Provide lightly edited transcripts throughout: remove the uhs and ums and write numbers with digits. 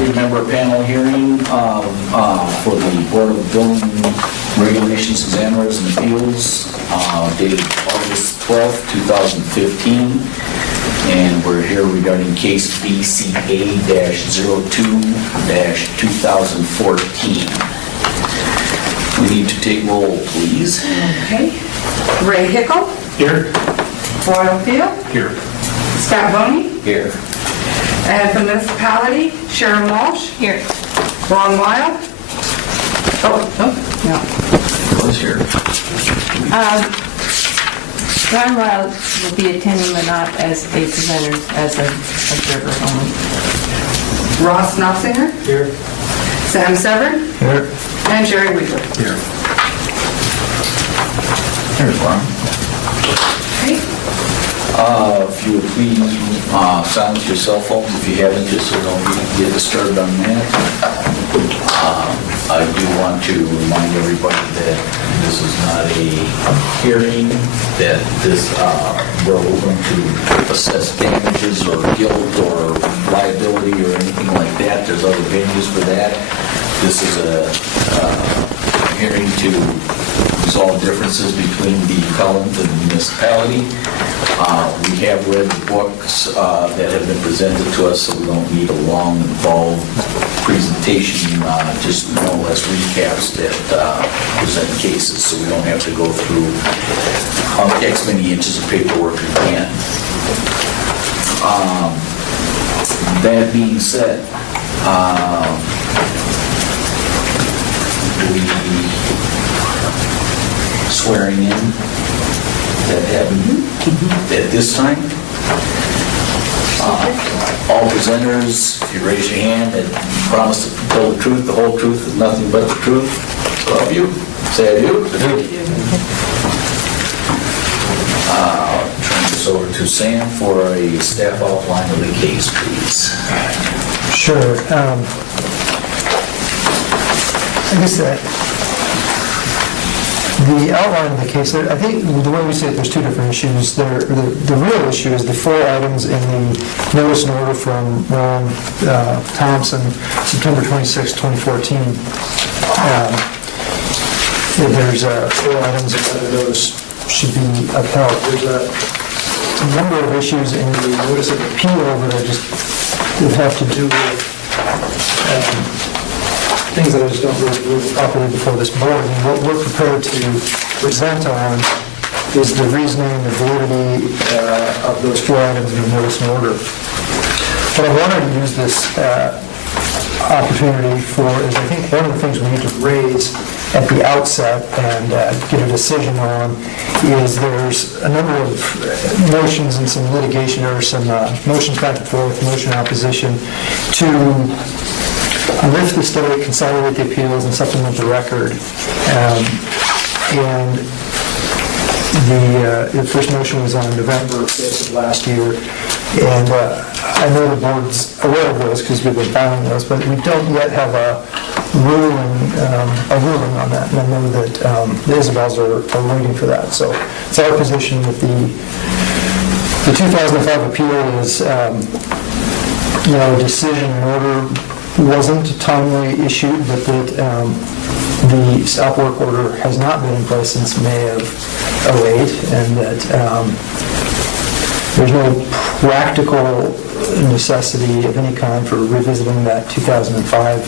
three-member panel hearing for the Board of Building Regulations Examiners and Appeals dated August 12th, 2015. And we're here regarding case BCA-02-2014. We need to take roll, please. Okay. Ray Hickle. Here. Boyle Field. Here. Scott Boney. Here. And from the municipality, Sharon Walsh. Here. Ron Wild. No. Who's here? Ron Wild will be attending but not as a presenter, as an observer only. Ross Knopfinger. Here. Sam Severn. Here. And Jerry Weaver. Here. Here's Ron. Okay. If you would please silence your cell phones if you haven't, just so we don't get started on that. I do want to remind everybody that this is not a hearing, that this, we're going to assess damages or guilt or liability or anything like that. There's other venues for that. This is a hearing to resolve differences between the appellant and the municipality. We have read the books that have been presented to us, so we don't need a long, involved presentation, just more or less recaps that present cases, so we don't have to go through X many inches of paperwork again. That being said, we swearing in that happened at this time. All presenters, if you raise your hand and promise to tell the truth, the whole truth, and nothing but the truth. So of you, say I do. Turn this over to Sam for a staff outline of the case, please. Sure. I guess that the outline of the case, I think the way we see it, there's two different issues. The real issue is the 4 items in the notice and order from Ron Thompson, September 26, 2014. There's 4 items that the notice should be upheld. There's a number of issues in the notice of appeal that I just would have to do with things that I just don't really do properly before this board. And what we're prepared to present on is the reasoning, the validity of those 4 items in the notice and order. What I wanted to use this opportunity for is, I think one of the things we need to raise at the outset and get a decision on is there's a number of motions and some litigation, or some motions back and forth, motion opposition to lift the stay, consolidate the appeals, and supplement the record. And the first motion was on November 5th of last year. And I know the board's aware of those because we've been filing those, but we don't yet have a ruling on that. And I know that the Isabels are waiting for that. So it's our position that the 2005 appeal is, decision and order wasn't timely issued, but that the stop work order has not been in place since May of 2008, and that there's no practical necessity of any kind for revisiting that 2005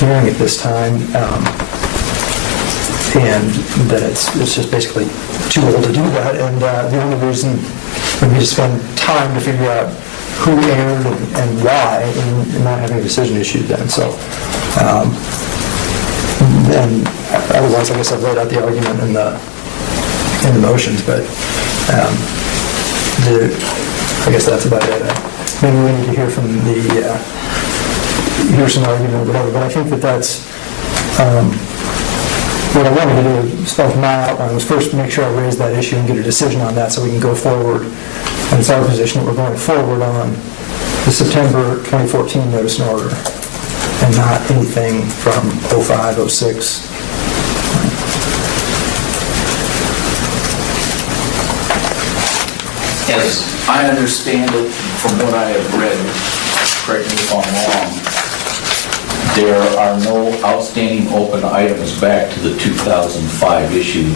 hearing at this time, and that it's just basically too old to do that, and the only reason would be to spend time to figure out who erred and why, and not having a decision issued then. So, and otherwise, I guess I've laid out the argument in the motions, but I guess that's about it. Maybe we need to hear from hear some argument or whatever, but I think that's what I wanted to do as far as my outline was first make sure I raise that issue and get a decision on that so we can go forward. And it's our position that we're going forward on the September 2014 notice and order and not anything from 05, 06. As I understand it, from what I have read, correct me if I'm wrong, There are no outstanding open items back to the 2005 issue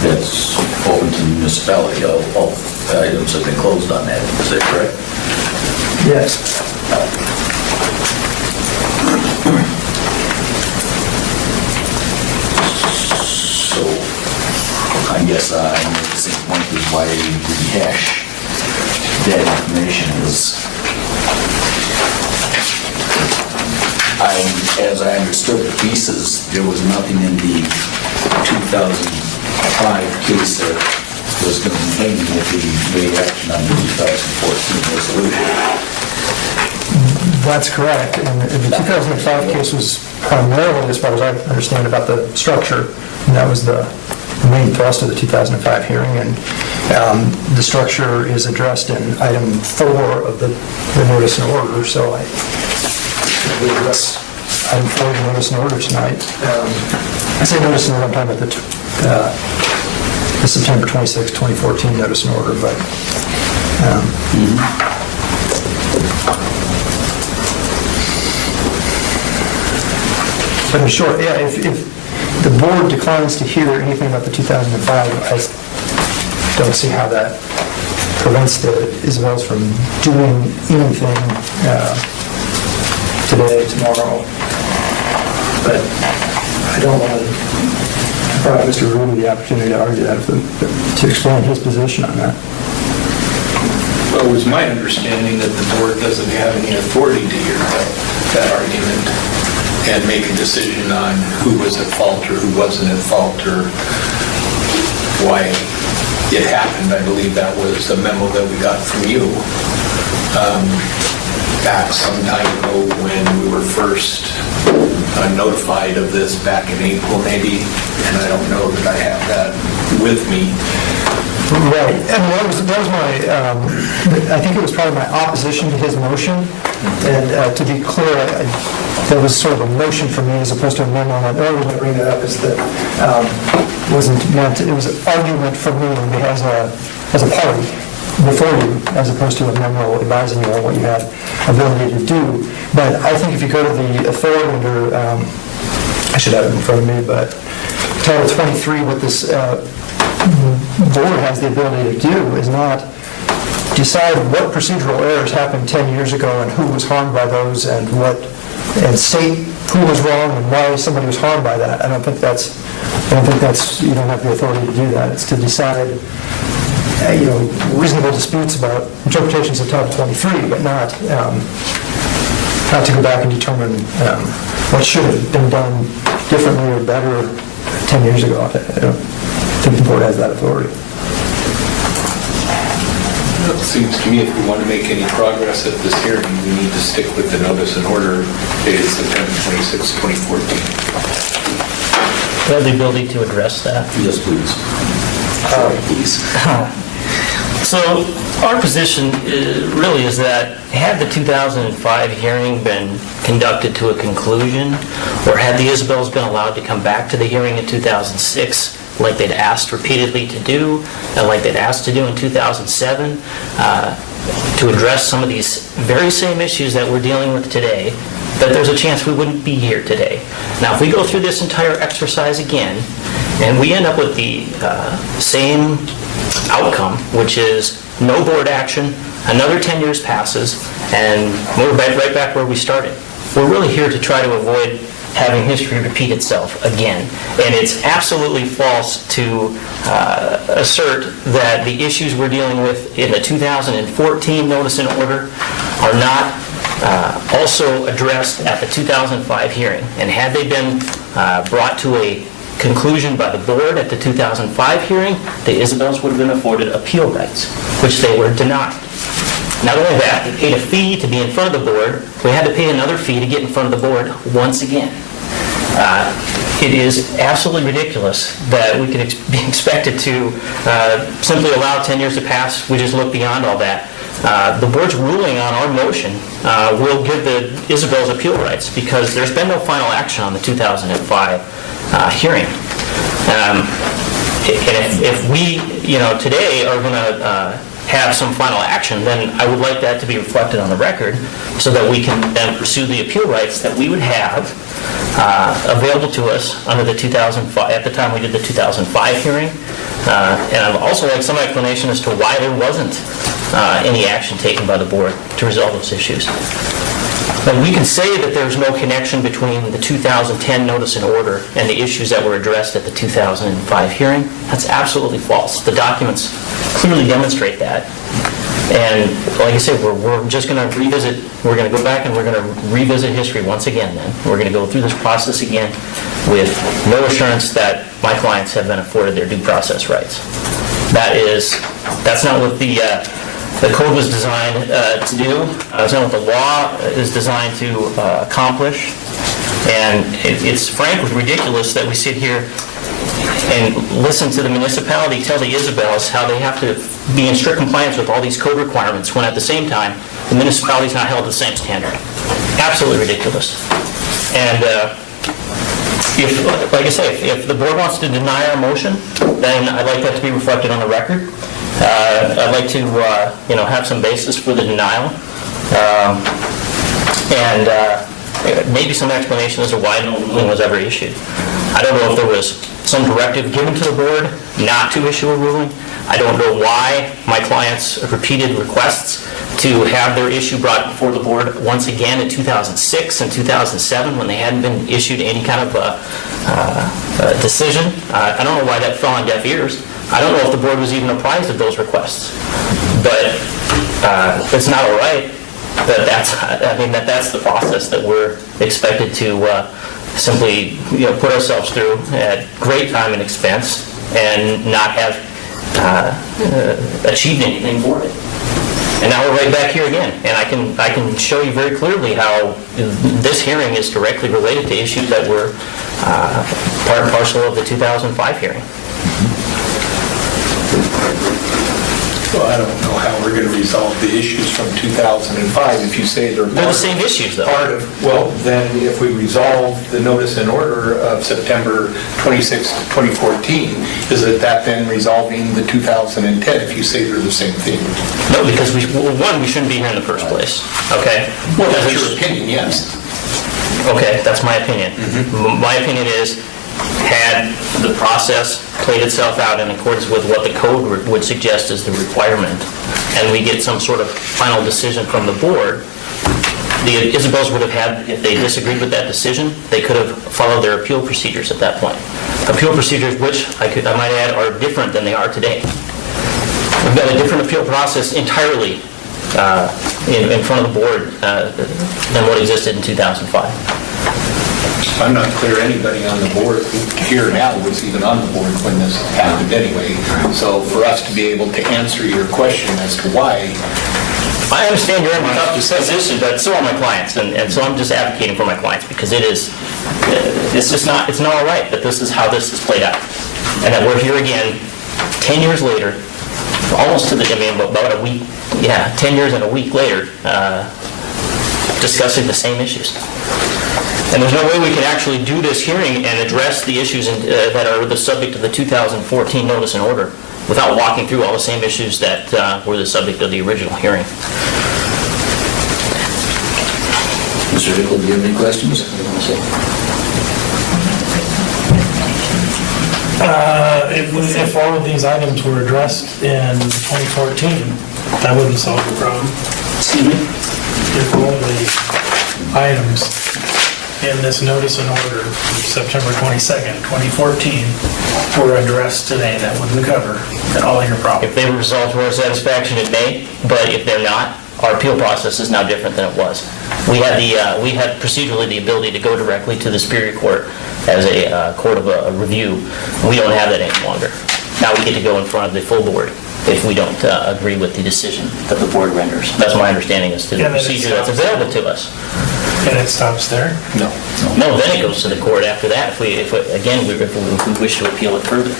that's open to the municipality. All items have been closed on that, is that correct? Yes. So I guess I'm at the same point as why we rehash that information is, as I understood the pieces, there was nothing in the 2005 case that was going to be hanging if we made action on the 2014 resolution. That's correct. And the 2005 case was primarily, as far as I understand, about the structure. And that was the main thrust of the 2005 hearing. And the structure is addressed in item 4 of the notice and order. So I believe that's item 4 of the notice and order tonight. I say notice and order, I'm talking about the September 26, 2014 notice and order. But But in short, yeah, if the board declines to hear anything about the 2005, I don't see how that prevents the Isabels from doing anything today, tomorrow. But I don't want to provide Mr. Ruby the opportunity to argue that, to explain his position on that. Well, it was my understanding that the board doesn't have any authority to hear that argument and make a decision on who was at fault or who wasn't at fault or why it happened. I believe that was a memo that we got from you back some time ago when we were first notified of this back in April maybe, and I don't know that I have that with me. Right, and that was my, I think it was probably my opposition to his motion, and to be clear, there was sort of a motion for me as opposed to a memo, and the only reason I bring that up is that wasn't meant, it was an argument for me as a party before you, as opposed to a memo advising you on what you had ability to do. But I think if you go to the authority under, I should have it in front of me, but Title 23, what this board has the ability to do is not decide what procedural errors happened 10 years ago and who was harmed by those and state who was wrong and why somebody was harmed by that. I don't think that's, you don't have the authority to do that. It's to decide, reasonable disputes about interpretations of Title 23, but not to go back and determine what should have been done differently or better 10 years ago. I don't think the board has that authority. It seems to me if we want to make any progress at this hearing, we need to stick with the notice and order dated September 26, 2014. Do I have the ability to address that? Yes, please. Please. So our position really is that had the 2005 hearing been conducted to a conclusion, or had the Isabels been allowed to come back to the hearing in 2006, like they'd asked repeatedly to do, and like they'd asked to do in 2007, to address some of these very same issues that we're dealing with today, that there's a chance we wouldn't be here today. Now, if we go through this entire exercise again, and we end up with the same outcome, which is no board action, another 10 years passes, and we're right back where we started. We're really here to try to avoid having history repeat itself again. And it's absolutely false to assert that the issues we're dealing with in the 2014 notice and order are not also addressed at the 2005 hearing. And had they been brought to a conclusion by the board at the 2005 hearing, the Isabels would have been afforded appeal rights, which they were denied. Not only that, they paid a fee to be in front of the board. We had to pay another fee to get in front of the board once again. It is absolutely ridiculous that we could be expected to simply allow 10 years to pass. We just look beyond all that. The board's ruling on our motion will give the Isabels appeal rights because there's been no final action on the 2005 hearing. And if we, today are going to have some final action, then I would like that to be reflected on the record so that we can then pursue the appeal rights that we would have available to us under the 2005, at the time we did the 2005 hearing. And I'd also like some explanation as to why there wasn't any action taken by the board to resolve those issues. And we can say that there's no connection between the 2010 notice and order and the issues that were addressed at the 2005 hearing. That's absolutely false. The documents clearly demonstrate that. And like I said, we're just going to revisit, we're going to go back and we're going to revisit history once again then. We're going to go through this process again with no assurance that my clients have been afforded their due process rights. That's not what the code was designed to do. That's not what the law is designed to accomplish. And it's frankly ridiculous that we sit here and listen to the municipality tell the Isabels how they have to be in strict compliance with all these code requirements when at the same time the municipality's not held to the same standard. Absolutely ridiculous. And if, like I say, if the board wants to deny our motion, then I'd like that to be reflected on the record. I'd like to, have some basis for the denial, and maybe some explanation as to why no ruling was ever issued. I don't know if there was some directive given to the board not to issue a ruling. I don't know why my clients' repeated requests to have their issue brought before the board once again in 2006 and 2007 when they hadn't been issued any kind of a decision. I don't know why that fell on deaf ears. I don't know if the board was even apprised of those requests. But it's not all right. But that's the process that we're expected to simply put ourselves through at great time and expense and not have achieved anything for it. And now we're right back here again. And I can show you very clearly how this hearing is directly related to issues that were part and parcel of the 2005 hearing. Well, I don't know how we're going to resolve the issues from 2005 if you say they're the same issues, though. Part of, well, then if we resolve the notice and order of September 26, 2014, is that then resolving the 2010 if you say they're the same thing? No, because we shouldn't be here in the first place. Okay? Well, that's your opinion, yes. Okay, that's my opinion. My opinion is, had the process played itself out in accordance with what the code would suggest is the requirement, and we get some sort of final decision from the board, the Isabels would have had, if they disagreed with that decision, they could have followed their appeal procedures at that point. Appeal procedures which, I might add, are different than they are today. We've got a different appeal process entirely in front of the board than what existed in 2005. I'm not clear anybody on the board here now was even on the board when this happened anyway. So for us to be able to answer your question as to why. I understand you're in my tough position, but so are my clients, and so I'm just advocating for my clients because it's not all right that this is how this is played out. And that we're here again 10 years later, almost to about a week, 10 years and a week later, discussing the same issues. And there's no way we can actually do this hearing and address the issues that are the subject of the 2014 notice and order without walking through all the same issues that were the subject of the original hearing. Mr. Hickel, do you have any questions? If all of these items were addressed in 2014, that wouldn't solve the problem. If all the items in this notice and order of September 22nd, 2014 were addressed today, that wouldn't cover all of your problems. If they were resolved to our satisfaction, it may, but if they're not, our appeal process is now different than it was. We had procedurally the ability to go directly to the Superior Court as a court of a review. We don't have that any longer. Now we get to go in front of the full board if we don't agree with the decision that the board renders. That's my understanding as to the procedure that's available to us. And it stops there? No, then it goes to the court after that if we wish to appeal it further.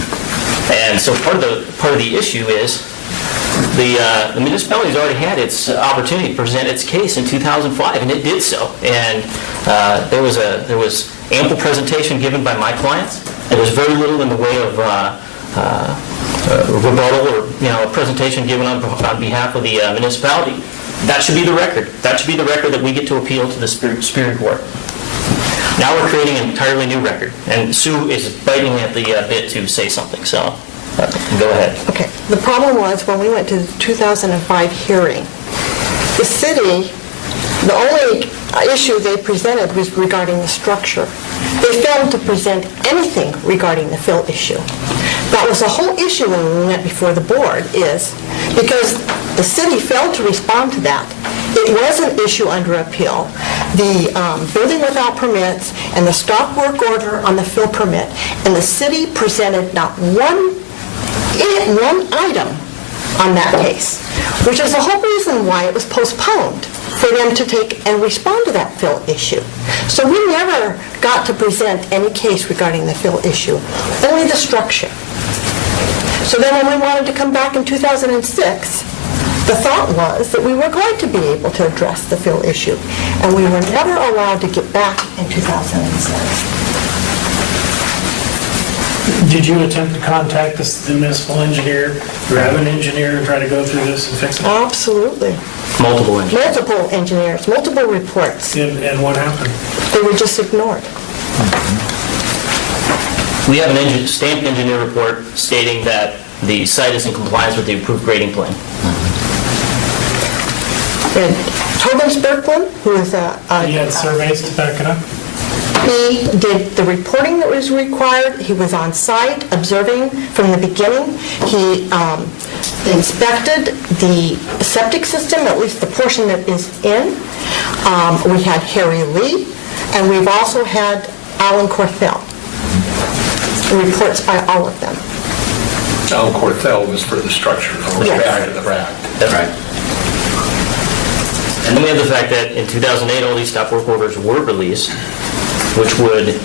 And so part of the issue is the municipality's already had its opportunity to present its case in 2005, and it did so. And there was ample presentation given by my clients. There was very little in the way of rebuttal or, a presentation given on behalf of the municipality. That should be the record. That should be the record that we get to appeal to the Superior Court. Now we're creating an entirely new record, and Sue is biting at the bit to say something, so go ahead. Okay, the problem was when we went to the 2005 hearing, the city, the only issue they presented was regarding the structure. They failed to present anything regarding the fill issue. That was the whole issue when we went before the board, is because the city failed to respond to that. It was an issue under appeal. The building without permits and the stop work order on the fill permit, and the city presented not one item on that case, which is the whole reason why it was postponed, for them to take and respond to that fill issue. So we never got to present any case regarding the fill issue, only the structure. So then when we wanted to come back in 2006, the thought was that we were going to be able to address the fill issue, and we were never allowed to get back in 2006. Did you attempt to contact the municipal engineer, or have an engineer try to go through this and fix it? Absolutely. Multiple engineers. Multiple engineers, multiple reports. And what happened? They were just ignored. We have an stamped engineer report stating that the site is in compliance with the approved grading plan. And Tobin's Berkman, who is He had surveys to back it up? he did the reporting that was required. He was on site observing from the beginning. He inspected the septic system, at least the portion that is in. We had Harry Lee, and we've also had Alan Corthell. Reports by all of them. Alan Corthell was for the structure, Yes. back to the rack. That's right. And then we have the fact that in 2008, all these stop work orders were released, which would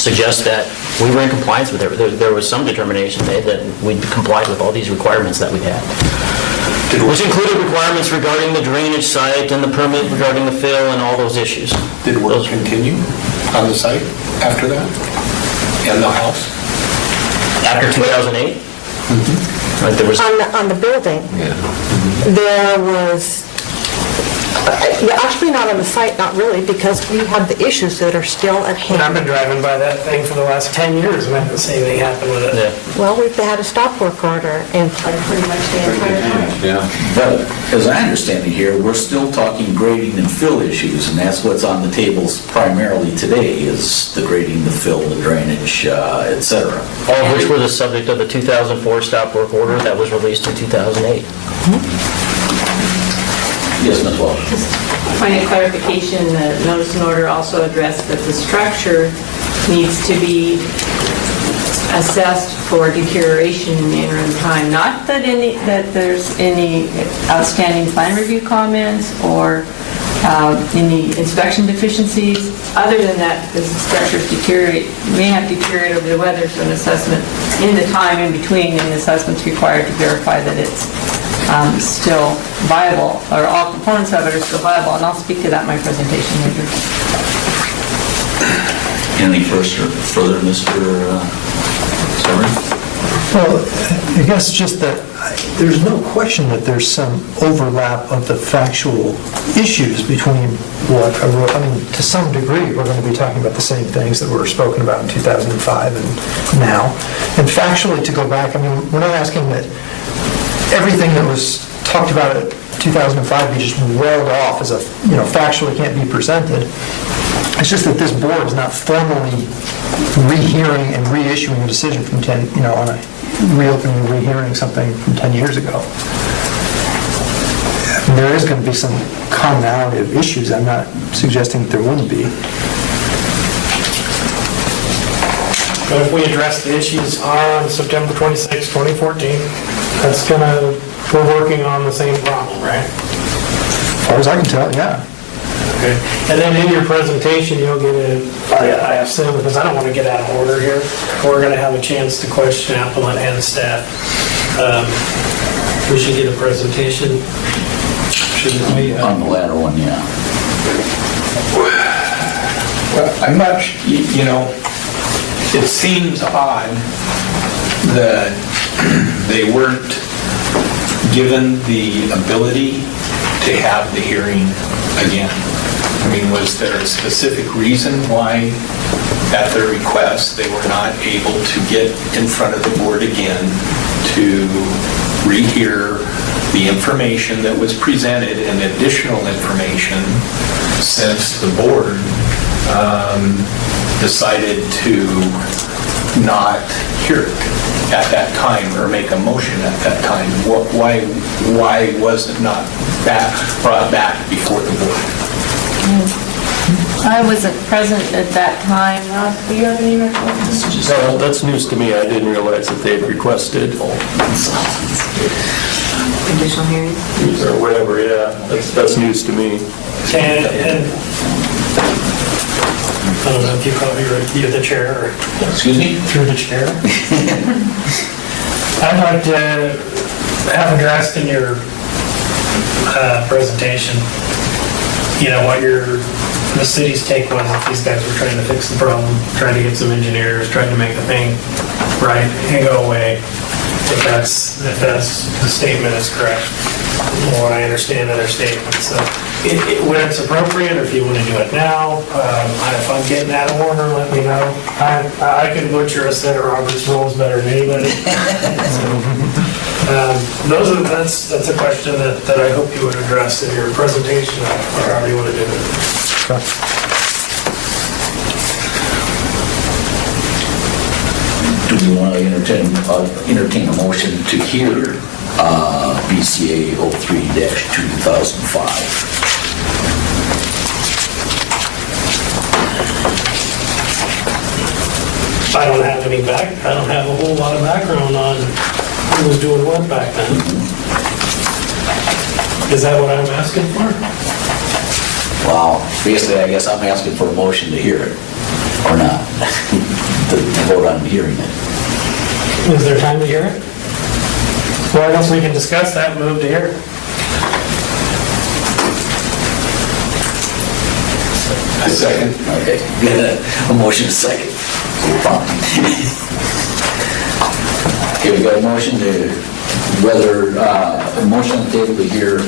suggest that we were in compliance with it. There was some determination made that we'd complied with all these requirements that we had, which included requirements regarding the drainage site and the permit regarding the fill and all those issues. Did work continue on the site after that? And the house? After 2008? Like there was... On the building, there was, actually not on the site, not really, because we have the issues that are still at And I've hand. been driving by that thing for the last 10 years, and I haven't seen anything happen with it. Yeah. Well, we've had a stop work order in play pretty much the entire time. Yeah. But as I understand it here, we're still talking grading and fill issues, and that's what's on the tables primarily today, is the grading, the fill, the drainage, et cetera. All of which were the subject of the 2004 stop work order that was released in 2008. Yes, Ms. Walsh? Point of clarification, the notice and order also addressed that the structure needs to be assessed for deterioration in the interim time. Not that there's any outstanding plan review comments or any inspection deficiencies. Other than that, the structures may have deteriorated over the weather, so an assessment in the time in between, an assessment's required to verify that it's still viable, or all components of it are still viable, and I'll speak to that in my presentation later. Anything further, Mr. Sorry? Well, I guess just that there's no question that there's some overlap of the factual issues between what I wrote. I mean, to some degree, we're going to be talking about the same things that were spoken about in 2005 and now. And factually, to go back, I mean, we're not asking that everything that was talked about at 2005 be just rolled off as a, factually can't be presented. It's just that this board is not formally rehearing and reissuing a decision from 10, on a reopening and rehearing something from 10 years ago. And there is going to be some commonality of issues. I'm not suggesting that there wouldn't be. But if we address the issues on September 26, 2014, we're working on the same problem, right? As far as I can tell, yeah. Okay. And then in your presentation, you'll get I assume, because I don't want to get out of order here, we're going to have a chance to question applicant and staff. We should get a presentation, shouldn't we? On the latter one, yeah. Well, I'm not, it seems odd that they weren't given the ability to have the hearing again? I mean, was there a specific reason why, at their request, they were not able to get in front of the board again to rehear the information that was presented and additional information, since the board decided to not hear it at that time or make a motion at that time? Why was it not brought back before the board? I wasn't present at that time. Rob, do you have any recollection? No, that's news to me. I didn't realize that they had requested, Additional hearing? or whatever, yeah. That's news to me. And I don't know if you call you're the chair or Excuse me? through the chair. I'd like to have addressed in your presentation, what the city's take was if these guys were trying to fix the problem, trying to get some engineers, trying to make the thing right and go away, if that's the statement is correct, from what I understand of their statement. So when it's appropriate, or if you want to do it now, if I'm getting out of order, let me know. I can butcher a set of Robert's rules better than anybody. That's a question that I hope you would address in your presentation, or however you want to do it. Do we want to entertain a motion to hear BCA 03-2005? I don't have a whole lot of background on who was doing what back then. Is that what I'm asking for? Well, basically, I guess I'm asking for a motion to hear it, or not, to vote on hearing it. Is there time to hear it? Well, I guess we can discuss that and move to hear it. A second. Okay, got a motion, a second. Okay, we got a motion a motion on the table to hear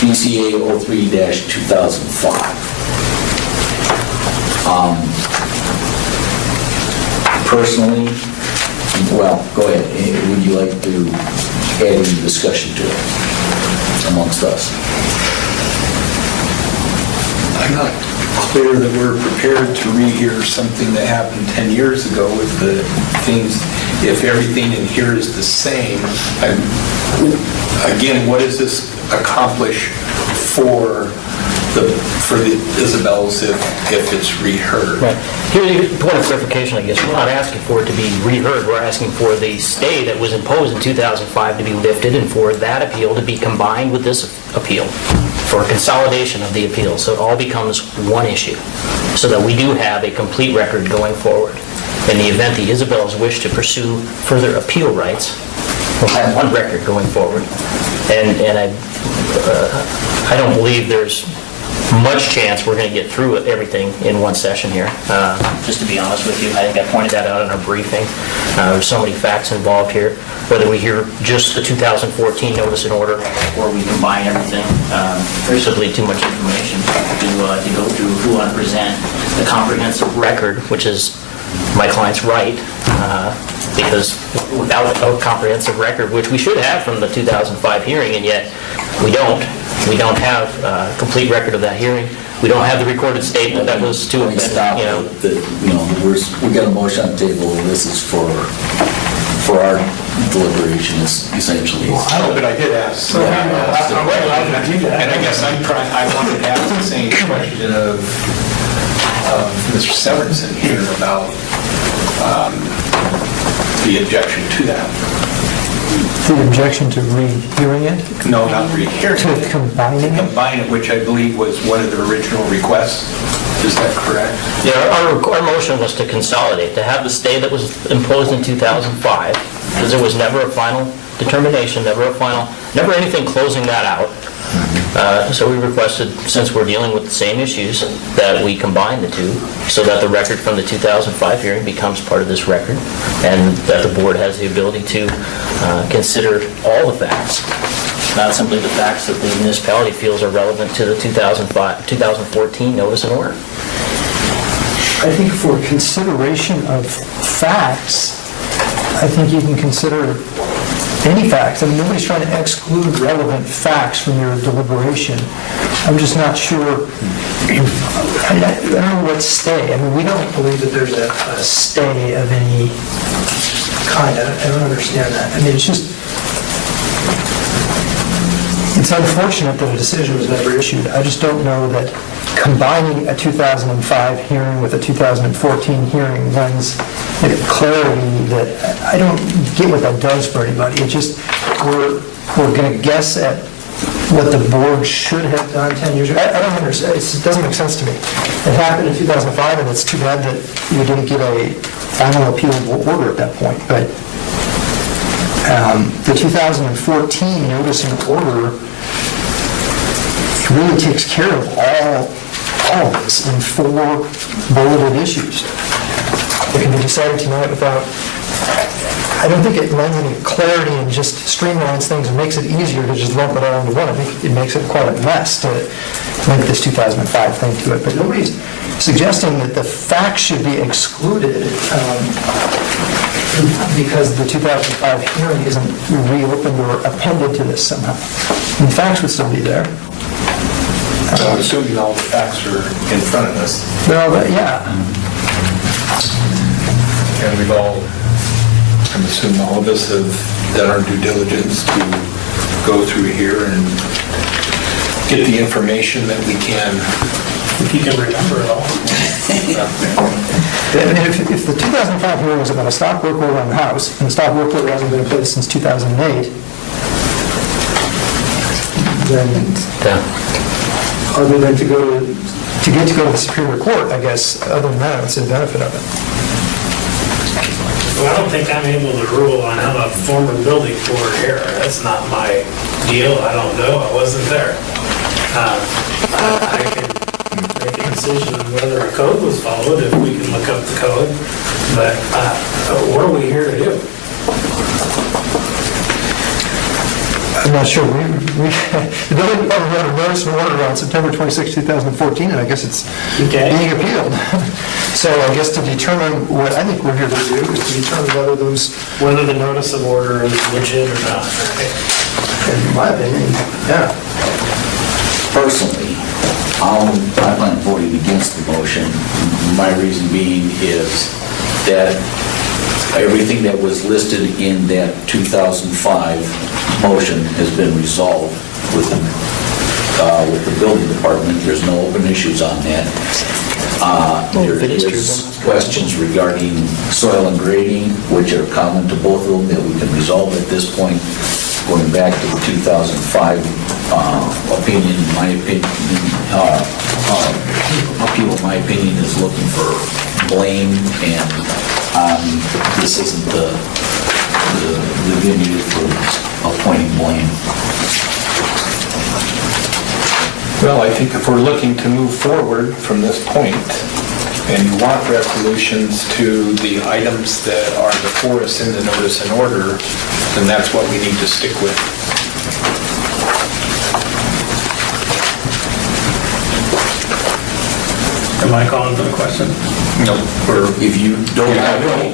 BCA 03-2005. Personally, well, go ahead. Would you like to add any discussion to it amongst us? I'm not clear that we're prepared to rehear something that happened 10 years ago with the things, if everything in here is the same. Again, what does this accomplish for the Isabels if it's reheard? Right. Here's a point of clarification, I guess. We're not asking for it to be reheard. We're asking for the stay that was imposed in 2005 to be lifted and for that appeal to be combined with this appeal for a consolidation of the appeal. So it all becomes one issue so that we do have a complete record going forward. In the event the Isabels wish to pursue further appeal rights, we'll have one record going forward. And I don't believe there's much chance we're going to get through everything in one session here. Just to be honest with you, I think I pointed that out in our briefing. There's so many facts involved here. Whether we hear just the 2014 notice and order or we combine everything, there's simply too much information to go through. If we want to present the comprehensive record, which is my client's right, because without a comprehensive record, which we should have from the 2005 hearing, and yet we don't have a complete record of that hearing. We don't have the recorded statement that was to have been, We got a motion on the table. This is for our deliberation, essentially. But I did ask. And I guess I wanted to ask the same question of Mr. Severinsen here about the objection to that. The objection to rehearing it? No, not rehearing To it. combining To it? combine it, which I believe was one of the original requests. Is that correct? Yeah, our motion was to consolidate, to have the stay that was imposed in 2005, because there was never a final determination, never anything closing that out. So we requested, since we're dealing with the same issues, that we combine the two so that the record from the 2005 hearing becomes part of this record and that the board has the ability to consider all the facts, not simply the facts that the municipality feels are relevant to the 2014 notice and order. I think for consideration of facts, I think you can consider any facts. I mean, nobody's trying to exclude relevant facts from your deliberation. I'm just not sure, I don't know what stay. I mean, we don't believe that there's a stay of any kind. I don't understand that. I mean, it's unfortunate that a decision was never issued. I just don't know that combining a 2005 hearing with a 2014 hearing lends clarity that I don't get what that does for anybody. It just, we're going to guess at what the board should have done 10 years ago. I don't understand. It doesn't make sense to me. It happened in 2005, and it's too bad that we didn't get a final appealable order at that point. But the 2014 notice and order really takes care of all of this in 4 bulleted issues. It can be decided tonight without, I don't think it lends any clarity and just streamlines things and makes it easier to just lump it all into one. I think it makes it quite a mess to link this 2005 thing to it. But nobody's suggesting that the facts should be excluded because the 2005 hearing isn't reopened or appended to this somehow. And the facts would still be there. I'm assuming all the facts are in front of us. Well, yeah. And we've all, I'm assuming all of us have done our due diligence to go through here and get the information that we can. If you can remember it all. If the 2005 hearing was about a stop work order on the house, and the stop work order hasn't been in place since 2008, then other than to go to the Superior Court, I guess, other than that, it's the benefit of it. Well, I don't think I'm able to rule on how to form a building board here. That's not my deal. I don't know. I wasn't there. I can make a decision on whether a code was followed if we can look up the code. But what are we here to do? I'm not sure. The building department wrote a notice of order on September 26, 2014, and I guess it's being appealed. So I guess to determine what I think we're here to do is to determine Whether the notice of order is legit or not. in my opinion, yeah. Personally, I plan on voting against the motion. My reason being is that everything that was listed in that 2005 motion has been resolved with the building department. There's no open issues on that. There is questions regarding soil and grading, which are common to both of them that we can resolve at this point. Going back to the 2005 opinion, my opinion, appeal, in my opinion, is looking for blame, and this isn't the venue for appointing blame. Well, I think if we're looking to move forward from this point, and you want resolutions to the items that are before us in the notice and order, then that's what we need to stick with. Am I calling for the question? No. Or if you don't have any,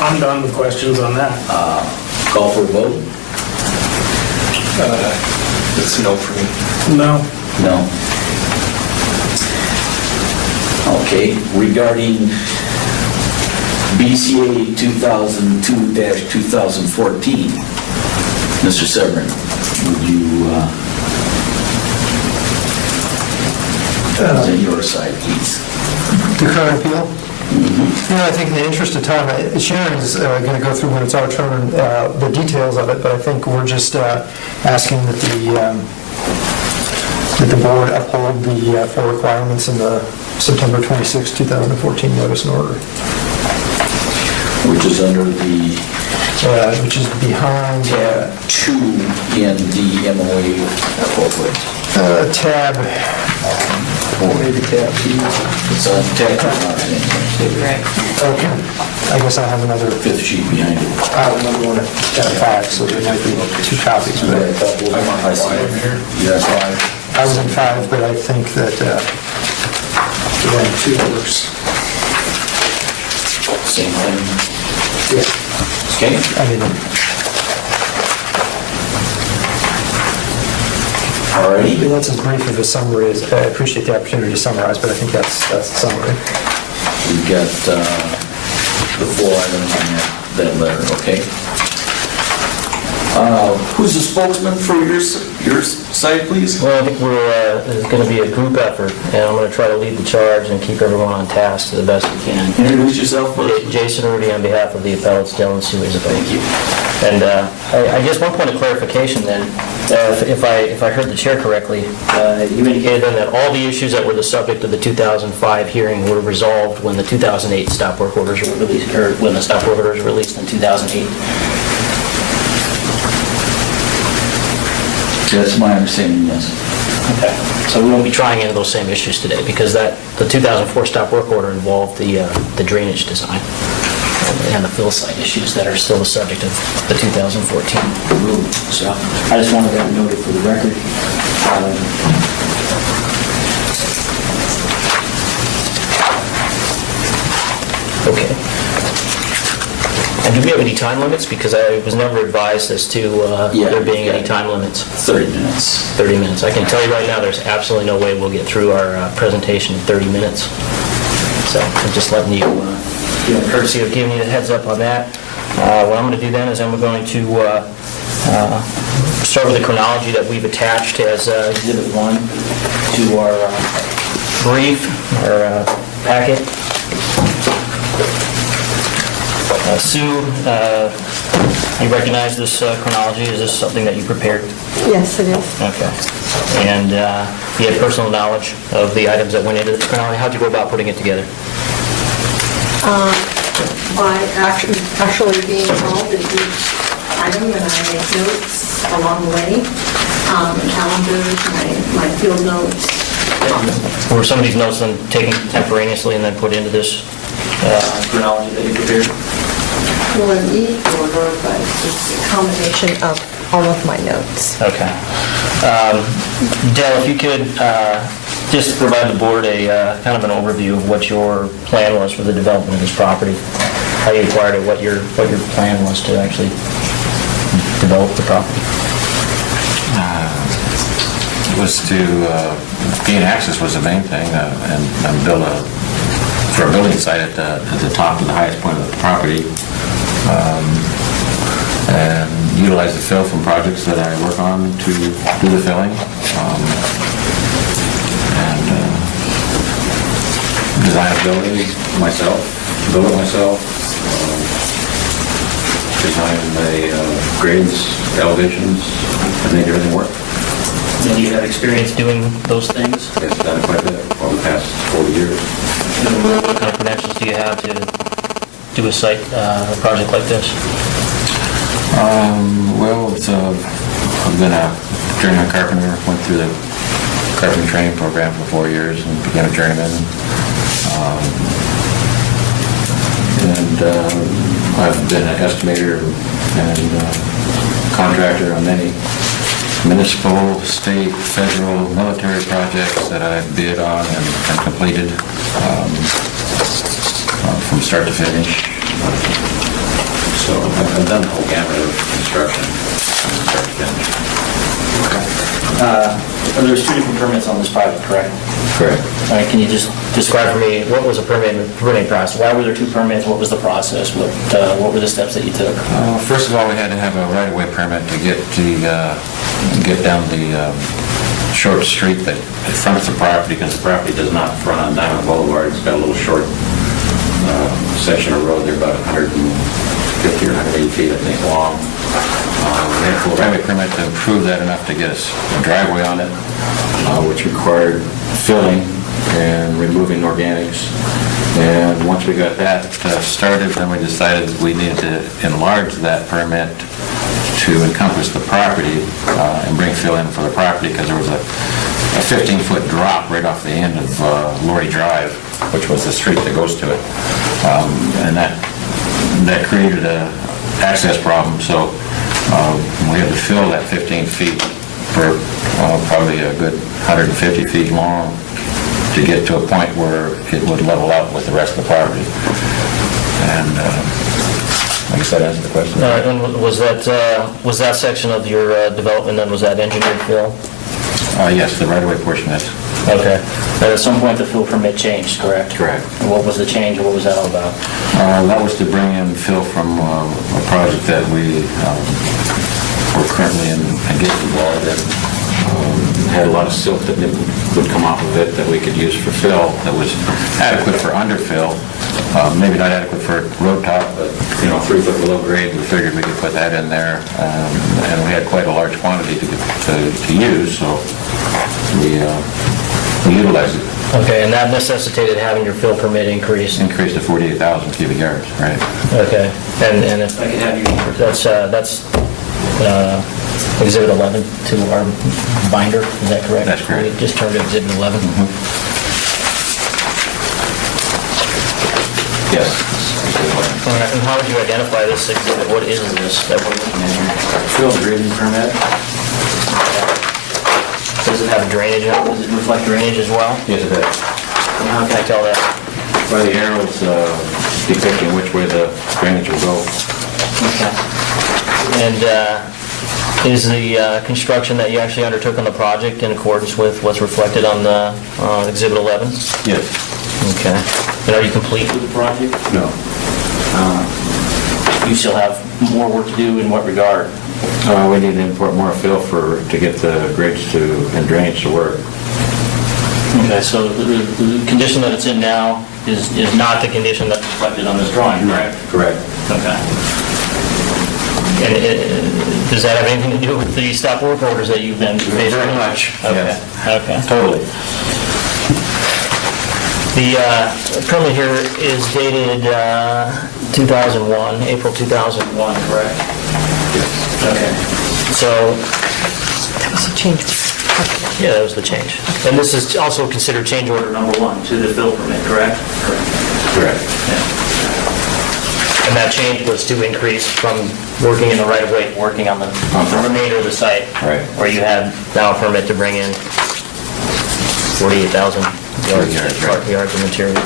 I'm done with questions on that. call for a vote? It's no for me. No. No. Okay, regarding BCA 2002-2014, Mr. Severin, would you, on your side, please? The current appeal? I think in the interest of time, Sharon's going to go through when it's our turn, the details of it, but I think we're just asking that the board uphold the 4 requirements in the September 26, 2014 notice and order. which is under the which is behind tab 2 in the MOA booklet. tab, maybe tab B. It's on tab 2. Right. Okay, I guess I have another, Fifth sheet behind it. I have another one at 5, so there might be 2 copies. But I see it here. Yeah, 5. I was in 5, but I think that then 2 works. Same thing. Yeah. Okay. I mean, Alrighty. that's as brief of a summary as, I appreciate the opportunity to summarize, but I think that's the summary. We've got the 4 items on that letter, okay? Who's the spokesman for your side, please? Well, I think there's going to be a group effort, and I'm going to try to lead the charge and keep everyone on task to the best we can. Introduce yourself first. Jason Rudy on behalf of the appellates, Dell and Sue Isabel. Thank you. And I guess one point of clarification then, if I heard the chair correctly, you indicated then that all the issues that were the subject of the 2005 hearing were resolved when the 2008 stop work orders were released, or when the stop work orders were released in 2008. That's my understanding, yes. Okay. So we won't be trying any of those same issues today, because the 2004 stop work order involved the drainage design and the fill site issues that are still the subject of the 2014 rule. So I just wanted that noted for the record. Okay. And do we have any time limits? Because I was never advised as to there being any time limits. 30 minutes. 30 minutes. I can tell you right now, there's absolutely no way we'll get through our presentation in 30 minutes. So I'm just letting you, courtesy of giving you the heads up on that. What I'm going to do then is I'm going to start with the chronology that we've attached as Exhibit 1 to our brief, our packet. Sue, you recognize this chronology? Is this something that you prepared? Yes, it is. Okay. And you had personal knowledge of the items that went into this chronology. How'd you go about putting it together? By actually being involved in each item, and I make notes along the way, calendars, my field notes. Were some of these notes then taken contemporaneously and then put into this chronology that you prepared? Well, in each order, but it's a combination of all of my notes. Okay. Dell, if you could just provide the board a kind of an overview of what your plan was for the development of this property, how you acquired it, what your plan was to actually develop the property. Was to gain access was the main thing, and build for a building site at the top of the highest point of the property, and utilize the fill from projects that I work on to do the filling, and design a building myself, build it myself, design the grades, elevations, and make everything work. And you have experience doing those things? It's done quite a bit over the past 40 years. What kind of credentials do you have to do a project like this? Well, I've been a journeyman carpenter, went through the carpentry training program for 4 years and became a journeyman. And I've been an estimator and contractor on many municipal, state, federal, military projects that I've bid on and completed from start to finish. So I've done the whole gamut of construction from start to finish. There's 2 different permits on this project, correct? Correct. All right, can you just describe for me what was the permitting process? Why were there 2 permits? What was the process? What were the steps that you took? First of all, we had to have a right-of-way permit to get down the short street that fronts the property, because the property does not front on Diamond Boulevard. It's got a little short section of road there, about 150 or 180 feet, I think, long. We had a full right-of-way permit to improve that enough to get us a driveway on it, which required filling and removing organics. And once we got that started, then we decided we needed to enlarge that permit to encompass the property and bring fill in for the property, because there was a 15-foot drop right off the end of Lorry Drive, which was the street that goes to it. And that created a access problem, so we had to fill that 15 feet for probably a good 150 feet long to get to a point where it would level out with the rest of the property. And I guess that answered the question. All right, and was that section of your development, then, was that engineered fill? Yes, the right-of-way portion is. Okay. But at some point, the fill permit changed, correct? Correct. And what was the change, and what was that all about? That was to bring in fill from a project that we were currently engaged involved in. Had a lot of silt that would come off of it that we could use for fill that was adequate for underfill. Maybe not adequate for road top, but 3 foot below grade, we figured we could put that in there. And we had quite a large quantity to use, so we utilized it. Okay, and that necessitated having your fill permit increased? Increased to 48,000 cubic yards, right. Okay, and if I could have you, that's Exhibit 11 to our binder, is that correct? That's correct. We just turned to Exhibit 11? Yes. All right, and how would you identify this exhibit? What is this that we're looking at here? Fill grading permit? Does it have drainage on it? Does it reflect drainage as well? Yes, it does. And how can I tell that? By the arrows depicting which way the drainage will go. Okay. And is the construction that you actually undertook on the project in accordance with what's reflected on the Exhibit 11? Yes. Okay. And are you complete with the project? No. You still have more work to do in what regard? We need to import more fill to get the grades and drainage to work. Okay, so the condition that it's in now is not the condition that's reflected on this drawing, correct? Correct. Okay. And does that have anything to do with the stop work orders that you've been facing? Very much, Okay. yes. Okay. Totally. The permit here is dated 2001, April 2001, correct? Yes. Okay. So, That was a change. yeah, that was the change. And this is also considered change order number 1 to the fill permit, correct? Correct. Yeah. And that change was to increase from working in the right-of-way to working on the remainder of the site. Right. Where you had now a permit to bring in 48,000 yards of material.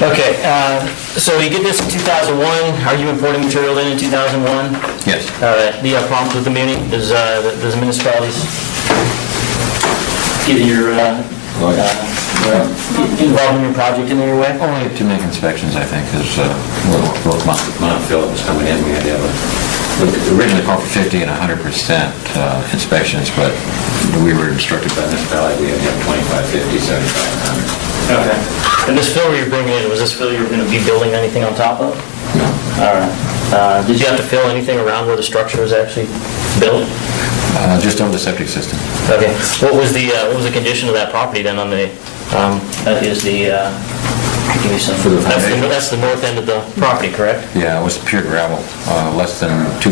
Okay, so you get this in 2001. Are you importing material in 2001? Yes. All right. Do you have problems with the muni? Does the municipalities get your involved in your project in any way? Only to make inspections, I think, because both amount of fill that was coming in, we had to have originally called for 50 and 100% inspections, but we were instructed by the municipality we had to have 25, 50, 75, and 100. Okay. And this fill you're bringing in, was this fill you were going to be building anything on top of? No. All right. Did you have to fill anything around where the structure was actually built? Just over the septic system. Okay. What was the condition of that property then on the, that is the, give me some. For the foundation? That's the north end of the property, correct? Yeah, it was pure gravel, less than 2%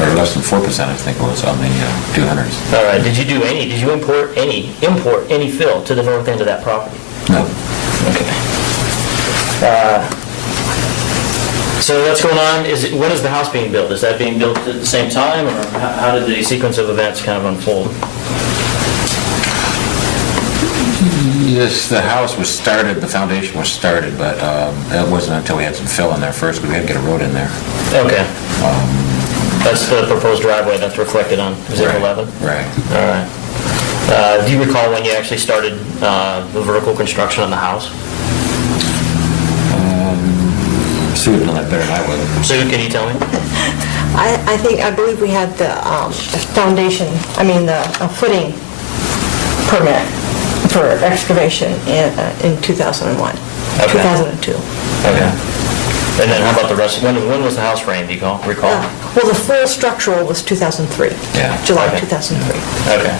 or less than 4%, I think it was, on the 200s. All right. Did you import any fill to the north end of that property? No. Okay. So what's going on, when is the house being built? Is that being built at the same time, or how did the sequence of events kind of unfold? Yes, the house was started, the foundation was started, but it wasn't until we had some fill in there first, because we had to get a road in there. Okay. That's the proposed driveway that's reflected on Exhibit 11? Right. All right. Do you recall when you actually started the vertical construction on the house? Sue would know that better than I would. Sue, can you tell me? I believe we had the foundation, the footing permit for excavation in 2001, Okay. 2002. Okay. And then how about the rest? When was the house framed, do you recall? Well, the full structural was 2003. Yeah. July Okay. 2003. Okay.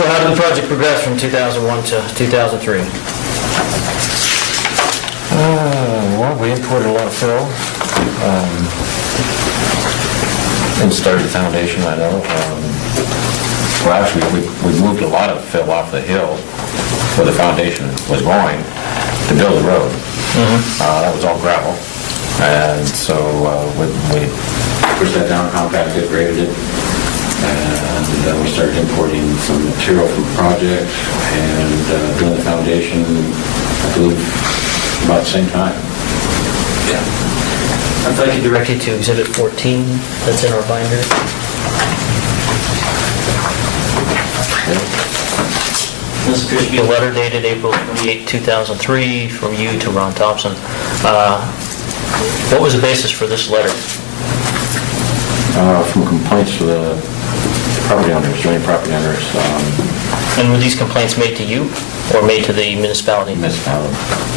So how did the project progress from 2001 to 2003? Well, we imported a lot of fill. And started the foundation, I know. Well, actually, we moved a lot of fill off the hill where the foundation was going to build the road. That was all gravel. And so we pushed that down, compacted it, graded it, and then we started importing some material from the project and doing the foundation, I believe, about the same time. I'd like to direct you to Exhibit 14 that's in our binder. This appears to be a letter dated April 28, 2003 from you to Ron Thompson. What was the basis for this letter? From complaints to the property owners, joint property owners, And were these complaints made to you or made to the municipality? municipality,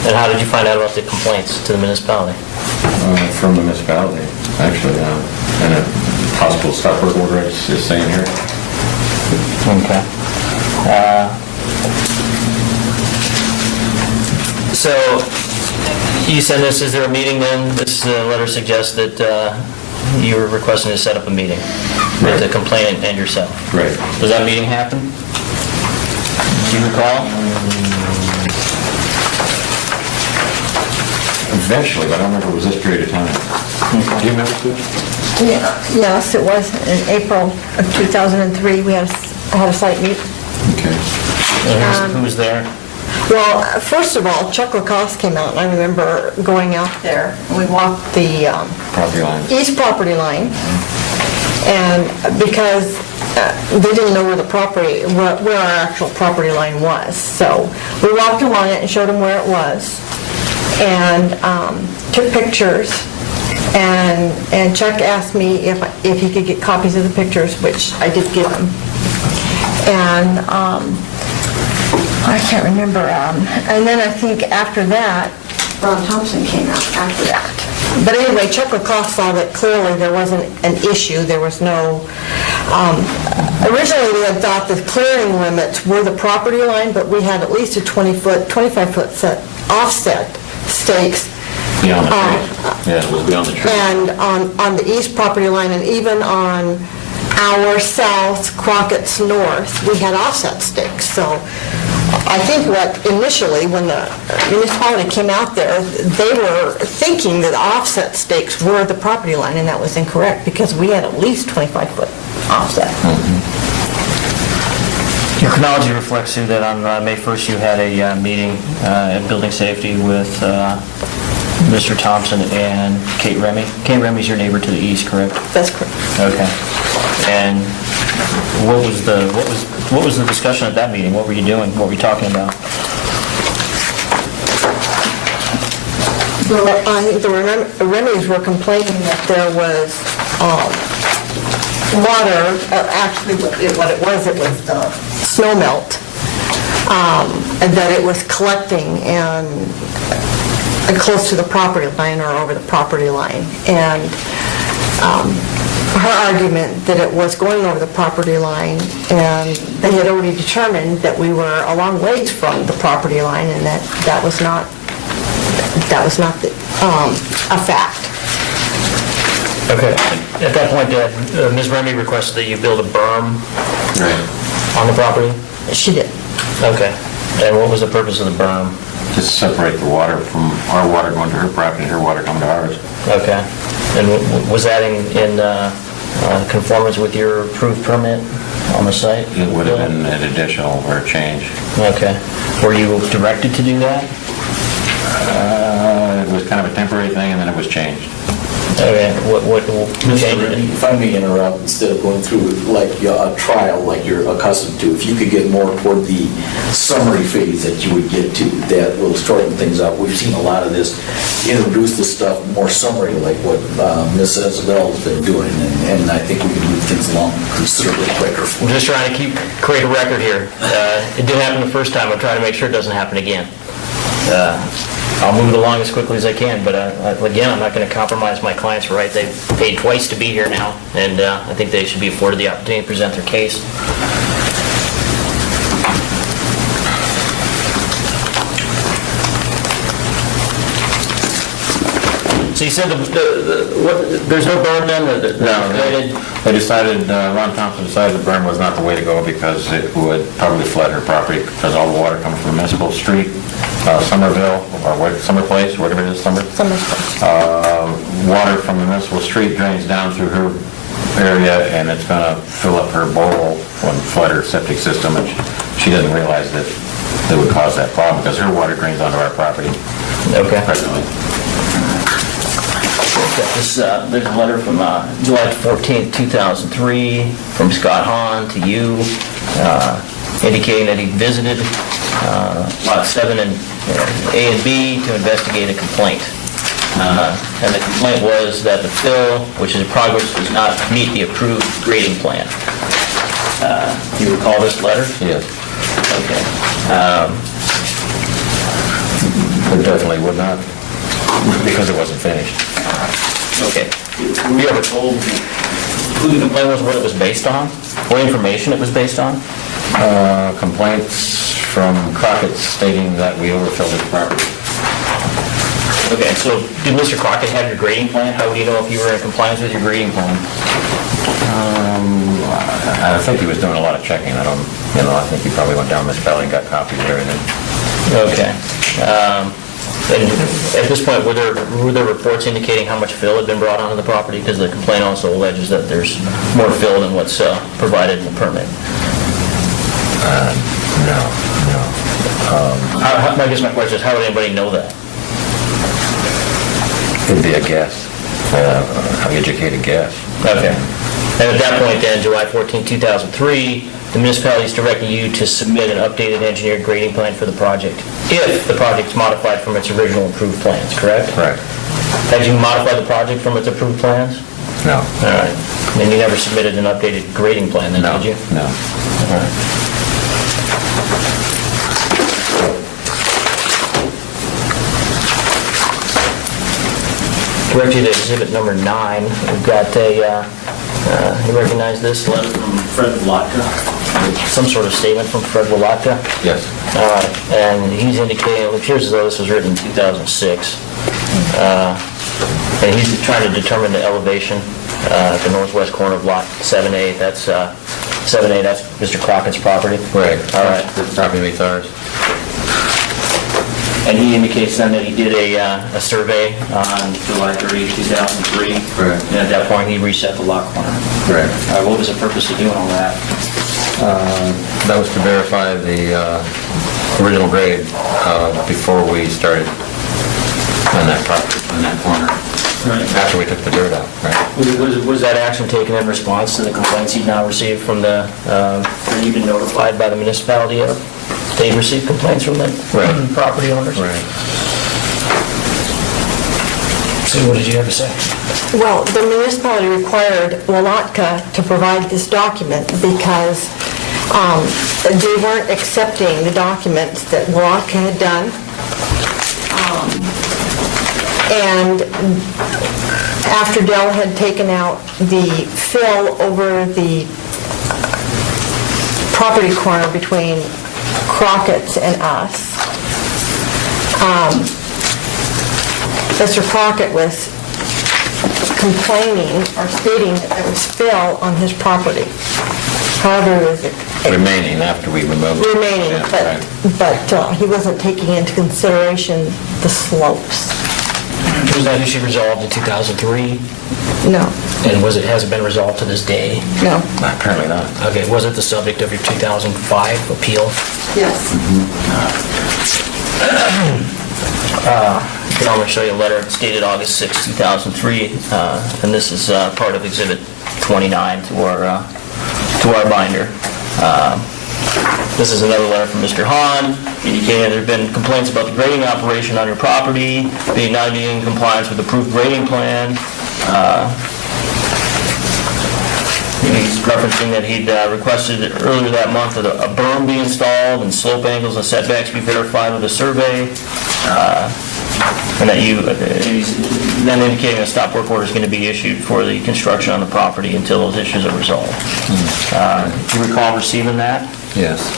And how did you find out about the complaints to the municipality? from the municipality, actually, and a possible stop work order is saying here. Okay. So you send this, is there a meeting then? This letter suggests that you were requesting to set up a meeting with the complainant and yourself. Right. Does that meeting happen? Do you recall? Eventually, but I don't remember it was this period of time. Do you remember, Sue? Yes, it was in April of 2003, we had a site meet. Okay. Who was there? Well, first of all, Chuck Lacoste came out, and I remember going out there, and we walked the Property line. east property line, and because they didn't know where where our actual property line was, so we walked along it and showed them where it was, and took pictures, and Chuck asked me if he could get copies of the pictures, which I did give him. And I can't remember, and then I think after that, Ron Thompson came out after that. But anyway, Chuck Lacoste saw that clearly there wasn't an issue, there was no, originally we had thought the clearing limits were the property line, but we had at least a 25-foot set offset stakes. Beyond the tree. Yeah, it was beyond the tree. And on the east property line, and even on our south, Crockett's north, we had offset stakes. So I think what initially, when the municipality came out there, they were thinking that offset stakes were the property line, and that was incorrect, because we had at least 25-foot offset. Your chronology reflects, Sue, that on May 1st you had a meeting at Building Safety with Mr. Thompson and Kate Remy. Kate Remy's your neighbor to the east, correct? That's correct. Okay. And what was the discussion at that meeting? What were you doing? What were you talking about? I think the Remy's were complaining that there was water, actually what it was snow melt, and that it was collecting and close to the property line or over the property line. And her argument that it was going over the property line, and they had already determined that we were a long ways from the property line, and that was not a fact. Okay. At that point, Ms. Remy requested that you build a berm on the property? She did. Okay. And what was the purpose of the berm? Just separate the water from our water going to her property and her water coming to ours. Okay. And was that in conformance with your approved permit on the site? It would have been an additional or a change. Okay. Were you directed to do that? It was kind of a temporary thing, and then it was changed. Okay. What Mr. changed Rennie, it? if I may interrupt, instead of going through like a trial like you're accustomed to, if you could get more toward the summary phase that you would get to, that will shorten things up. We've seen a lot of this, introduce this stuff more summary, like what Ms. Isabel's been doing, and I think we can move things along considerably quicker. I'm just trying to create a record here. It didn't happen the first time. I'm trying to make sure it doesn't happen again. I'll move it along as quickly as I can, but again, I'm not going to compromise my client's right. They've paid twice to be here now, and I think they should be afforded the opportunity to present their case. So you said there's no berm then? They decided, Ron Thompson decided the berm was not the way to go because it would probably flood her property because all the water comes from Municipal Street, Somerville, or Summer Place, whatever it is, Summer. Water from the Municipal Street drains down through her area and it's going to fill up her bowl and flood her septic system, and she doesn't realize that it would cause that problem because her water drains onto our property. Okay. Presently. There's a letter from July 14th, 2003, from Scott Hahn to you, indicating that he visited Lot 7 and A and B to investigate a complaint. And the complaint was that the fill, which is in progress, does not meet the approved grading plan. Do you recall this letter? Yes. Okay. It definitely would not, because it wasn't finished. Okay. Were you ever told who the complaint was, what it was based on? What information it was based on? Complaints from Crockett stating that we overfilled his property. Okay, so did Mr. Crockett have your grading plan? How would you know if you were in compliance with your grading plan? I think he was doing a lot of checking. I think he probably went down Miss Valley and got copies of everything. Okay. And at this point, were there reports indicating how much fill had been brought onto the property? Because the complaint also alleges that there's more fill than what's provided in the permit. No. I guess my question is, how would anybody know that? It'd be a guess, an educated guess. Okay. And at that point then, July 14, 2003, the municipality is directing you to submit an updated engineered grading plan for the project, if the project's modified from its original approved plans, correct? Correct. Had you modified the project from its approved plans? No. All right. And you never submitted an updated grading plan then, No. did you? No. All right. Direct you to exhibit number 9. We've got you recognize this letter from Fred Wolotka? Some sort of statement from Fred Wolotka? Yes. All right, and he's indicating, it appears as though this was written in 2006. And he's trying to determine the elevation at the northwest corner of Lot 7A. That's 7A, that's Mr. Crockett's property? Right. All right. The property meets ours. And he indicates then that he did a survey on July 30, 2003. Correct. And at that point, he reset the lot corner. Correct. What was the purpose of doing all that? That was to verify the original grade before we started on that property, on that corner. Right. After we took the dirt out, right? Was that action taken in response to the complaints you've now received from that you've been notified by the municipality of? They've received complaints from the property owners? Right. So what did you have to say? Well, the municipality required Wolotka to provide this document because they weren't accepting the documents that Wolotka had done. And after Dell had taken out the fill over the property corner between Crockett's and us, Mr. Crockett was complaining or stating that there was fill on his property. However, it was Remaining after we removed it. remaining, Yeah, right. but he wasn't taking into consideration the slopes. Was that issue resolved in 2003? No, And has it been resolved to this day? no. Apparently not. Okay, was it the subject of your 2005 appeal? Yes. I can almost show you a letter dated August 6, 2003, and this is part of Exhibit 29 to our binder. This is another letter from Mr. Hahn, indicating there have been complaints about the grading operation on your property, being not being in compliance with approved grading plan. He's referencing that he'd requested earlier that month that a berm be installed and slope angles and setbacks be verified with a survey, and that he's then indicating a stop work order is going to be issued for the construction on the property until those issues are resolved. Do you recall receiving that? Yes.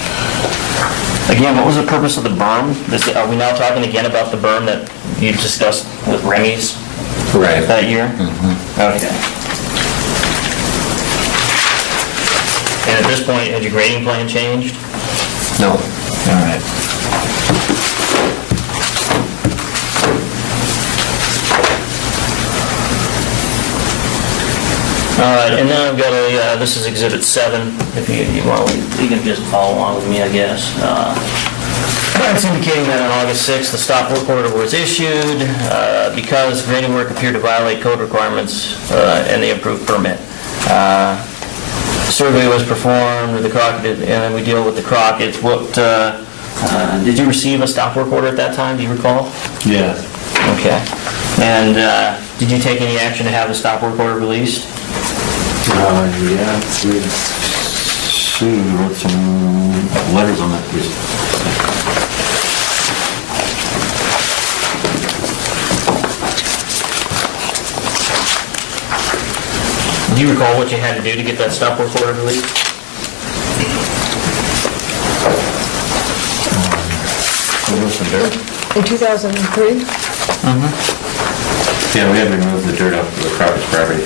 Again, what was the purpose of the berm? Are we now talking again about the berm that you discussed with Remy's? Right. that year? Okay. And at this point, had your grading plan changed? No. All right. All right, and then I've got this is Exhibit 7, if you want, you can just follow along with me, I guess. It's indicating that on August 6th, the stop work order was issued because grading work appeared to violate code requirements and the approved permit. Survey was performed, and then we deal with the Crockett's. Did you receive a stop work order at that time, do you recall? Yeah. Okay. And did you take any action to have the stop work order released? Yeah, Sue wrote some letters on that. Do you recall what you had to do to get that stop work order released? In 2003? Yeah, we had to remove the dirt off the Crockett's property.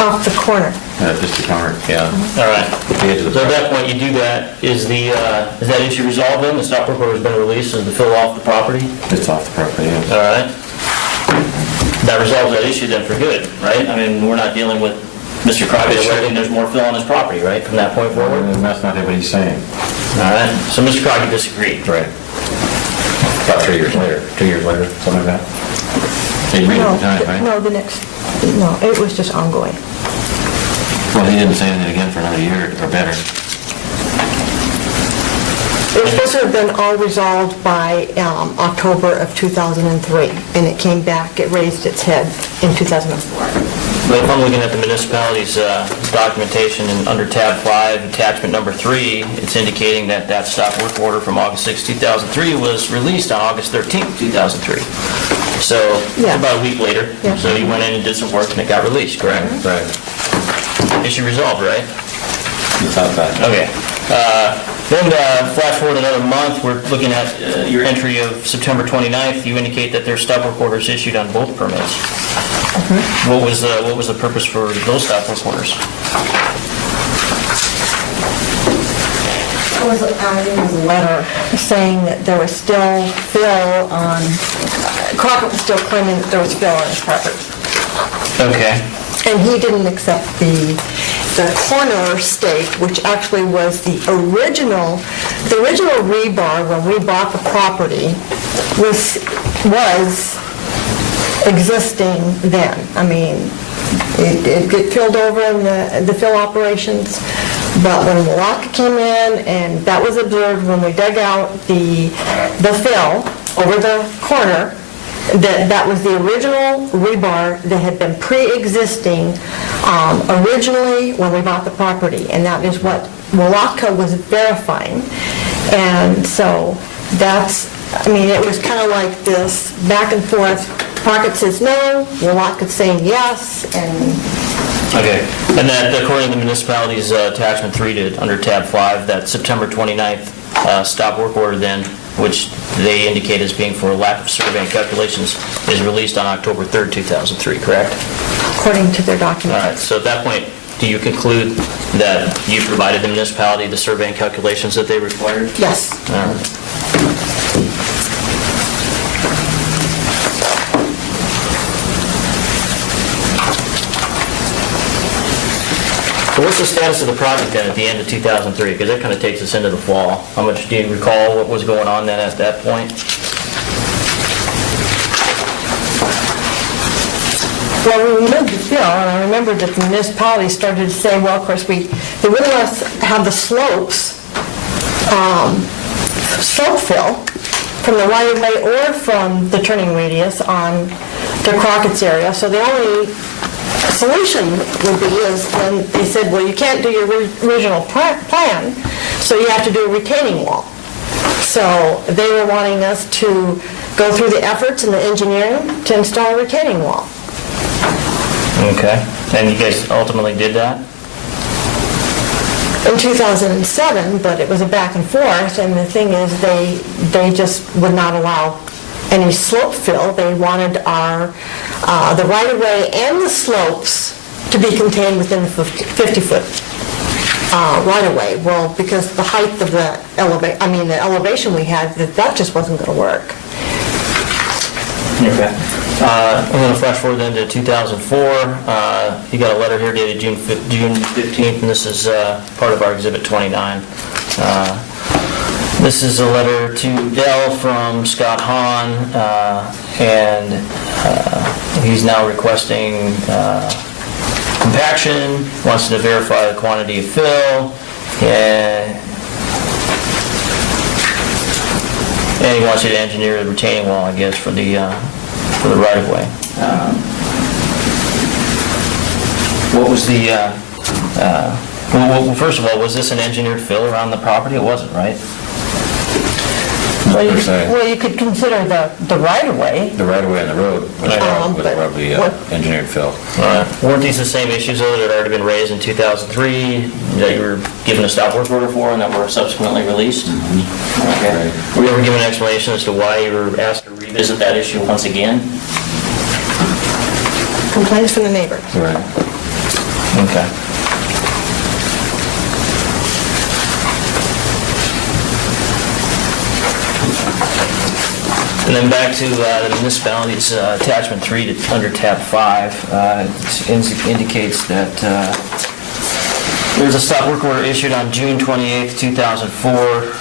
Off the corner. Just the corner, yeah. All right. The edge of the So at that point, you do that, is that issue resolved then? The stop work order has been released, is the fill off the property? It's off the property, yeah. All right. That resolves that issue then for good, right? I mean, we're not dealing with Mr. Crockett alleging there's more fill on his property, right, from that point forward? And that's not what he's saying. All right. So Mr. Crockett disagreed. Right. About 2 years later, something like that. They agreed at the time, right? No, it was just ongoing. Well, he didn't say anything again for another year or better. It was supposed to have been all resolved by October of 2003, and it came back, it raised its head in 2004. But if I'm looking at the municipality's documentation and under tab 5, attachment number 3, it's indicating that that stop work order from August 6, 2003 was released on August 13, 2003. So Yeah. about a week later, Yeah. so you went in and did some work and it got released, correct? Right. Issue resolved, right? It's not bad. Okay. Then flash forward another month, we're looking at your entry of September 29th. You indicate that there's stop work orders issued on both permits. What was the purpose for those stop work orders? It was a letter saying that there was still fill on, Crockett was still claiming that there was fill on his property. Okay. And he didn't accept the corner stake, which actually was the original rebar when we bought the property was existing then. I mean, it get filled over in the fill operations, but when Malacca came in, and that was observed when we dug out the fill over the corner, that was the original rebar that had been pre-existing originally when we bought the property, and that is what Malacca was verifying. And so that's, I mean, it was kind of like this back and forth. Crockett says no, Malacca's saying yes, and... Okay. And that, according to the municipality's attachment 3 to under tab 5, that September 29th stop work order then, which they indicate as being for a lack of survey and calculations, is released on October 3rd, 2003, correct? According to their All document. right, so at that point, do you conclude that you provided the municipality the survey and calculations that they required? Yes. All right. So what's the status of the project then at the end of 2003? Because that kind of takes us into the fall. How much do you recall what was going on then at that point? Well, we removed the fill, and I remember that the municipality started to say, well, of course, they wouldn't let us have the slope fill from the right-of-way or from the turning radius on the Crockett's area. So the only solution would be is then they said, well, you can't do your original plan, so you have to do a retaining wall. So they were wanting us to go through the efforts and the engineering to install a retaining wall. Okay. And you guys ultimately did that? In 2007, but it was a back and forth, and the thing is, they just would not allow any slope fill. They wanted our the right-of-way and the slopes to be contained within the 50-foot right-of-way. Well, because the height of the the elevation we had, that just wasn't going to work. Okay. I'm going to flash forward then to 2004. You got a letter here dated June 15th, and this is part of our Exhibit 29. This is a letter to Dell from Scott Hahn, and he's now requesting compaction, wants to verify the quantity of fill, and he wants you to engineer the retaining wall, I guess, for the right-of-way. What was the, well, first of all, was this an engineered fill around the property? It wasn't, right? Per se. Well, you could consider the right-of-way. The right-of-way and the road was probably engineered fill. Weren't these the same issues, though, that had already been raised in 2003, that you were given a stop work order for and that were subsequently released? Okay. Were you ever given an explanation as to why you were asked to revisit that issue once again? Complaints from the neighbors. Right. Okay. And then back to the municipalities, attachment 3 to under tab 5, it indicates that there's a stop work order issued on June 28th, 2004.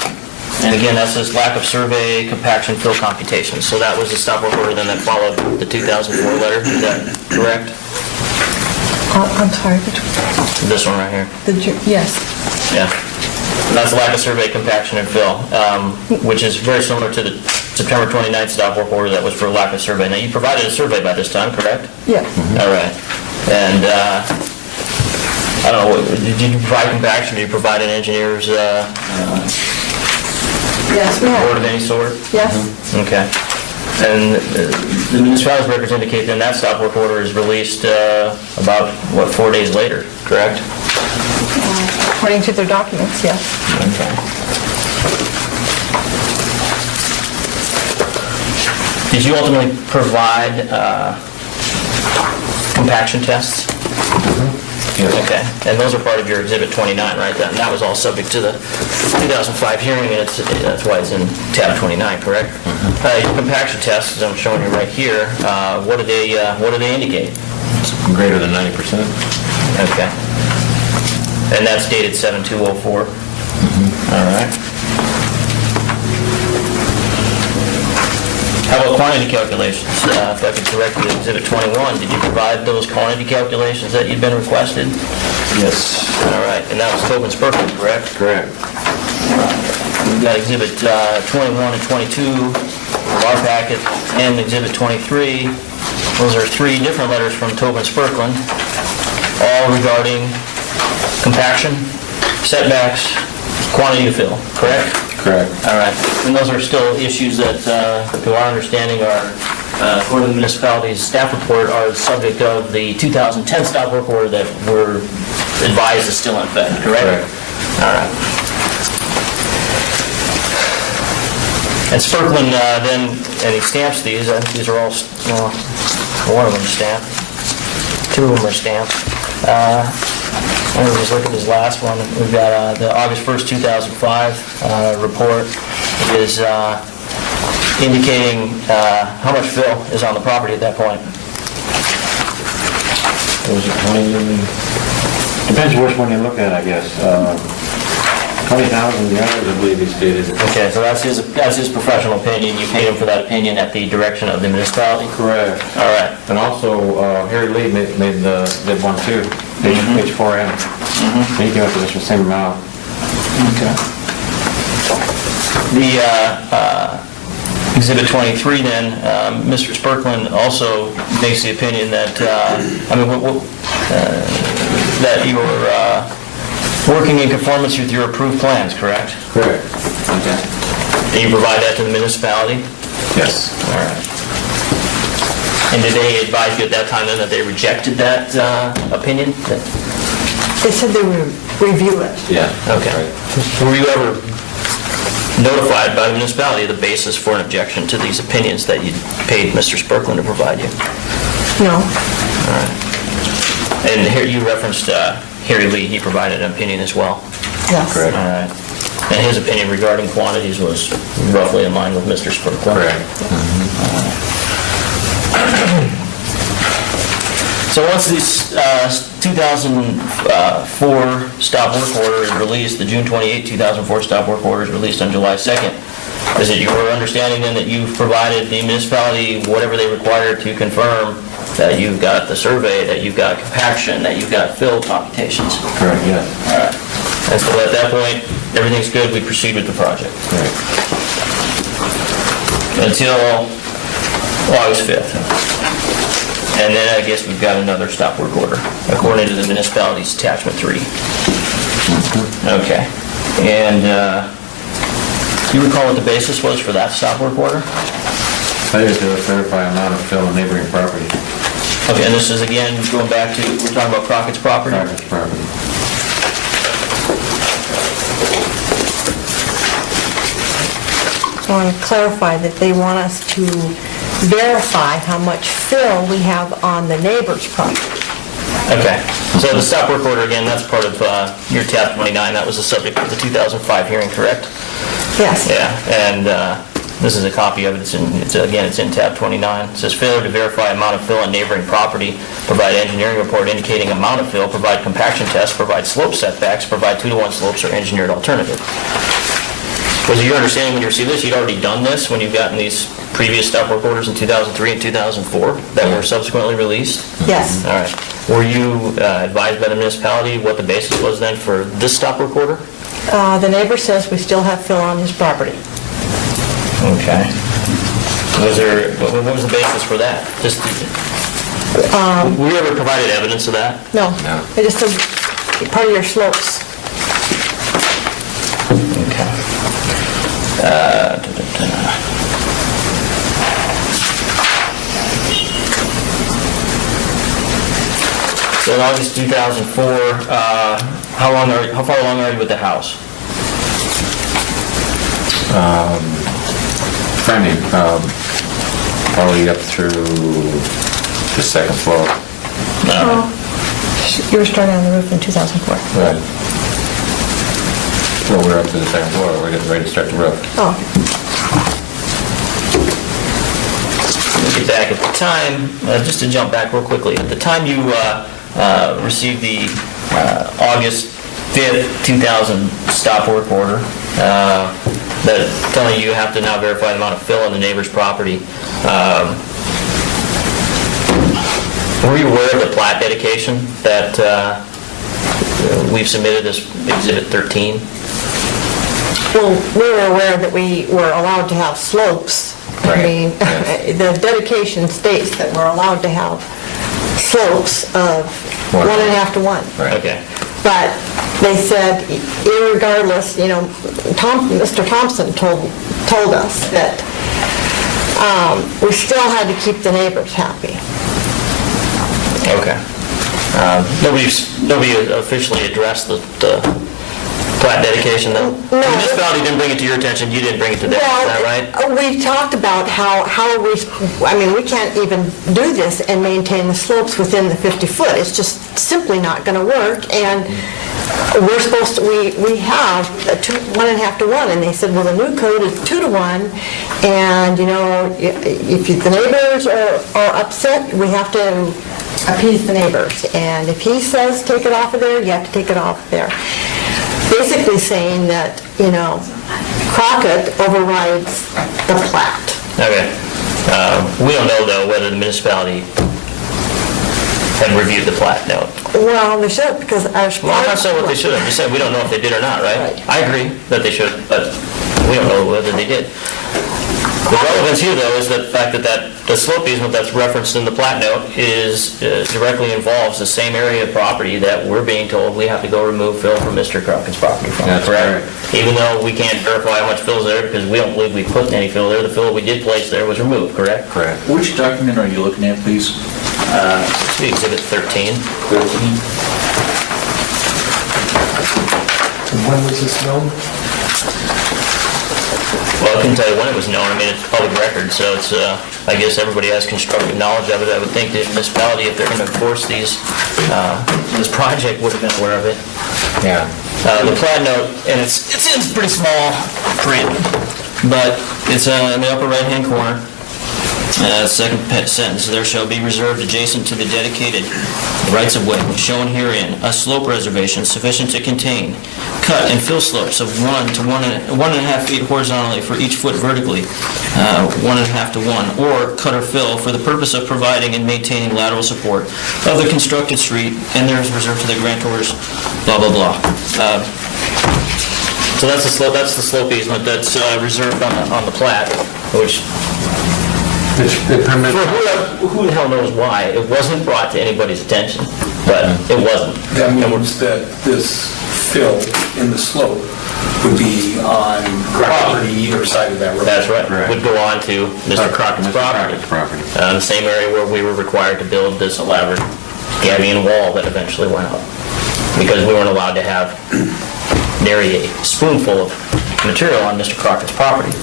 And again, that says lack of survey, compaction, fill computation. So that was the stop work order then that followed the 2004 letter, is that correct? I'm sorry, which one? This one right here. Yes. Yeah. That's lack of survey, compaction, and fill, which is very similar to the September 29th stop work order that was for lack of survey. Now, you provided a survey by this time, correct? Yeah. All right. And I don't know, did you provide compaction? Did you provide an engineer's Yes, we report of have. any sort? Yes. Okay. And the municipalities records indicate then that stop work order is released about, 4 days later, correct? According to their documents, yes. Okay. Did you ultimately provide compaction tests? Yes. Okay, and those are part of your Exhibit 29, right? And that was all subject to the 2005 hearing, and that's why it's in tab 29, correct? Your compaction tests, as I'm showing you right here, what do they indicate? Greater than 90%. Okay. And that's dated 7/2/04? All right. How about quantity calculations? If I could direct you to Exhibit 21, did you provide those quantity calculations that you'd been requested? Yes. All right, and that was Tobin's Perkins, correct? Correct. We've got Exhibit 21 and 22 of our packet, and Exhibit 23. Those are 3 different letters from Tobin Sperklin, all regarding compaction, setbacks, quantity to fill, correct? Correct. All right. And those are still issues that, to our understanding, are, according to the municipality's staff report, are the subject of the 2010 stop work order that were advised is still in effect, correct? Correct. All right. And Sperklin then, and he stamps these. These are all, one of them stamped. 2 of them are stamped. Let me just look at this last one. We've got the August 1st, 2005 report is indicating how much fill is on the property at that point. Was it 20? Depends which one you look at, I guess. 20,000 yards, I believe he stated. Okay, so that's his professional opinion. You paid him for that opinion at the direction of the municipality? Correct. All right. And also, Harry Lee did one too, page 4M. He came up with this the same amount. Okay. The Exhibit 23 then, Mr. Sperklin also makes the opinion that, that you were working in conformance with your approved plans, correct? Correct. Okay. And you provide that to the municipality? Yes. All right. And did they advise you at that time then that they rejected that opinion? They said they would review it. Yeah. Okay. Were you ever notified by the municipality of the basis for an objection to these opinions that you paid Mr. Sperklin to provide you? No. And here you referenced Harry Lee, he provided an opinion as well. Yes. Correct. All right. And his opinion regarding quantities was roughly in line with Mr. Sperkler. Correct. So once this 2004 stop work order is released, the June 28, 2004 stop work order is released on July 2nd, is it your understanding then that you've provided the municipality whatever they require to confirm that you've got the survey, that you've got compaction, that you've got fill computations? Correct, yes. All right. And so at that point, everything's good, we proceed with the project. Correct. Until August 5th. And then I guess we've got another stop work order, according to the municipality's attachment 3. Okay. And do you recall what the basis was for that stop work order? Failure to verify amount of fill in neighboring property. Okay, and this is again, going back to, we're talking about Crockett's property? Private property. I want to clarify that they want us to verify how much fill we have on the neighbor's property. Okay, so the stop work order, again, that's part of your tab 29, that was the subject of the 2005 hearing, correct? Yes. Yeah, and this is a copy of it, it's in tab 29. It says failure to verify amount of fill on neighboring property, provide engineering report indicating amount of fill, provide compaction tests, provide slope setbacks, provide 2-to-1 slopes or engineered alternative. Was it your understanding when you received this, you'd already done this when you've gotten these previous stop work orders in 2003 and 2004 that were subsequently released? Yes. All right. Were you advised by the municipality what the basis was then for this stop work order? The neighbor says we still have fill on his property. Okay. What was the basis for that? Just, were you ever provided evidence of that? No. No. It just said part of your slopes. Okay. So in August 2004, how far along are you with the house? Framing, probably up through the second floor. You were starting on the roof in 2004. Right. Well, we're up to the second floor, we're getting ready to start the roof. Oh, Get back at the time, just to jump back real quickly, at the time you received the August 5th, 2000 stop work order, that telling you have to now verify the amount of fill on the neighbor's property, were you aware of the plat dedication that we've submitted as Exhibit 13? well, we were aware that we were allowed to have slopes. I Right. mean, the dedication states that we're allowed to have slopes of 1.5 to 1. Okay. But they said, irregardless, Mr. Thompson told us that we still had to keep the neighbors happy. Okay. Nobody officially addressed the plat dedication, though? The municipality didn't bring it to your attention, you didn't bring it to theirs, is that right? We talked about how we can't even do this and maintain the slopes within the 50 foot. It's just simply not going to work, and we're supposed to, we have a 1.5 to 1, and they said, well, the new code is 2 to 1, and, if the neighbors are upset, we have to appease the neighbors, and if he says take it off of there, you have to take it off there. Basically saying that, Crockett overrides the plat. Okay. We don't know, though, whether the municipality had reviewed the plat note. Well, they should, because our... Well, I'm not saying what they should have, just said we don't know if they did or not, right? Right. I agree that they should, but we don't know whether they did. The relevance here, though, is the fact that the slope easement that's referenced in the plat note is directly involves the same area of property that we're being told we have to go remove fill from Mr. Crockett's property from. That's correct? correct. Even though we can't verify how much fill's there because we don't believe we put any fill there, the fill we did place there was removed, correct? Correct. Which document are you looking at, please? It's the Exhibit 13. 13? When was this known? Well, Well, I couldn't tell you when it was known. I mean, it's public record, so it's, I guess everybody has constructive knowledge of it. I would think the municipality, if they're going to enforce these, this project would have been aware of it. Yeah. The plat note, and it's in pretty small print, but it's in the upper right-hand corner. Second sentence, there shall be reserved adjacent to the dedicated rights-of-way shown herein a slope reservation sufficient to contain cut and fill slopes of 1 to 1.5 feet horizontally for each foot vertically, 1.5 to 1, or cut or fill for the purpose of providing and maintaining lateral support of the constructed street, and there is reserved to the grantors, blah, blah, blah. So that's the slope easement that's reserved on the plat, which The permit, who the hell knows why? It wasn't brought to anybody's attention, but it wasn't. That means that this fill in the slope would be on property either side of that road. That's right. Correct. Would go on to Mr. Crockett's Mr. property. Crockett's property. The same area where we were required to build this elaborate gabion wall that eventually went up. Because we weren't allowed to have nary a spoonful of material on Mr. Crockett's property.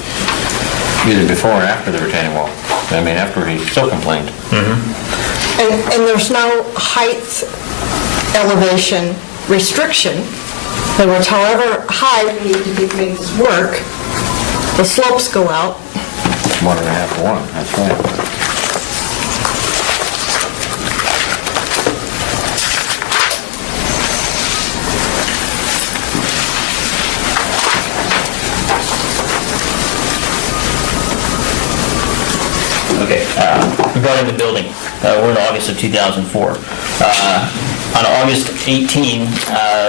either before or after the retaining wall. I mean, after he still complained. And there's no height elevation restriction. In other words, however high we need to make this work, the slopes go out. 1.5 to 1, that's right. Okay, regarding the building, we're in August of 2004. On August 18,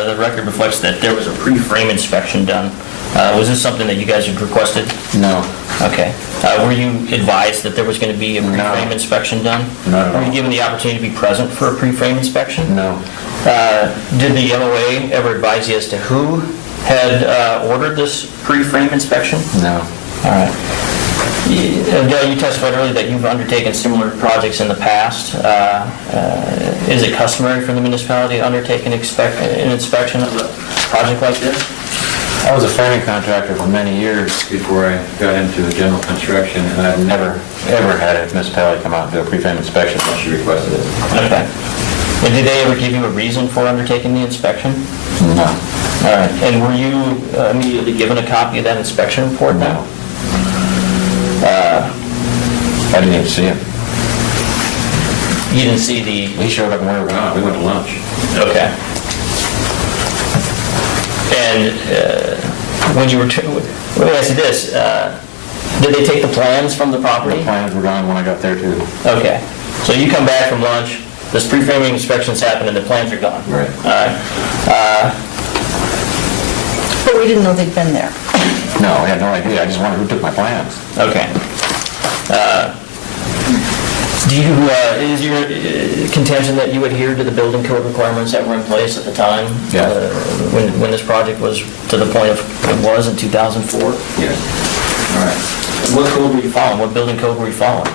the record reflects that there was a pre-frame inspection done. Was this something that you guys had requested? No. Okay. Were you advised that there was going to be a pre-frame inspection done? Not at all. Were you given the opportunity to be present for a pre-frame inspection? No. Did the MOA ever advise you as to who had ordered this pre-frame inspection? No. All right. Dale, you testified earlier that you've undertaken similar projects in the past. Is it customary for the municipality to undertake an inspection of a project like this? I was a framing contractor for many years before I got into general construction, and I've never, ever had a municipality come out and do a pre-frame inspection unless you requested it. Okay. And did they ever give you a reason for undertaking the inspection? No. All right. And were you immediately given a copy of that inspection report now? I didn't even see him. You didn't see the... He showed up and we were gone. We went to lunch. Okay. And when you were... Let me ask you this. Did they take the plans from the property? The plans were gone when I got there too. Okay. So you come back from lunch, this pre-framing inspection's happened, and the plans are gone? Right. All right. But we didn't know they'd been there. No, I had no idea. I just wondered who took my plans. Okay. Is your contention that you adhered to the building code requirements that were in place at the time? Yeah. When this project was to the point of it was in 2004? Yes. All right. What code were you following? What building code were you following?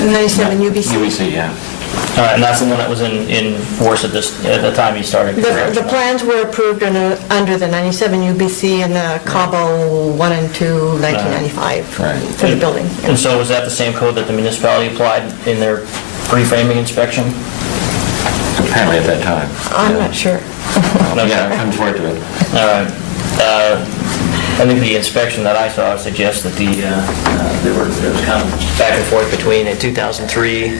And then he said in UBC. UBC, yeah. All right, and that's the one that was in force at the time you started construction? The plans were approved under the 97 UBC and the Cabo 1 and 2, 1995 Right. for the building. And so was that the same code that the municipality applied in their pre-framing inspection? Apparently at that time. I'm not sure. Yeah, I couldn't swear to it. All right. I think the inspection that I saw suggests that there was kind of back and forth between a 2003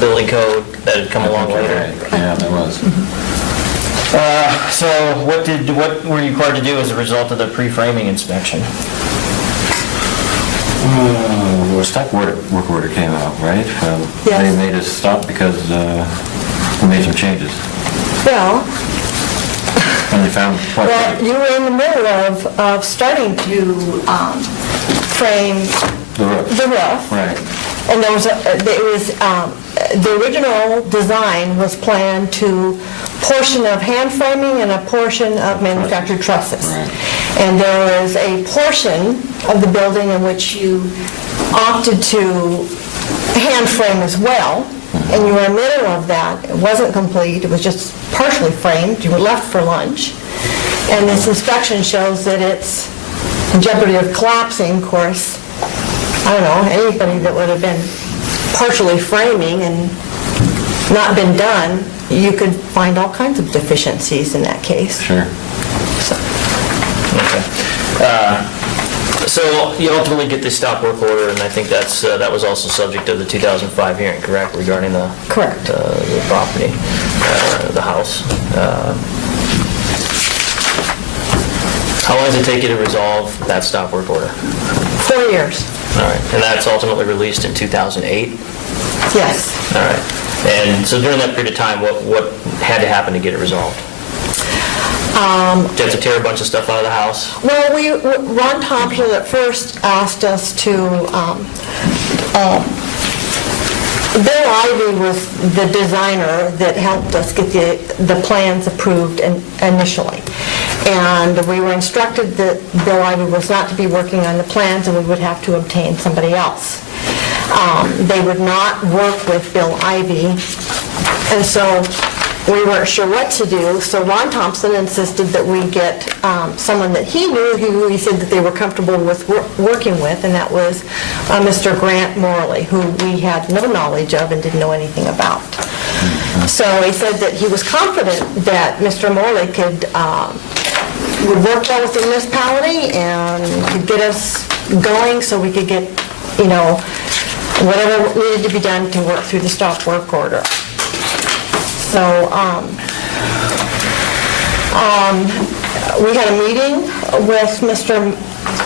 building code that had come along later. Right. Yeah, there was. So what were you required to do as a result of the pre-framing inspection? Well, a stop work order came out, right? Yes. They made us stop because we made some changes. Well, And they found what well, you were in the middle of starting to frame the roof. the roof. Right. And the original design was planned to portion of hand framing and a portion of manufactured trusses. Right. And there was a portion of the building in which you opted to hand frame as well. And you were in the middle of that. It wasn't complete. It was just partially framed. You were left for lunch. and this inspection shows that it's in jeopardy of collapsing, of course, I don't know, anybody that would have been partially framing and not been done, you could find all kinds of deficiencies in that case. Sure. So you ultimately get the stop work order, and I think that was also subject to the 2005 hearing, correct, regarding the... Correct. The property, the house. How long does it take you to resolve that stop work order? 4 years. All right, and that's ultimately released in 2008? Yes. All right. And so during that period of time, what had to happen to get it resolved? Did you have to tear a bunch of stuff out of the house? Well, Ron Thompson at first asked us to, Bill Ivy was the designer that helped us get the plans approved initially. And we were instructed that Bill Ivy was not to be working on the plans and we would have to obtain somebody else. They would not work with Bill Ivy, and so we weren't sure what to do, so Ron Thompson insisted that we get someone that he knew, who he said that they were comfortable with working with, and that was Mr. Grant Morley, who we had no knowledge of and didn't know anything about. So he said that he was confident that Mr. Morley would work well with the municipality and could get us going so we could get, whatever needed to be done to work through the stop work order. So we had a meeting with Mr.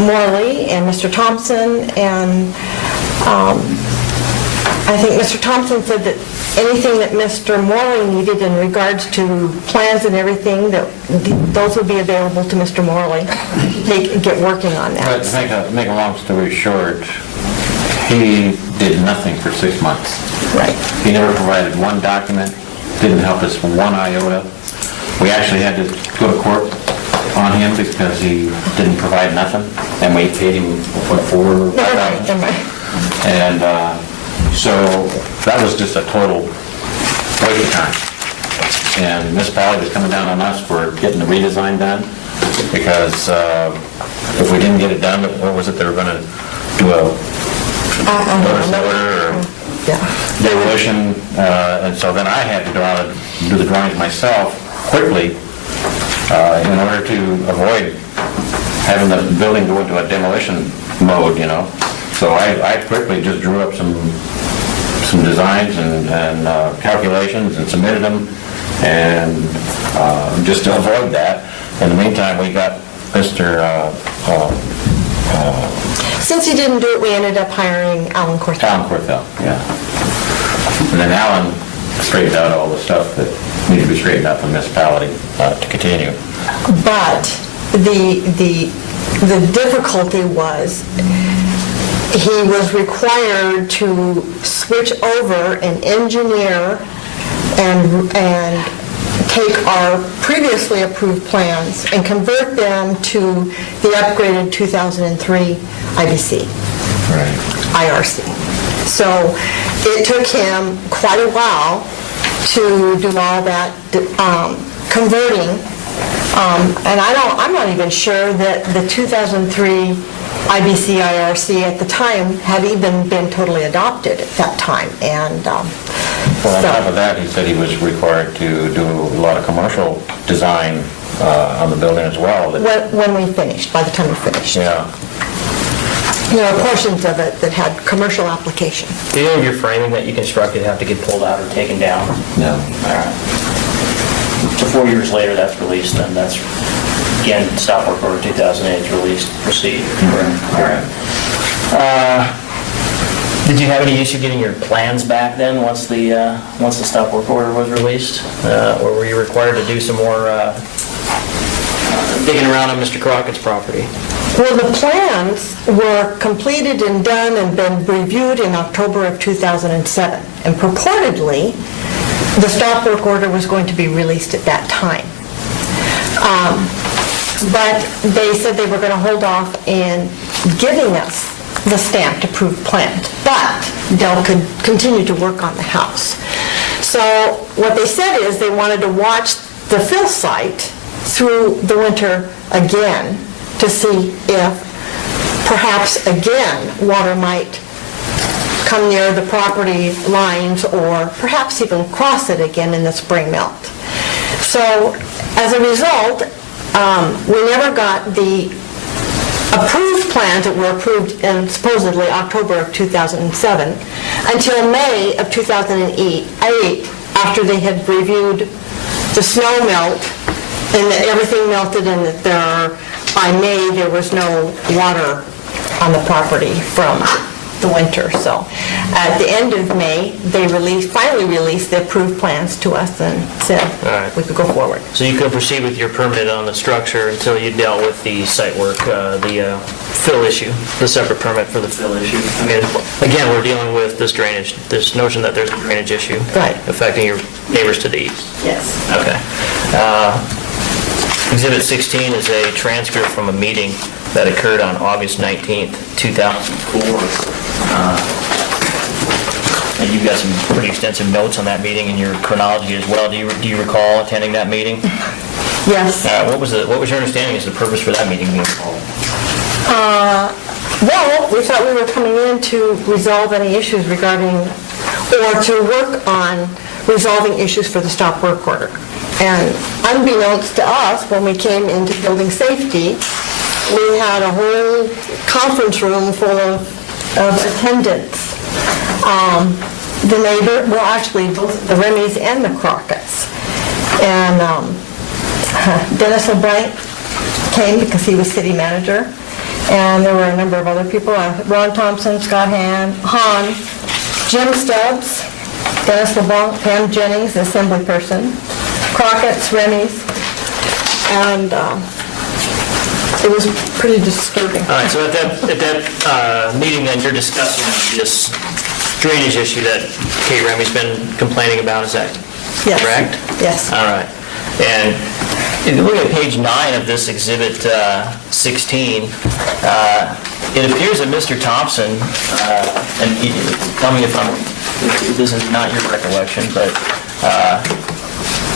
Morley and Mr. Thompson, and I think Mr. Thompson said that anything that Mr. Morley needed in regards to plans and everything, that those would be available to Mr. Morley. They could get working on that. But to make a long story short, he did nothing for 6 months. Right. He never provided one document, didn't help us for one iota. We actually had to go to court on him because he didn't provide nothing, and we paid him, what, $4,000? Never mind. And so that was just a total waste of time. And municipality was coming down on us for getting the redesign done, because if we didn't get it done, what was it, they were going to do a notice order or demolition, and so then I had to go out and do the drawings myself quickly in order to avoid having the building go into a demolition mode, So I quickly just drew up some designs and calculations and submitted them, and just to avoid that. In the meantime, we got Mr. Since he didn't do it, we ended up hiring Alan Corthell. Alan Corthell, yeah. And then Alan straightened out all the stuff that needed to be straightened out for the municipality to continue. But the difficulty was he was required to switch over and engineer and take our previously approved plans and convert them to the upgraded 2003 IBC, IRC. So it took him quite a while to do all that converting, and I'm not even sure that the 2003 IBC IRC at the time had even been totally adopted at that time, and well, on top of that, he said he was required to do a lot of commercial design on the building as well. When we finished, by the time we finished. Yeah. There were portions of it that had commercial application. Do any of your framing that you constructed have to get pulled out or taken down? No. All right. So 4 years later, that's released, then that's, again, stop work order 2008 is released, proceed. All right. Did you have any issue getting your plans back then once the stop work order was released? Or were you required to do some more digging around on Mr. Crockett's property? Well, the plans were completed and done and been reviewed in October of 2007. And purportedly, the stop work order was going to be released at that time. But they said they were going to hold off in giving us the stamped approved plans, but Dell could continue to work on the house. So what they said is they wanted to watch the fill site through the winter again to see if perhaps again water might come near the property lines or perhaps even cross it again in the spring melt. So as a result, we never got the approved plans that were approved in supposedly October of 2007 until May of 2008, after they had reviewed the snow melt and that everything melted and that by May there was no water on the property from the winter. So at the end of May, they finally released the approved plans to us and said we could go forward. So you could proceed with your permit on the structure until you dealt with the site work, the fill issue, the separate permit for the fill issue. I mean, again, we're dealing with this drainage, this notion that there's a drainage issue affecting your neighbors to the east. Yes. Okay. Exhibit 16 is a transcript from a meeting that occurred on August 19th, 2004. And you've got some pretty extensive notes on that meeting in your chronology as well. Do you recall attending that meeting? Yes. What was your understanding as the purpose for that meeting being called? Well, we thought we were coming in to resolve any issues regarding, or to work on resolving issues for the stop work order. And unbeknownst to us, when we came into building safety, we had a whole conference room full of attendants. The neighbor, well, actually, both the Remys and the Crockett's. And Dennis LeBlanc came because he was city manager. And there were a number of other people, Ron Thompson, Scott Hahn, Jim Stubbs, Dennis LeBlanc, Pam Jennings, the assembly person, Crockett's, Remy's, and it was pretty disturbing. All right, so at that meeting then, you're discussing this drainage issue that Kate Remy's been complaining about, is that correct? Yes. All right. And if you look at page 9 of this exhibit 16, it appears that Mr. Thompson, and tell me if this is not your recollection, but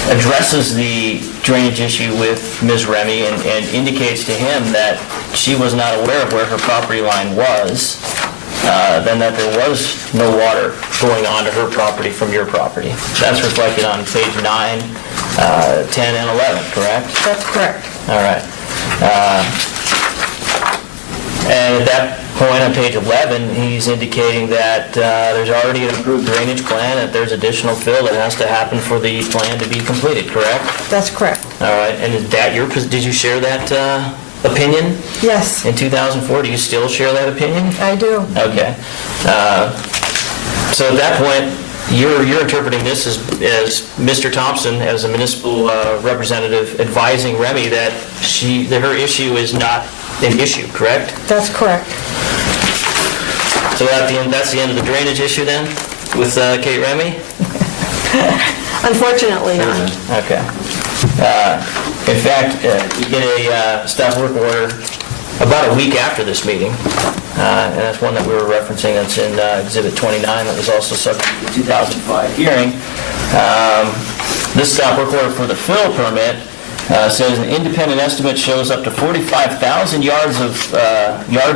addresses the drainage issue with Ms. Remy and indicates to him that she was not aware of where her property line was, then that there was no water going onto her property from your property. That's reflected on page 9, 10, and 11, correct? That's correct. All right. And at that point on page 11, he's indicating that there's already an approved drainage plan, that there's additional fill that has to happen for the plan to be completed, correct? That's correct. All right. And is that did you share that opinion? Yes. In 2004, do you still share that opinion? I do. Okay. So at that point, you're interpreting this as Mr. Thompson, as a municipal representative, advising Remy that her issue is not an issue, correct? That's correct. So that's the end of the drainage issue then, with Kate Remy? Unfortunately not. Okay. In fact, you get a stop work order about a week after this meeting, and that's one that we were referencing, that's in Exhibit 29, that was also subject to the 2005 hearing. This stop work order for the fill permit says an independent estimate shows up to 45,000 yards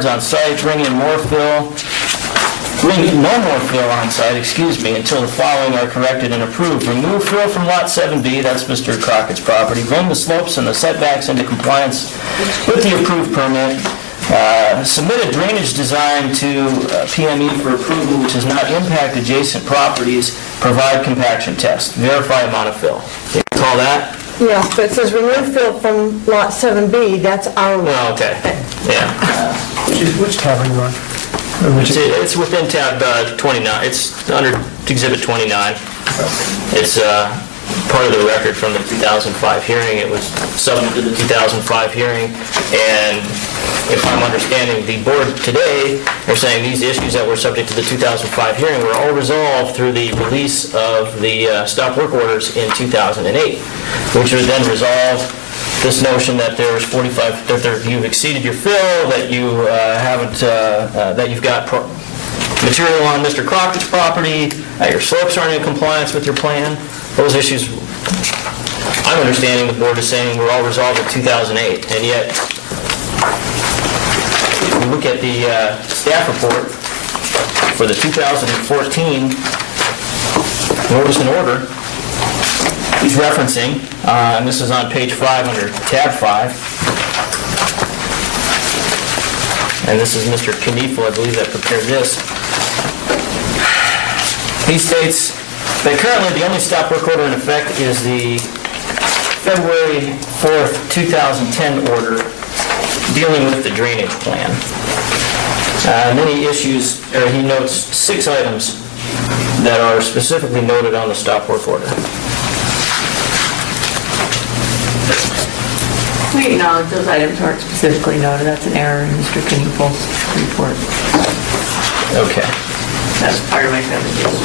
on site, bring no more fill on site, until the following are corrected and approved. Remove fill from Lot 7B, that's Mr. Crockett's property. Bring the slopes and the setbacks into compliance with the approved permit. Submit a drainage design to PME for approval which does not impact adjacent properties. Provide compaction test. Verify amount of fill. Do you recall that? Yeah, but it says remove fill from Lot 7B, that's our lot. Oh, okay. Yeah. Which tab are you on? It's within tab 29. It's under Exhibit 29. It's part of the record from the 2005 hearing. It was subject to the 2005 hearing, and if I'm understanding the board today, they're saying these issues that were subject to the 2005 hearing were all resolved through the release of the stop work orders in 2008, which would then resolve this notion that there's 45, that you've exceeded your fill, that you that you've got material on Mr. Crockett's property, that your slopes aren't in compliance with your plan. Those issues I'm understanding the board is saying we're all resolved in 2008, and yet, if we look at the staff report for the 2014 notice and order, he's referencing, and this is on page 5 under tab 5, and this is Mr. Kniefel, I believe, that prepared this. He states that currently the only stop work order in effect is the February 4th, 2010 order dealing with the drainage plan. And then he issues, or he notes 6 items that are specifically noted on the stop work order. We acknowledge those items aren't specifically noted. That's an error in Mr. Kniefel's report. Okay. That's part of my presentation.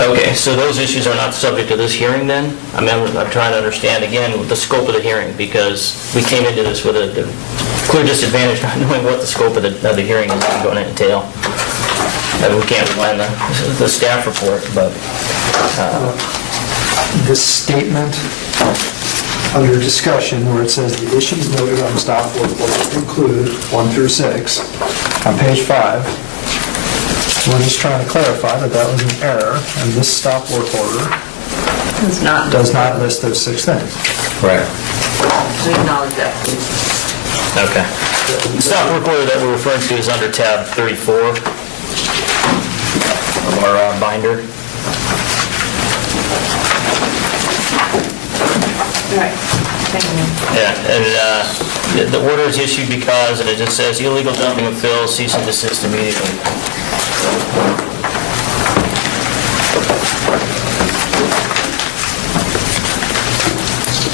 Okay, so those issues are not subject to this hearing then? I'm trying to understand again the scope of the hearing, because we came into this with a clear disadvantage not knowing what the scope of the hearing is going to entail. And we can't rely on the staff report, but... This statement under discussion where it says the issues noted on the stop work order include 1 through 6 on page 5. We're just trying to clarify that that was an error, and this stop work order does not list those 6 things. Right. We acknowledge that, please. Okay. The stop work order that we're referring to is under tab 34 of our binder. All right. Thank you. Yeah, and the order is issued because, and it just says illegal dumping of fill, cease and desist immediately.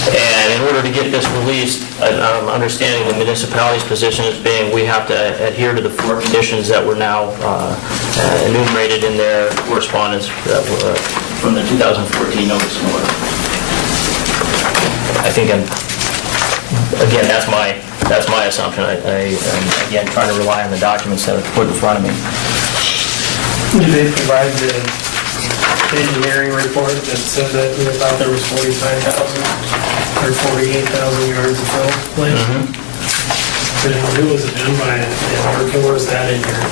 And in order to get this released, I'm understanding the municipality's position as being we have to adhere to the 4 conditions that were now enumerated in their correspondence that were from the 2014 notice and order. I think again, that's my assumption. I'm again trying to rely on the documents that are put in front of me. Did they provide the engineering report that said that we thought there was 45,000 or 48,000 yards of fill placed? Who was it done by, or was that in here?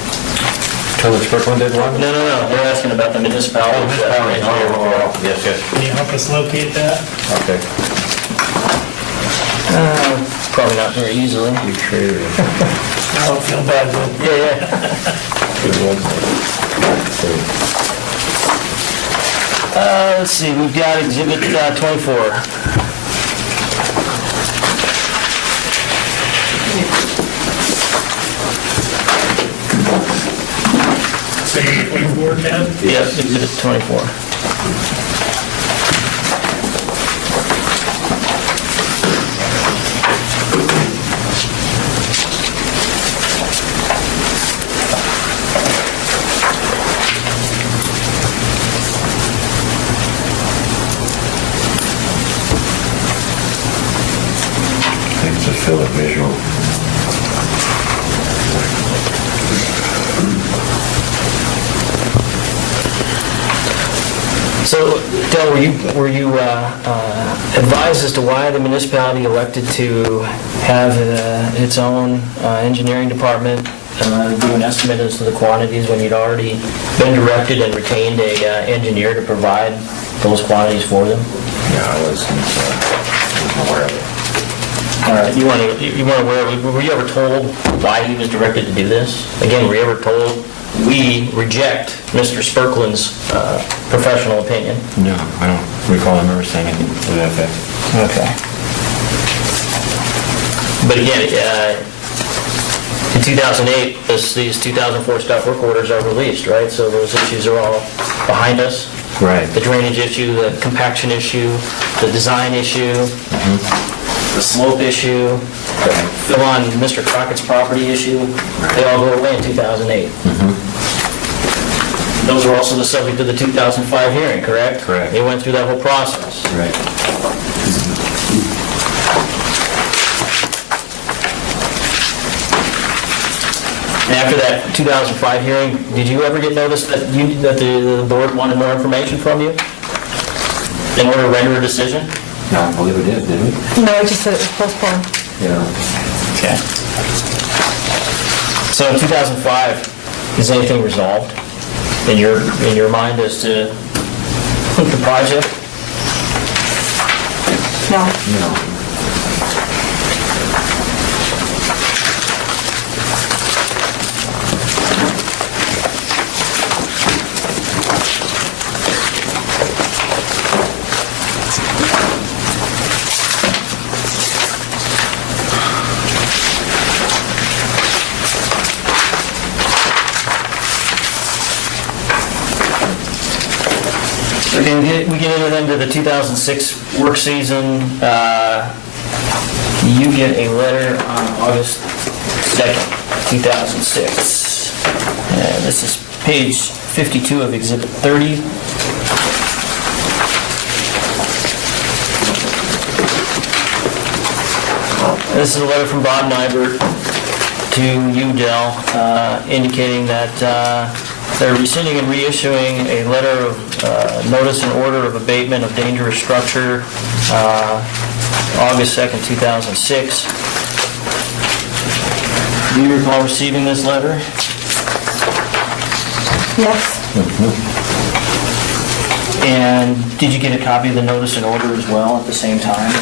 Village Brooklyn did one? No. They're asking about the municipality. Yes. Can you help us locate that? Okay. Probably not very easily. I don't feel bad, but Yeah. Let's see, we've got Exhibit 24. say 24, Ted? Yes, Exhibit 24. Things that fill a visual. So, Del, were you advised as to why the municipality elected to have its own engineering department do an estimate as to the quantities when you'd already been directed and retained a engineer to provide those quantities for them? Yeah, I wasn't aware of it. All right, you weren't aware of it. Were you ever told why he was directed to do this? Again, were you ever told, we reject Mr. Sperklin's professional opinion? No, I don't recall him ever saying anything to that effect. Okay. But again, in 2008, these 2004 stop work orders are released, right? So those issues are all behind us. Right. The drainage issue, the compaction issue, the design issue, the slope issue, the fill on Mr. Crockett's property issue, they all go away in 2008. Those were also the subject of the 2005 hearing, correct? Correct. They went through that whole process. Right. And after that 2005 hearing, did you ever get notice that the board wanted more information from you? in order to render a decision? No, I believe we did, didn't we? No, I just said it was postponed. Yeah. Okay. So in 2005, is anything resolved in your mind as to the project? No. No. We get into the 2006 work season. You get a letter on August 2nd, 2006. And this is page 52 of Exhibit 30. This is a letter from Bob Nybert to you, Dell, indicating that they're rescinding and reissuing a letter of notice and order of abatement of dangerous structure, August 2nd, 2006. Do you recall receiving this letter? Yes. And did you get a copy of the notice and order as well at the same time?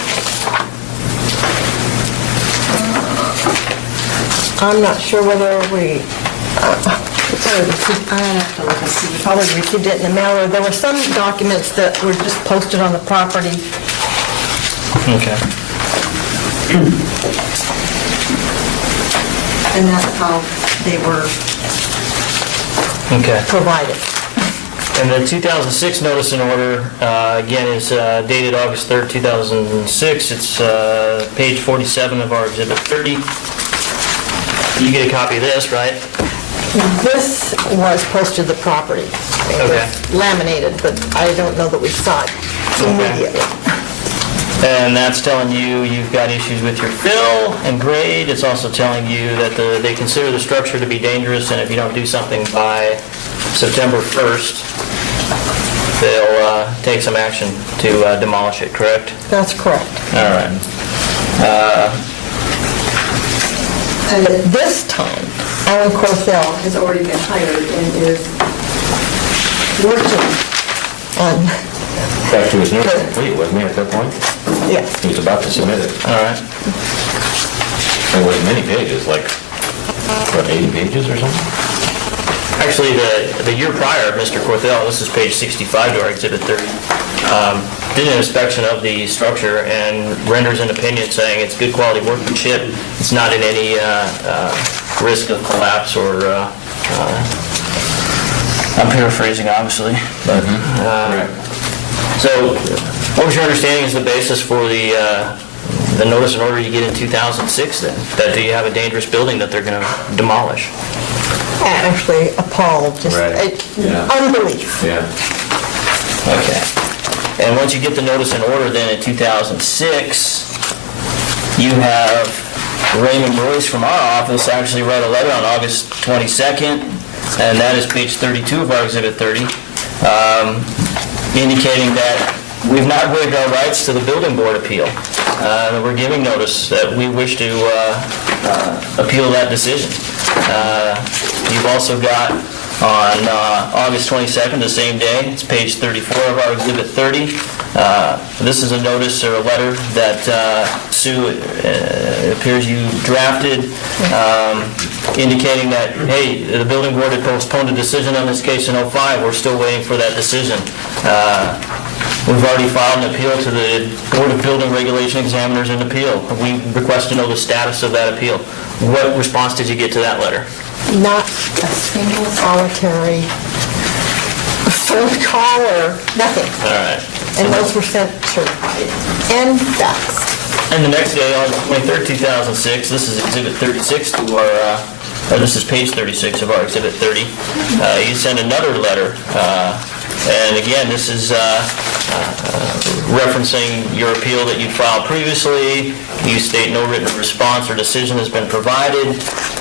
I'm not sure whether we, probably received it in the mail, or there were some documents that were just posted on the property. Okay. And that's how they were Okay. provided. And the 2006 notice and order, again, is dated August 3rd, 2006. It's page 47 of our Exhibit 30. You get a copy of this, right? This was posted to the property. It was Okay. laminated, but I don't know that we saw it immediately. And that's telling you you've got issues with your fill and grade. It's also telling you that they consider the structure to be dangerous, and if you don't do something by September 1st, they'll take some action to demolish it, correct? That's correct. All right. And at this time, Alan Corthell has already been hired and is working on, Back to his notice complete, wasn't he, at that point? yes. He was about to submit it. All right. It was many pages, like, what, 80 pages or something? Actually, the year prior, Mr. Corthell, this is page 65 to our Exhibit 30, did an inspection of the structure and renders an opinion saying it's good quality workmanship. It's not in any risk of collapse or, I'm paraphrasing, obviously, but, so what was your understanding is the basis for the notice and order you get in 2006 then? That do you have a dangerous building that they're going to demolish? Actually appalled, just Right. Yeah. unbelief. Yeah. Okay. And once you get the notice and order, then in 2006, you have Raymond Royce from our office actually write a letter on August 22nd, and that is page 32 of our Exhibit 30, indicating that we've not waived our rights to the building board appeal. We're giving notice that we wish to appeal that decision. You've also got on August 22nd, the same day, it's page 34 of our Exhibit 30. This is a notice or a letter that Sue, it appears you drafted, indicating that, hey, the building board had postponed a decision on this case in '05. We're still waiting for that decision. We've already filed an appeal to the Board of Building Regulation Examiners in appeal. We request to know the status of that appeal. What response did you get to that letter? Not a single solitary phone call or nothing. All right. And those were sent certified and faxed. And the next day, on 23rd, 2006, this is Exhibit 36 to our, this is page 36 of our Exhibit 30. You send another letter And again, this is referencing your appeal that you filed previously. You state no written response or decision has been provided.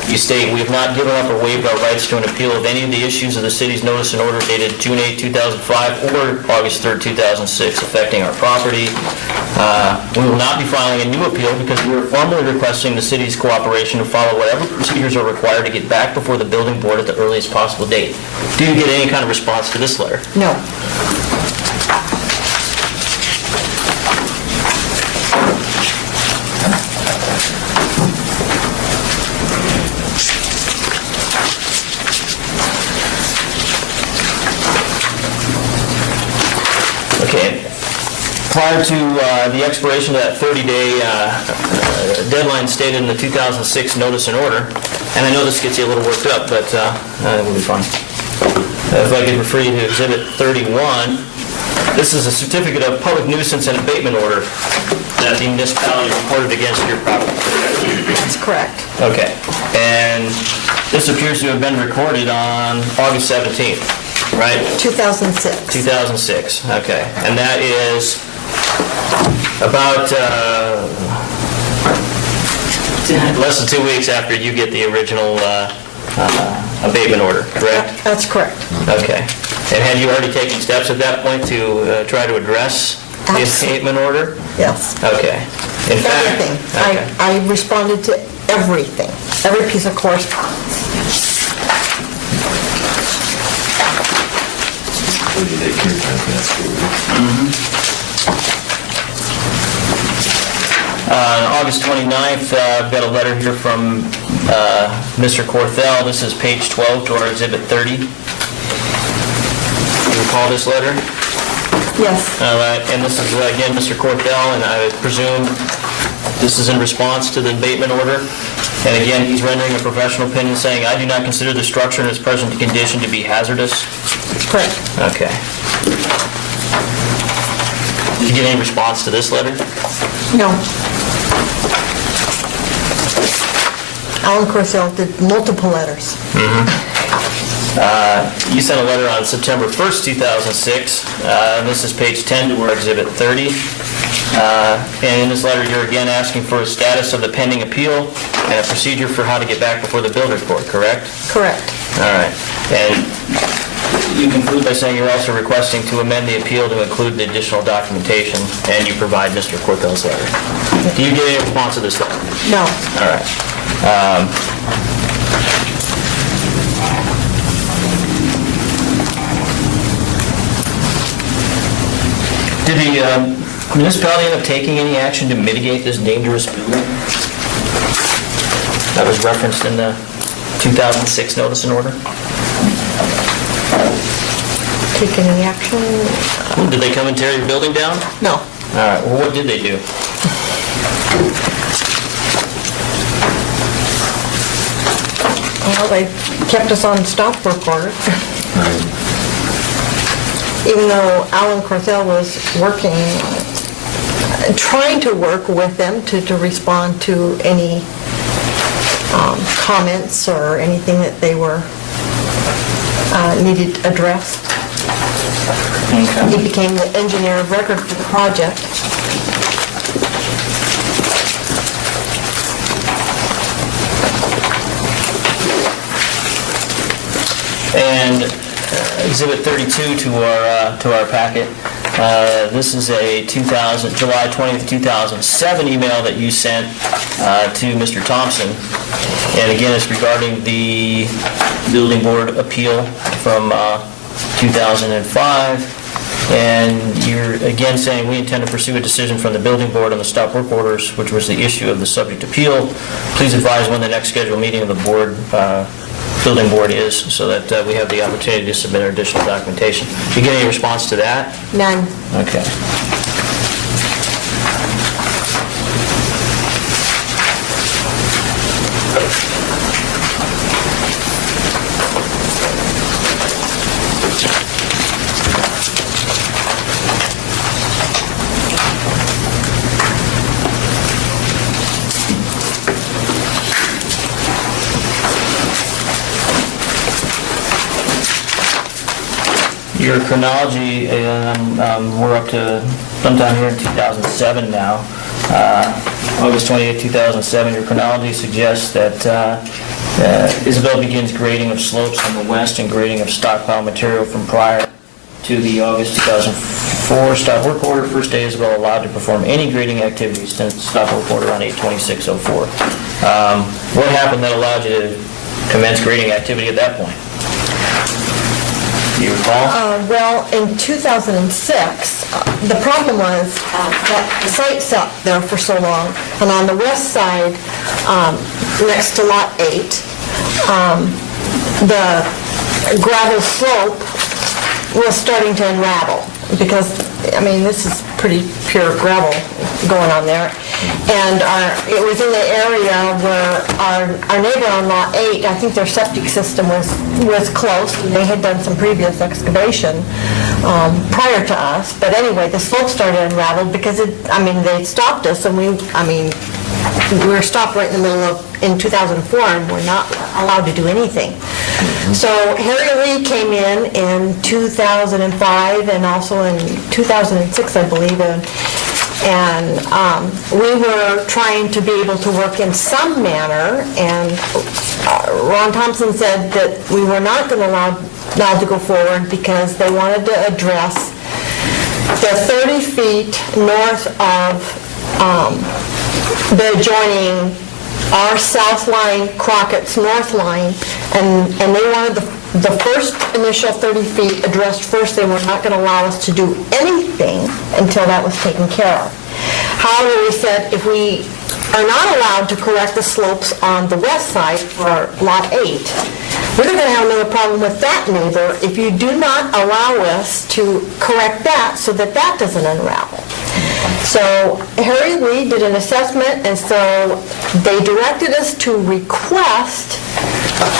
You state we have not given up or waived our rights to an appeal of any of the issues of the city's notice and order dated June 8, 2005 or August 3, 2006 affecting our property. We will not be filing a new appeal because we are formally requesting the city's cooperation to follow whatever procedures are required to get back before the building board at the earliest possible date. Do you get any kind of response to this letter? No. Okay. Prior to the expiration of that 30-day deadline stated in the 2006 notice and order, and I know this gets you a little worked up, but it will be fine. If I could refer you to Exhibit 31, this is a certificate of public nuisance and abatement order that the municipality reported against your property. That's correct. Okay. And this appears to have been recorded on August 17th, right? 2006. 2006, okay. And that is about less than 2 weeks after you get the original abatement order, correct? That's correct. Okay. And had you already taken steps at that point to try to address the abatement order? Yes. Okay. In fact, Everything. okay. I responded to everything, every piece of correspondence. On August 29th, I've got a letter here from Mr. Corthell. This is page 12 to our Exhibit 30. You recall this letter? Yes. All right, and this is, again, Mr. Corthell, and I presume this is in response to the abatement order. And again, he's rendering a professional opinion saying, I do not consider the structure in its present condition to be hazardous. Correct. Okay. Did you get any response to this letter? No. Alan Corthell did multiple letters. You sent a letter on September 1st, 2006. This is page 10 to our Exhibit 30. And in this letter, you're again asking for a status of the pending appeal and a procedure for how to get back before the builder's court, correct? Correct. All right. And you conclude by saying you're also requesting to amend the appeal to include the additional documentation, and you provide Mr. Corthell's letter. Do you get any response to this letter? No. All right. Did the municipality end up taking any action to mitigate this dangerous building that was referenced in the 2006 notice and order? Take any action? Did they come and tear your building down? No. All right, well, what did they do? Well, they kept us on stop work order. Even though Alan Corthell was working, trying to work with them to respond to any comments or anything that they were needed addressed. He became the engineer of record for the project. And Exhibit 32 to our packet. This is a July 20th, 2007 email that you sent to Mr. Thompson. And again, it's regarding the building board appeal from 2005. And you're again saying, we intend to pursue a decision from the building board on the stop work orders, which was the issue of the subject appeal. Please advise when the next scheduled meeting of the board, building board is, so that we have the opportunity to submit our additional documentation. Did you get any response to that? None. Okay. your chronology, we're up to sometime here in 2007 now. August 28, 2007, your chronology suggests that Isabel begins grading of slopes on the west and grading of stockpile material from prior to the August 2004 stop work order. First day Isabel allowed to perform any grading activities since stop work order on 8/26/04. What happened that allowed you to commence grading activity at that point? Do you recall? Well, in 2006, the problem was that the site sat there for so long, and on the west side, next to Lot 8, the gravel slope was starting to unravel, because, I mean, this is pretty pure gravel going on there. And it was in the area where our neighbor on Lot 8, I think their septic system was close. They had done some previous excavation prior to us. But anyway, the slope started to unravel because they stopped us, and we were stopped right in the middle of, in 2004, and we're not allowed to do anything. So Harry Lee came in 2005 and also in 2006, I believe, and we were trying to be able to work in some manner, and Ron Thompson said that we were not going to allowed to go forward because they wanted to address the 30 feet north of the adjoining our south line, Crockett's north line, and they wanted the first initial 30 feet addressed first. They were not going to allow us to do anything until that was taken care of. However, we said if we are not allowed to correct the slopes on the west side for Lot 8, we're going to have another problem with that neighbor if you do not allow us to correct that so that that doesn't unravel. So Harry Lee did an assessment, and so they directed us to request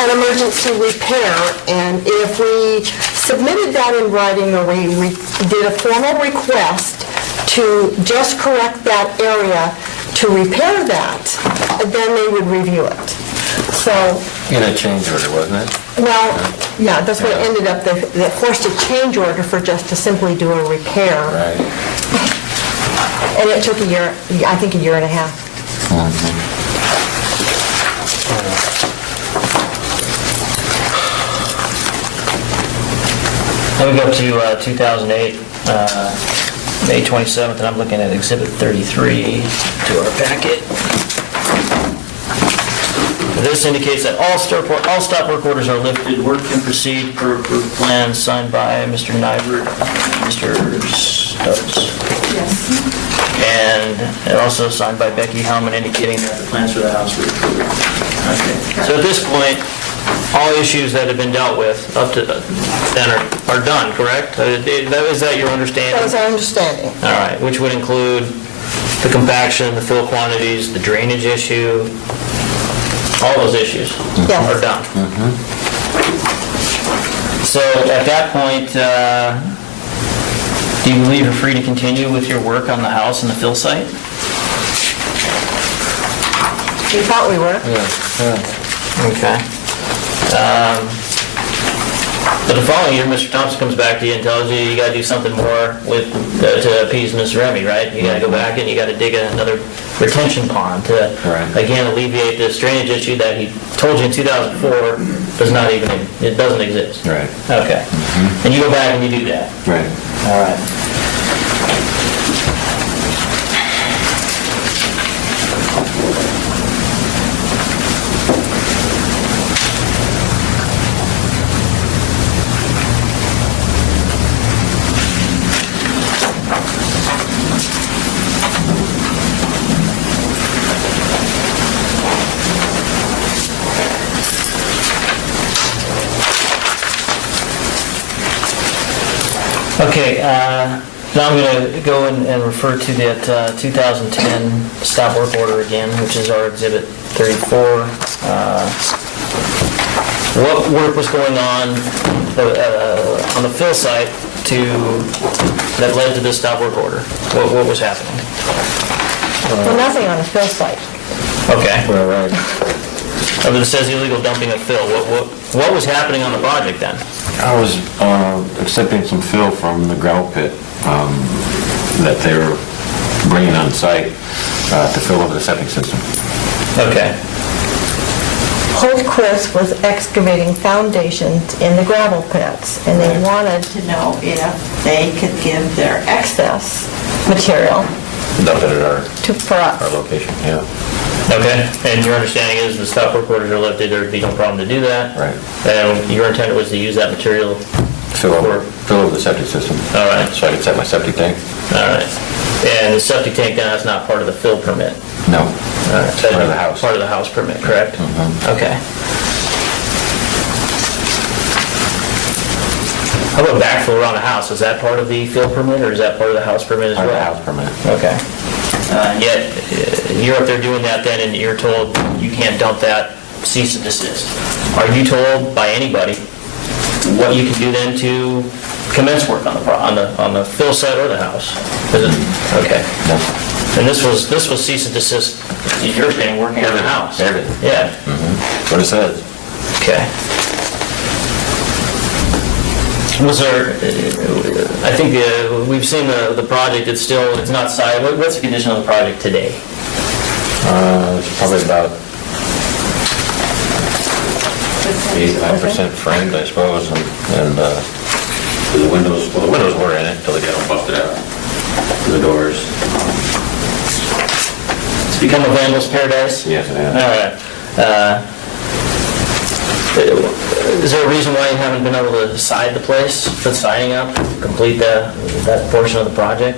an emergency repair, and if we submitted that in writing or we did a formal request to just correct that area to repair that, then they would review it. So, In a change order, wasn't it? well, yeah, that's what it ended up. They forced a change order for just to simply do a repair. Right. And it took a year, I think a year and a half. Then we go to 2008, May 27th, and I'm looking at Exhibit 33 to our packet. This indicates that all stop work orders are lifted. Work can proceed per approved plan signed by Mr. Nybert and Mr. Stubbs. Yes. And also signed by Becky Hellman, indicating that the plans for the house were approved. Okay. So at this point, all issues that have been dealt with up to then are done, correct? Is that your understanding? That was our understanding. All right, which would include the compaction, the fill quantities, the drainage issue, all those issues Yes. are done. So at that point, do you believe you're free to continue with your work on the house and the fill site? We thought we were. Okay. But the following year, Mr. Thompson comes back to you and tells you got to do something more with to appease Mr. Remy, right? You got to go back and you got to dig another retention pond to, again, alleviate this drainage issue that he told you in 2004 it doesn't exist. Right. Okay. And you go back and you do that. Right. All right. Okay, now I'm going to go and refer to that 2010 stop work order again, which is our Exhibit 34. What work was going on the fill site that led to this stop work order? What was happening? Well, nothing on the fill site. Okay. Well, right. But it says illegal dumping of fill. What was happening on the project then? I was accepting some fill from the gravel pit that they were bringing on site to fill over the septic system. Okay. Holtquist was excavating foundations in the gravel pits, and they wanted to know if they could give their excess material Dump it at for our us. location, yeah. Okay, and your understanding is the stop work orders are lifted, there'd be no problem to do that? Right. And your intent was to use that material? Fill over the septic system. All right. So I could set my septic tank? All right. And the septic tank then is not part of the fill permit? No. All right. It's part of the house. Part of the house permit, correct? Okay. How about backfill around the house? Is that part of the fill permit, or is that part of the house permit as well? Part of the house permit. Okay. Yet, you're up there doing that then, and you're told you can't dump that, cease and desist. Are you told by anybody what you can do then to commence work on the fill site or the house? Is it? Okay. No. And this was cease and desist, you're saying, working on the house? Everything. Yeah. That's what it says. Okay. Was there, I think we've seen the project, it's not signed. What's the condition of the project today? It's probably about 85% framed, I suppose, and the windows were in it until they got them busted out. The doors. It's become a vandal's paradise? Yes, it has. All right. Is there a reason why you haven't been able to side the place, put siding up, complete that portion of the project?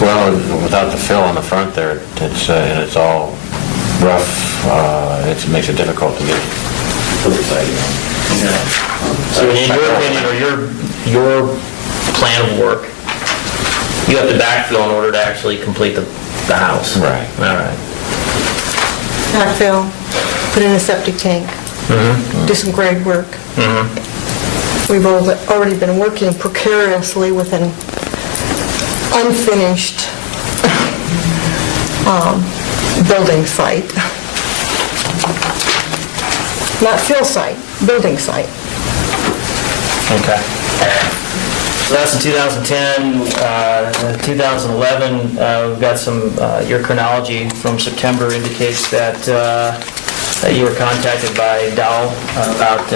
Well, without the fill on the front there, it's all rough. It makes it difficult to get the siding on. So in your opinion, or your plan of work, you have to backfill in order to actually complete the house? Right. All right. Backfill, put in a septic tank, do some grade work. We've already been working precariously with an unfinished building site. Not fill site, building site. Okay. So that's in 2010. 2011, we've got some, your chronology from September indicates that you were contacted by Dow about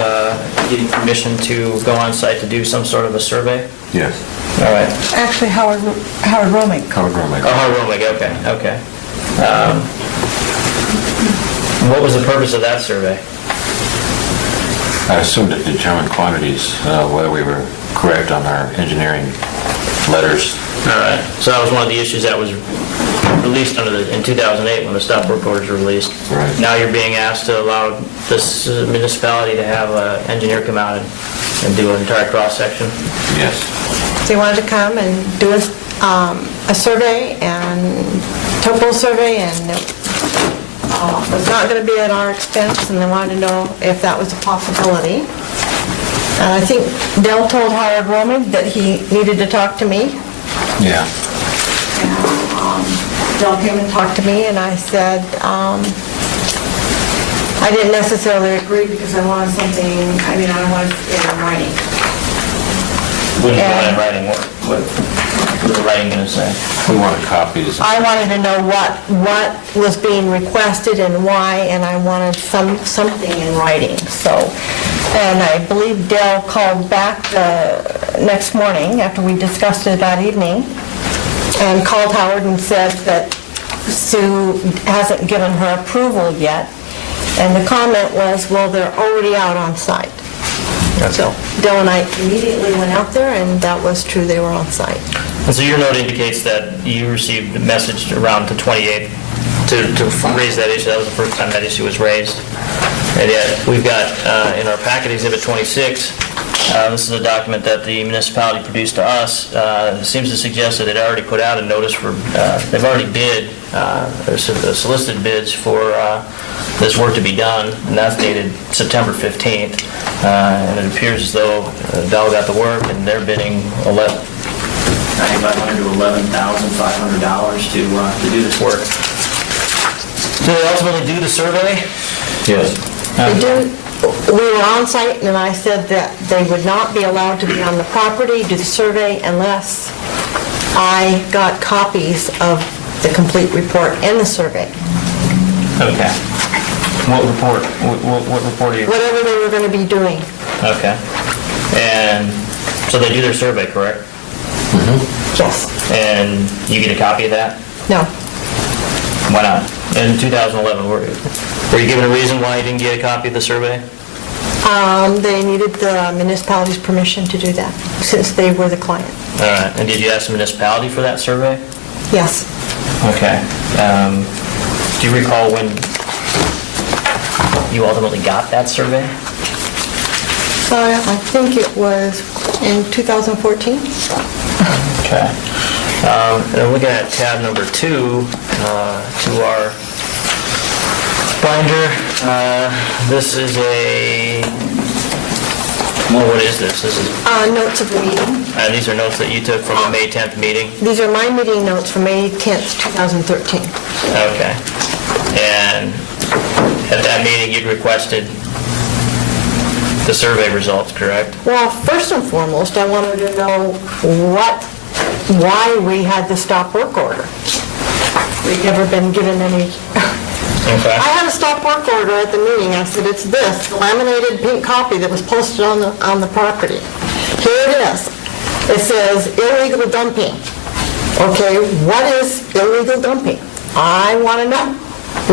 getting permission to go on site to do some sort of a survey? Yes. All right. Actually, Howard Romick. Howard Romick. Oh, Howard Romick, okay. What was the purpose of that survey? I assumed it determined quantities, whether we were correct on our engineering letters. All right. So that was one of the issues that was released in 2008 when the stop work orders were released. Right. Now you're being asked to allow this municipality to have an engineer come out and do an entire cross-section? Yes. They wanted to come and do a survey and topo survey, and it was not going to be at our expense, and they wanted to know if that was a possibility. And I think Dell told Howard Romick that he needed to talk to me. Yeah. And Dell came and talked to me, and I said, I didn't necessarily agree because I wanted something, I wanted it in writing. What is in writing? What was the writing going to say? We wanted copies. I wanted to know what was being requested and why, and I wanted something in writing, so. And I believe Dell called back the next morning after we discussed it that evening and called Howard and said that Sue hasn't given her approval yet. And the comment was, well, they're already out on site. So Dell and I immediately went out there, and that was true, they were on site. And so your note indicates that you received a message around the 28th to raise that issue. That was the first time that issue was raised. And yet, we've got in our packet Exhibit 26, this is a document that the municipality produced to us. It seems to suggest that it already put out a notice for, they've already bid, solicited bids for this work to be done, and that's dated September 15th. And it appears as though Dow got the work, and they're bidding $9,500 to $11,500 to do this work. Do they ultimately do the survey? Yes. we were on site, and I said that they would not be allowed to be on the property, do the survey, unless I got copies of the complete report and the survey. Okay. What report? What report are you? Whatever they were going to be doing. Okay. And so they do their survey, correct? Yes. And you get a copy of that? No. Why not? In 2011, were you given a reason why you didn't get a copy of the survey? They needed the municipality's permission to do that, since they were the client. All right. And did you ask the municipality for that survey? Yes. Okay. Do you recall when you ultimately got that survey? I think it was in 2014. Okay. And looking at tab number 2 to our binder, this is well, what is this? This is, Notes of the meeting. these are notes that you took from the May 10th meeting? These are my meeting notes from May 10th, 2013. Okay. And at that meeting, you'd requested the survey results, correct? Well, first and foremost, I wanted to know why we had the stop work order. We've never been given any. Okay. I had a stop work order at the meeting. I said, it's this, the laminated pink copy that was posted on the property. Here it is. It says illegal dumping. Okay, what is illegal dumping? I want to know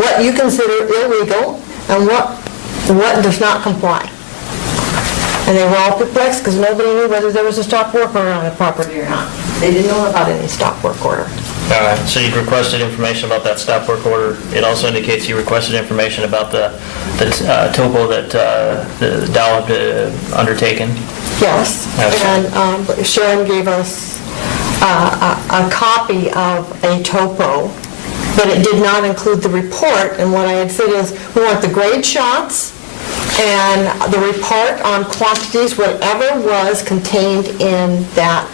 what you consider illegal and what does not comply. And they were all perplexed because nobody knew whether there was a stop work order on the property or not. They didn't know about any stop work order. All right, so you requested information about that stop work order. It also indicates you requested information about the topo that the Dow had undertaken. Yes, Okay. and Sharon gave us a copy of a topo, but it did not include the report, and what I had said is, we want the grade shots and the report on quantities, whatever was contained in that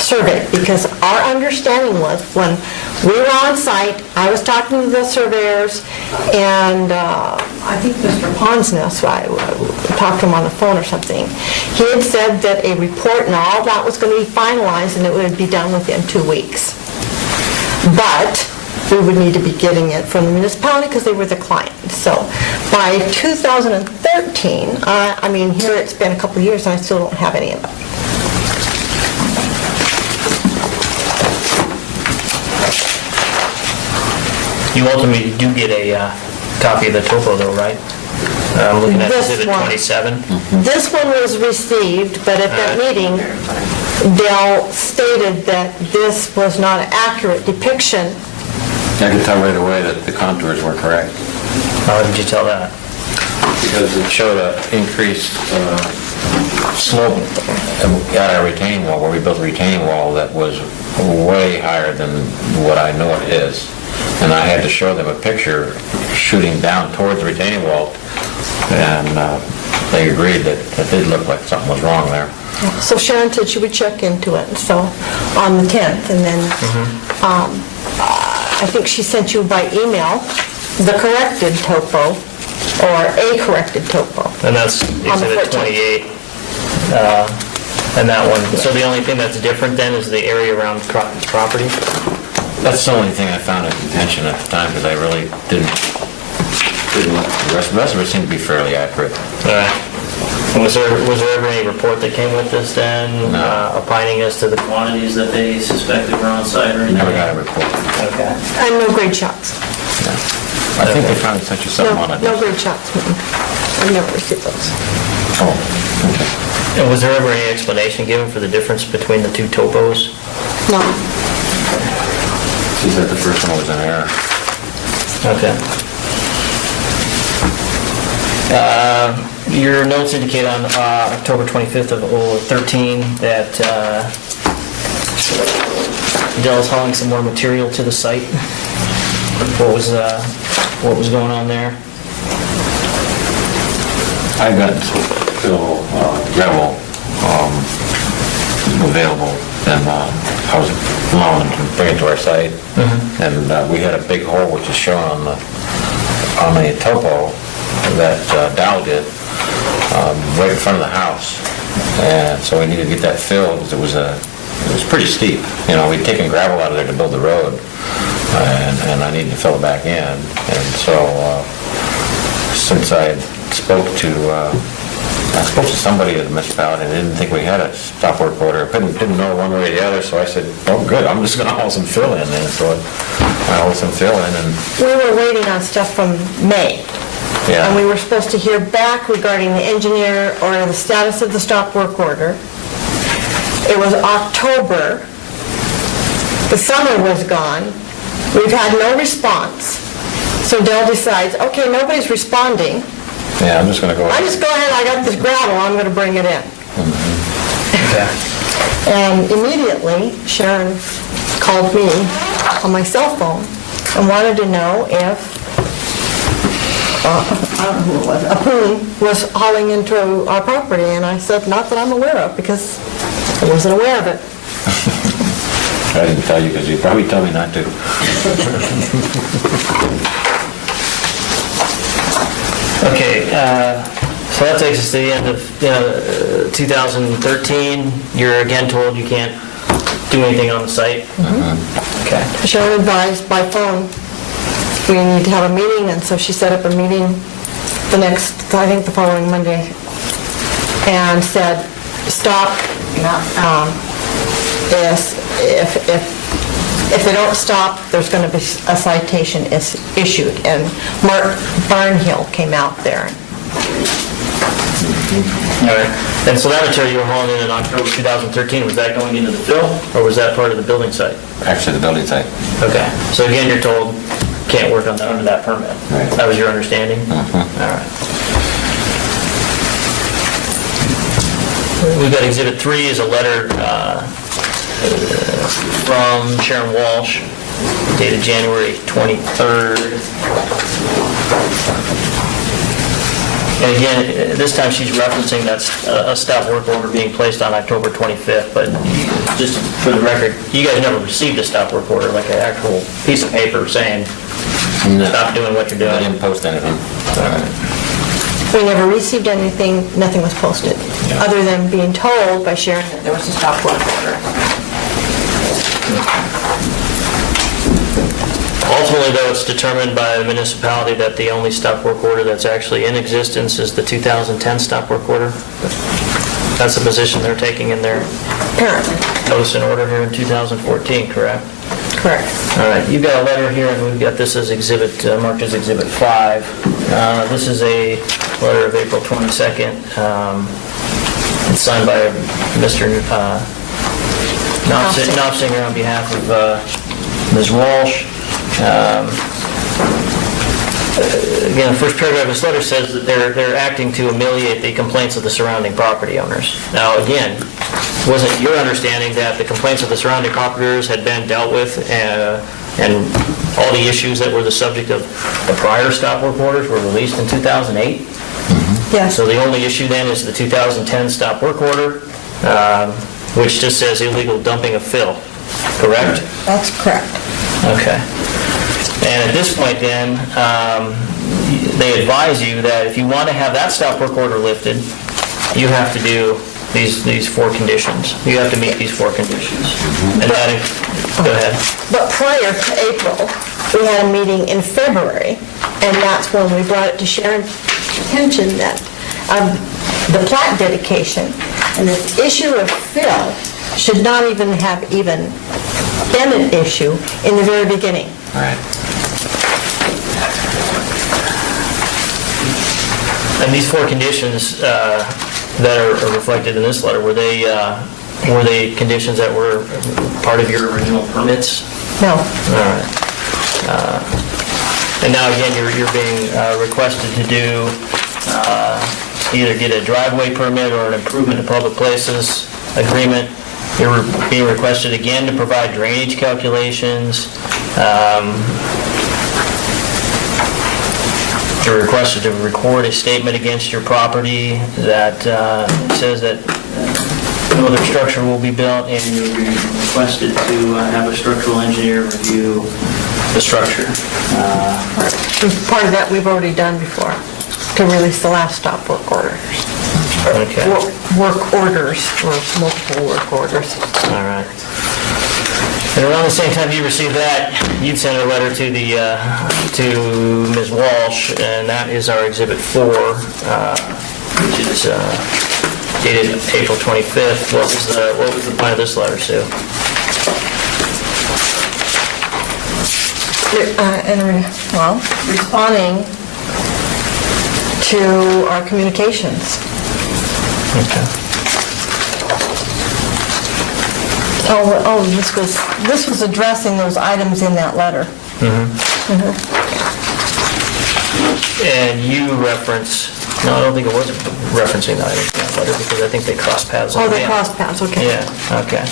survey, because our understanding was, when we were on site, I was talking to the surveyors, and I think Mr. Ponsness, I talked to him on the phone or something, he had said that a report and all that was going to be finalized, and it would be done within 2 weeks. But we would need to be getting it from the municipality because they were the client. So by 2013, I mean, here it's been a couple of years, and I still don't have any of it. You ultimately do get a copy of the topo though, right? I'm looking at This Exhibit one. 27. This one was received, but at that meeting, Dell stated that this was not an accurate depiction. I could tell right away that the contours were correct, How did you tell that? because it showed an increased slope at our retaining wall, where we built a retaining wall that was way higher than what I know it is. And I had to show them a picture shooting down towards the retaining wall, and they agreed that it did look like something was wrong there. So Sharon said she would check into it, so on the 10th, and then I think she sent you by email the corrected topo, or a corrected topo. And that's On the Exhibit 14th. 28. And that one. So the only thing that's different then is the area around Crockett's property? That's the only thing I found in contention at the time, because I really didn't look. The rest of it seemed to be fairly accurate. All right. And was there ever any report that came with this then, No. opining as to the quantities that they suspected were on site or anything? Never got a report. Okay. And no grade shots. I think they finally sent you something on it. No grade shots. I've never received those. Oh, okay. And was there ever any explanation given for the difference between the two topos? No. She said the first one was an error. Okay. Your notes indicate on October 25th of 2013 that Dell is hauling some more material to the site. What was going on there? I got still gravel available, and I was allowing them to bring it to our site. And we had a big hole, which is shown on the topo that Dow did, right in front of the house. And so we needed to get that filled, because it was pretty steep. You know, we'd taken gravel out of there to build the road, and I needed to fill it back in. And so, since I spoke to somebody at the municipality, and didn't think we had a stop work order, didn't know one way or the other, so I said, oh, good, I'm just gonna haul some fill in then. So I hauled some fill in, and We were waiting on stuff from May. yeah. And we were supposed to hear back regarding the engineer or the status of the stop work order. It was October. The summer was gone. We've had no response. So Dell decides, okay, nobody's responding. Yeah, I'm just gonna go. I just go ahead, I got this gravel, I'm going to bring it in. Okay. And immediately, Sharon called me on my cell phone and wanted to know if I don't know who it was, a Poon was hauling into our property, and I said, not that I'm aware of, because I wasn't aware of it. I didn't tell you, because you probably told me not to. Okay, so that takes us to the end of 2013. You're again told you can't do anything on the site? Okay. Sharon advised by phone, we need to have a meeting, and so she set up a meeting the following Monday, and said, stop, if they don't stop, there's going to be a citation issued, and Mark Barnhill came out there. All right. And so that material you were hauling in October 2013, was that going into the fill, or was that part of the building site? Actually, the building site. Okay. So again, you're told can't work on that under that permit. Right. That was your understanding? All right. We've got Exhibit 3 is a letter from Sharon Walsh, dated January 23rd. And again, this time she's referencing that a stop work order being placed on October 25th, but just for the record, you guys never received a stop work order, like an actual piece of paper saying, stop doing what you're I doing. didn't post anything. We never received anything, nothing was posted, other than being told by Sharon that there was a stop work order. Ultimately, though, it's determined by the municipality that the only stop work order that's actually in existence is the 2010 stop work order. That's the position they're taking in their Apparently. notice and order here in 2014, correct? Correct. All right, you've got a letter here, and we've got this as exhibit, marked as Exhibit 5. This is a letter of April 22nd. It's signed by Mr. Knopfsinger on behalf of Ms. Walsh. Again, the first paragraph of this letter says that they're acting to ameliorate the complaints of the surrounding property owners. Now, again, was it your understanding that the complaints of the surrounding property owners had been dealt with and all the issues that were the subject of the prior stop work orders were released in 2008? Yes. So the only issue then is the 2010 stop work order, which just says illegal dumping of fill, correct? That's correct. Okay. And at this point then, they advise you that if you want to have that stop work order lifted, you have to do these 4 conditions. You have to meet these 4 conditions. And that, go ahead. But prior to April, we had a meeting in February, and that's when we brought it to Sharon's attention that the plat dedication and this issue of fill should not even have been an issue in the very beginning. All right. And these 4 conditions that are reflected in this letter, were they conditions that were part of your original permits? No. All right. And now again, you're being requested to do, either get a driveway permit or an improvement to public places agreement. You're being requested again to provide drainage calculations. You're requested to record a statement against your property that says that no other structure will be built, and you're being requested to have a structural engineer review the structure. Part of that we've already done before. to release the last stop work orders. Okay. Work orders, or multiple work orders. All right. And around the same time you received that, you'd sent a letter to to Ms. Walsh, and that is our Exhibit 4, which is dated April 25th. What was the point of this letter, Sue? Responding to our communications. Okay. This was addressing those items in that letter. And you reference, no, I don't think it was referencing the items in that letter, because I think they cross paths. Oh, they cross paths, okay. Yeah, okay.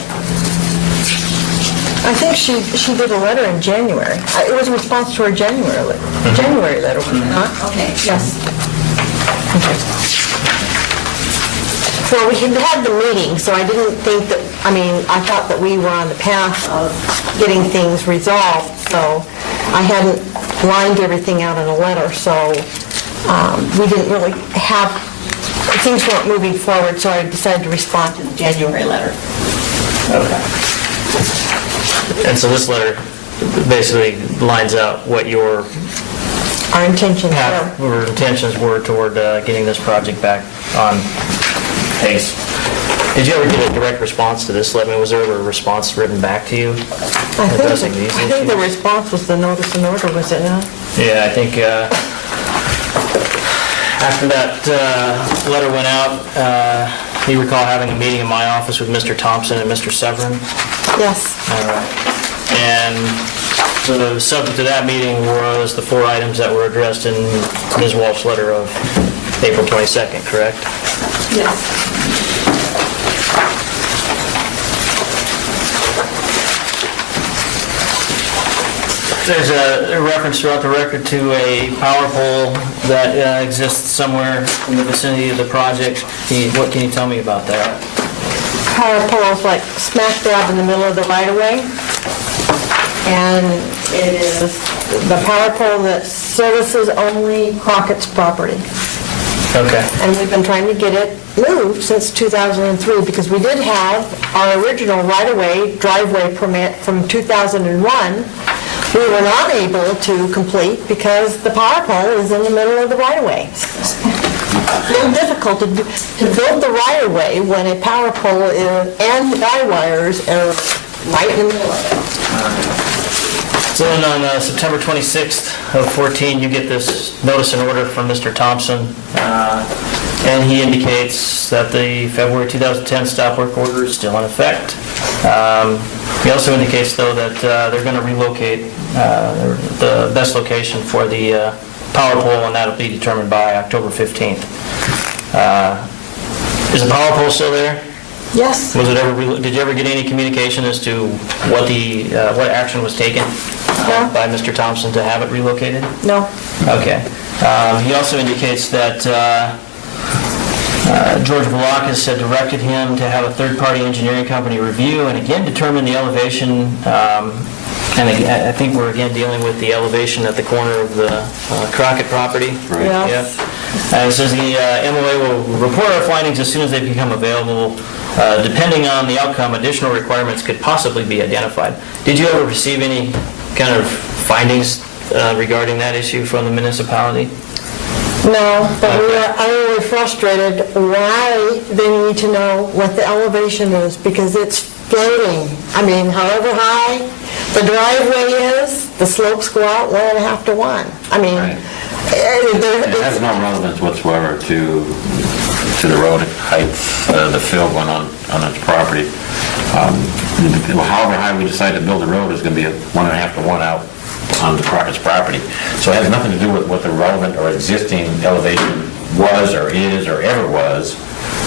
I think she did a letter in January. It was a response to her January letter, was it not? Okay. Yes. Okay. Well, we had the meeting, so I didn't think that, I thought that we were on the path of getting things resolved, so I hadn't lined everything out in a letter, so we didn't really have, things weren't moving forward, so I decided to respond to the January letter. Okay. And so this letter basically lines out what your Our intentions were toward getting this project back on pace. Did you ever get a direct response to this letter? Was there ever a response written back to you addressing these issues? I think the response was the notice and order, was it not? Yeah, I think after that letter went out, you recall having a meeting in my office with Mr. Thompson and Mr. Severin? Yes. All right. And the subject of that meeting was the 4 items that were addressed in Ms. Walsh's letter of April 22nd, correct? Yes. There's a reference throughout the record to a power pole that exists somewhere in the vicinity of the project. What can you tell me about that? Power pole's like smack dab in the middle of the right-of-way. And it is the power pole that services only Crockett's property. Okay. And we've been trying to get it moved since 2003 because we did have our original right-of-way driveway permit from 2001. We were not able to complete because the power pole is in the middle of the right-of-way. It's a little difficult to build the right-of-way when a power pole and the guy wires are right in the middle of it. So then on September 26th of 14, you get this notice and order from Mr. Thompson, and he indicates that the February 2010 stop work order is still in effect. He also indicates, though, that they're going to relocate the best location for the power pole, and that'll be determined by October 15th. Is the power pole still there? Yes. Was it ever? Did you ever get any communication as to what what action was taken by Mr. Thompson to have it relocated? No. Okay. He also indicates that George Velakis had directed him to have a third-party engineering company review and again determine the elevation. And I think we're again dealing with the elevation at the corner of the Crockett property. Right. Yes. Yep. And it says the MOA will report our findings as soon as they become available. Depending on the outcome, additional requirements could possibly be identified. Did you ever receive any kind of findings regarding that issue from the municipality? No, but we are utterly frustrated why they need to know what the elevation is because it's floating. However high the driveway is, the slopes go out 1.5 to 1. Right. It has no relevance whatsoever to the road height, the fill going on its property. However high we decide to build the road is going to be 1.5 to 1 out on the Crockett's property. So it has nothing to do with what the relevant or existing elevation was or is or ever was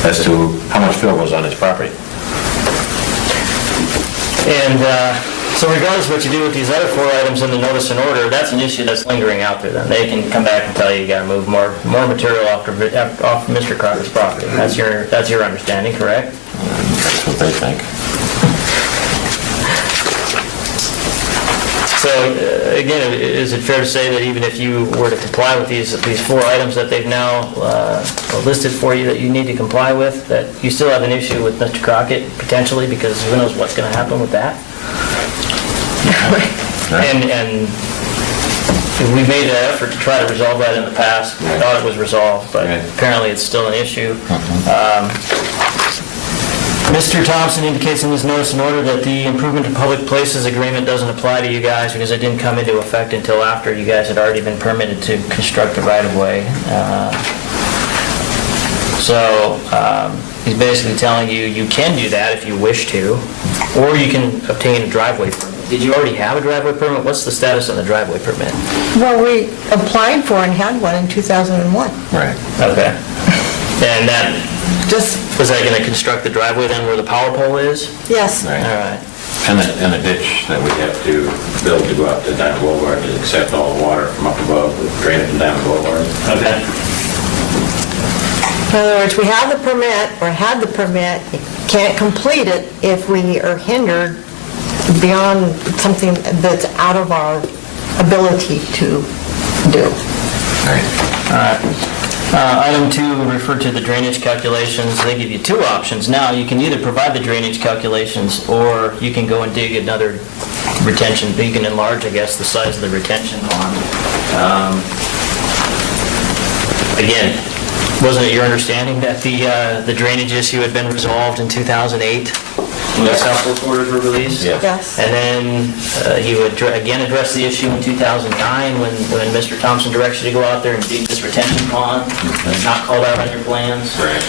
as to how much fill goes on his property. And so regardless of what you do with these other 4 items in the notice and order, that's an issue that's lingering out there then. They can come back and tell you got to move more material off Mr. Crockett's property. That's your understanding, correct? That's what they think. So So, again, is it fair to say that even if you were to comply with these 4 items that they've now listed for you that you need to comply with, that you still have an issue with Mr. Crockett, potentially, because who knows what's going to happen with that? And we made an effort to try to resolve that in the past. We thought it was resolved, but apparently it's still an issue. Mr. Thompson indicates in his notice and order that the improvement to public places agreement doesn't apply to you guys because it didn't come into effect until after you guys had already been permitted to construct the right-of-way. So he's basically telling you you can do that if you wish to, or you can obtain a driveway permit. Did you already have a driveway permit? What's the status on the driveway permit? Well, we applied for and had one in 2001. Right. Okay. And that, Just, was that going to construct the driveway then where the power pole is? yes. All right. And the ditch that we have to build to go out to Diamond Boulevard to accept all the water from up above, with drainage from Diamond Boulevard. Okay. In other words, we have the permit, or had the permit, can't complete it if we are hindered beyond something that's out of our ability to do. Item 2 referred to the drainage calculations. They give you 2 options. Now, you can either provide the drainage calculations, or you can go and dig another retention. You can enlarge, I guess, the size of the retention pond. Again, wasn't it your understanding that the drainage issue had been resolved in 2008? When the South Fork orders were released? Yes. Yes. And then you would again address the issue in 2009 when Mr. Thompson directs you to go out there and dig this retention pond, not called out on your plans? Right.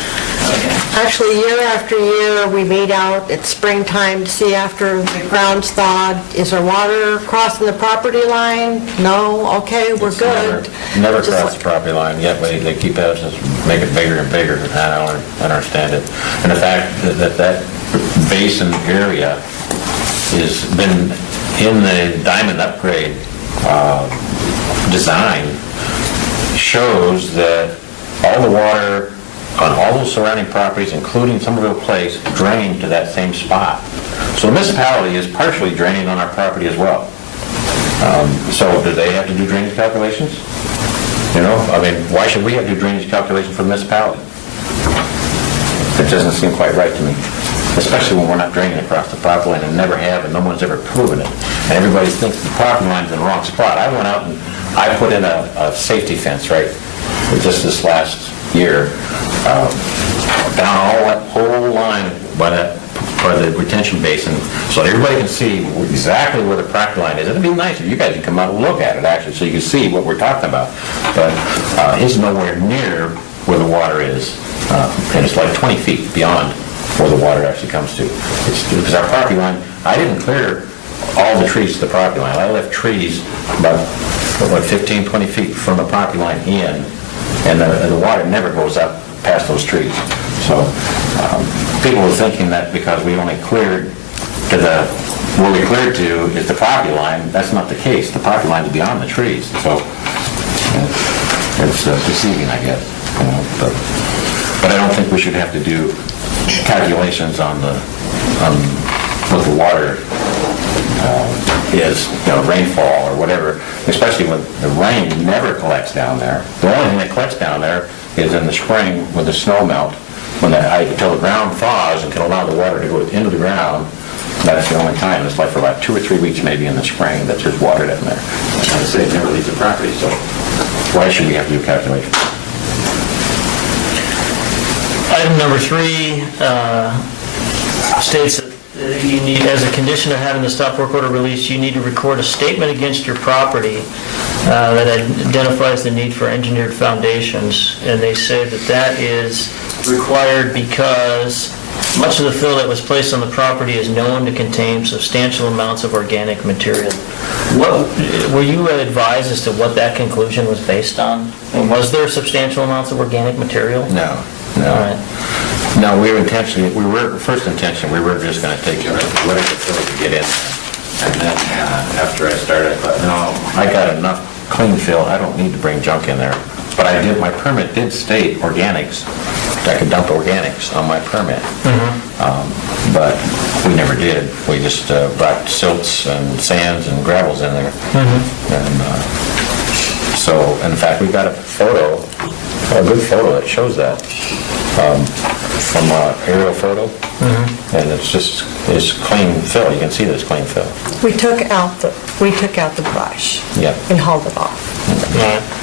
Okay. Actually, year after year, we meet out at springtime to see after the ground's thawed, is there water crossing the property line? No? Okay, we're It's good. Never Just crossed like- the property line, yet they keep asking us to make it bigger and bigger, and I don't understand it. And the fact that basin area has been in the diamond upgrade design shows that all the water on all those surrounding properties, including Somerville Place, drain to that same spot. So the municipality is partially draining on our property as well. So do they have to do drainage calculations? You know, I mean, why should we have to do drainage calculations for the municipality? It doesn't seem quite right to me, especially when we're not draining across the property line and never have, and no one's ever proven it. And everybody thinks the property line's in the wrong spot. I went out and I put in a safety fence, right, just this last year, down all that whole line by the retention basin, so everybody can see exactly where the property line is. It'd be nice if you guys could come out and look at it, actually, so you can see what we're talking about. But it's nowhere near where the water is, and it's like 20 feet beyond where the water actually comes to. It's because our property line, I didn't clear all the trees to the property line. I left trees about 15, 20 feet from the property line in, and the water never goes up past those trees. So people were thinking that because we only cleared to where we cleared to is the property line. That's not the case. The property line is beyond the trees. So it's deceiving, I guess. You know, but I don't think we should have to do calculations on what the water is, you know, rainfall or whatever, especially when the rain never collects down there. The only thing that collects down there is in the spring when the snow melt, until the ground thaws and can allow the water to go into the ground. That's the only time. It's like for about 2 or 3 weeks maybe in the spring that there's water down there. And I say it never leaves the property, so why should we have to do calculations? Item number 3 states that you need, as a condition of having the stop work order released, you need to record a statement against your property that identifies the need for engineered foundations. And they say that that is required because much of the fill that was placed on the property is known to contain substantial amounts of organic material. Were you advised as to what that conclusion was based on? And was there substantial amounts of organic material? No. All right. No, first intention, we were just going to take whatever fill to get in. And then after I started, I thought, no, I got enough clean fill, I don't need to bring junk in there. But my permit did state organics I could dump organics on my permit. But we never did. We just brought silts and sands and gravels in there. And so, in fact, we got a photo, a good photo that shows that from an aerial photo. And it's clean fill. You can see that it's clean fill. We took out the brush Yeah. and hauled it off.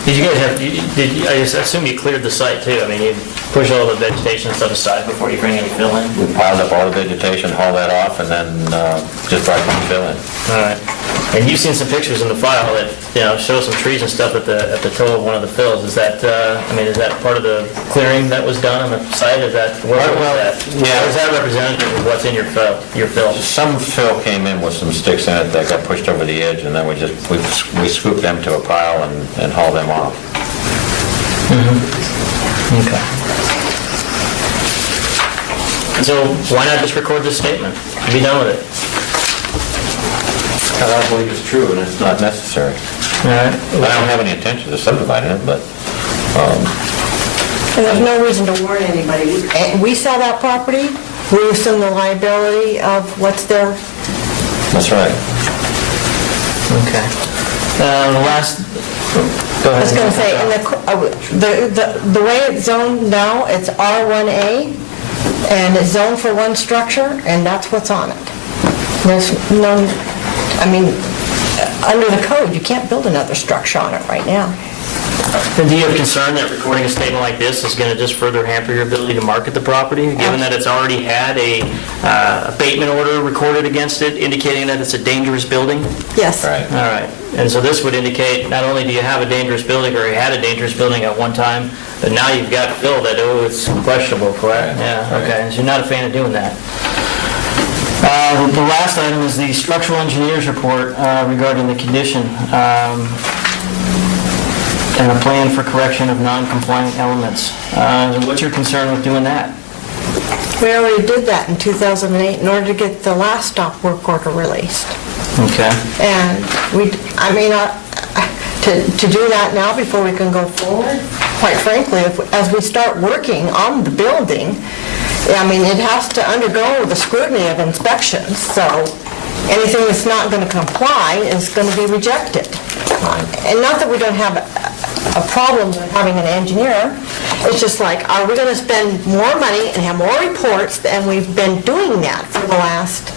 Did you guys have, I just assume you cleared the site too? I mean, you push all the vegetation and stuff aside before you bring any fill in? We piled up all the vegetation, hauled that off, and then just brought clean fill in. All right. And you've seen some pictures in the file that, show some trees and stuff at the toe of one of the fills. Is that, is that part of the clearing that was done on the site? Is that, what was that? yeah. Is that representative of what's in your fill? Some fill came in with some sticks in it that got pushed over the edge, and then we scooped them to a pile and hauled them off. Okay. So why not just record this statement? Be done with it. I don't believe it's true, and it's not necessary. All right. I don't have any intention of subdividing it, but And there's no reason to warn anybody. We sell that property, we assume the liability of what's there. that's right. Okay. Go I ahead. was going to say, the way it's zoned now, it's R1A, and it's zoned for one structure, and that's what's on it. There's no, under the code, you can't build another structure on it right now. And do you have concern that recording a statement like this is going to just further hamper your ability to market the property, given that it's already had a abatement order recorded against it indicating that it's a dangerous building? Yes. Right. All right. And so this would indicate not only do you have a dangerous building, or you had a dangerous building at one time, but now you've got Phil that, it's questionable, correct? Right. Yeah, Right. okay. So you're not a fan of doing that. The last item is the structural engineer's report regarding the condition and a plan for correction of non-compliant elements. What's your concern with doing that? We already did that in 2008 in order to get the last stop work order released. Okay. And to do that now before we can go forward, quite frankly, as we start working on the building, it has to undergo the scrutiny of inspections, so anything that's not going to comply is going to be rejected. And not that we don't have a problem with having an engineer, it's just like, are we going to spend more money and have more reports, and we've been doing that for the last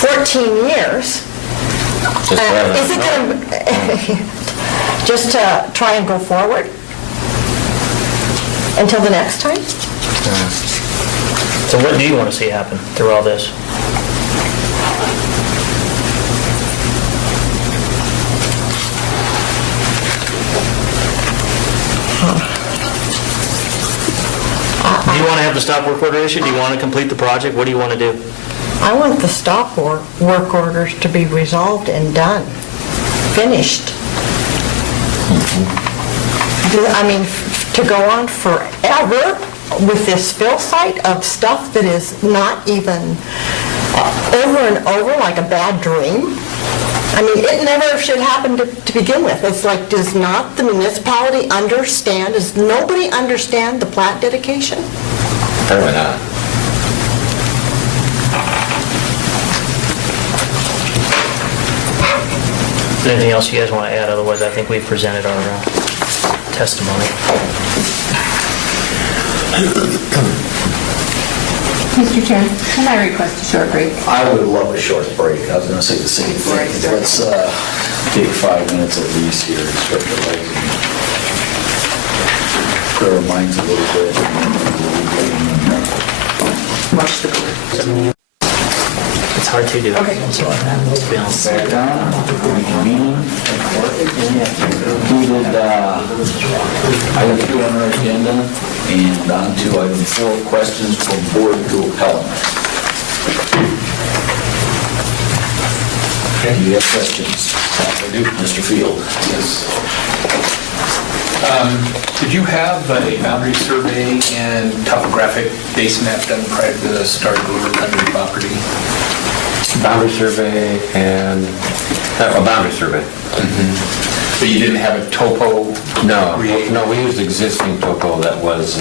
14 years? Just rather Is it going to, just to try and go forward until the next time? So what do you want to see happen through all this? Do you want to have the stop work order issued? Do you want to complete the project? What do you want to do? I want the stop work orders to be resolved and done, finished. To go on forever with this fill site of stuff that is not even over and over like a bad dream. It never should happen to begin with. It's like, does not the municipality understand, does nobody understand the plat dedication? Apparently not. Is there anything else you guys want to add? Otherwise, I think we've presented our testimony. Mr. Chairman, can I request a short break? I would love a short break. I was going to say the same thing. Let's take 5 minutes at least here and stretch our legs and clear our minds a little bit. Watch the board. It's hard to do. Okay. Back down, reconvene. Included item 2 on our agenda, and on to item 4, questions from board to appellant. Do you have questions? I do. Mr. Field? Yes. Did you have a boundary survey and topographic base map done prior to the start of the work on your property? Boundary survey and, a boundary survey. But you didn't have a topo? No, created? no, we used existing topo that was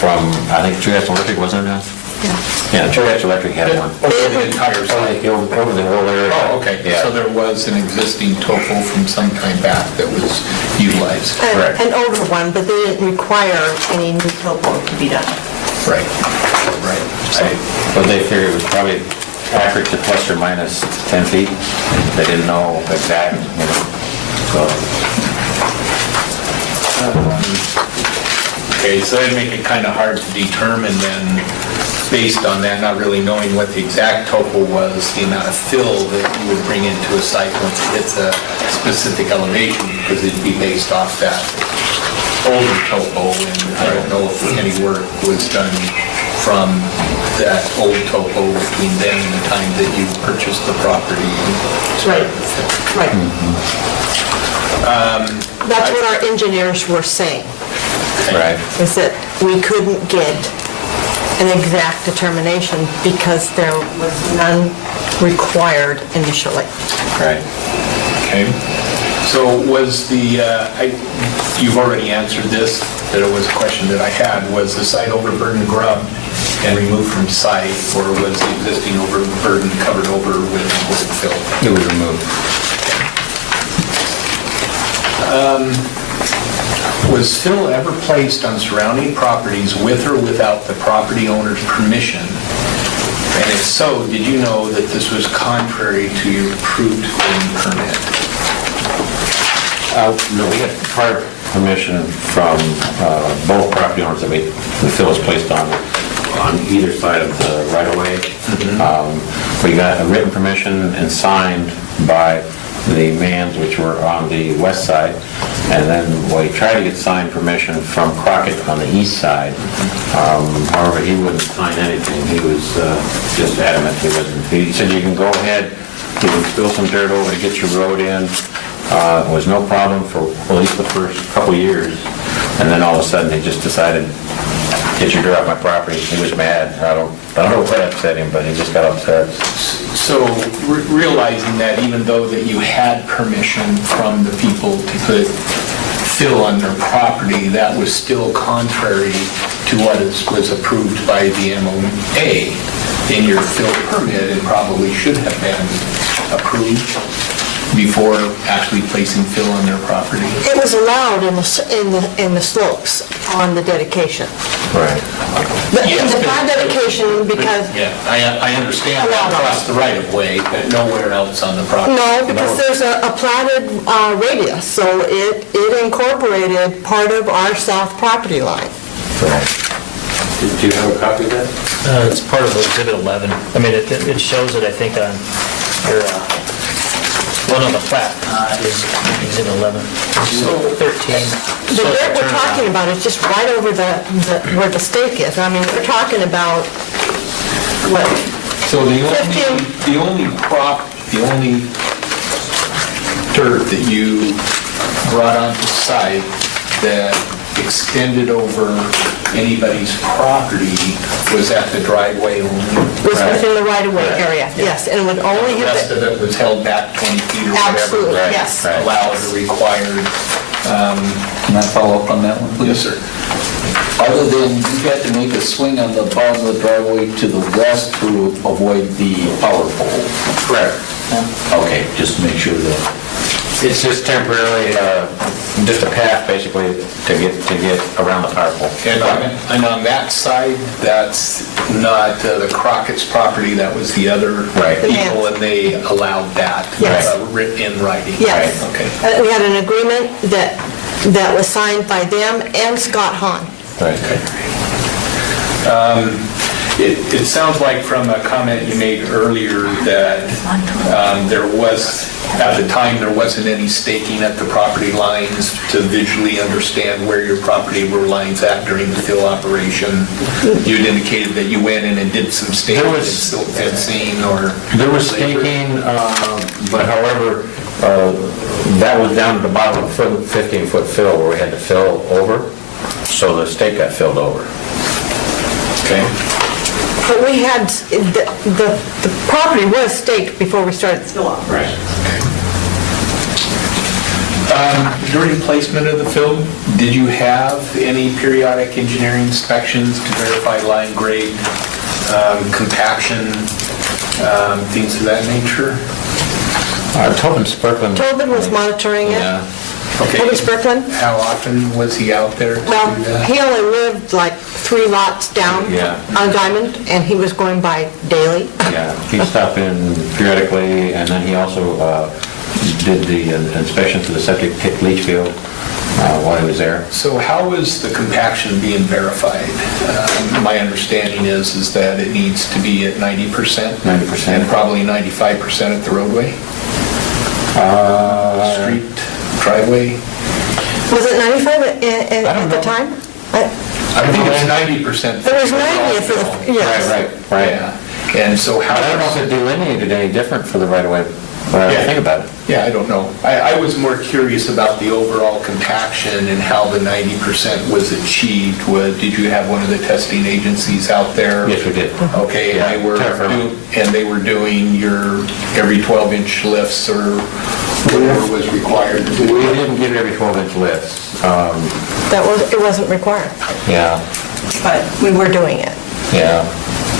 from, I think, Trias Electric, wasn't it now? Yeah, Trias Electric had one. Over the entire site? Over the whole area. Oh, okay. Yeah. So there was an existing topo from some time back that was utilized? Correct. An older one, but they didn't require any new topo to be done. Right, right. But they figured it was probably accurate to plus or minus 10 feet. They didn't know exact, so. Okay, so that'd make it kind of hard to determine then, based on that, not really knowing what the exact topo was, the amount of fill that you would bring into a site once it hits a specific elevation, because it'd be based off that older topo, and I don't know if any work was done from that old topo between then and the time that you purchased the property. Right. Right. That's what our engineers were saying, Right. is that we couldn't get an exact determination because there was none required initially. Right. Okay. So was the, you've already answered this, that it was a question that I had, was the site overburden grubbed and removed from site, or was the existing overburden covered over with fill? It was removed. Was fill ever placed on surrounding properties with or without the property owner's permission? And if so, did you know that this was contrary to your approved building permit? No, we had prior permission from both property owners that the fill was placed on either side of the right-of-way. We got a written permission and signed by the Manns, which were on the west side, and then we tried to get signed permission from Crockett on the east side. However, he wouldn't sign anything. He was just adamant he wasn't. He said, you can go ahead, you can spill some dirt over to get your road in. It was no problem for at least the first couple years, and then all of a sudden he just decided, get your dirt off my property. He was mad. I don't know what upset him, but he just got upset. So realizing that even though that you had permission from the people to put fill on their property, that was still contrary to what was approved by the MOA in your fill permit, and probably should have been approved before actually placing fill on their property. It was allowed in the slopes on the dedication. Right. The plan dedication, because, Yeah, I understand that across the right-of-way, but nowhere else on the property. no, because there's a platted radius, so it incorporated part of our south property line. Do you have a copy of that? It's part of Exhibit 11. I mean, it shows it, I think, on your, one on the plat is Exhibit 11. So 13. The dirt we're talking about is just right over where the stake is. I mean, we're talking about, what, So the only dirt that you brought onto site that extended over anybody's property was at the driveway only? was within the right-of-way area, yes, and would only The have rest been... of it was held back 20 feet or whatever. Absolutely, yes. Allowed or required. Can I follow up on that one, please? Yes, sir. Other than you had to make a swing on the bottom of the driveway to the west to avoid the power pole. Correct. Okay, just to make sure that, It's just temporarily, just a path, basically, to get around the power pole. And on that side, that's not the Crockett's property, that was the other Right. people, and they allowed that Yes. written in writing? Yes. Okay. We had an agreement that was signed by them and Scott Hahn. Right. It sounds like from a comment you made earlier that there was, at the time, there wasn't any staking at the property lines to visually understand where your property were lines at during the fill operation. You had indicated that you went in and did some staking There and was- silt fencing or... There was staking, but however, that was down at the bottom of a 15-foot fill where we had to fill over, so the stake got filled over. Okay. But we had, the property was staked before we started the fill-up. Right. During placement of the fill, did you have any periodic engineering inspections to verify line grade, compaction, things of that nature? Tobin Sperkling. Tobin was monitoring it. Yeah. Okay. Tobin Sperkling. How often was he out there to do Well, that? he only lived like 3 lots down Yeah. on Diamond, and he was going by daily. Yeah, he stopped in periodically, and then he also did the inspection for the septic pit leach field while he was there. So how is the compaction being verified? My understanding is that it needs to be at 90%? 90%. And probably 95% at the roadway? Street, driveway? Was it 95 at the know. time? I think it's 90%. It was 90 for the, yes. Right. Yeah. And so how... I don't know if it delineated any different for the right-of-way, but I don't think about it. Yeah, I don't know. I was more curious about the overall compaction and how the 90% was achieved. Did you have one of the testing agencies out there? Yes, we did. Okay, Yeah, and they were doing your every 12-inch lifts or whatever was required to We do? didn't get every 12-inch lifts. It wasn't required, Yeah, but we were doing it. yeah,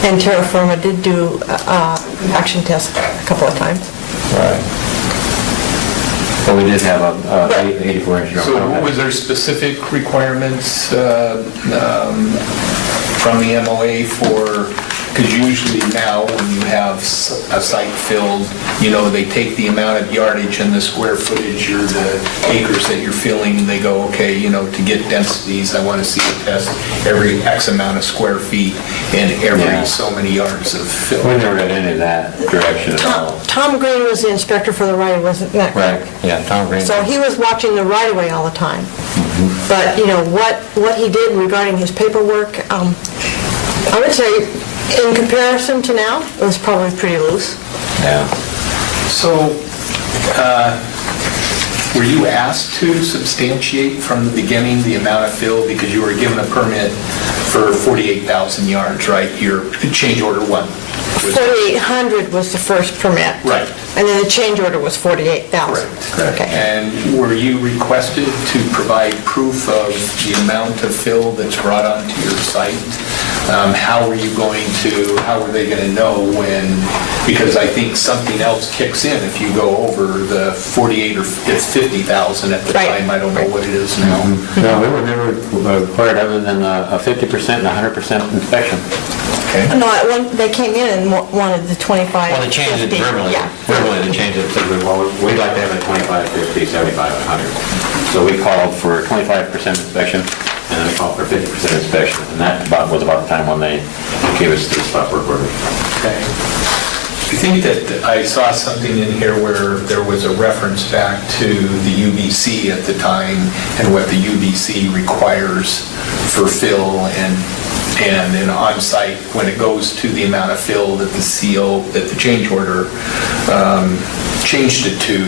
And Terra Firma did do action test a couple of times. right. But we did have a 84-inch drum. So was there specific requirements from the MOA for, because usually now when you have a site filled, they take the amount of yardage and the square footage or the acres that you're filling, and they go, okay, to get densities, I want to see a test every X amount of square feet and every Yeah. so many yards of fill. We never got into that direction at all. Tom Green was the inspector for the right-of-way, wasn't that Right, correct? yeah, Tom Green. So he was watching the right-of-way all the time. But, what he did regarding his paperwork, I would say, in comparison to now, it was probably pretty loose. Yeah. So, were you asked to substantiate from the beginning the amount of fill because you were given a permit for 48,000 yards, right? Your change order one. 4,800 was the first permit. Right. And then the change order was 48,000. Correct. Okay. And were you requested to provide proof of the amount of fill that's brought onto your site? How were they going to know when, because I think something else kicks in if you go over the 48 or it's 50,000 at the Right. time, I don't know what it is now. No, we were never required other than a 50% and 100% inspection. Okay. No, they came in and wanted the 25. Well, they changed it 50. verbally. Yeah. Verbally, they changed it, said, well, we'd like to have a 25, 50, 75, 100. So we called for 25% inspection, and then we called for 50% inspection, and that was about the time when they gave us the stop work order. Okay. I think that I saw something in here where there was a reference back to the UBC at the time and what the UBC requires for fill and an on-site, when it goes to the amount of fill that the CO, that the change order changed it to,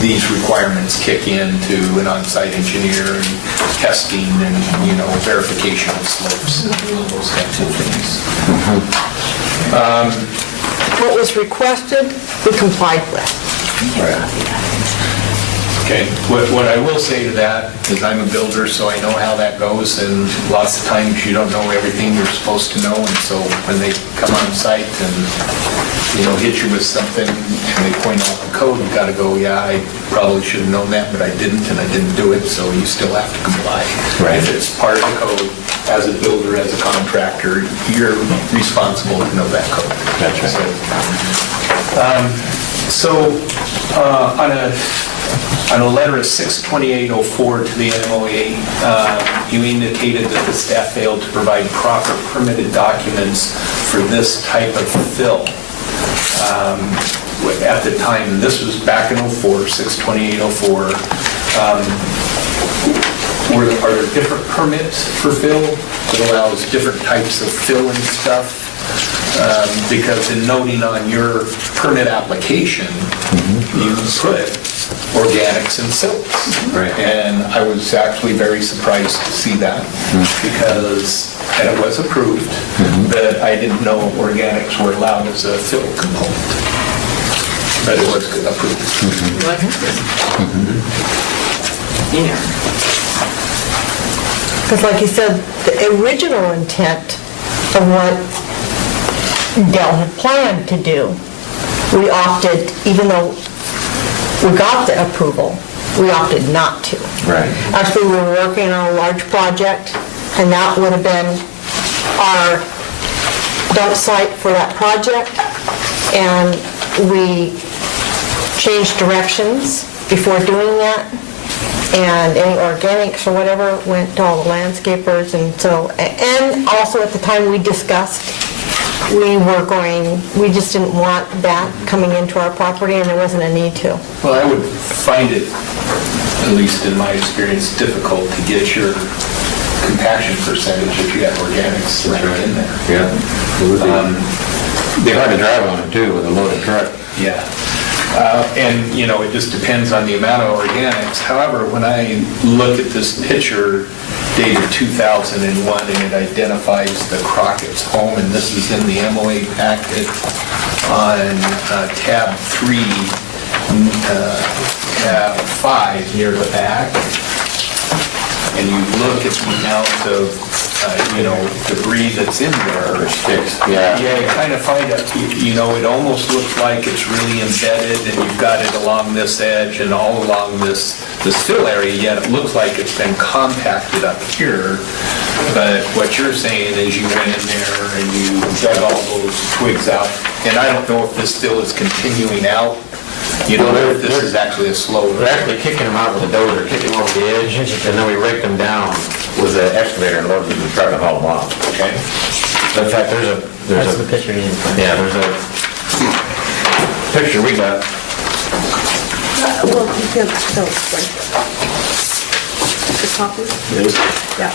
these requirements kick into an on-site engineer and testing and, verification of slopes and those kinds of things. What was requested, we complied with. Okay, what I will say to that is I'm a builder, so I know how that goes, and lots of times you don't know everything you're supposed to know, and so when they come on site and, hit you with something, and they point out the code, you gotta go, yeah, I probably should have known that, but I didn't, and I didn't do it, so you still have to comply. Right. If it's part of the code, as a builder, as a contractor, you're responsible to know that code. That's right. So, on a letter of 6/28/04 to the MOA, you indicated that the staff failed to provide proper permitted documents for this type of fill. At the time, and this was back in 04, 6/28/04, are there different permits for fill that allows different types of fill and stuff? Because in noting on your permit application, you put organics and silts. Right. And I was actually very surprised to see that because, and it was approved, but I didn't know organics were allowed as a fill component. That was approved. Yeah. Because like you said, the original intent of what Dell had planned to do, we opted, even though we got the approval, we opted not to. Right. Actually, we were working on a large project, and that would have been our dump site for that project, and we changed directions before doing that, and any organics or whatever went to all the landscapers, and so, and also at the time we discussed, we just didn't want that coming into our property, and there wasn't a need to. Well, I would find it, at least in my experience, difficult to get your compaction percentage if you have organics right in there. Yeah. It would be hard to drive on it too with a loaded truck. Yeah. And, you know, it just depends on the amount of organics. However, when I look at this picture dated 2001 and it identifies the Crockett's home, and this is in the MOA packet on tab 3, tab 5 near the back, and you look at the amount of, debris that's in there. Or sticks, yeah. Yeah, you kind of find it, it almost looks like it's really embedded, and you've got it along this edge and all along this fill area, yet it looks like it's been compacted up here. But what you're saying is you went in there and you dug all those twigs out, and I don't know if this still is continuing out. You know, if this is actually a slow. We're actually kicking them out with a dozer, kicking them over the edge, and then we raked them down with the excavator and loaded them in the truck and hauled them off. Okay. In fact, there's That's a the picture you didn't find. yeah, there's a picture we got. Well, you can, no, right. The copy? Yeah.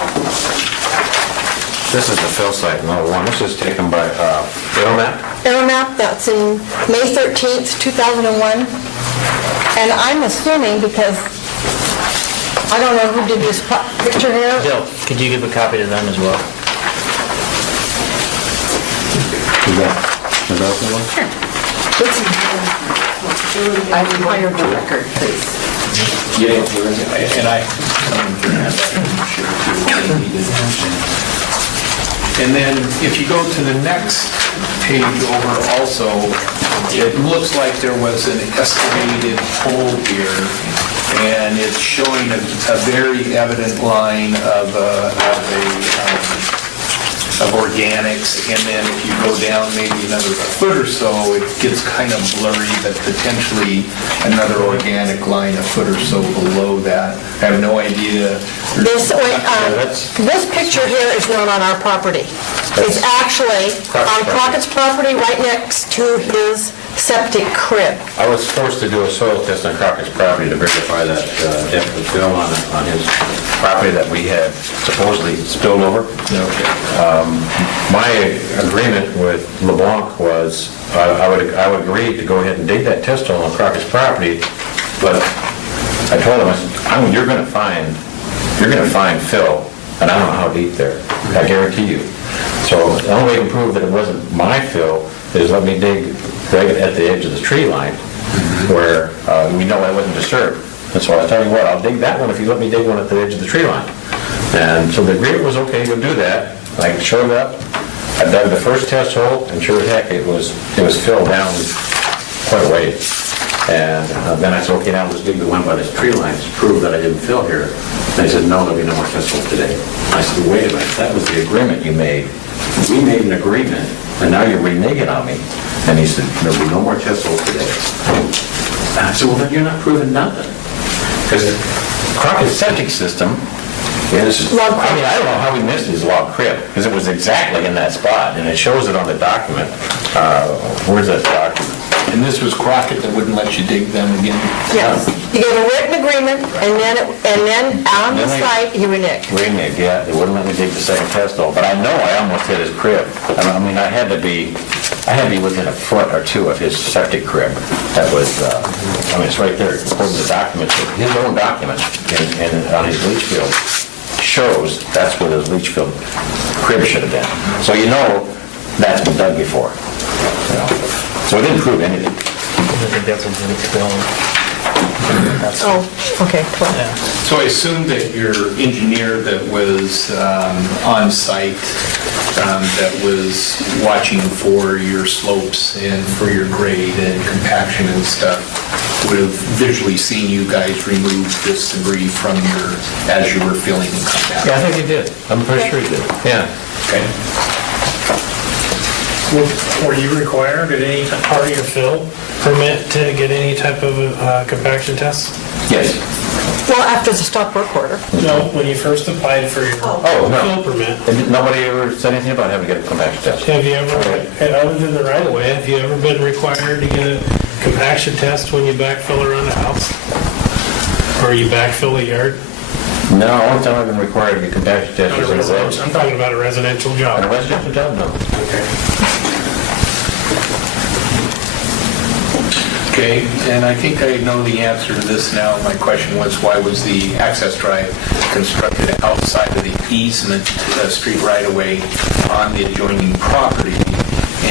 This is the fill site, another one. This is taken by Map. Aeromap, that's in May 13th, 2001. And I'm assuming, because I don't know who did this picture here. Bill, could you give a copy to them as well? Is that the one? I required the record, please. Yeah, and and then if you go to the next page over also, it looks like there was an estimated hole here, and it's showing a very evident line of organics, and then if you go down maybe another foot or so, it gets kind of blurry, but potentially another organic line a foot or so below that. I have no idea. This picture here is not on our property. It's actually on Crockett's property, right next to his septic crib. I was forced to do a soil test on Crockett's property to verify that depth of fill on his property that we had supposedly spilled over. My agreement with LeBlanc was I would agree to go ahead and dig that test hole on Crockett's property, but I told him, I said, you're going to find fill, and I don't know how deep there. I guarantee you. So the only way to prove that it wasn't my fill is let me dig right at the edge of the tree line where we know I wasn't disturbed. And so I tell you what, I'll dig that one if you let me dig one at the edge of the tree line. And so the agreement was okay to do that. I showed up, I dug the first test hole, and sure as heck, it was filled down quite a ways. And then I said, okay, now let's dig the one by this tree line to prove that I didn't fill here. And they said, no, there'll be no more test holes today. I said, wait a minute, that was the agreement you made. We made an agreement, and now you're reneging on me. And he said, there'll be no more test holes today. And I said, well, then you're not proving nothing. Because Crockett's septic system is, I don't know how we missed his log crib, because it was exactly in that spot, and it shows it on the document. Where's that document? And this was Crockett that wouldn't let you dig them again? Yes. You gave a written agreement, and then on the site, he reneged. Reneged, yeah. They wouldn't let me dig the second test hole. But I know I almost hit his crib. I mean, I had to be within a foot or two of his septic crib. That was, it's right there. According to the documents, his own documents on his leach field shows that's where his leach field crib should have been. So you know that's been dug before. So it didn't prove anything. I think that's exhibit 12. That's- Oh, okay, 12. Yeah. So I assume that your engineer that was on site, that was watching for your slopes and for your grade and compaction and stuff, would have visually seen you guys remove this debris from as you were filling and compacting. Yeah, I think he did. I'm pretty sure he did. Yeah. Okay. Were you required at any part of your fill permit to get any type of compaction test? Yes. Well, after the stop work order. No, when you first applied for your Oh, no. fill permit. And nobody ever said anything about having to get a compaction test? Have you ever, other than the right of way, have you ever been required to get a compaction test when you backfill around a house? Or you backfill a yard? No, only time I've been required to get compaction test is in a road. I'm talking about a residential On a job. residential job, no. Okay, and I think I know the answer to this now. My question was, why was the access drive constructed outside of the easement street right-of-way on the adjoining property?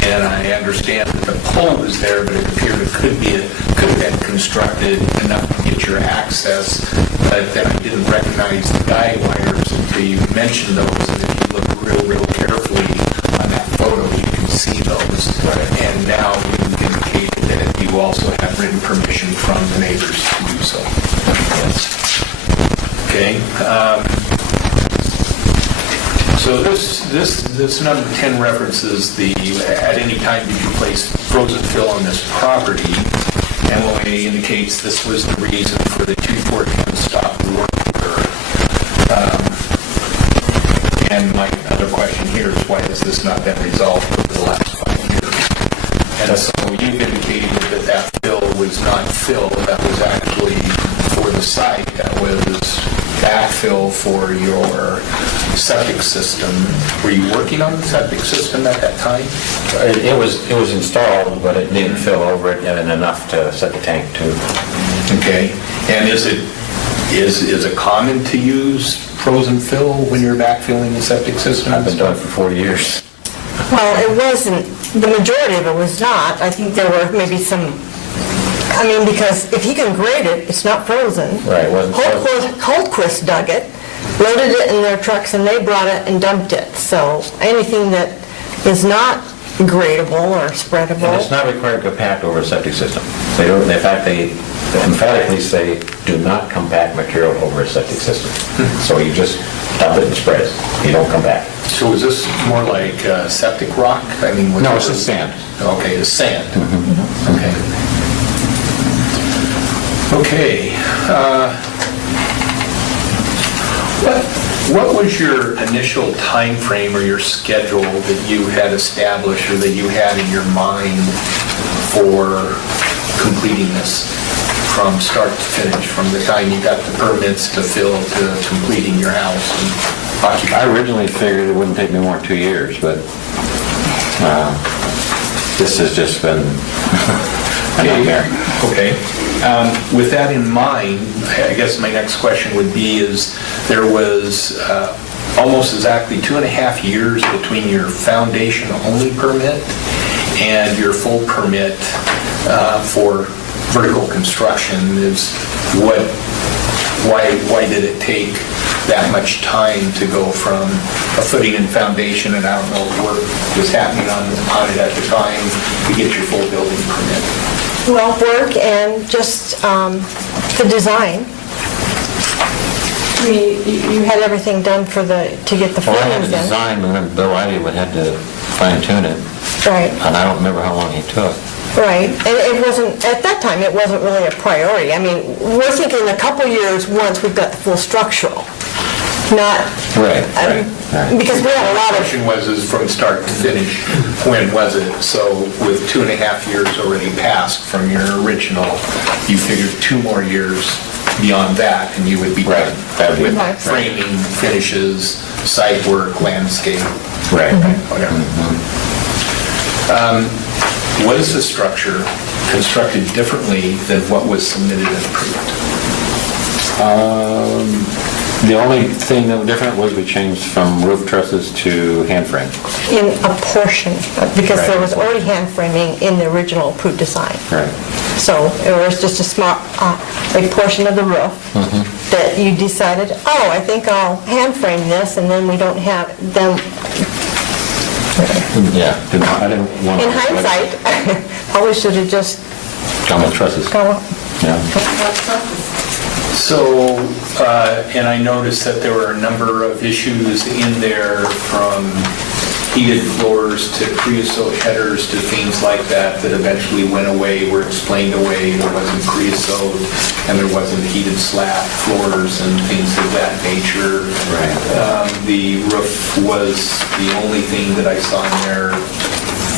And I understand that the pole was there, but it appeared it could have been constructed enough to get your access, but then I didn't recognize the guy wires until you mentioned those, and if you look real carefully on that photo, you can see those. And now you've indicated that you also have written permission from the neighbors to do so. Okay. So this number 10 references at any time did you place frozen fill on this property, and only indicates this was the reason for the 214 stop work order. And my other question here is, why has this not been resolved over the last 5 years? And so you've indicated that fill was not fill, that was actually for the site, that was backfill for your septic system. Were you working on the septic system at that time? It was installed, but it didn't fill over it and enough to set the tank to. Okay. And is it common to use frozen fill when you're backfilling the septic system? I've been doing it for 40 years. Well, it wasn't, the majority of it was not. I think there were maybe some, because if he can grade it, it's not frozen. Right, it wasn't frozen. Holtquist dug it, loaded it in their trucks, and they brought it and dumped it. So anything that is not gradable or spreadable. And it's not required to compact over a septic system. They don't, in fact, they emphatically say, do not compact material over a septic system. So you just dump it and spread it. You don't compact. So is this more like septic rock? No, it's just sand. Okay, it's sand. Okay. Okay. What was your initial time frame or your schedule that you had established or that you had in your mind for completing this from start to finish, from the time you got the permits to fill to completing your house and occupation? I originally figured it wouldn't take me more than 2 years, but this has just been a nightmare. Okay. With that in mind, I guess my next question would be is there was almost exactly 2.5 years between your foundation-only permit and your full permit for vertical construction. Why did it take that much time to go from a footing and foundation, and I don't know if work was happening on it at the time, to get your full building permit? Well, work and just the design. You had everything done to get the Well, I had footings a in. design, and then Bill Riley would have to fine tune it, Right, and I don't remember how long he took. right. And it wasn't, at that time, it wasn't really a priority. We're thinking a couple years once we've got the full structural, not, Right. because we had a lot The of, question was, is from start to finish, when was it? So with 2.5 years already passed from your original, you figured 2 more years beyond that, and you would be done That'd be- with Right. framing, finishes, site work, landscape. Right. Okay. Was the structure constructed differently than what was submitted and approved? The only thing that was different was we changed from roof trusses to hand frame. In a portion, because there Right. was already hand framing in the original approved design. Right. So it was just a small, a portion of the roof that you decided, oh, I think I'll hand frame this, and then we don't have, then, Yeah. I didn't want to... in hindsight, probably should have just Gone with trusses. gone, Yeah. So, and I noticed that there were a number of issues in there, from heated floors to creosote headers to things like that eventually went away, were explained away. There wasn't creosote, and there wasn't heated slab floors and things of that nature. Right. The roof was the only thing that I saw in there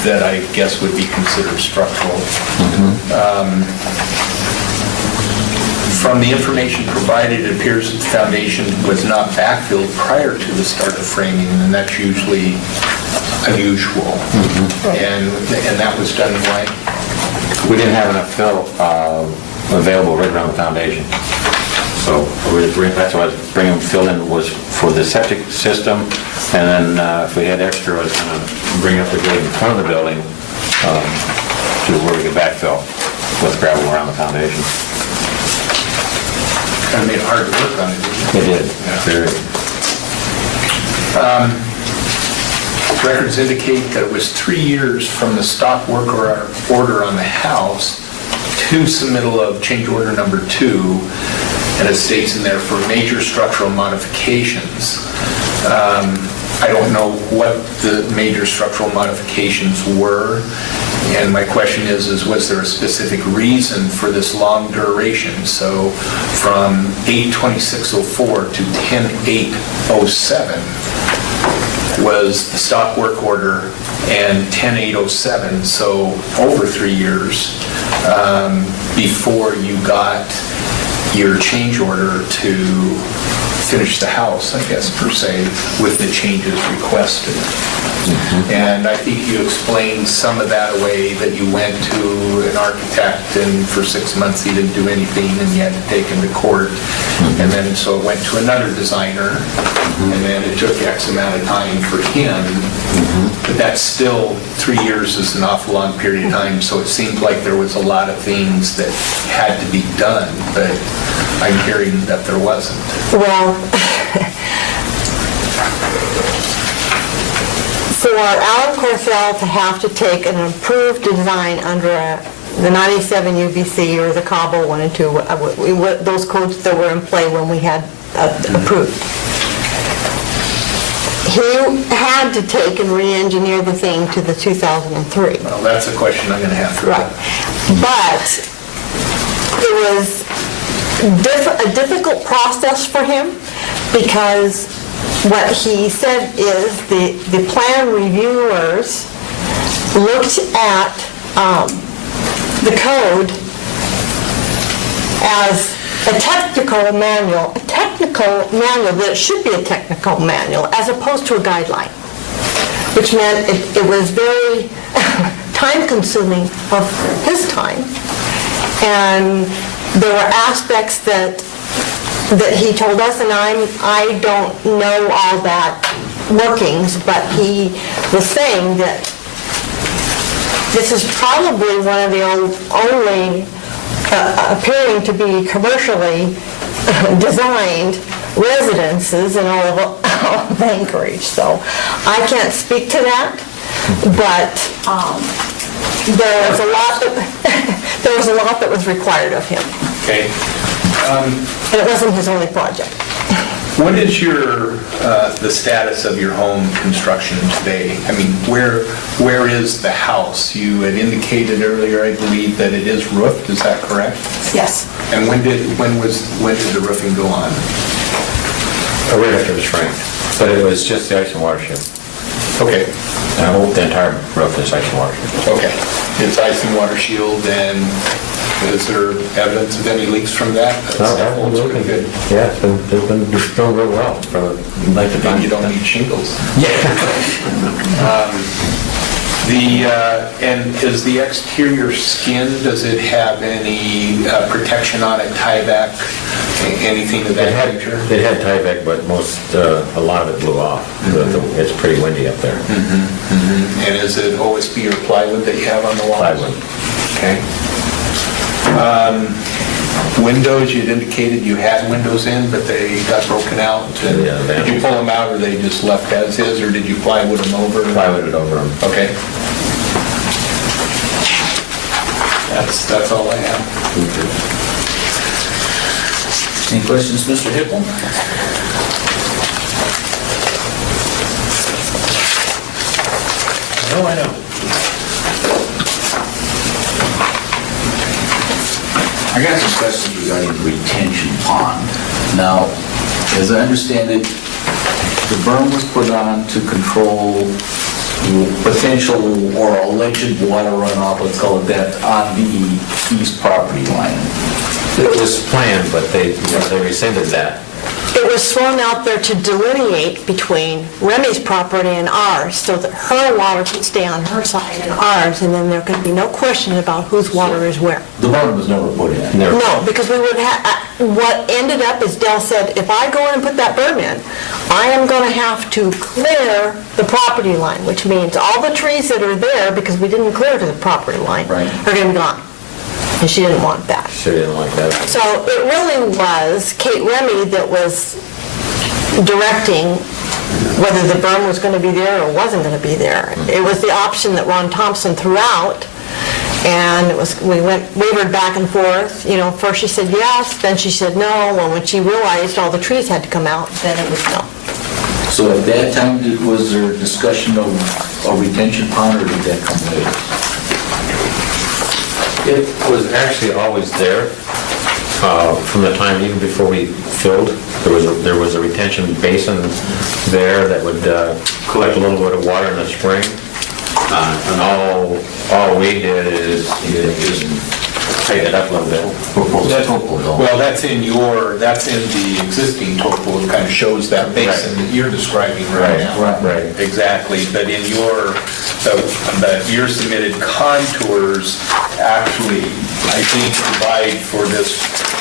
that I guess would be considered structural. From the information provided, it appears that the foundation was not backfilled prior to the start of framing, and that's usually unusual. And that was done right. We didn't have enough fill available right around the foundation. So that's why I was bringing fill in, was for the septic system, and then if we had extra, I was going to bring up the grade in front of the building to where we could backfill with gravel around the foundation. Kind of made it hard to work on it, didn't it? It did. Very. Records indicate that it was 3 years from the stop work order on the house to submittal of change order number 2, and it states in there for major structural modifications. I don't know what the major structural modifications were, and my question is was there a specific reason for this long duration? So from 8/26/04 to 10/8/07 was the stop work order, and 10/8/07, so over 3 years before you got your change order to finish the house, I guess, per se, with the changes requested. And I think you explained some of that away, that you went to an architect and for 6 months he didn't do anything and you had to take him to court. And then so it went to another designer, and then it took X amount of time for him. But that's still, 3 years is an awful long period of time, so it seemed like there was a lot of things that had to be done, but I'm hearing that there wasn't. well, for Alan Corthell to have to take an approved design under the 97 UBC or the CABO 1 and 2, those codes that were in play when we had approved, he had to take and re-engineer the thing to the 2003. Well, that's a question I'm going to have for you. Right. But it was a difficult process for him, because what he said is the plan reviewers looked at the code as a technical manual that it should be a technical manual as opposed to a guideline, which meant it was very time-consuming of his time, and there were aspects that he told us, and I don't know all that workings, but he was saying that this is probably one of the only appearing to be commercially designed residences in all of Anchorage. So I can't speak to that, but there was a lot that was required of him. Okay. And it wasn't his only project. What is the status of your home construction today? I mean, where is the house? You had indicated earlier, I believe, that it is roofed, is that correct? Yes. And when did the roofing go on? Right after it was framed, but it was just the ice and water shield. Okay, The entire roof is ice and water shield. okay. It's ice and water shield, and is there evidence of any leaks from that? That holds pretty good. Yeah, it's been doing real well for like the And you don't need shingles. And is the exterior skin, does it have any protection on it, tieback Anything of that nature? It had Tyvek, but a lot of it blew off. It's pretty windy up there. And is it OSB or plywood that you have on the walls? Plywood. Okay. Windows, you'd indicated you had windows in, but they got broken out. Yeah, Did you pull them out, or they just left as is, or did you plywood them over? Plywooded over them. Okay. That's all I have. Any questions, Mr. Hippel? No, I know. I got some questions regarding the retention pond. Now, as I understand it, the berm was put on to control potential or alleged water runoff, let's call it that, on the east property line. It was planned, but they rescinded that. It was thrown out there to delineate between Remy's property and ours, so that her water could stay on her side and ours, and then there could be no question about whose water is where. The berm was never put in. No, because we would have, what ended up is Dell said, if I go in and put that berm in, I am going to have to clear the property line, which means all the trees that are there, because we didn't clear to the property line, Right. are going to be gone. And she didn't want that. She didn't like that. So it really was Kate Remy that was directing whether the berm was going to be there or wasn't going to be there. It was the option that Ron Thompson threw out, and it was, we wavered back and forth. You know, first she said yes, then she said no, and when she realized all the trees had to come out, then it was no. So at that time, was there discussion of a retention pond, or did that come later? It was actually always there from the time, even before we filled. There was a retention basin there that would collect a little bit of water in the spring. And all we did is tighten it up a little bit. Well, that's in the existing topo, it kind of shows that basin that you're describing right now. Right. Exactly, but in your submitted contours actually, I think, provide for this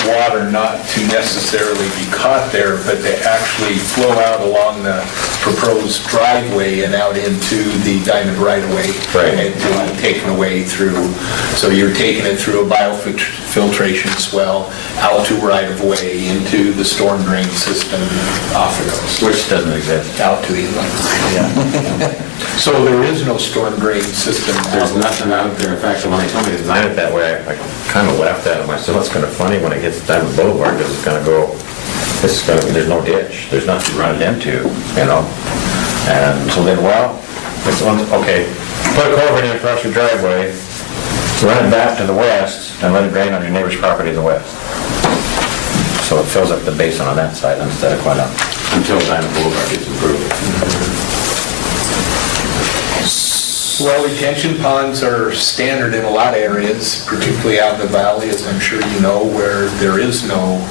water not to necessarily be caught there, but to actually flow out along the proposed driveway and out into the Diamond right-of-way. Right. And to be taken away through, so you're taking it through a biofiltration swell, out to right-of-way, into the storm drain system, off it goes. Which doesn't exist. Out to the inlet. Yeah. So there is no storm drain system. There's nothing out there. In fact, when they told me to design it that way, I kind of laughed at them. I said, well, it's kind of funny when it gets to Diamond Boulevard, because it's going to go, there's no ditch. There's nothing to run it into, you know? And so then, well, okay, put a culvert in across your driveway, run it back to the west, and let it drain on your neighbor's property to the west. So it fills up the basin on that side instead of going up until Diamond Boulevard gets improved. Well, retention ponds are standard in a lot of areas, particularly out in the valley, as I'm sure you know, where there is no,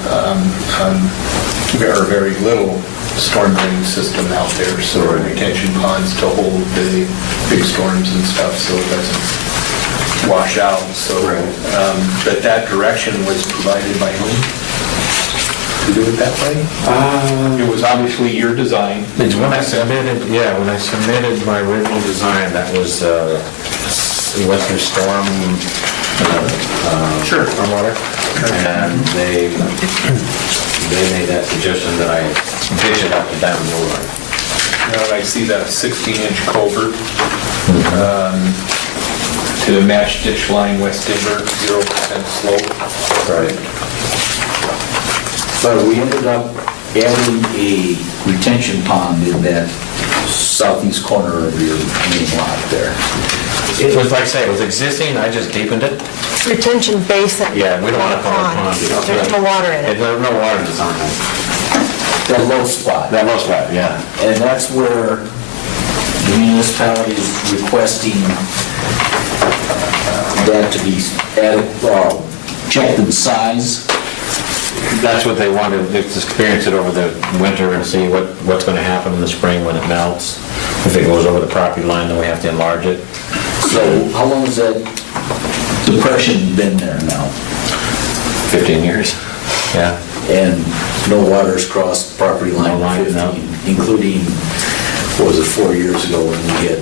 or very little storm drain system out there. So retention ponds to hold the big storms and stuff, so it doesn't wash out. So, but that direction was provided by whom? To do it that way? It was obviously your design. When I submitted my original design, that was, we went through storm water, and they made that suggestion that I ditch it out to Diamond Boulevard. Now I see that 16-inch culvert to the match ditch line West Denver, 0% slope. Right. But we ended up adding a retention pond in that southeast corner of your main lot there. It was, like I say, it was existing, I just deepened it. Retention basin. Yeah, we don't want to call it a pond. There's no water in it. There's no water design. That low spot. That low spot, yeah. And that's where the municipality is requesting that to be added, checked in size. That's what they wanted, to experience it over the winter and see what's going to happen in the spring when it melts. If it goes over the property line, then we have to enlarge it. So how long has that depression been there now? 15 years, yeah. And no waters crossed property line No line, no. 15, including, what was it, 4 years ago when we hit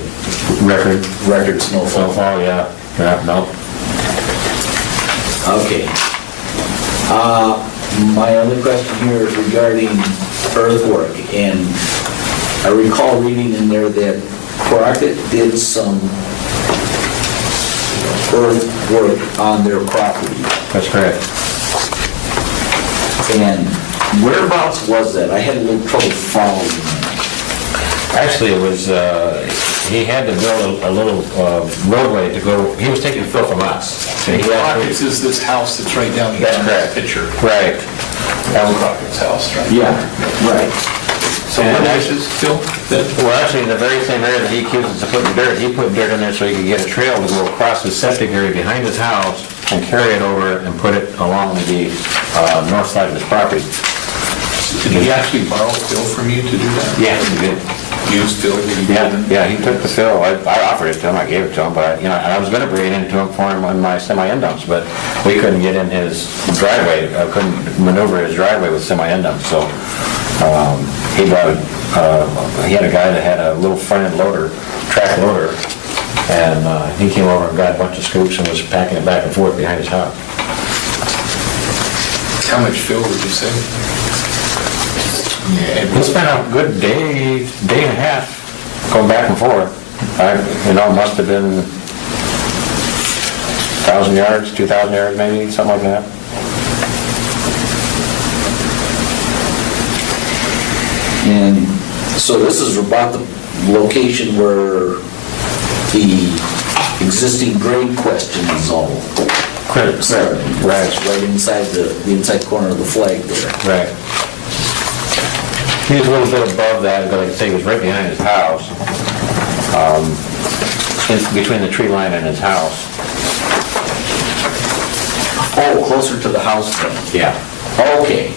record snowfall. Snowfall, yeah, no. Okay. My other question here is regarding earthwork, and I recall reading in there that Crockett did some earthwork on their property. That's correct. And whereabouts was that? I had a little trouble following that. Actually, it was, he had to build a little roadway to go, he was taking fill from us. And he had- Crockett's is this house that's right down here That's in correct. that picture. Right. That was Crockett's house, right? Yeah, right. So what is this, Phil? Well, actually, in the very same area that he accuses us of putting dirt, he put dirt in there so he could get a trail to go across the septic area behind his house and carry it over and put it along the north side of his property. Did he actually borrow Phil from you to do that? Yeah, he did. Use Phil that he gave him? Yeah, he took the fill. I offered it to him, I gave it to him, but, I was gonna bring it into him for him on my semi-end dumps, but we couldn't get in his driveway, couldn't maneuver his driveway with semi-end dumps, so, he brought he had a guy that had a little front-end loader, track loader, and, he came over and got a bunch of scoops and was packing it back and forth behind his house. How much Phil would you say? Yeah, He spent a good day and a half going back and forth. Must have been 1,000 yards, 2,000 yards maybe, something like that. And so this is about the location where the existing grade question is all Correct. started. Right. It's right inside the inside corner of the flag there. Right. He was a little bit above that, but like I say, he was right behind his house, between the tree line and his house. Oh, closer to the house then. Yeah. Okay.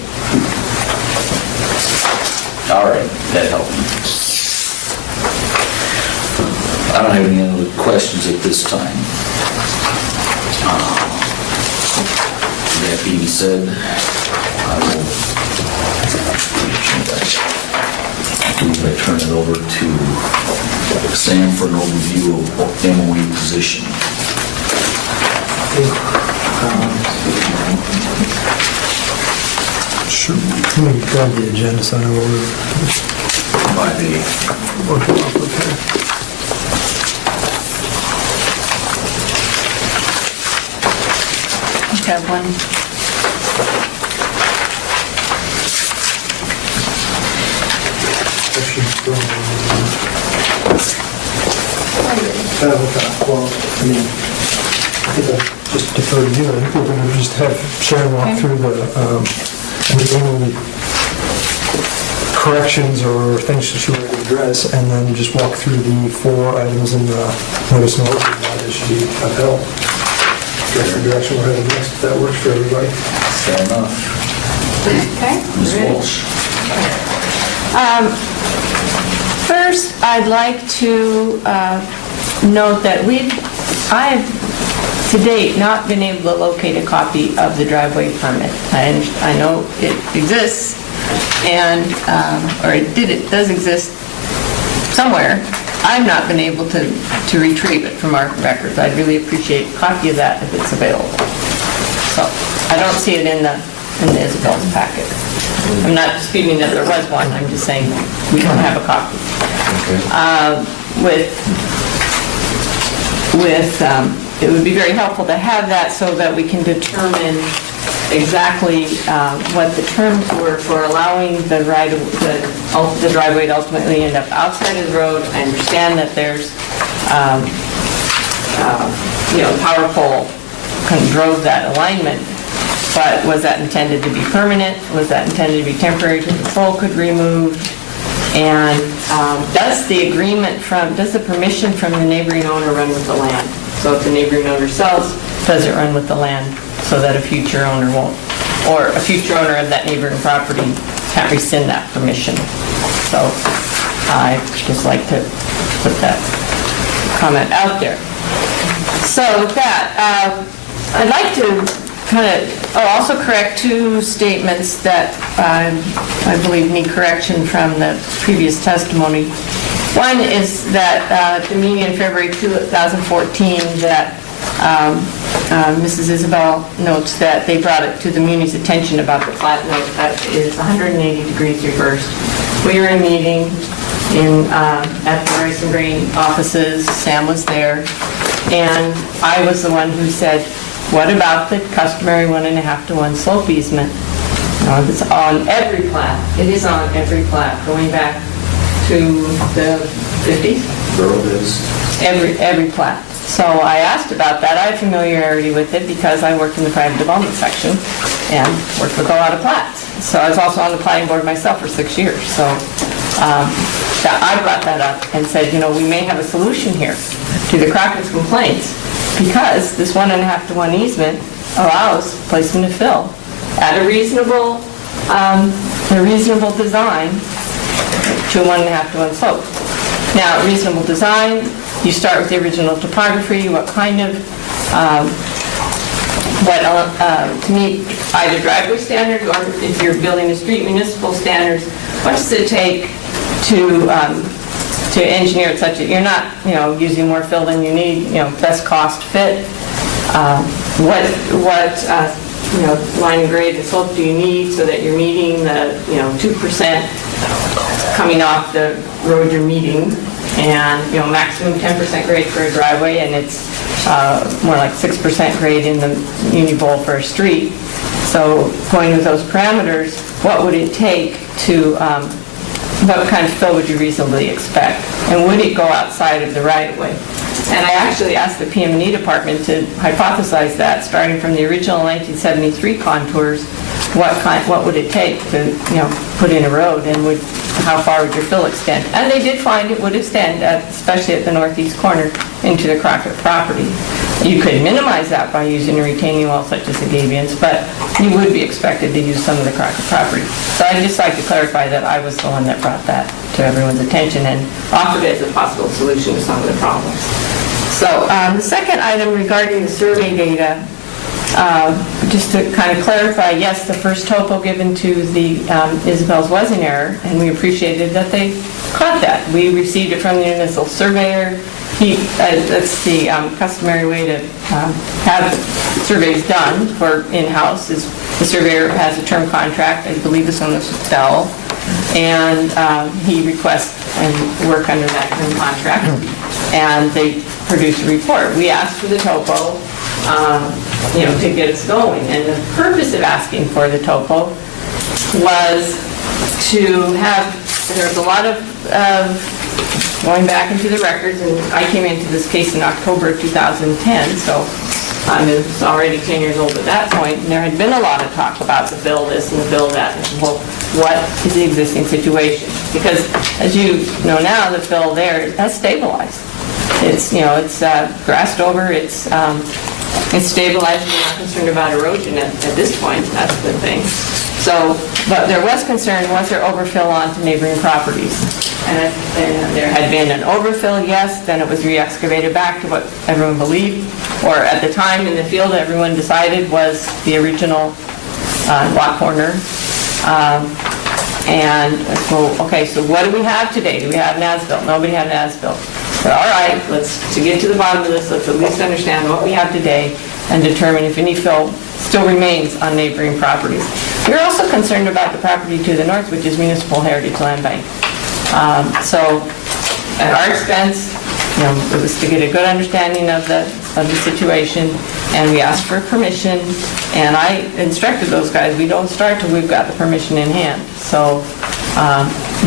All right, that helped me. I don't have any other questions at this time. That being said, I turn it over to Sam for an overview of MOE position. Sure. Let me grab the agenda so I know where By the we're working off of here. Have one. Well, I mean, I think I just defer to you. I think we're going to just have Sharon walk through the corrections or things that she wanted to address, and then just walk through the 4 items in the notice and order that should be upheld. That's the direction we're heading next, if that works for everybody. fair enough. Okay. Ms. Walsh. First, I'd like to note that I've to date not been able to locate a copy of the driveway permit. I know it exists, and or it does exist somewhere. I've not been able to retrieve it from our records. I'd really appreciate a copy of that if it's available. So I don't see it in the Isabel's packet. I'm not disputing that there was one. I'm just saying we don't have a copy. It would be very helpful to have that so that we can determine exactly what the terms were for allowing the driveway to ultimately end up outside of the road. I understand that there's, power pole kind of drove that alignment, but was that intended to be permanent? Was that intended to be temporary till the pole could be removed? And does the permission from the neighboring owner run with the land? So if the neighboring owner sells, does it run with the land so that a future owner won't, or a future owner of that neighboring property can't rescind that permission? So I'd just like to put that comment out there. So with that, I'd like to also correct two statements that I believe need correction from the previous testimony. One is that at the meeting in February 2014, that Mrs. Isabel notes that they brought it to the Muni's attention about the plat note that is 180 degrees reversed. We were in a meeting at the Rice and Grain offices. Sam was there, and I was the one who said, what about the customary 1.5 to 1 slope easement? It's on every plat. It is on every plat, going back to the 50s? Every plat. So I asked about that. I have familiarity with it because I worked in the private development section and worked with a lot of plats. So I was also on the planning board myself for 6 years. So I brought that up and said, we may have a solution here to the Crockett's complaints, because this 1.5 to 1 easement allows placement of fill at a reasonable design to a 1.5 to 1 slope. Now, reasonable design, you start with the original topography, what kind of, to meet either driveway standards, or if you're building a street, municipal standards, what does it take to engineer it such that you're not, using more fill than you need, best cost fit. What line and grade and slope do you need so that you're meeting the, 2% coming off the road you're meeting, and, maximum 10% grade for a driveway, and it's more like 6% grade in the uni bowl for a street. So going with those parameters, what would it take to, what kind of fill would you reasonably expect? And would it go outside of the right-of-way? And I actually asked the PM&E department to hypothesize that, starting from the original 1973 contours, what would it take to, put in a road, and how far would your fill extend? And they did find it would extend, especially at the northeast corner, into the Crockett property. You could minimize that by using a retaining wall such as the Gabions, but you would be expected to use some of the Crockett property. So I'd just like to clarify that I was the one that brought that to everyone's attention and offered it as a possible solution to some of the problems. So the second item regarding the survey data, just to kind of clarify, yes, the first topo given to the Isabel's was in error, and we appreciated that they caught that. We received it from the municipal surveyor. That's the customary way to have surveys done for in-house, is the surveyor has a term contract. I believe this one was with Bell, and he requests and work under that term contract, and they produce a report. We asked for the topo, to get us going, and the purpose of asking for the topo was to have, there's a lot of going back into the records, and I came into this case in October of 2010, so I was already 10 years old at that point, and there had been a lot of talk about the bill this and the bill that, and well, what is the existing situation? Because as you know now, the bill there has stabilized. It's, it's grassed over, it's stabilized, we're not concerned about erosion at this point, that's the thing. So, but there was concern, was there overfill onto neighboring properties? And there had been an overfill, yes, then it was re-excavated back to what everyone believed, or at the time in the field, everyone decided was the original lot corner. And so, okay, so what do we have today? Do we have an as-built? Nobody had an as-built. So, all right, to get to the bottom of this, let's at least understand what we have today and determine if any fill still remains on neighboring properties. We're also concerned about the property to the north, which is Municipal Heritage Land Bank. So, at our expense, it was to get a good understanding of the situation, and we asked for permission, and I instructed those guys, we don't start till we've got the permission in hand. So,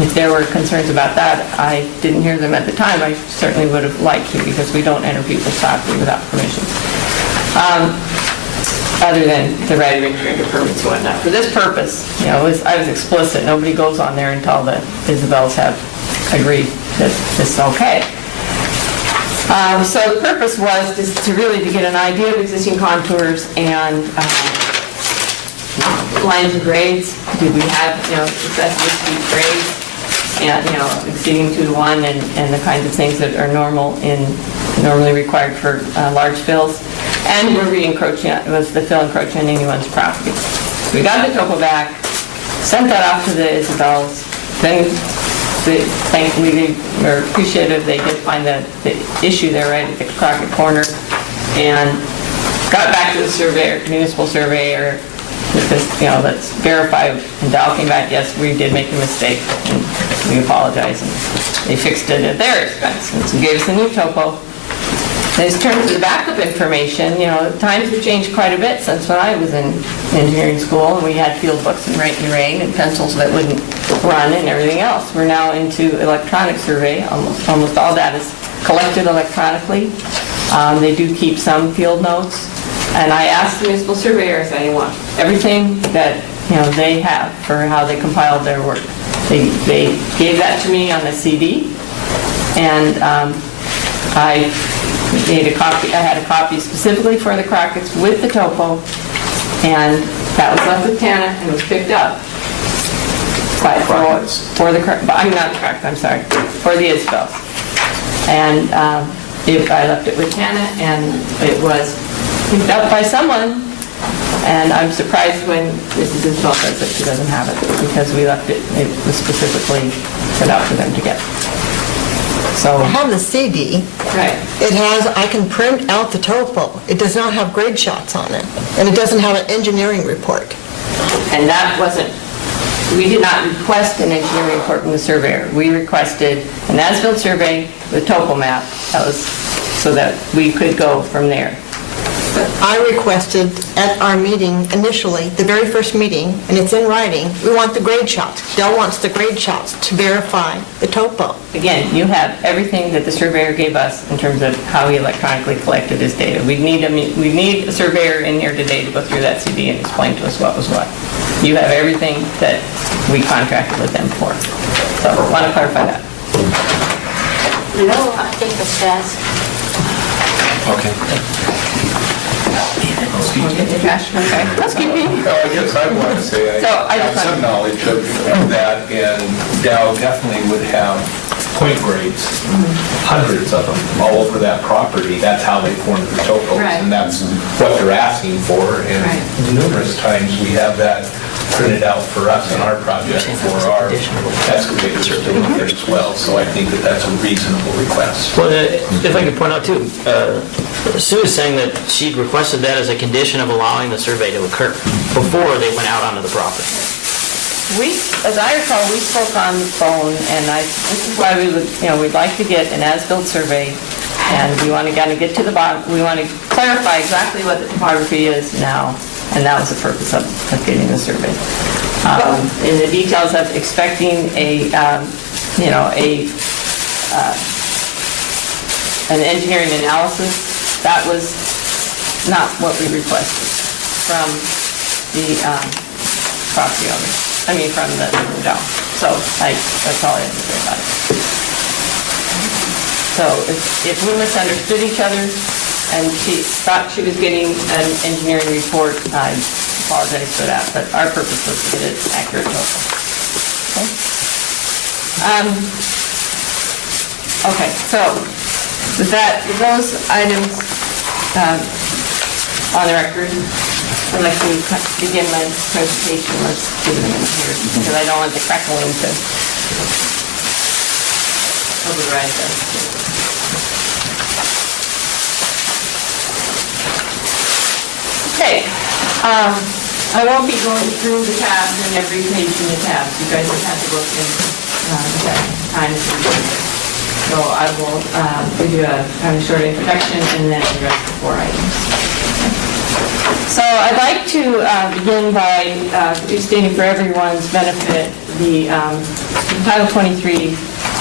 if there were concerns about that, I didn't hear them at the time. I certainly would have liked to, because we don't enter people's property without permission. Other than the right of entry and permits and whatnot. For this purpose, I was explicit. Nobody goes on there until the Isabels have agreed that this is okay. So the purpose was just to really get an idea of existing contours and lines and grades. Did we have, successful steep grades and, exceeding 2 to 1 and the kinds of things that are normal in normally required for large fills, and were was the fill encroaching on anyone's property. We got the topo back, sent that off to the Isabels, then thankfully they were appreciative, they did find the issue there right at the Crockett corner, and got back to the surveyor, municipal surveyor, let's verify, and Dow came back, yes, we did make a mistake, and we apologize, and they fixed it at their expense, and so gave us a new topo. In terms of the backup information, times have changed quite a bit since when I was in engineering school, and we had field books and write in the rain, and pencils that wouldn't run, and everything else. We're now into electronic survey, almost all that is collected electronically. They do keep some field notes, and I asked the municipal surveyors, I want everything that they have for how they compiled their work. They gave that to me on a CD, and I made a copy. I had a copy specifically for the Crockett's with the topo, and that was left with Tana and was picked up for the I'm not correct. I'm sorry, for the Isabels. And I left it with Tana, and it was picked up by someone. And I'm surprised when Mrs. Isabel says that she doesn't have it, because we left it. It was specifically set out for them to get. So I have the CD. right. It has, I can print out the topo. It does not have grade shots on it, and it doesn't have an engineering report. And that wasn't, we did not request an engineering report from the surveyor. We requested an as-built survey with topo map. That was so that we could go from there. I requested at our meeting initially, the very first meeting, and it's in writing, we want the grade shots. Dell wants the grade shots to verify the topo. Again, you have everything that the surveyor gave us in terms of how he electronically collected his data. We need a surveyor in here today to go through that CD and explain to us what was what. You have everything that we contracted with them for. So I want to clarify that. No, I think it says. Okay. Okay. Housekeeping. I guess I want to say I So I have just some knowledge of that, and Dow definitely would have point grades, hundreds of them, all over that property. That's how they formed the topos, Right. and that's what they're asking for. And Right. numerous times we have that printed out for us in our project for our excavator certificate as well. So I think that that's a reasonable request. Well, if I could point out too, Sue is saying that she'd requested that as a condition of allowing the survey to occur before they went out onto the property. As I recall, we spoke on the phone, and this is why we'd like to get an as-built survey, and we want to kind of get to the bottom, we want to clarify exactly what the topography is now, and that was the purpose of getting the survey. In the details of expecting an engineering analysis, that was not what we requested from the property owner. From the Dow. So that's all I have to say about it. So if we misunderstood each other and she thought she was getting an engineering report, I apologize for that, but our purpose was to get an accurate total. Okay, so with those items on the record, I'd like to begin my presentation. Let's give it a minute here, because I don't want the crackling to override this. Okay, I won't be going through the tabs and every page in the tabs. You guys have had to look in that time. So I will give you a kind of short introduction and then address the 4 items. So I'd like to begin by restating for everyone's benefit the Title 23,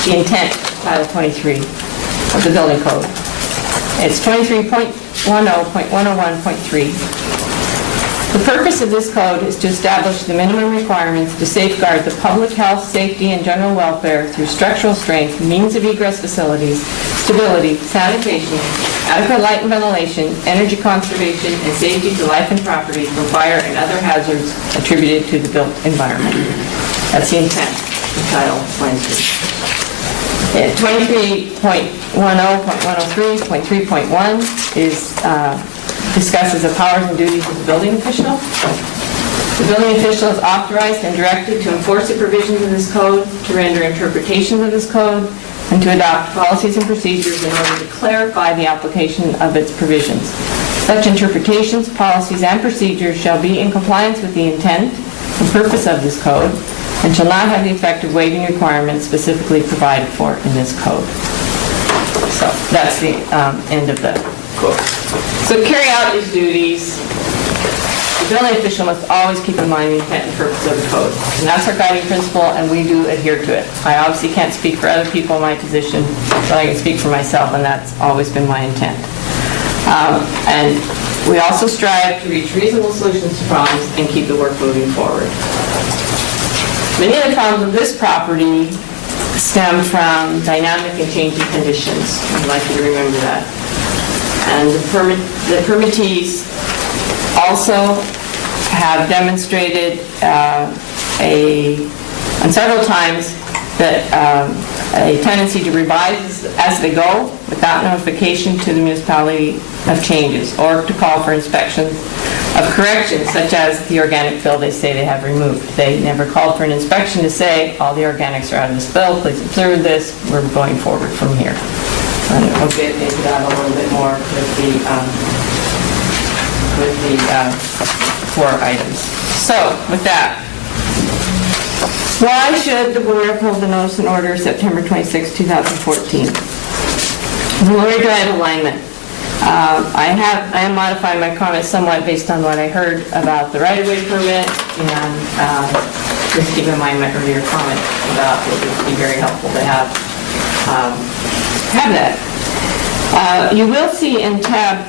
the intent of Title 23 of the building code. It's 23.10.101.3. The purpose of this code is to establish the minimum requirements to safeguard the public health, safety, and general welfare through structural strength, means of egress facilities, stability, sanitation, adequate light and ventilation, energy conservation, and safety to life and property from fire and other hazards attributed to the built environment. That's the intent of Title 23. 23.10.103.3.1 is discusses the powers and duties of the building official. The building official is authorized and directed to enforce the provisions of this code, to render interpretations of this code, and to adopt policies and procedures in order to clarify the application of its provisions. Such interpretations, policies, and procedures shall be in compliance with the intent and purpose of this code, and shall not have the effect of waiving requirements specifically provided for in this code. So that's the end of the quote. So to carry out these duties, the building official must always keep in mind the intent and purpose of the code. And that's our guiding principle, and we do adhere to it. I obviously can't speak for other people in my position, but I can speak for myself, and that's always been my intent. And we also strive to reach reasonable solutions to problems and keep the work moving forward. Many of the problems of this property stem from dynamic and changing conditions. I'd like you to remember that. And the permittees also have demonstrated on several times that a tendency to revise as they go without notification to the municipality of changes, or to call for inspections of corrections, such as the organic fill they say they have removed. They never called for an inspection to say, all the organics are out of this fill, please observe this, we're going forward from here. And we'll get into that a little bit more with the 4 items. So, with that, why should the board uphold the notice and order of September 26, 2014? Lori Drive alignment. I am modifying my comments somewhat based on what I heard about the right-of-way permit, and just keep in mind my earlier comment about it would be very helpful to have that. You will see in tab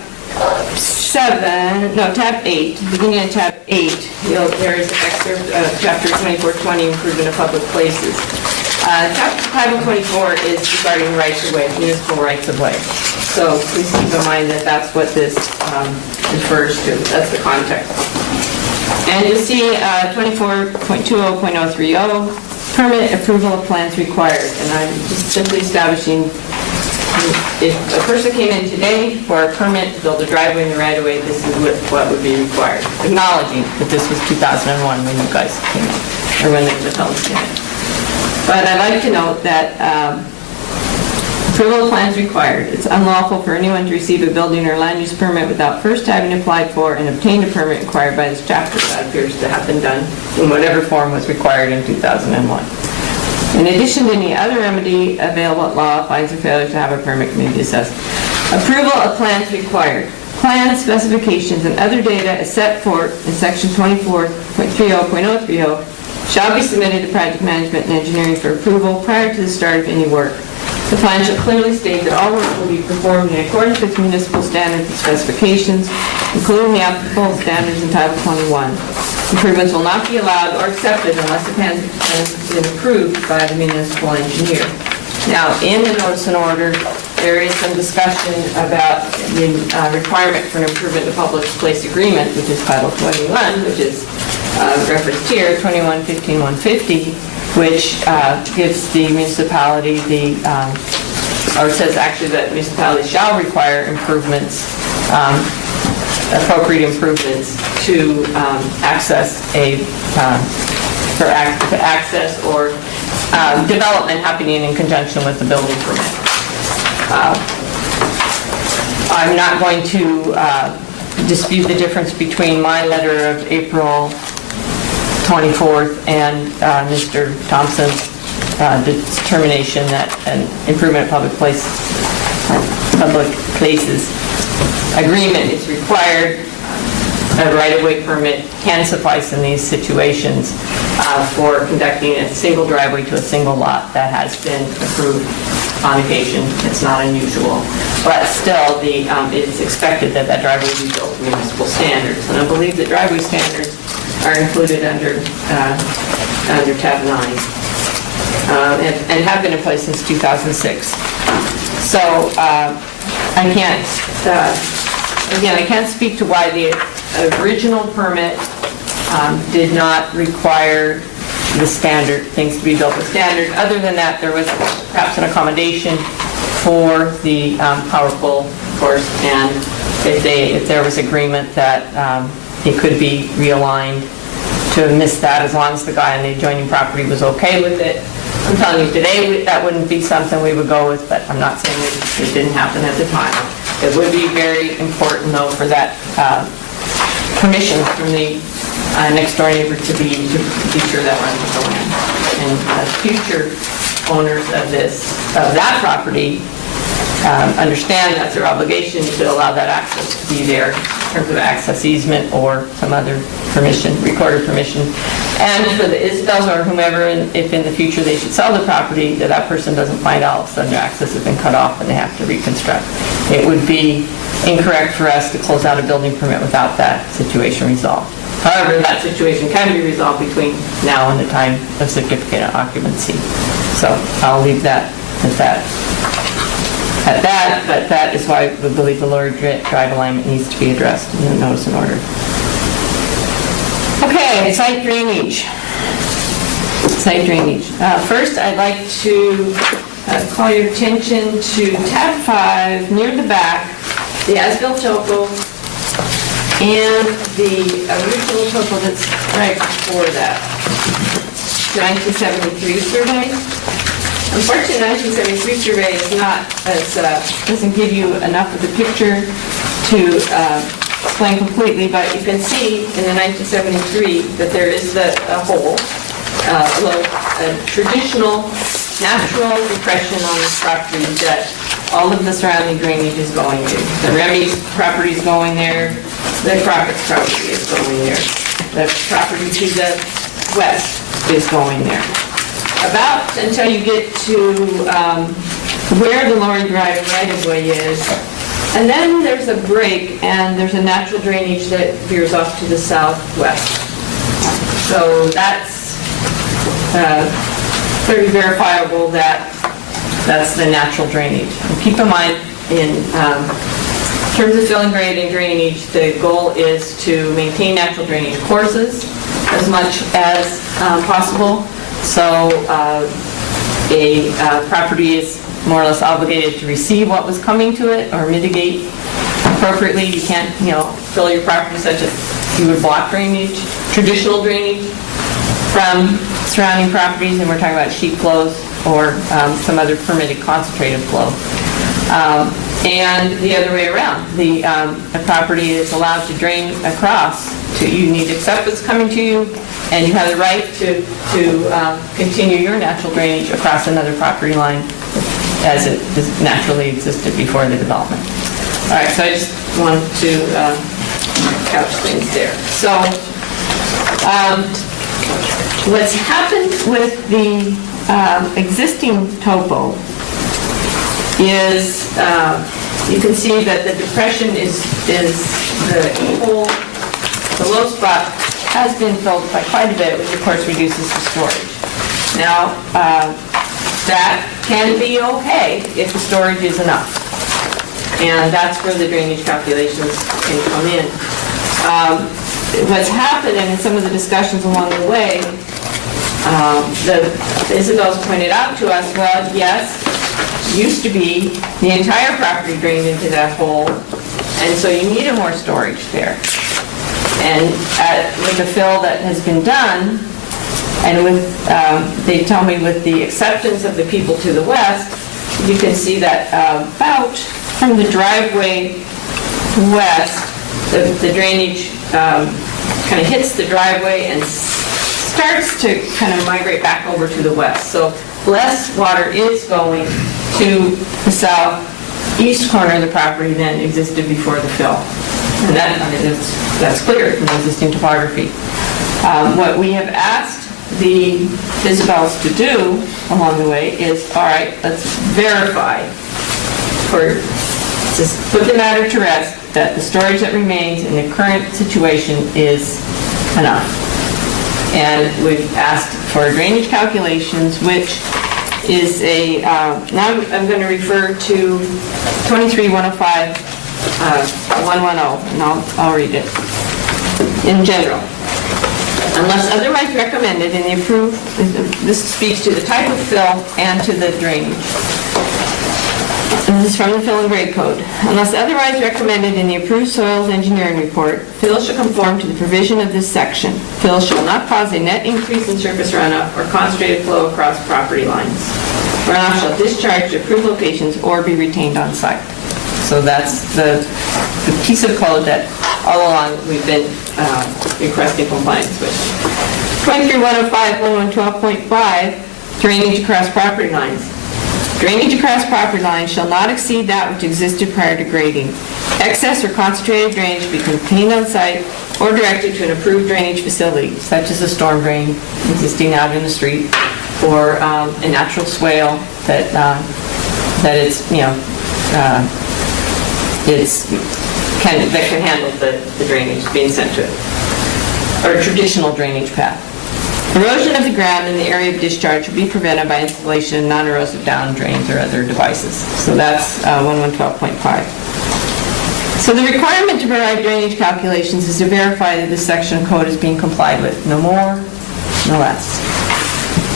8, beginning of tab 8, there is an excerpt of chapter 2420, improvement of public places. Chapter 524 is regarding rights-of-way, municipal rights-of-way. So please keep in mind that that's what this refers to. That's the context. And you'll see 24.20.030, permit approval of plans required. And I'm just simply establishing, if a person came in today for a permit to build a driveway in the right-of-way, this is what would be required. Acknowledging that this was 2001 when you guys came in, or when the fellows came in. But I'd like to note that approval of plans required. It's unlawful for anyone to receive a building or land use permit without first having applied for and obtained a permit required by this chapter. That appears to have been done in whatever form was required in 2001. In addition to any other remedy available at law, fines or failure to have a permit may be assessed. Approval of plans required. Plans, specifications, and other data as set forth in section 24.30.030 shall be submitted to project management and engineering for approval prior to the start of any work. The plan shall clearly state that all work will be performed in accordance with municipal standards and specifications, including the applicable standards in Title 21. Improvements will not be allowed or accepted unless the plan has been approved by the municipal engineer. Now, in the notice and order, there is some discussion about the requirement for an improvement to public place agreement, which is Title 21, which is referenced here, 21-15-150, which gives the municipality or says actually that municipalities shall require improvements, appropriate improvements to access or development happening in conjunction with the building permit. I'm not going to dispute the difference between my letter of April 24th and Mr. Thompson's determination that an improvement of public places agreement is required. A right-of-way permit can suffice in these situations for conducting a single driveway to a single lot that has been approved on occasion. It's not unusual. But still, it's expected that that driveway be built to municipal standards. And I believe that driveway standards are included under tab 9 and have been in place since 2006. So I can't speak to why the original permit did not require the standard, things to be built with standard. Other than that, there was perhaps an accommodation for the power pole, of course, and if there was agreement that it could be realigned to have missed that, as long as the guy on the adjoining property was okay with it. I'm telling you, today, that wouldn't be something we would go with, but I'm not saying it didn't happen at the time. It would be very important, though, for that permission from the next door neighbor to be sure that runs with the land. And future owners of that property understand that's their obligation to allow that access to be there in terms of access easement or some other permission, recorded permission. And for the Isbels or whomever, if in the future they should sell the property, that person doesn't find out all of a sudden their access has been cut off and they have to reconstruct. It would be incorrect for us to close out a building permit without that situation resolved. However, that situation can be resolved between now and the time of certificate of occupancy. So I'll leave that at that, but that is why we believe the lower drive alignment needs to be addressed in the notice and order. Okay, site drainage. Site drainage. First, I'd like to call your attention to tab 5 near the back, the as-built topo, and the original topo that's right before that, 1973 survey. Unfortunately, the 1973 survey is not doesn't give you enough of the picture to explain completely, but you can see in the 1973 that there is a hole, a traditional natural depression on the property that all of the surrounding drainage is going to. The Remy's property is going there, the Crockett's property is going there, the property to the west is going there. About until you get to where the Lower Drive right-of-way is, and then there's a break and there's a natural drainage that veers off to the southwest. So that's very verifiable that that's the natural drainage. And keep in mind, in terms of filling grade and drainage, the goal is to maintain natural drainage courses as much as possible. So a property is more or less obligated to receive what was coming to it or mitigate appropriately. You can't, fill your property such as you would block drainage, traditional drainage from surrounding properties, and we're talking about sheet flows or some other permitted concentrated flow. And the other way around, the property is allowed to drain across. You need acceptance coming to you, and you have the right to continue your natural drainage across another property line as it naturally existed before the development. All right, so I just wanted to couch things there. So what's happened with the existing topo is you can see that the depression is the hole, the low spot has been filled by quite a bit, which of course reduces the storage. Now, that can be okay if the storage is enough. And that's where the drainage calculations can come in. What's happened, and in some of the discussions along the way, Isabel's pointed out to us, well, yes, used to be the entire property drained into that hole, and so you needed more storage there. And with the fill that has been done, and with, they tell me with the acceptance of the people to the west, you can see that about from the driveway west, the drainage kind of hits the driveway and starts to kind of migrate back over to the west. So less water is going to the southeast corner of the property than existed before the fill. And that's clear from the existing topography. What we have asked the Isabels to do along the way is, all right, let's verify, just put the matter to rest, that the storage that remains in the current situation is enough. And we've asked for drainage calculations, which is a, now I'm going to refer to 23-105 110, and I'll read it in general. unless otherwise recommended in the approved, this speaks to the type of fill and to the drainage. This is from the Fill and Grade Code. Unless otherwise recommended in the approved soils engineering report, fill shall conform to the provision of this section. Fill shall not cause a net increase in surface runoff or concentrated flow across property lines. Runoff shall discharge to approved locations or be retained on site. So that's the piece of code that all along we've been requesting compliance with. 23-105-1112.5, drainage across property lines. Drainage across property lines shall not exceed that which existed prior to grading. Excess or concentrated drainage should be contained on site or directed to an approved drainage facility, such as a storm drain existing out in the street, or a natural swale that can handle the drainage being sent to it, or a traditional drainage path. Erosion of the ground in the area of discharge will be prevented by installation of non-erosive down drains or other devices. So that's 1112.5. So the requirement to provide drainage calculations is to verify that this section of code is being complied with, no more, no less.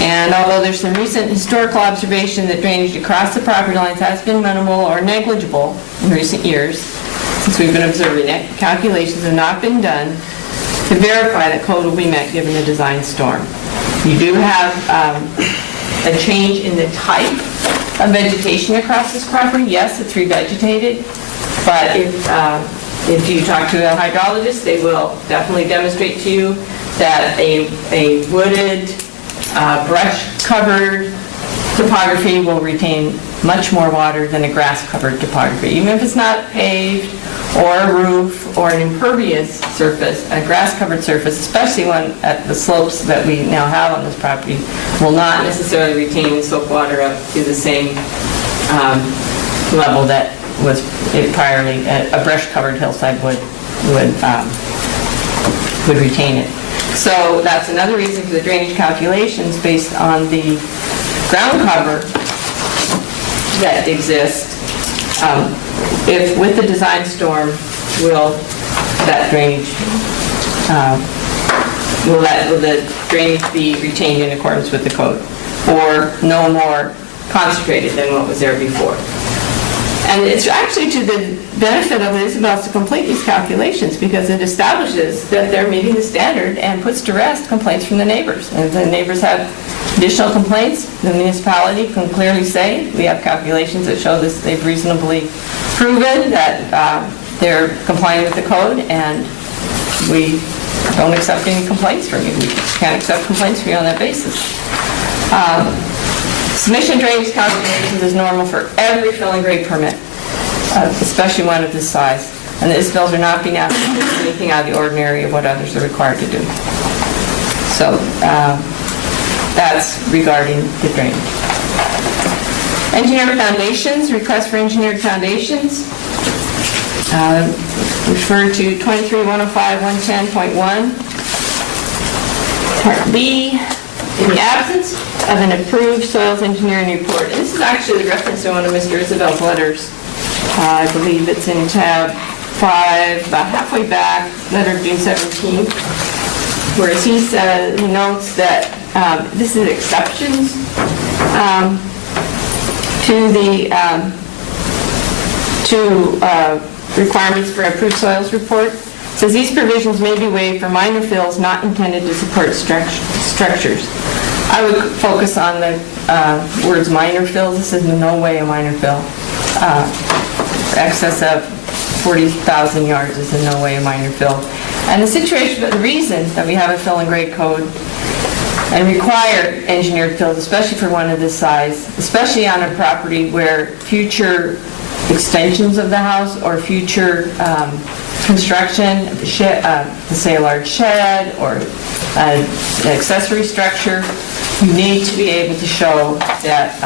And although there's some recent historical observation that drainage across the property lines has been minimal or negligible in recent years, since we've been observing it, calculations have not been done to verify that code will be met given the design storm. You do have a change in the type of vegetation across this property. Yes, it's revegetated, but if you talk to a hydrologist, they will definitely demonstrate to you that a wooded, brush-covered topography will retain much more water than a grass-covered topography. Even if it's not paved or a roof or an impervious surface, a grass-covered surface, especially one at the slopes that we now have on this property, will not necessarily retain and soak water up to the same level that was priorly a brush-covered hillside would retain it. So that's another reason for the drainage calculations based on the ground cover that exists. If with the design storm, will the drainage be retained in accordance with the code, or no more concentrated than what was there before? And it's actually to the benefit of Isabel's to complete these calculations, because it establishes that they're meeting the standard and puts to rest complaints from the neighbors. And if the neighbors have additional complaints, the municipality can clearly say, we have calculations that show this, they've reasonably proven that they're complying with the code, and we don't accept any complaints from you. We can't accept complaints from you on that basis. Submission drainage calculations is normal for every fill and grade permit, especially one of this size. And the Isabels are not being asked to do anything out of the ordinary of what others are required to do. So that's regarding the drainage. Engineered foundations, request for engineered foundations. Refer to 23-105-110.1. Part B. In the absence of an approved soils engineering report, and this is actually the reference to one of Mr. Isabel's letters. I believe it's in tab 5, about halfway back, letter of June 17, where he says, he notes that this is exceptions to requirements for approved soils report. It says these provisions may be waived for minor fills not intended to support structures. I would focus on the words minor fills. This is in no way a minor fill. Excess of 40,000 yards is in no way a minor fill. And the reason that we have a fill and grade code and require engineered fills, especially for one of this size, especially on a property where future extensions of the house or future construction, say a large shed or an accessory structure, you need to be able to show that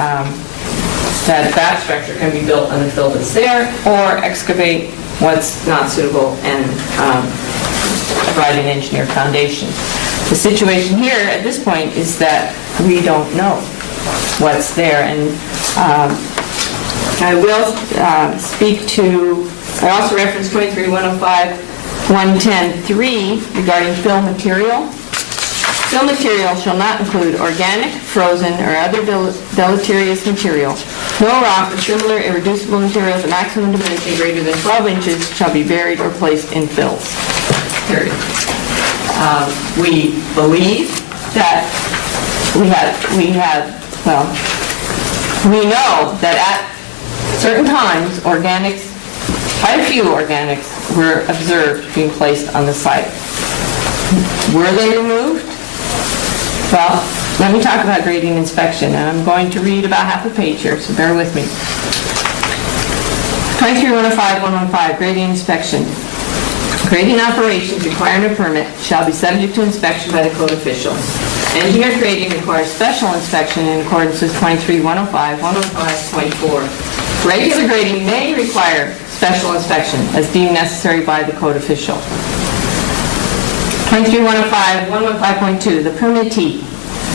that structure can be built on the fill that's there, or excavate what's not suitable and provide an engineered foundation. The situation here at this point is that we don't know what's there, and I will speak to, I also referenced 23-105-110.3 regarding fill material. Fill material shall not include organic, frozen, or other deleterious material. No rock or similar irreducible materials of maximum dimension greater than 12 inches shall be buried or placed in fills. Period. We believe that we know that at certain times, organics, quite a few organics were observed being placed on the site. Were they removed? Well, let me talk about grading inspection, and I'm going to read about half a page here, so bear with me. 23-105-115, grading inspection. Grading operations requiring a permit shall be subject to inspection by the code official. Engineered grading requires special inspection in accordance with 23-105, 105.4. Regular grading may require special inspection as deemed necessary by the code official. 23-105, 115.2, the permittee.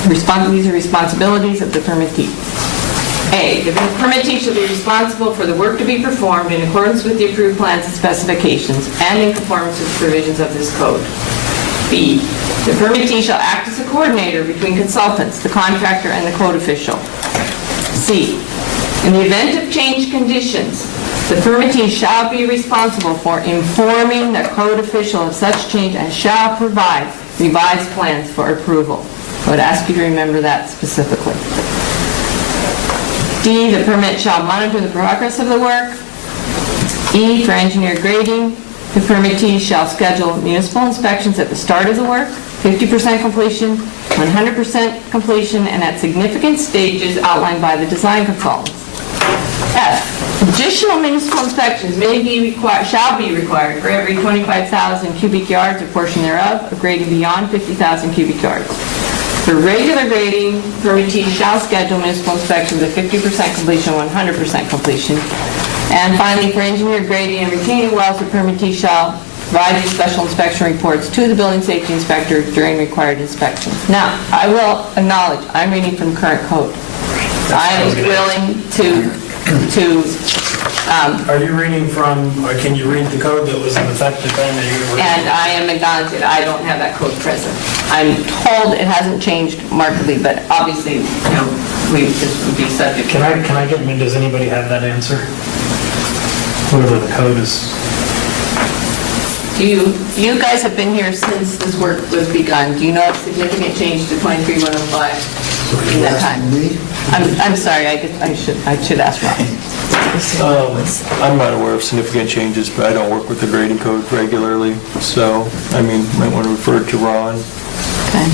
These are responsibilities of the permittee. A, the permittee shall be responsible for the work to be performed in accordance with the approved plans and specifications and in conformance with the provisions of this code. B, the permittee shall act as a coordinator between consultants, the contractor, and the code official. C, in the event of changed conditions, the permittee shall be responsible for informing the code official of such change and shall provide revised plans for approval. I would ask you to remember that specifically. D, the permit shall monitor the progress of the work. E, for engineered grading, the permittee shall schedule municipal inspections at the start of the work, 50% completion, 100% completion, and at significant stages outlined by the design consultants. F, additional municipal inspections shall be required for every 25,000 cubic yards or portion thereof of grading beyond 50,000 cubic yards. For regular grading, permittee shall schedule municipal inspections at 50% completion, 100% completion. And finally, for engineered grading and retaining wells, the permittee shall provide these special inspection reports to the building safety inspector during required inspections. Now, I will acknowledge, I'm reading from current code. I am willing to Are you reading from, or can you read the code that was in effect at the time that you were reading? and I am acknowledging I don't have that code present. I'm told it hasn't changed markedly, but obviously, this would be subject to... Can I get, does anybody have that answer? Whatever the code is. You guys have been here since this work was begun. Do you know of significant change to 23-105 in that time? I'm sorry, I should ask Ron. I'm not aware of significant changes, but I don't work with the grading code regularly, so, might want to refer to Ron. Okay.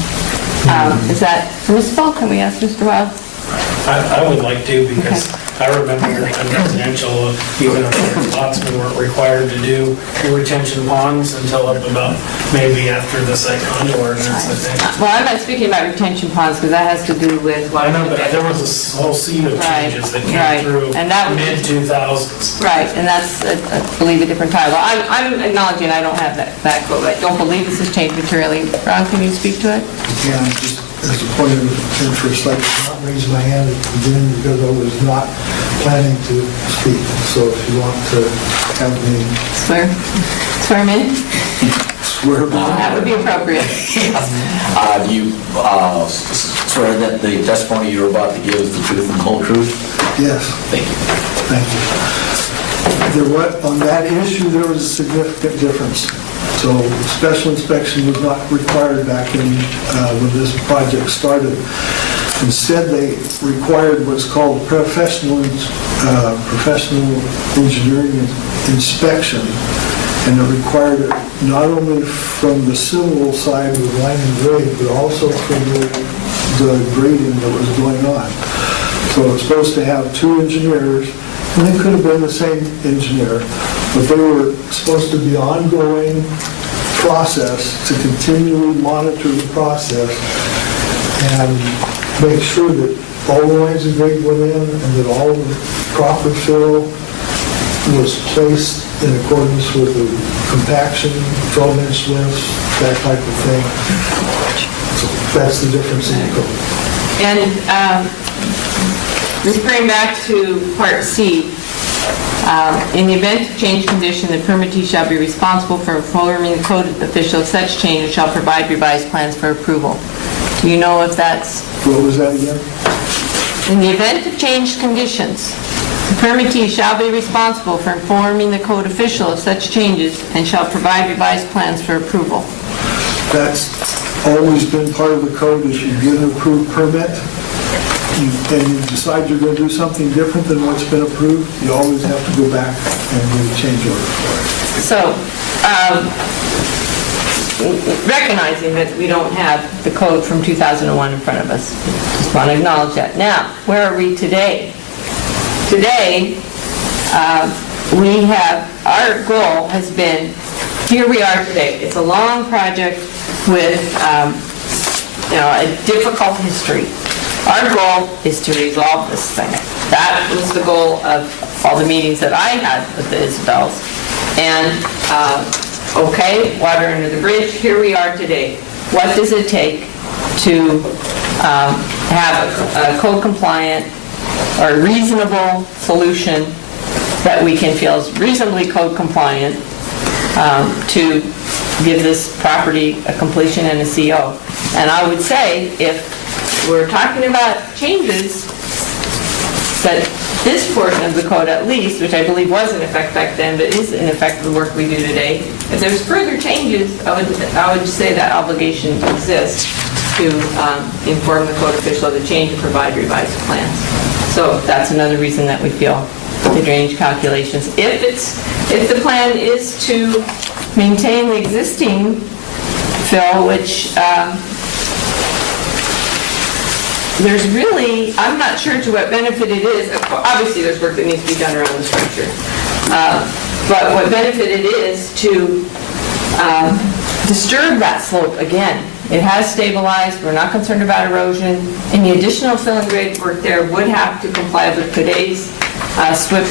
Is that permissible? Can we ask Mr. Wild? I would like to, because I remember in residential, even if there were lots, we weren't required to do retention ponds until up about maybe after the site condo ordinance, I think. Well, I'm not speaking about retention ponds because that has to do with what... I know, but there was a whole scene of changes that came through mid-2000s. Right, and that's, I believe, a different title. I'm acknowledging I don't have that quote. I don't believe this has changed materially. Ron, can you speak to it? Yeah, just as a point of interest, I did not raise my hand at the beginning because I was not planning to speak. So if you want to have me... Swear him in? Swear me in. That would be appropriate. You swear that the testimony you're about to give is the truth and the whole truth? Yes. Thank you. Thank you. On that issue, there was a significant difference. So special inspection was not required back when this project started. Instead, they required what's called professional engineering inspection, and it required it not only from the civil side of line and grade, but also from the grading that was going on. So it's supposed to have two engineers, and they could have been the same engineer, but they were supposed to be ongoing process to continually monitor the process and make sure that all the lines of grade went in and that all the proper fill was placed in accordance with the compaction, 12-inch lifts, that type of thing. So that's the difference in the code. And referring back to Part C, in the event of change condition, the permittee shall be responsible for informing the code official of such change and shall provide revised plans for approval. Do you know if that's, What was that again? in the event of changed conditions, the permittee shall be responsible for informing the code official of such changes and shall provide revised plans for approval. That's always been part of the code, is you get an approved permit, and you decide you're going to do something different than what's been approved, you always have to go back and do a change order for So, recognizing that we don't have the code from 2001 in front of us, just want to acknowledge that. Now, where are we today? Today, we have, our goal has been, here we are today. It's a long project with, a difficult history. Our goal is to resolve this thing. That was the goal of all the meetings that I had with the Isabels. And, okay, water under the bridge, here we are today. What does it take to have a code compliant or reasonable solution that we can feel is reasonably code compliant to give this property a completion and a CO? And I would say, if we're talking about changes, that this portion of the code at least, which I believe was in effect back then, but is in effect the work we do today, if there's further changes, I would say that obligation exists to inform the code official of the change and provide revised plans. So that's another reason that we feel the drainage calculations. If the plan is to maintain the existing fill, which there's really, I'm not sure to what benefit it is. Obviously, there's work that needs to be done around the structure. But what benefit it is to disturb that slope again. It has stabilized. We're not concerned about erosion. Any additional fill and grade work there would have to comply with today's SWIP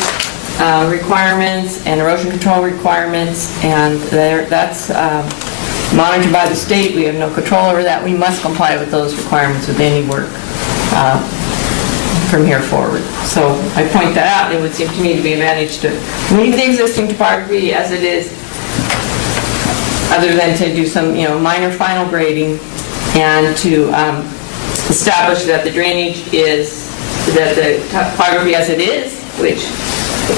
requirements and erosion control requirements, and that's monitored by the state. We have no control over that. We must comply with those requirements with any work from here forward. So I point that out. It would seem to me to be a advantage to leave the existing topography as it is, other than to do some, minor final grading, and to establish that the drainage is, that the topography as it is, which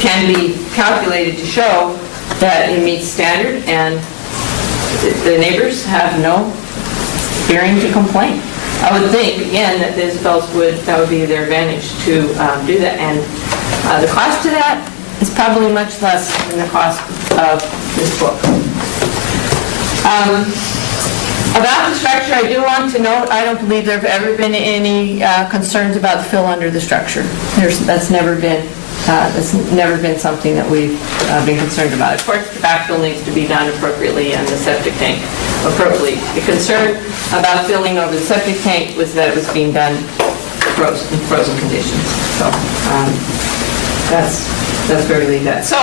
can be calculated to show that it meets standard, and the neighbors have no hearing to complain. I would think, again, that the Isabels that would be their advantage to do that, and the cost to that is probably much less than the cost of this book. About the structure, I do want to note, I don't believe there have ever been any concerns about the fill under the structure. That's never been something that we've been concerned about. Of course, the backfill needs to be done appropriately and the septic tank appropriately. The concern about filling over the septic tank was that it was being done in frozen conditions. So that's where we leave that. So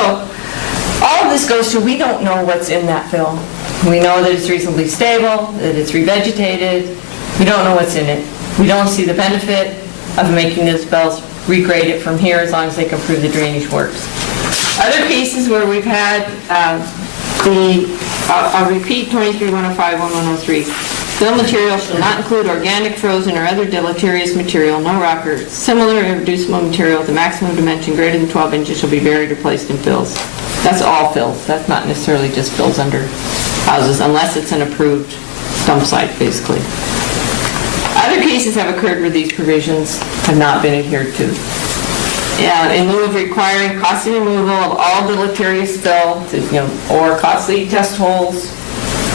all of this goes to, we don't know what's in that fill. We know that it's reasonably stable, that it's revegetated. We don't know what's in it. We don't see the benefit of making this Isabels regrade it from here as long as they can prove the drainage works. Other cases where we've had I'll repeat 23-105, 1103. Fill material shall not include organic, frozen, or other deleterious material, no rock or similar irreducible material with a maximum dimension greater than 12 inches shall be buried or placed in fills. That's all fills. That's not necessarily just fills under houses, unless it's an approved dump site, basically. Other cases have occurred where these provisions have not been adhered to. In lieu of requiring costly removal of all deleterious fill, or costly test holes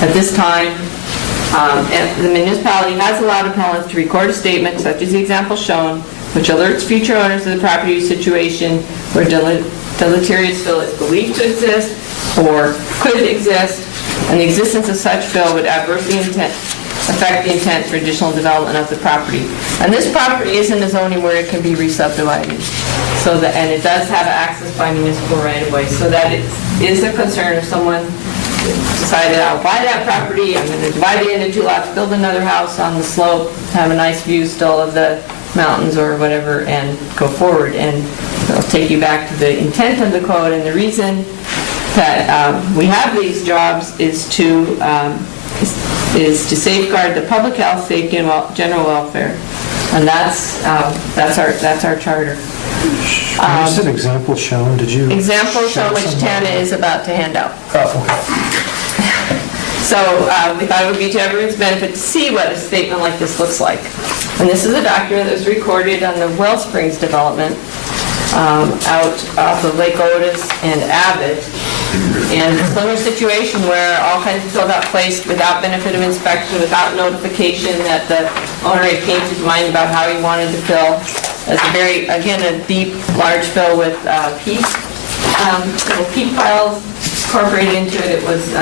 at this time, and the municipality has allowed appellants to record a statement, such as the example shown, which alerts future owners of the property situation where deleterious fill is believed to exist or could exist, and the existence of such fill would adversely affect the intent for additional development of the property. And this property isn't a zoning where it can be re-subdivided. And it does have access by municipal right-of-way, so that it is a concern if someone decided, I'll buy that property, I'm going to divide it into 2 lots, build another house on the slope, have a nice view still of the mountains or whatever, and go forward. And it'll take you back to the intent of the code, and the reason that we have these jobs is to is to safeguard the public health, safety, and general welfare. And that's our charter. You said example shown, did you? Example show which some- Tana is about to hand out. Oh, okay. So we thought it would be to everyone's benefit to see what a statement like this looks like. And this is a document that was recorded on the Wellsprings development out off of Lake Otis and Abbott. And a similar situation where all kinds of fill got placed without benefit of inspection, without notification that the owner had changed his mind about how he wanted to fill. It's a very, again, a deep, large fill with peat, little peat piles incorporated into it. It was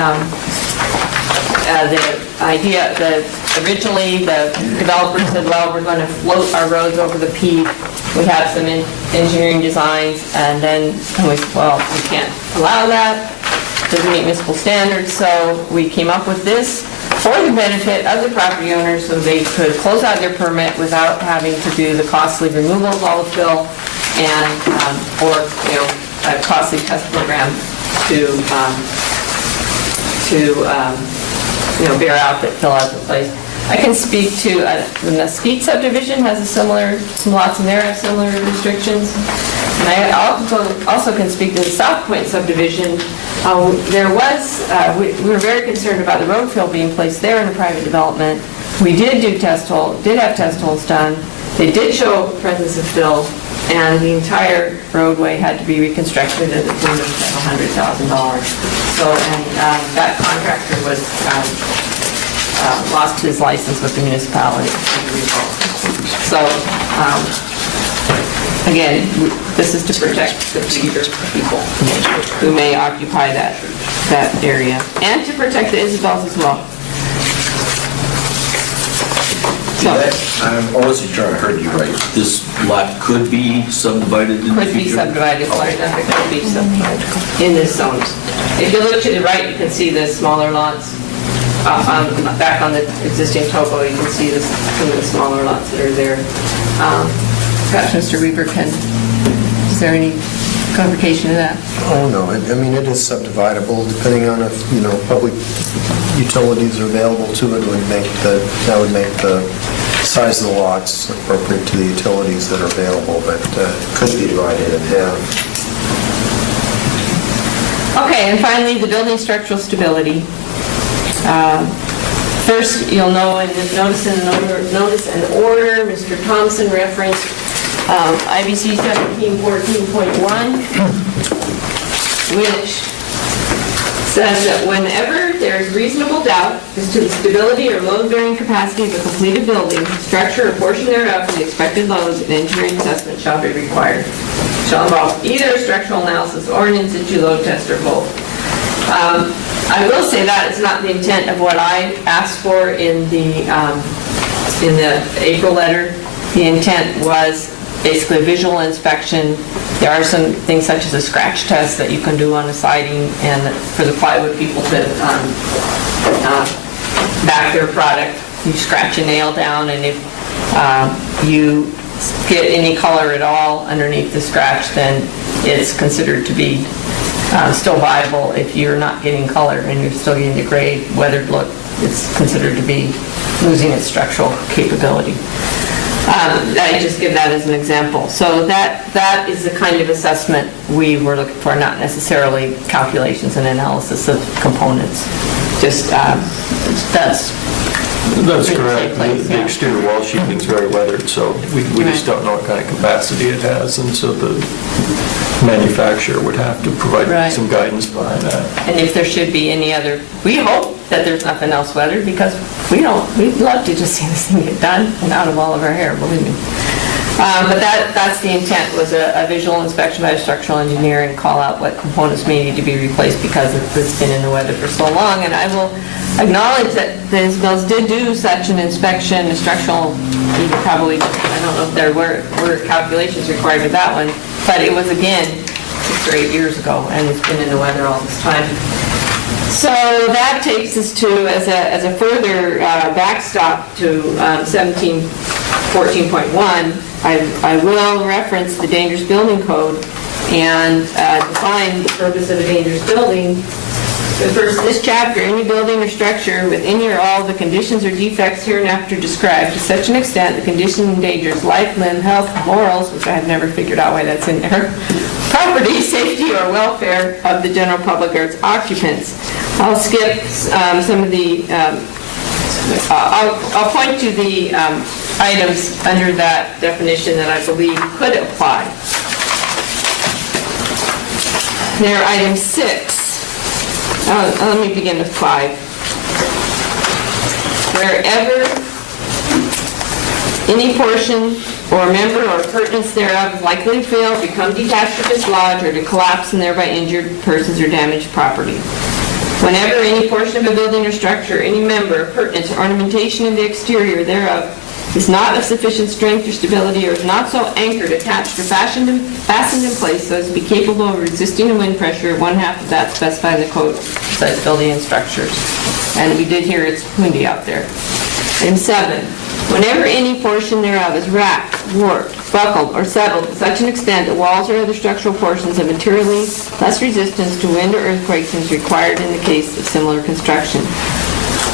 the idea that originally the developer said, well, we're going to float our roads over the peat. We have some engineering designs, and then we said, well, we can't allow that. Doesn't meet municipal standards, so we came up with this for the benefit of the property owners so they could close out their permit without having to do the costly removal of all the fill and, or, a costly test program to bear out that fill out the place. I can speak to, the Mesquite subdivision has a similar, some lots in there have similar restrictions. And I also can speak to the South Point subdivision. There was, we were very concerned about the road fill being placed there in a private development. We did have test holes done. They did show presence of fill, and the entire roadway had to be reconstructed at the tune of $100,000. So, and that contractor was, lost his license with the municipality as a result. So, again, this is to protect the future people who may occupy that area, and to protect the Isabels as well. So, I wasn't sure I heard you right. This lot could be subdivided in the could be future? subdivided, large enough it could be subdivided in this zone. If you look to the right, you can see the smaller lots. Back on the existing topo, you can see some of the smaller lots that are there. Perhaps Mr. Weaver is there any clarification to that? Oh, no, I mean, it is subdividable, depending on if, public utilities are available to it, that would make the size of the lots appropriate to the utilities that are available, but it could be divided in half. Okay, and finally, the building structural stability. First, you'll know in the notice and order, Mr. Thompson referenced IBC 1714.1, which says that whenever there is reasonable doubt as to the stability or load-bearing capacity of a completed building, structure, or portion thereof, and the expected loads, an engineering assessment shall be required. Shall involve either a structural analysis or an in situ load test or both. I will say that is not the intent of what I asked for in the April letter. The intent was basically a visual inspection. There are some things such as a scratch test that you can do on the siding and for the plywood people to back their product. You scratch a nail down, and if you get any color at all underneath the scratch, then it's considered to be still viable. If you're not getting color and you're still getting the gray, weathered look, it's considered to be losing its structural capability. I just give that as an example. So that is the kind of assessment we were looking for, not necessarily calculations and analysis of components. Just that's correct. Place, The yeah. exterior wall sheathing's very weathered, so we just don't know what kind of capacity it has, and so the manufacturer would have to provide Right. some guidance behind that. And if there should be any other, we hope that there's nothing else weathered, because we'd love to just see this thing get done and out of all of our hair, believe me. But that's the intent, was a visual inspection by a structural engineer and call out what components may need to be replaced because it's been in the weather for so long. And I will acknowledge that the Isabels did do such an inspection, a structural, probably, I don't know if there were calculations required with that one, but it was, again, 6 or 8 years ago, and it's been in the weather all this time. So that takes us to, as a further backstop to 1714.1, I will reference the dangerous building code and define the purpose of a dangerous building First, this chapter, any building or structure with any or all the conditions or defects hereinafter described to such an extent the condition endangers life, limb, health, morals, which I have never figured out why that's in there, property, safety, or welfare of the general public or its occupants. I'll skip some of the, I'll point to the items under that definition that I believe could apply. There, item 6. Let me begin with 5. Wherever any portion or member or appurtenance thereof is likely to fail, become detached or dislodge, or to collapse and thereby injured persons or damaged property. Whenever any portion of a building or structure, any member, appurtenance, or ornamentation of the exterior thereof is not of sufficient strength or stability, or is not so anchored, attached, or fastened in place so as to be capable of resisting the wind pressure, one half of that specified in the code, such building and structures. And we did hear it's windy out there. Item 7, whenever any portion thereof is racked, warped, buckled, or settled to such an extent that walls or other structural portions have materially less resistance to wind or earthquakes than is required in the case of similar construction.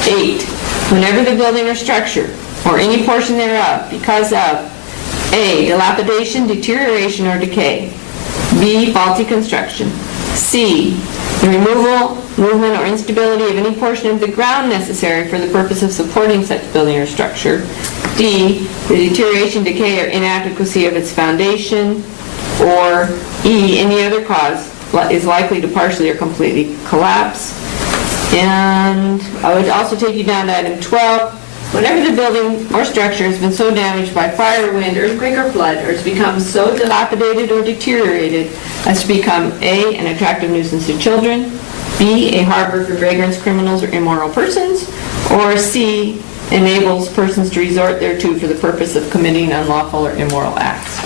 8, whenever the building or structure or any portion thereof, because of A, dilapidation, deterioration, or decay, B, faulty construction, C, the removal, movement, or instability of any portion of the ground necessary for the purpose of supporting such building or structure, D, the deterioration, decay, or inadequacy of its foundation, or E, any other cause is likely to partially or completely collapse. And I would also take you down to item 12. Whenever the building or structure has been so damaged by fire, wind, earthquake, or flood, or has become so dilapidated or deteriorated as to become A, an attractive nuisance to children, B, a harbor for vagrants, criminals, or immoral persons, or C, enables persons to resort thereto for the purpose of committing unlawful or immoral acts.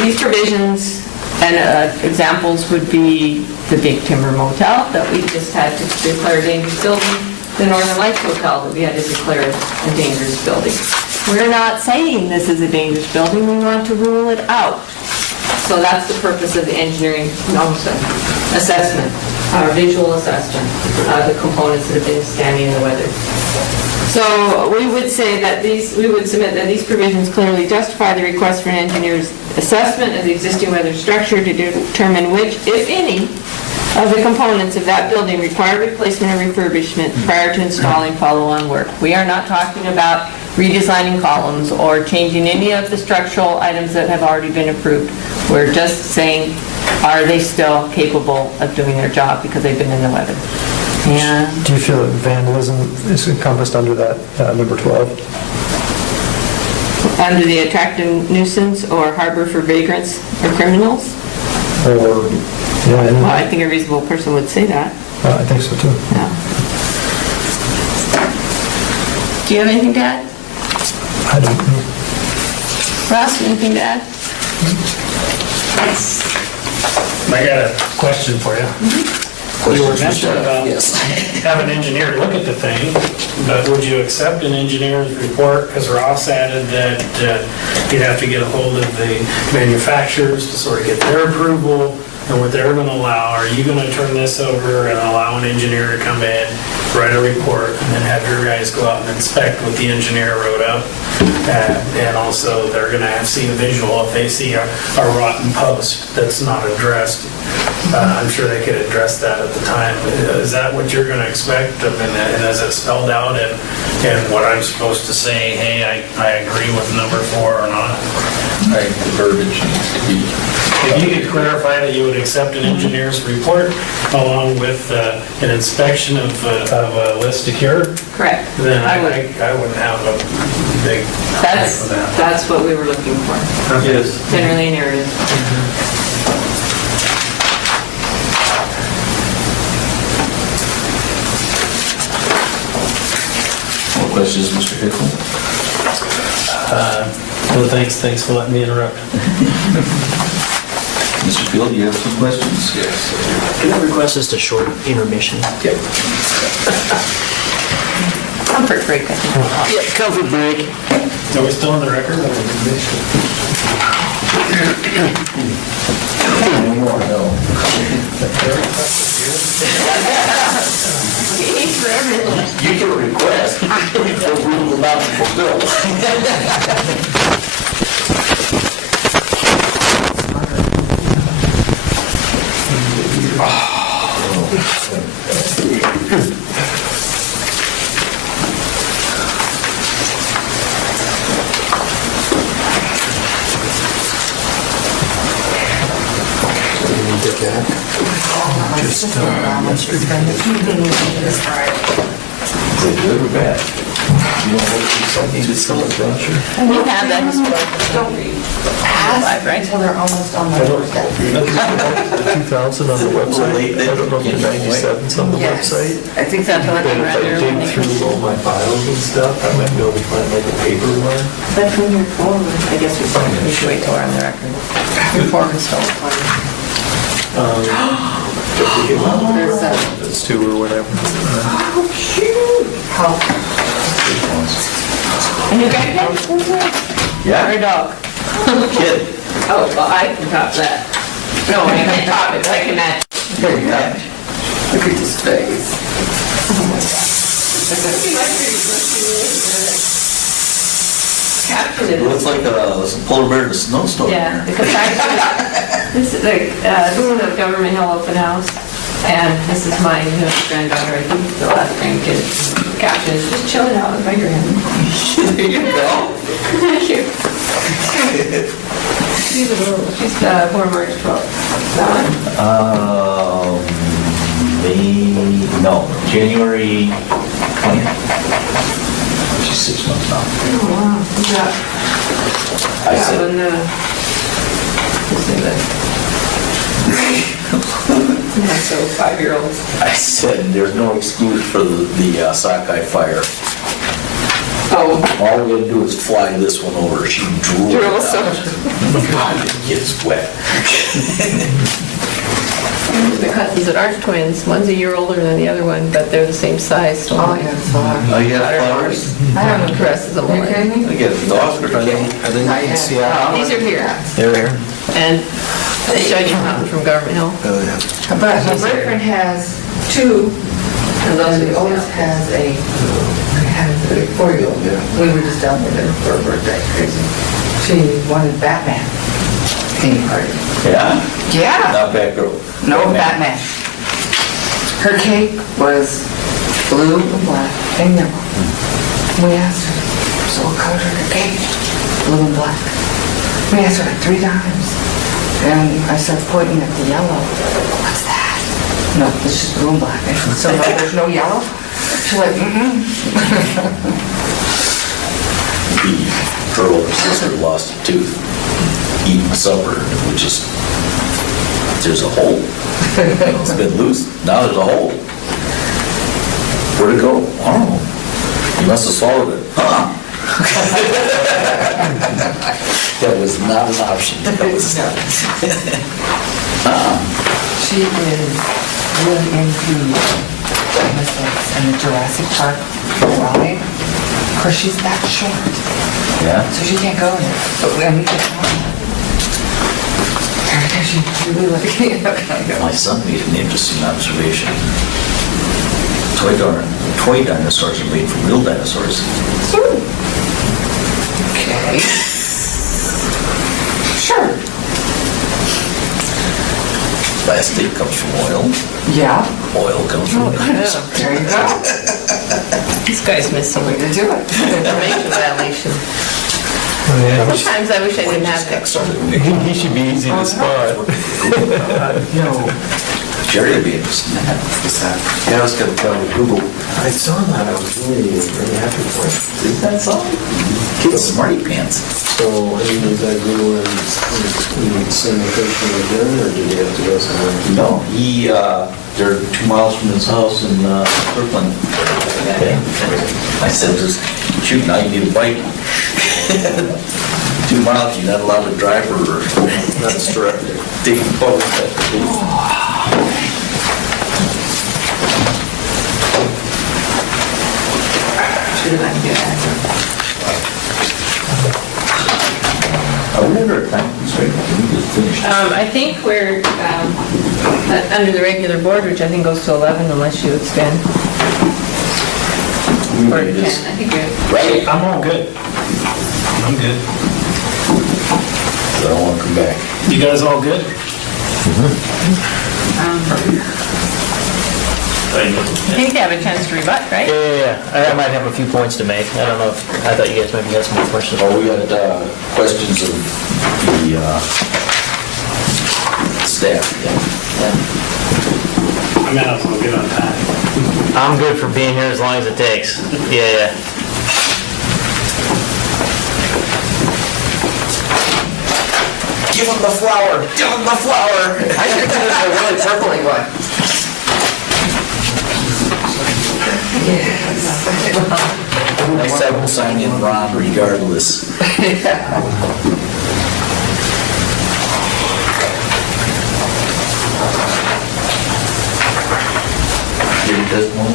These provisions and examples would be the Big Timber Motel that we just had to declare a dangerous building, the Northern Lights Hotel that we had to declare a dangerous building. We're not saying this is a dangerous building, we want to rule it out. So that's the purpose of the engineering assessment, our visual assessment of the components that have been standing in the weather. So we would say that we would submit that these provisions clearly justify the request for an engineer's assessment of the existing weather structure to determine which, if any, of the components of that building require replacement or refurbishment prior to installing follow-on work. We are not talking about redesigning columns or changing any of the structural items that have already been approved. We're just saying, are they still capable of doing their job because they've been in the weather? And Do you feel that vandalism is encompassed under that, number 12? under the attractive nuisance or harbor for vagrants or criminals? Or, yeah, Well, I think a reasonable person would say that. I think so too. Yeah. Do you have anything to add? I don't know. Ross, anything to add? I got a question for you. You were mentioning about have an engineer look at the thing, but would you accept an engineer's report? Because Ross added that you'd have to get a hold of the manufacturers to sort of get their approval and what they're going to allow. Are you going to turn this over and allow an engineer to come in, write a report, and then have your guys go out and inspect what the engineer wrote up? And also, they're going to have seen a visual if they see a rotten post that's not addressed. I'm sure they could address that at the time. Is that what you're going to expect? I mean, and is it spelled out in what I'm supposed to say, hey, I agree with number 4 or not? Right, the verbiage needs to be. If you could clarify that you would accept an engineer's report along with an inspection of a list of cure, Correct. then I would. I wouldn't have a big problem with that. That's what we were looking for. Yes. Generally a narrative. More questions, Mr. Hickman? Well, thanks for letting me interrupt. Mr. Field, you have some questions? Yes. Can I request just a short intermission? Yep. Comfort break, I think. Yeah, comfort break. Are we still on the record? Anymore, no. You can request, but we will not fulfill. Is it good or bad? You don't want to see something that's still adventure? We have that historical. Right? Until they're almost on the doorstep. 2,000 on the website? I don't know if the 97's on the Yes. website. I think that's what And I'm if I dig through all my files and stuff, I might be able to find like a paper one. But from your form, I guess we should wait till we're on the record. Your form is still There's a, It's two or whatever. a new guy pet? Yeah. Or a dog? Kid. Oh, well, I can top that. No, I can top it, I can match. There you go. Look at his face. Caption It it. looks like a polar bear in a snowstorm. Yeah, because this is a Government Hill open house, and this is my newest granddaughter, I think the last grandkid. Caption is just chilling out with my grand. There you go. Thank you. She's a little, she's born March 12th. That one? January 20th. She's 6 months now. Oh, wow. Yeah. I That said, one, yeah, so 5-year-olds. I said, there's no excuse for the sockeye fire. Oh. All we had to do is fly this one over. She drew it Drool out. so. God, it gets wet. The cousins that aren't twins, one's a year older than the other one, but they're the same size, so. Oh, yeah, flowers. Oh, you got flowers? I don't know, Chris is a You woman. kidding me? I get a dog or a cat. Are they in Seattle? These are here, They're here. and they showed you something from Government Hill. Oh, yeah. But my boyfriend has two, And those and are the the oldest has a 4-year-old. We were just down there for her birthday, crazy. She wanted Batman theme party. Yeah? Yeah. Not bad girl. No, Batman. Her cake was blue and black and yellow. We asked her, so what color her cake? Blue and black. We asked her like 3 times. And I started pointing at the yellow. What's that? No, it's just blue and black. I said, so no, there's no yellow? She's like, Her older sister lost a tooth eating supper, which is, there's a hole. It's been loose, now there's a hole. Where'd it go? I don't know. You must have swallowed it. That was not an option. That was She is really into dinosaurs and the Jurassic Park ride. Of course, she's that short, Yeah? so she can't go in it. But when we get home, she really like, kind of. My son made an interesting observation. Toy dinosaurs are made from real dinosaurs. Okay. Sure. Plastic comes from oil. Yeah. Oil comes from dinosaurs. There you go. This guy's missing Way to do it. information violation. Sometimes I wish I didn't have that. He should be easy to spot. Jerry would be interested in that. Yeah, I was going to tell you, Google. I saw that, I was really happy for it. Is that so? Kids smarty pants. So, I mean, is that Google and same location again, or did he have to go somewhere? No, they're 2 miles from his house in Kirkland. I said, just shoot, now you need a bike. 2 miles, you're not allowed to drive or That's terrific. take public transportation. Should have let me do that. Are we under a time constraint? Can we just finish? I think we're under the regular board, which I think goes to 11 unless you expand. Or 10, I think you're... Right? I'm all good. I'm good. I don't want to come back. You guys all good? I think they have a chance to rebut, right? Yeah. I might have a few points to make. I don't know if, I thought you guys maybe had some more questions. Oh, we had questions of the staff. I mean, I'll get on time. I'm good for being here as long as it takes. Yeah. Give him the flower! Give him the flower! I should do a really purpley one. Next time we'll sign in Ron regardless. Your testimony?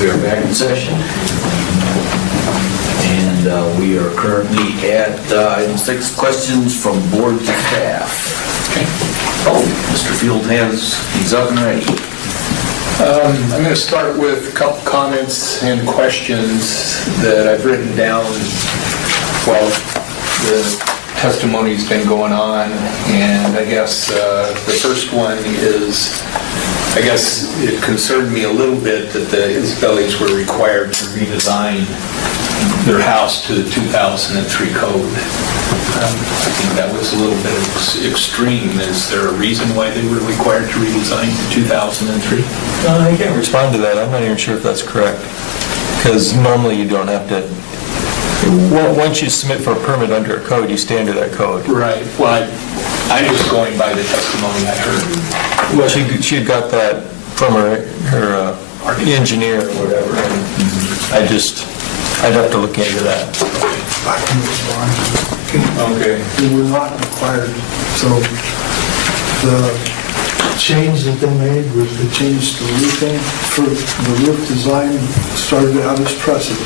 We are back in session. And we are currently at item 6, questions from board to staff. Oh, Mr. Field he's up and ready. I'm going to start with a couple comments and questions that I've written down while the testimony's been going on. And I guess the first one is, I guess it concerned me a little bit that the Isabellis were required to redesign their house to the 2003 code. I think that was a little bit extreme. Is there a reason why they were required to redesign to 2003? I can't respond to that. I'm not even sure if that's correct. Because normally you don't have to, once you submit for a permit under a code, you stay under that code. Right. Well, I'm just going by the testimony I heard. Well, she had got that from her engineer or whatever, and I'd have to look into that. I can respond. Okay. They were not required, so the change that they made was to change the roofing. For the roof design started out as trusses.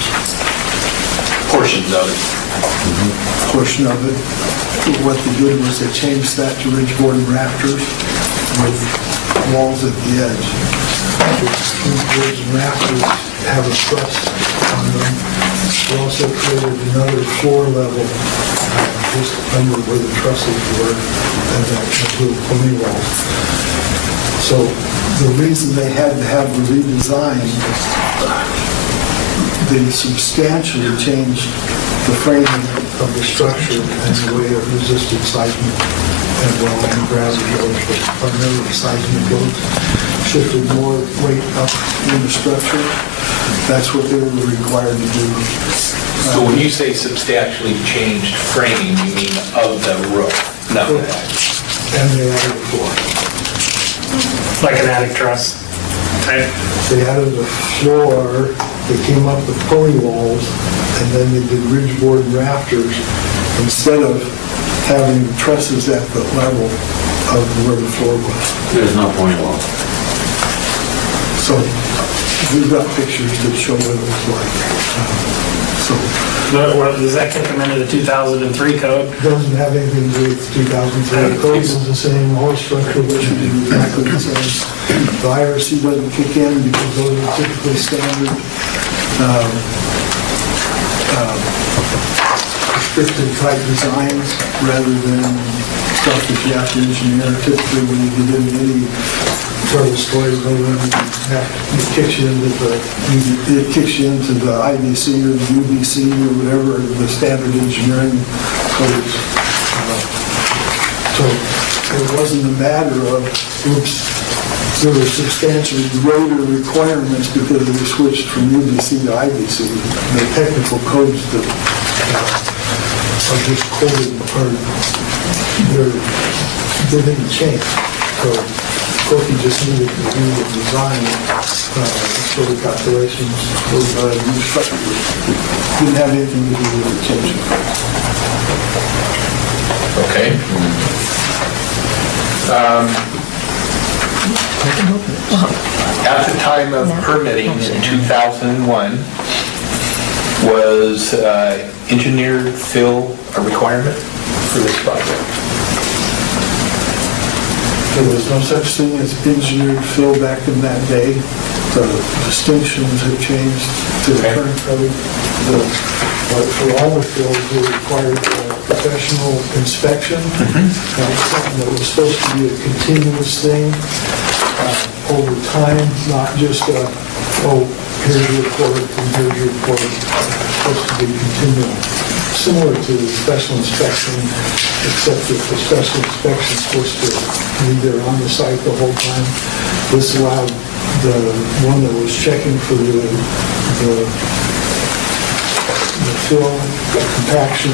Portions of it. Portion of it. What they did was they changed that to ridgeboard and rafters with walls at the edge. Ridgeboards and rafters have a truss on them. They also created another floor level just under where the trusses were, and that little pony walls. So the reason they had to have the redesign, they substantially changed the framing of the structure and the way it resisted seismic and gravity loads, but primarily seismic loads, shifted more weight up in the structure. That's what they were required to do. So when you say substantially changed framing, you mean of the roof, not the attic? And they added a floor. Like an attic truss type? They added a floor, they came up with pony walls, and then they did ridgeboard rafters instead of having trusses at the level of where the floor was. There's no point wall. So we've got pictures that show what it was like. So Does that kick them into the 2003 code? it doesn't have anything to do with 2003. The code is the same, all structural issues are exactly the same. The IRC doesn't kick in because those are typically standard restricted type designs rather than stuff that you have to engineer. Typically when you get into any tell the story, go in and it kicks you into the IBC or the UBC or whatever, the standard engineering codes. So it wasn't a matter of, oops, there were substantially greater requirements because we switched from UBC to IBC. The technical codes that are just quoted they didn't change. So Corky just needed to do the design, so the calculations for the new structure didn't have anything to do with the changing. Okay. At the time of permitting in 2001, was engineered fill a requirement for this project? There was no such thing as engineered fill back in that day. The distinctions have changed to the current code. But for all the fills, we required professional inspection. Something that was supposed to be a continuous thing over time, not just here's your report and here's your report. It's supposed to be continual. Similar to special inspection, except that the special inspection is supposed to be there on the site the whole time. This allowed the one that was checking for the fill, the compaction,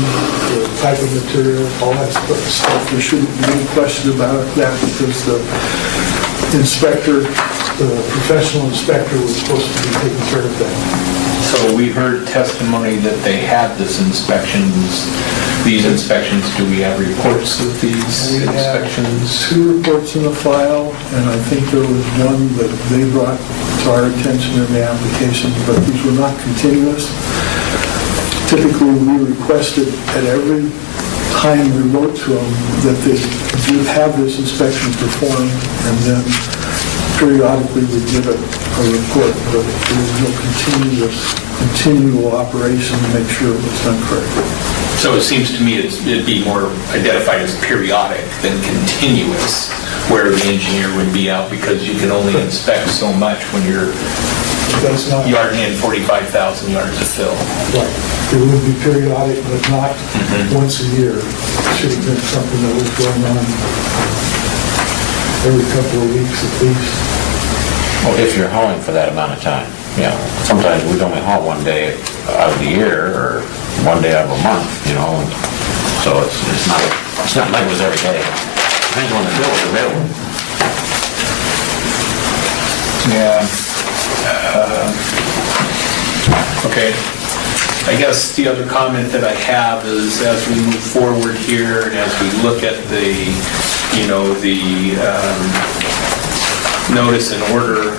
the type of material, all that stuff. There shouldn't be any question about that because the inspector, the professional inspector was supposed to be taking care of that. So we heard testimony that they had these inspections. Do we have reports of these We have inspections? 2 reports in the file, and I think there was one that they brought to our attention in the application, but these were not continuous. Typically, we requested at every time we wrote to them that they do have this inspection performed, and then periodically we give a report, but there was no continual operation to make sure it was done correctly. So it seems to me it'd be more identified as periodic than continuous, where the engineer would be out because you can only inspect so much when you're That's not yarding in 45,000 yards of fill. right. It would be periodic, but not once a year. It should have been something that was going on every couple of weeks at least. Well, if you're hauling for that amount of time, sometimes we'd only haul one day out of the year or one day out of a month, and so it's not like it was every day. Depends when the bill is available. Okay. I guess the other comment that I have is as we move forward here and as we look at the notice and order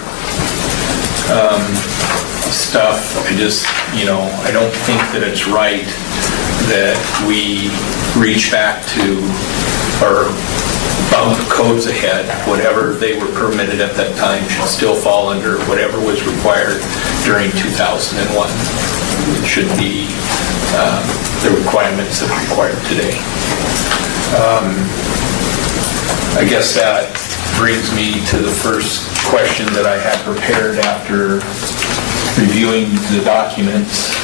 stuff, I don't think that it's right that we reach back to or bump codes ahead. Whatever they were permitted at that time should still fall under whatever was required during 2001. It should be the requirements that are required today. I guess that brings me to the first question that I had prepared after reviewing the documents.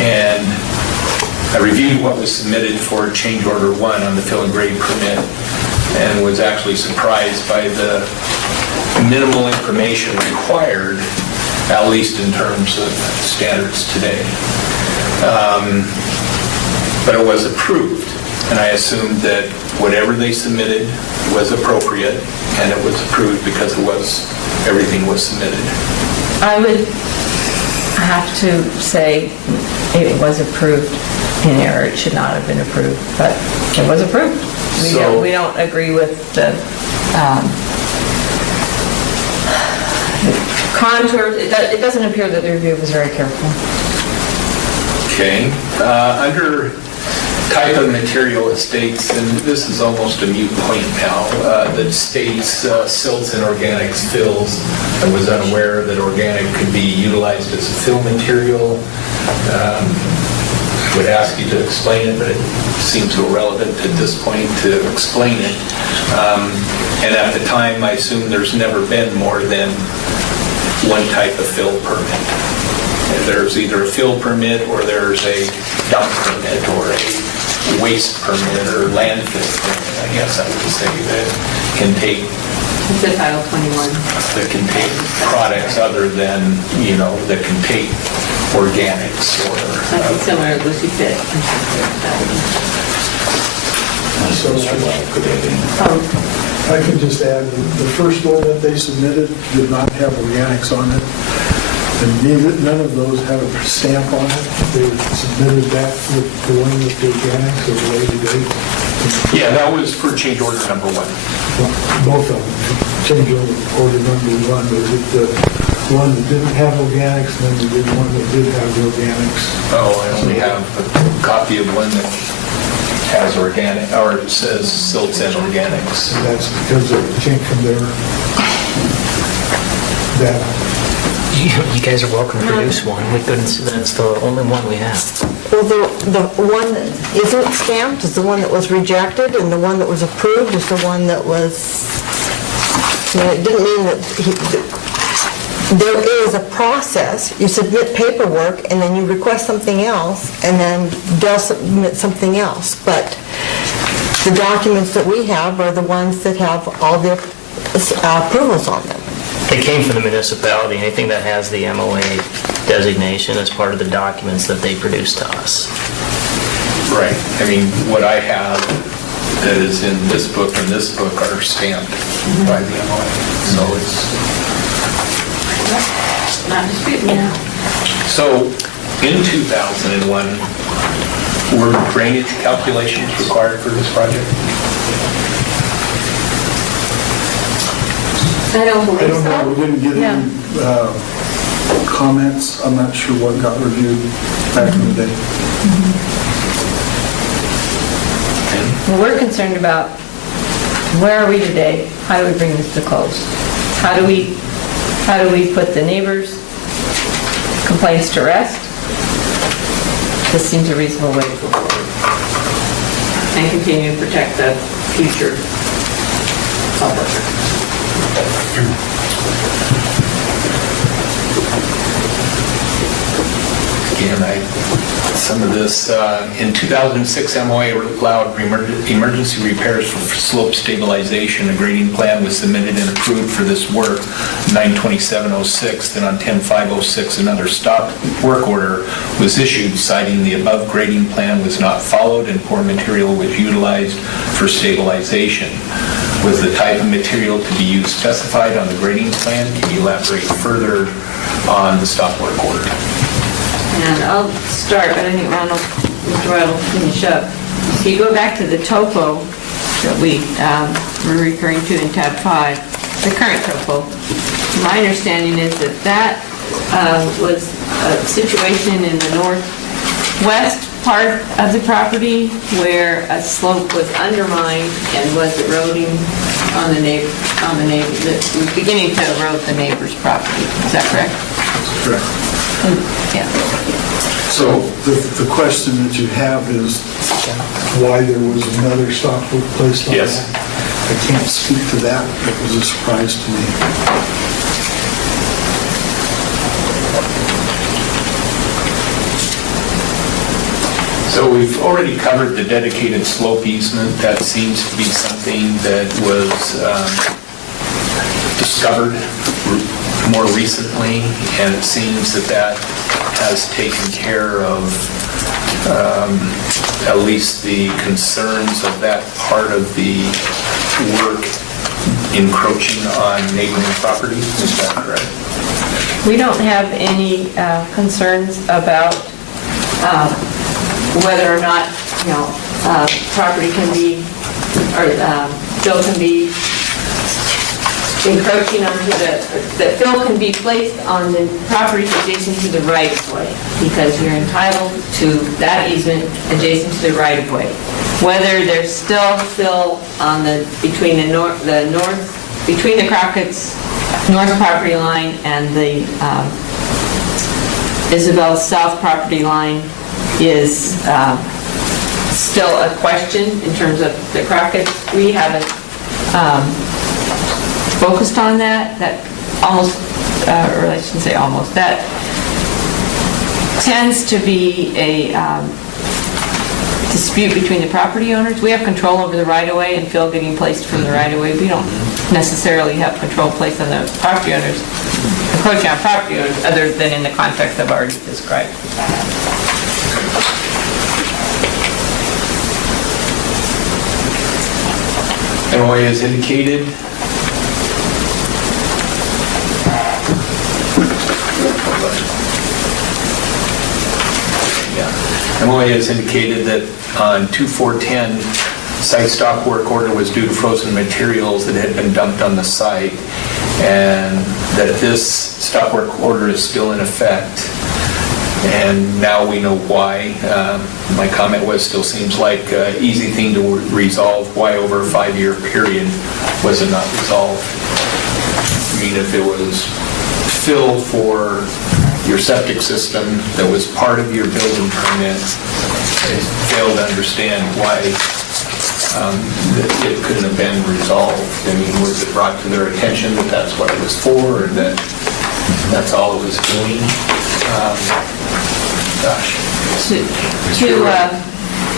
And I reviewed what was submitted for change order 1 on the fill and grade permit and was actually surprised by the minimal information required, at least in terms of standards today. But it was approved, and I assumed that whatever they submitted was appropriate, and it was approved because everything was submitted. I would have to say it was approved in error. It should not have been approved, but it was approved. We don't agree with the contours. It doesn't appear that the review was very careful. Okay. Under type of material, it states, and this is almost a moot point now, that states silts and organics fills. I was unaware that organic could be utilized as a fill material. I would ask you to explain it, but it seems irrelevant at this point to explain it. And at the time, I assume there's never been more than one type of fill permit. There's either a fill permit or there's a dump permit or a waste permit or landfill permit, I guess I would say, that can take It's a Title 21. that can take products other than, that can take organics or... Something similar to Lucy Fit. I can just add, the first one that they submitted did not have organics on it, and none of those have a stamp on it. They submitted that with the one with the organics at a later date. Yeah, that was for change order number 1. Both of them, change order number 1, was it the one that didn't have organics, and then the one that did have the organics. Oh, I only have a copy of one that has organic, or it says Silts and Organics. And that's because it came from their data. You guys are welcome to produce one. We couldn't, that's the only one we have. Well, the one that isn't stamped is the one that was rejected, and the one that was approved is the one that was, it didn't mean that there is a process. You submit paperwork, and then you request something else, and then they'll submit something else. But the documents that we have are the ones that have all the approvals on them. They came from the municipality. Anything that has the MOA designation is part of the documents that they produce to us. Right. I mean, what I have that is in this book and this book are stamped by the MOA. So it's... Not disputing now. So, in 2001, were drainage calculations required for this project? I don't I believe don't know, we so. didn't get any comments. I'm not sure what got reviewed back in the day. Well, we're concerned about where are we today? How do we bring this to close? How do we put the neighbors' complaints to rest? This seems a reasonable way to go forward. And continue to protect the future public. Again, some of this, in 2006, MOA allowed emergency repairs for slope stabilization. A grading plan was submitted and approved for this work, 9/27/06. Then on 10/5/06, another stop work order was issued citing the above grading plan was not followed and poor material was utilized for stabilization. Was the type of material to be used specified on the grading plan? Can you elaborate further on the stop work order? And I'll start, but I think Mr. Royal will finish up. If you go back to the topo that we were referring to in tab 5, the current topo, my understanding is that was a situation in the northwest part of the property where a slope was undermined and was eroding on the neighbor, it was beginning to erode the neighbor's property. Is that correct? Correct. Yeah. So the question that you have is why there was another stop work placed on that? Yes. I can't speak to that. It was a surprise to me. So we've already covered the dedicated slope easement. That seems to be something that was discovered more recently, and it seems that has taken care of at least the concerns of that part of the work encroaching on neighboring property. Is that correct? We don't have any concerns about whether or not, property can be, or fill can be encroaching onto that fill can be placed on the properties adjacent to the right-of-way, because you're entitled to that easement adjacent to the right-of-way. Whether there's still fill on between the Crockett's north property line and the Isabel's south property line, is still a question in terms of the Crockett's. We haven't focused on that. That almost, or I shouldn't say almost, that tends to be a dispute between the property owners. We have control over the right-of-way and fill getting placed from the right-of-way. We don't necessarily have control placed on the property owners, encroaching on property owners, other than in the context I've already described. MOA has indicated MOA has indicated that on 2/4/10, site stop work order was due to frozen materials that had been dumped on the site, and that this stop work order is still in effect. And now we know why. My comment was, still seems like an easy thing to resolve. Why over a 5-year period was it not resolved? I mean, if it was fill for your septic system that was part of your building permit, I fail to understand why that it couldn't have been resolved. I mean, was it brought to their attention that that's what it was for, or that that's all it was doing?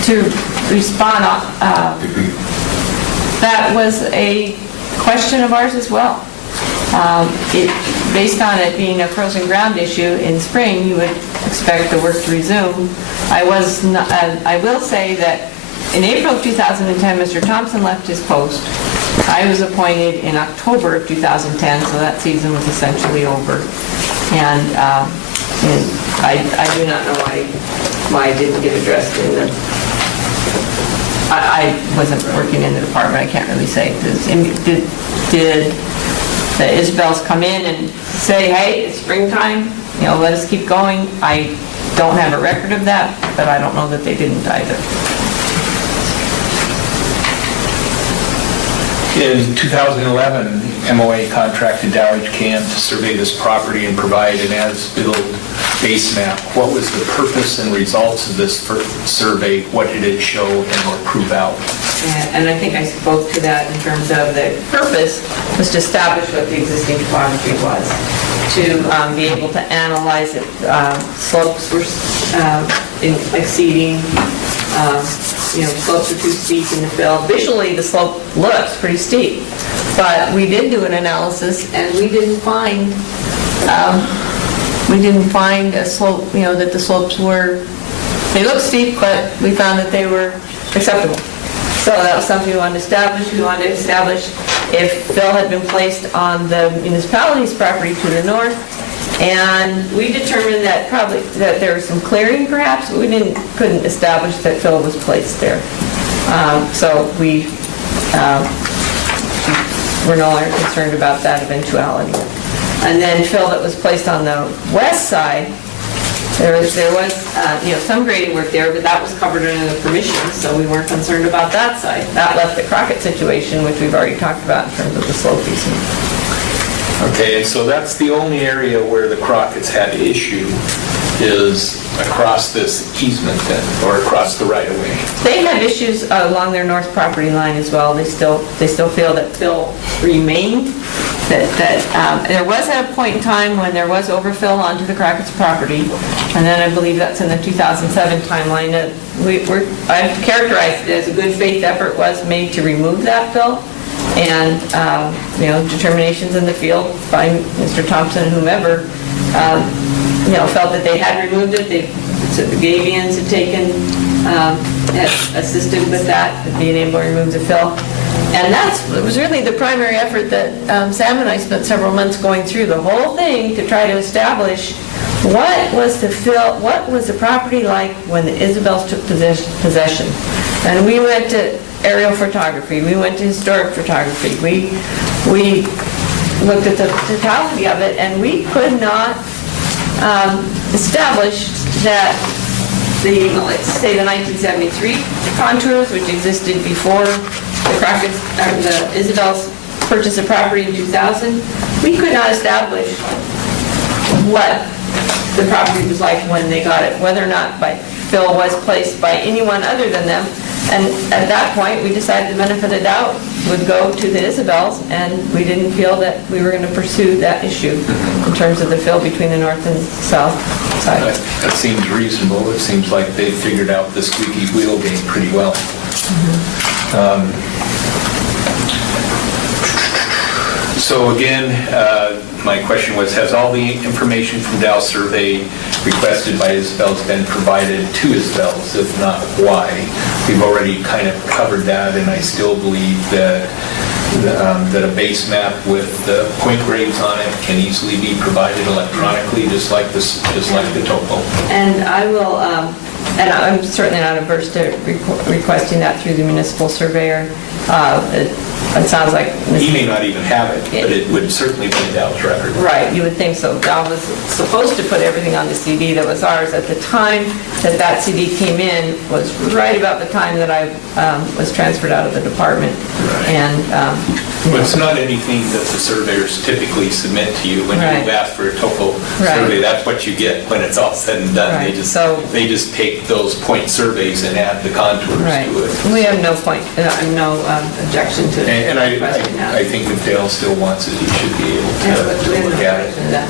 To respond, that was a question of ours as well. Based on it being a frozen ground issue in spring, you would expect the work to resume. I will say that in April of 2010, Mr. Thompson left his post. I was appointed in October of 2010, so that season was essentially over. And I do not know why it didn't get addressed in the... I wasn't working in the department, I can't really say. Did the Isabels come in and say, hey, it's springtime, let us keep going? I don't have a record of that, but I don't know that they didn't either. In 2011, MOA contracted Dow HKM to survey this property and provide an as-built base map. What was the purpose and results of this survey? What did it show and/or prove out? And I think I spoke to that in terms of the purpose was to establish what the existing topography was, to be able to analyze it. Slopes were exceeding, slopes were too steep in the fill. Visually, the slope looks pretty steep, but we did do an analysis and we didn't find a slope, that the slopes were, they looked steep, but we found that they were acceptable. So that was something we wanted to establish. We wanted to establish if fill had been placed on the municipality's property to the north, and we determined that there was some clearing perhaps, but we couldn't establish that fill was placed there. So we were no longer concerned about that eventuality. And then fill that was placed on the west side, there was some grading work there, but that was covered under the permissions, so we weren't concerned about that side. That left the Crockett situation, which we've already talked about in terms of the slope easement. Okay, and so that's the only area where the Crockett's had issue, is across this easement then, or across the right-of-way. They have issues along their north property line as well. They still feel that fill remained. That there was at a point in time when there was overfill onto the Crockett's property, and then I believe that's in the 2007 timeline. I've characterized it as a good faith effort was made to remove that fill, and determinations in the field by Mr. Thompson and whomever felt that they had removed it. The Gavians had taken, had assisted with that, being able to remove the fill. And it was really the primary effort that Sam and I spent several months going through the whole thing to try to establish what was the property like when the Isabels took possession. And we went to aerial photography, we went to historic photography, we looked at the totality of it, and we could not establish that let's say the 1973 contours, which existed before the Isabels purchased the property in 2000, we could not establish what the property was like when they got it, whether or not fill was placed by anyone other than them. And at that point, we decided the benefit of doubt would go to the Isabels, and we didn't feel that we were going to pursue that issue in terms of the fill between the north and south side. That seems reasonable. It seems like they figured out the squeaky wheel game pretty well. So again, my question was, has all the information from Dow's survey requested by Isabel's been provided to Isabel's? If not, why? We've already kind of covered that, and I still believe that that a base map with the point grades on it can easily be provided electronically, just like the topo. And I will, and I'm certainly not averse to requesting that through the municipal surveyor. It sounds like... He may not even have it, but it would certainly be Dow's record. Right, you would think so. Dow was supposed to put everything on the CD that was ours. At the time that CD came in was right about the time that I was transferred out of the department. Right. And But it's not anything that the surveyors typically submit to you when Right. you ask for a topo Right. survey. That's what you get when it's all said and done. Right. They just take those point surveys and add the contours right, to it. we have no no objection to And requesting that. I think if Dale still wants it, he should be able Yeah, to but we have no look at objection it. to that.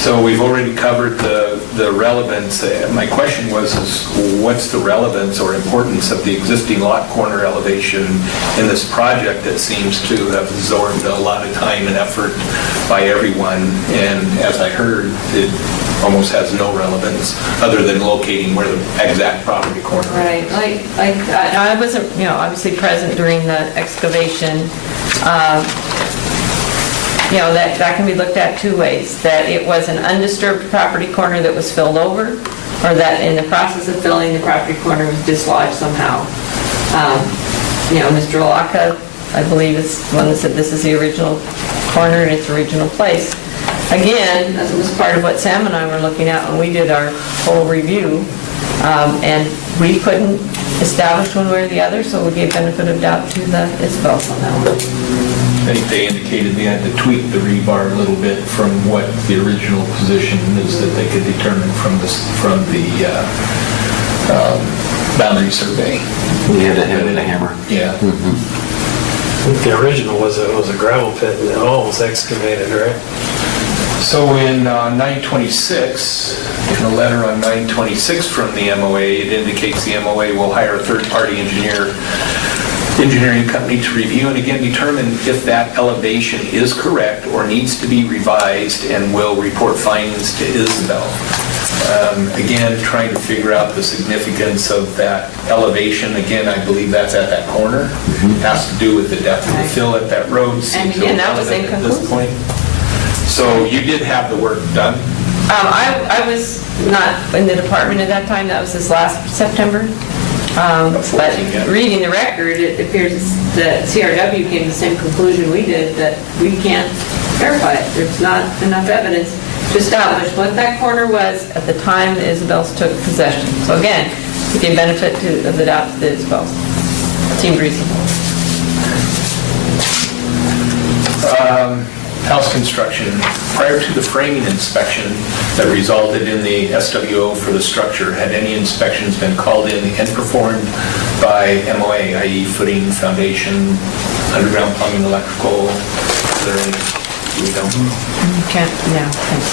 So we've already covered the relevance. My question was, is what's the relevance or importance of the existing lot corner elevation in this project that seems to have absorbed a lot of time and effort by everyone? And as I heard, it almost has no relevance other than locating where the exact property corner is. Right, I wasn't, obviously present during the excavation. That can be looked at two ways, that it was an undisturbed property corner that was filled over, or that in the process of filling, the property corner was dislodged somehow. Mr. Laka, I believe, is the one that said this is the original corner in its original place. Again, this was part of what Sam and I were looking at when we did our whole review, and we couldn't establish one way or the other, so we gave benefit of doubt to the Isabels on that one. I think they indicated they had to tweak the rebar a little bit from what the original position is that they could determine from the boundary survey. We had to hit it with a hammer. Yeah. I think the original was a gravel pit and it all was excavated, right? So in 926, in a letter on 926 from the MOA, it indicates the MOA will hire a third-party engineering company to review and again determine if that elevation is correct or needs to be revised and will report findings to Isabel. Again, trying to figure out the significance of that elevation. Again, I believe that's at that corner. Has to do with the depth of the fill at that road. And again, that was irrelevant at this inconclusive. point. So you did have the work done? I was not in the department at that time, that was this last September. But reading the record, it appears that CRW came to the same conclusion we did, that we can't verify it. There's not enough evidence to establish what that corner was at the time the Isabels took possession. So again, we gave benefit of the doubt to the Isabels. Seemed reasonable. House construction. Prior to the framing inspection that resulted in the SWO for the structure, had any inspections been called in and performed by MOA, i.e. footing, foundation, underground plumbing, electrical? Is there any? Do we know? Can't.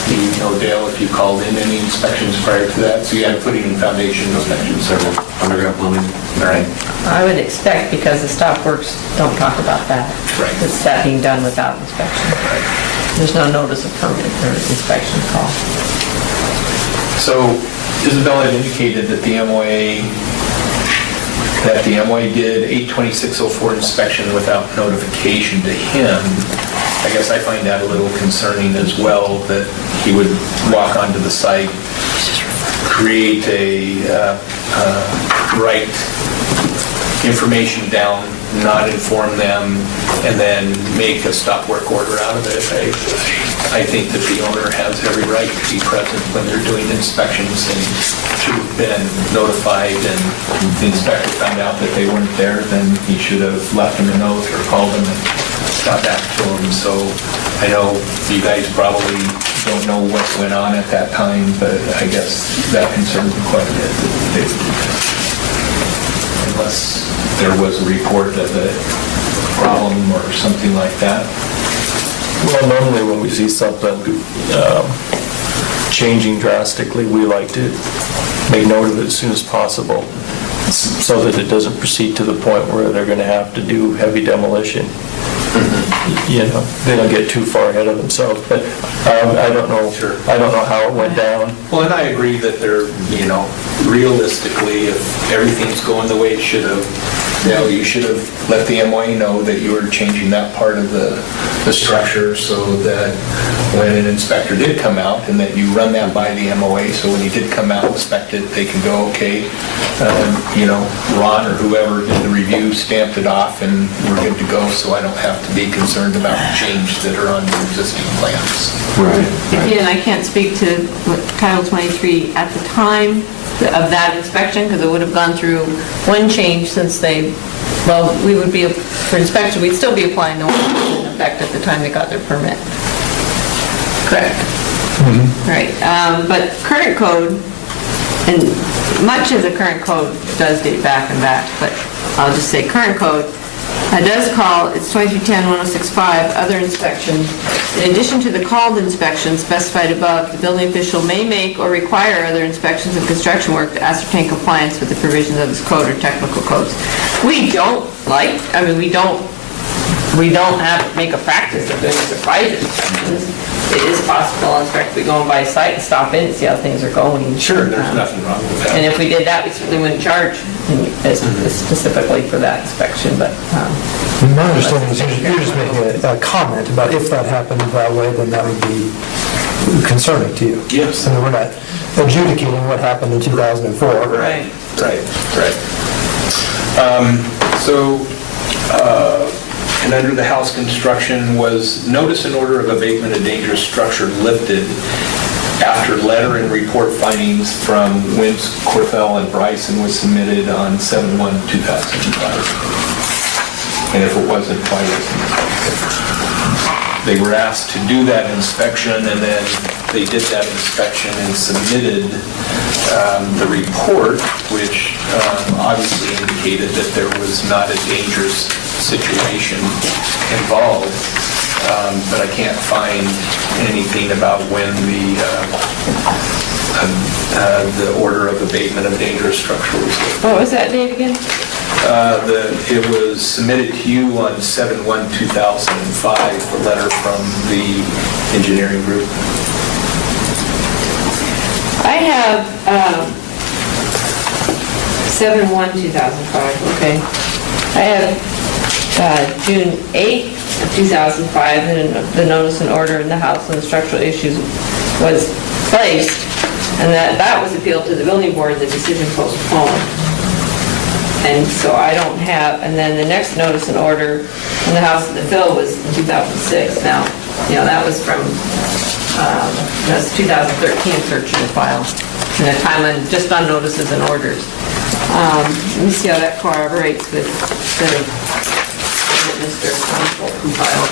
Do you know, Dale, if you called in any inspections prior to that? So you had footing and foundation inspections? Several underground plumbing. All right. I would expect, because the stop works don't talk about that. Right. It's that being done without inspection. There's no notice of permit or inspection call. So Isabel had indicated that the MOA did 82604 inspection without notification to him. I guess I find that a little concerning as well, that he would walk onto the site, create write information down, not inform them, and then make a stop work order out of it. I I think that the owner has every right to be present when they're doing inspections and should have been notified, and the inspector found out that they weren't there, then he should have left them a note or called them and got back to them. So I know you guys probably don't know what went on at that time, but I guess that concerns me quite a bit. Unless there was a report of a problem or something like that. Well, normally when we see something changing drastically, we like to make note of it as soon as possible so that it doesn't proceed to the point where they're going to have to do heavy demolition. You know, they don't get too far ahead of themselves, but I don't know. Sure. I don't know how it went down. Well, and I agree that they're, realistically, if everything's going the way it should have, you should have let the MOA know that you were changing that part of the structure so that when an inspector did come out, and that you run that by the MOA, so when he did come out and inspect it, they can go, okay, Ron or whoever did the review stamped it off and we're good to go, so I don't have to be concerned about the change that are on the existing plans. Again, I can't speak to what Title 23 at the time of that inspection, because it would have gone through one change since we would be, for inspection, we'd still be applying the one that was in effect at the time they got their permit. Correct. Right. But current code, and much of the current code does date back and back, but I'll just say current code, it does call, it's 2310-1065, other inspections. In addition to the called inspections specified above, the building official may make or require other inspections of construction work to ascertain compliance with the provisions of this code or technical codes. We don't make a practice of doing surprise inspections. It is possible, in fact, we go and buy a site and stop in and see how things are going. Sure, there's nothing wrong with that. And if we did that, we certainly wouldn't charge specifically for that inspection, but... My understanding is you're just making a comment about if that happened that way, then that would be concerning to you. Yes. And we're not adjudicating what happened in 2004. Right. And under the house construction, was notice and order of abatement of dangerous structure lifted after letter and report findings from Wentz, Corfell, and Bryson was submitted on 7/1/2005? And if it wasn't, why wasn't it? They were asked to do that inspection, and then they did that inspection and submitted the report, which obviously indicated that there was not a dangerous situation involved, but I can't find anything about when the order of abatement of dangerous structure was lifted. What was that date again? It was submitted to you on 7/1/2005, a letter from the engineering group. I have 7/1/2005, okay. I have June 8th of 2005, and the notice and order in the house and the structural issues was placed, and that was appealed to the building board, the decision postponed. And so I don't have, and then the next notice and order in the house of the Phil was in 2006. Now, that was from, that's 2013 search and file, and the time just on notices and orders. Let me see how that corroborates with the Mr. Constable compiled.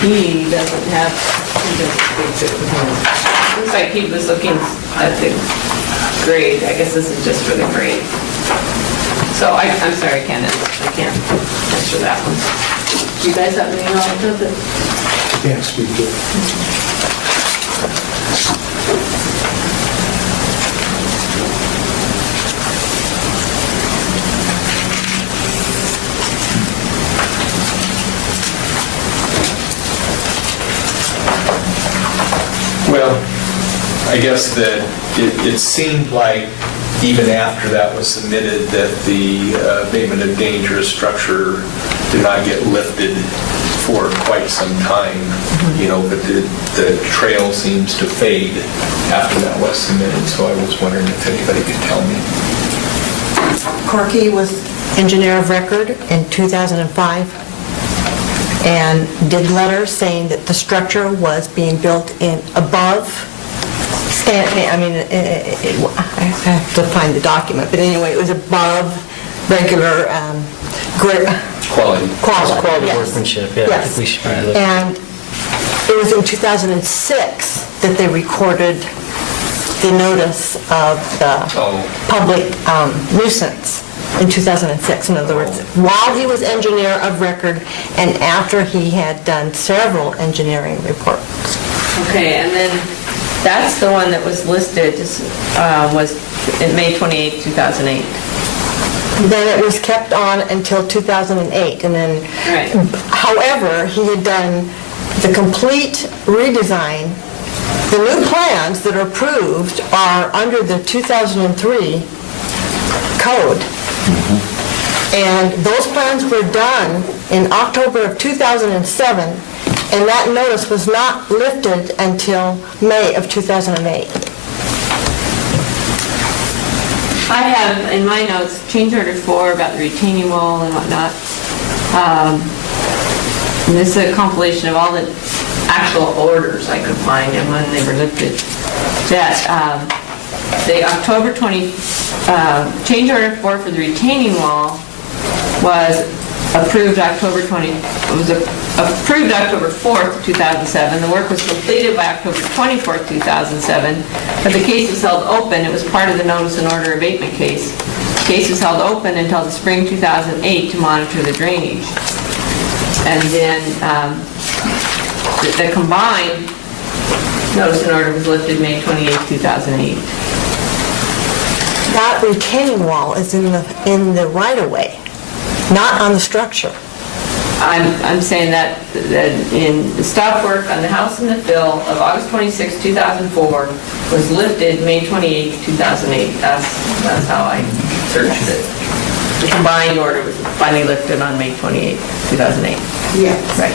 He doesn't have, looks like he was looking at the grade. I guess this is just for the grade. So I'm sorry, I can't answer that one. Do you guys have anything wrong with it? Can't speak to it. Well, I guess that it seemed like even after that was submitted that the abatement of dangerous structure did not get lifted for quite some time, but the trail seems to fade after that was submitted, so I was wondering if anybody could tell me. Corky was engineer of record in 2005 and did letters saying that the structure was being built in above, I have to find the document, but anyway, it was above regular Quality. Quality yes. workmanship, yeah, I think we should be looking. And it was in 2006 that they recorded the notice of the public nuisance in 2006. In other words, while he was engineer of record and after he had done several engineering reports. Okay, and then that's the one that was listed, was in May 28, 2008. Then it was kept on until 2008, and then, Right. however, he had done the complete redesign. The new plans that are approved are under the 2003 code. And those plans were done in October of 2007, and that notice was not lifted until May of 2008. I have in my notes change order 4 about the retaining wall and whatnot. And this is a compilation of all the actual orders I could find and when they were lifted. That the October 20, change order 4 for the retaining wall was approved October 4th, 2007. The work was completed by October 24th, 2007, but the case was held open. It was part of the notice and order abatement case. The case was held open until the spring 2008 to monitor the drainage. And then the combined notice and order was lifted May 28, 2008. That retaining wall is in the right-of-way, not on the structure. I'm saying that in the stop work on the house in the fill of August 26, 2004 was lifted May 28, 2008. That's how I searched it. The combined order was finally lifted on May 28, 2008. Yes. Right.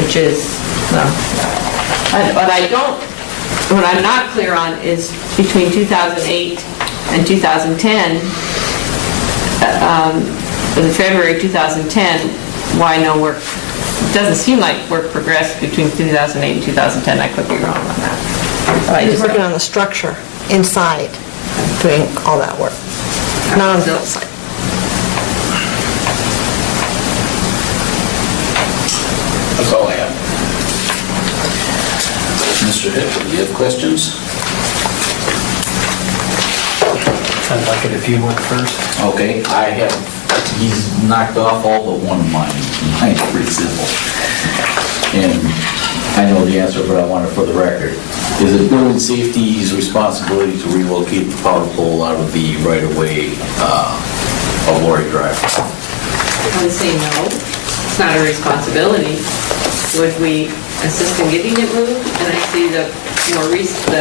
Which is, what I'm not clear on is between 2008 and 2010, in February 2010, why no work? It doesn't seem like work progressed between 2008 and 2010. I could be wrong on that. He was working on the structure inside, doing all that work, not on the outside. That's all I have. Mr. Hitler, do you have questions? I'd like it if you went first. Okay, I have, he's knocked off all but one of mine. Mine's pretty simple. And I know the answer, but I want it for the record. Is it building safety's responsibility to relocate the power pole out of the right-of-way of Lori Drive? I would say no. It's not a responsibility. Would we assist in getting it moved? And I see the more recent,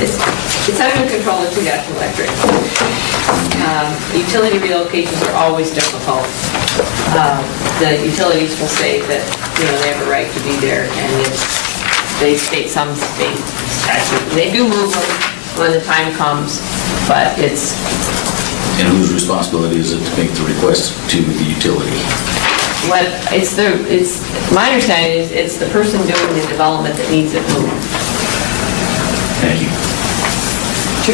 it's under control of Gas Electric. Utility relocations are always difficult. The utilities will say that, they have a right to be there, and they state some state statute. They do move them when the time comes, but it's... And whose responsibility is it to make the request to the utility? My understanding is it's the person doing the development that needs it moved. Thank you.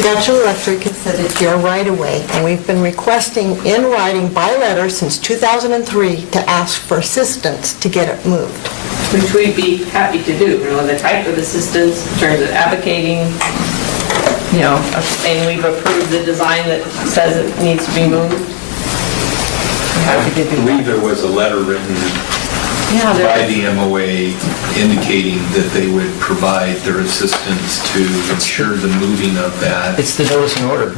Gas Electric has said it's your right-of-way, and we've been requesting in writing by letter since 2003 to ask for assistance to get it moved. Which we'd be happy to do, the type of assistance in terms of advocating, saying we've approved the design that says it needs to be moved. I believe there was a letter written by the MOA indicating that they would provide their assistance to ensure the moving of that. It's the notice and order.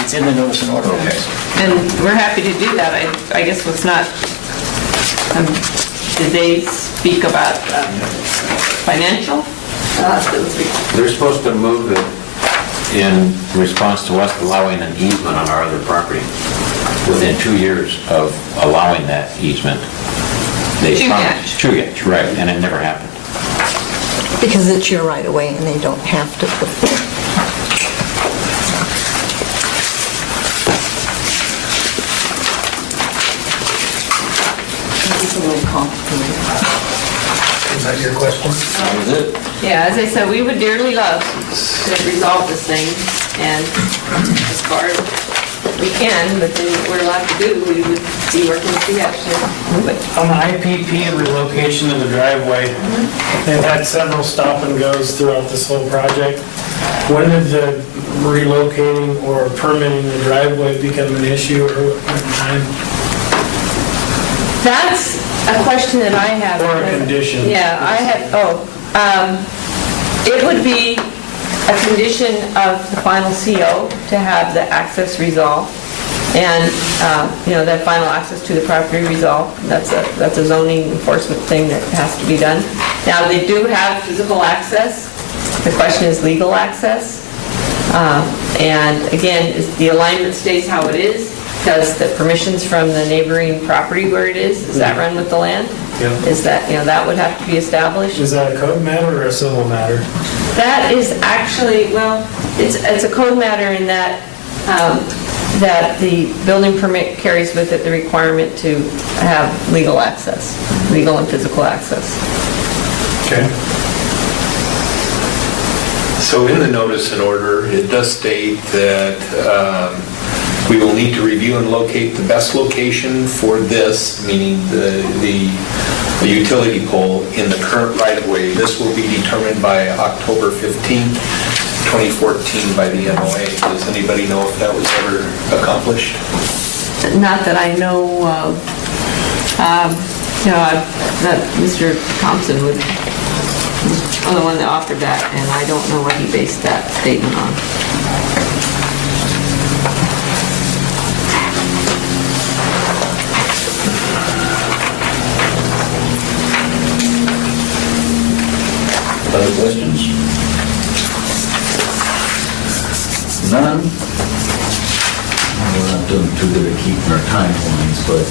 It's in the notice and order. Okay. And we're happy to do that. I guess what's not, did they speak about financial? They're supposed to move it in response to us allowing an easement on our other property. within 2 years of allowing that easement, they promised. Chugach, right, and it never happened. Because it's your right of way and they don't have to. It's a little complicated. Is that your question? That was it. Yeah, as I said, we would dearly love to resolve this thing, and as far as we can, but then what we're allowed to do, we would be working with the to move it. On the IPP and relocation of the driveway, they've had several stop and goes throughout this whole project. When did the relocating or permitting the driveway become an issue or what time? That's a question that I have. Or a condition. Yeah, I have, it would be a condition of the final CO to have the access resolved, and, that final access to the property resolved. That's a zoning enforcement thing that has to be done. Now, they do have physical access. The question is legal access. And again, the alignment stays how it is. Does the permissions from the neighboring property where it is that run with the land? Yeah. Is that, that would have to be established? Is that a code matter or a civil matter? That is actually, it's a code matter in that, that the building permit carries with it the requirement to have legal access, legal and physical access. Okay. So in the notice and order, it does state that we will need to review and locate the best location for this, meaning the utility pole in the current right-of-way. This will be determined by October 15th, 2014 by the MOA. Does anybody know if that was ever accomplished? Not that I know of. That Mr. Thompson was the one that offered that, and I don't know what he based that statement on. Other questions? None? We're not doing too good at keeping our timelines, but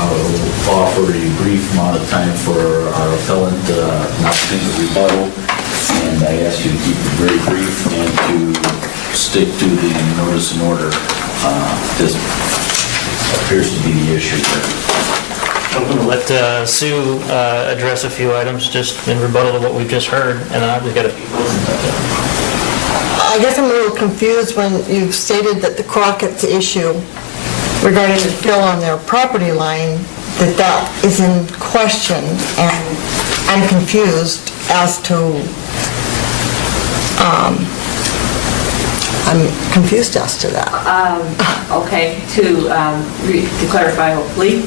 I'll offer a brief amount of time for our appellant, an opportunity to rebuttal, and I ask you to keep it very brief and to stick to the notice and order. This appears to be the issue here. I'm going to let Sue address a few items just in rebuttal to what we've just heard, and then I've just got a few questions. I guess I'm a little confused when you've stated that the Crockett's issue regarding the fill on their property line, that is in question, and I'm confused as to, I'm confused as to that. Okay, to clarify, hopefully,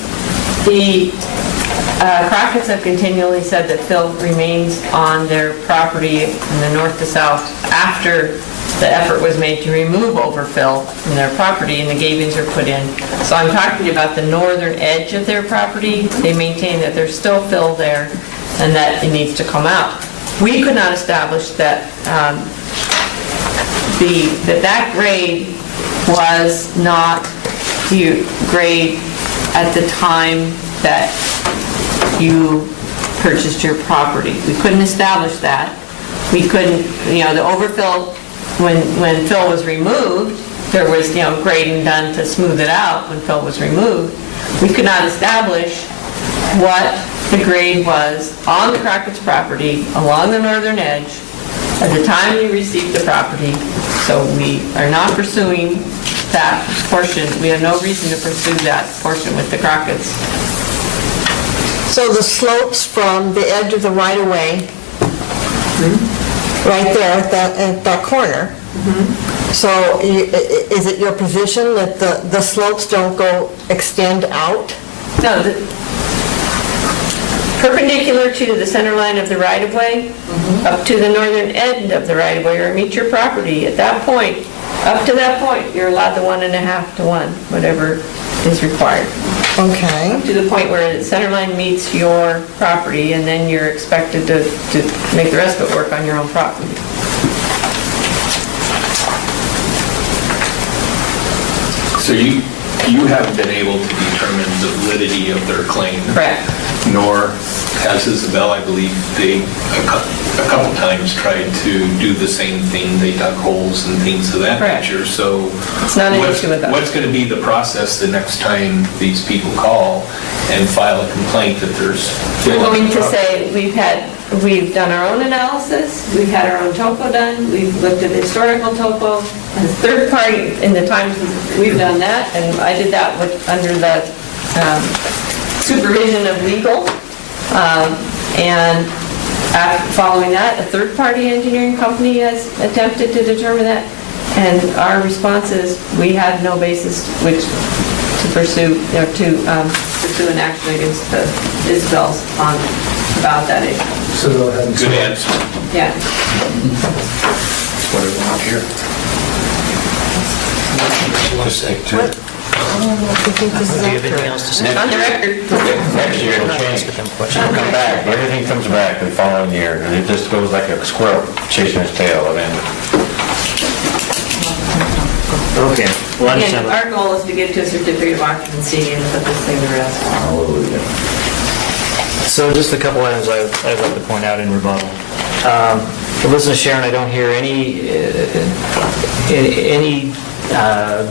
the Crockett's have continually said that fill remains on their property in the north to south after the effort was made to remove overfill from their property and the gavings are put in. So I'm talking about the northern edge of their property. They maintain that there's still fill there and that it needs to come out. We could not establish that that grade was not the grade at the time that you purchased your property. We couldn't establish that. We couldn't, the overfill, when fill was removed, there was, grading done to smooth it out when fill was removed. We could not establish what the grade was on the Crockett's property along the northern edge at the time we received the property. So we are not pursuing that portion. We have no reason to pursue that portion with the Crockett's. So the slopes from the edge of the right-of-way, right there at that corner, so is it your position that the slopes don't extend out? No, perpendicular to the center line of the right-of-way, up to the northern end of the right-of-way, or meet your property. At that point, up to that point, you're allowed the 1.5 to 1, whatever is required. Okay. To the point where the center line meets your property, and then you're expected to make the rest of it work on your own property. So you haven't been able to determine the validity of their claim. Correct. Nor has Isabel, I believe, they a couple times tried to do the same thing. They dug holes and things of that Correct. nature. So It's not an issue with us. what's going to be the process the next time these people call and file a complaint that there's... We're going to say, we've done our own analysis, we've had our own topo done, we've looked at the historical topo, and third party, in the times we've done that, and I did that under the supervision of legal, and following that, a third-party engineering company has attempted to determine that, and our response is, we have no basis to pursue an action against the Isabel's on about that issue. So they'll have... Good answer. Yeah. That's what I want to hear. Just stick to it. Do you have anything else to say? On the record. Next year it'll change. It'll come back, everything comes back the following year, and it just goes like a squirrel chasing its tail. I mean, Okay. Well, Again, our goal is to get to a certificate of occupancy and put this thing to rest. So just a couple items I'd like to point out in rebuttal. Listen to Sharon, I don't hear any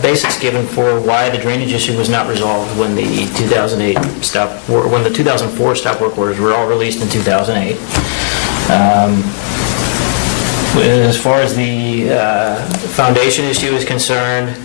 basis given for why the drainage issue was not resolved when the 2004 stop work orders were all released in 2008. As far as the foundation issue is concerned,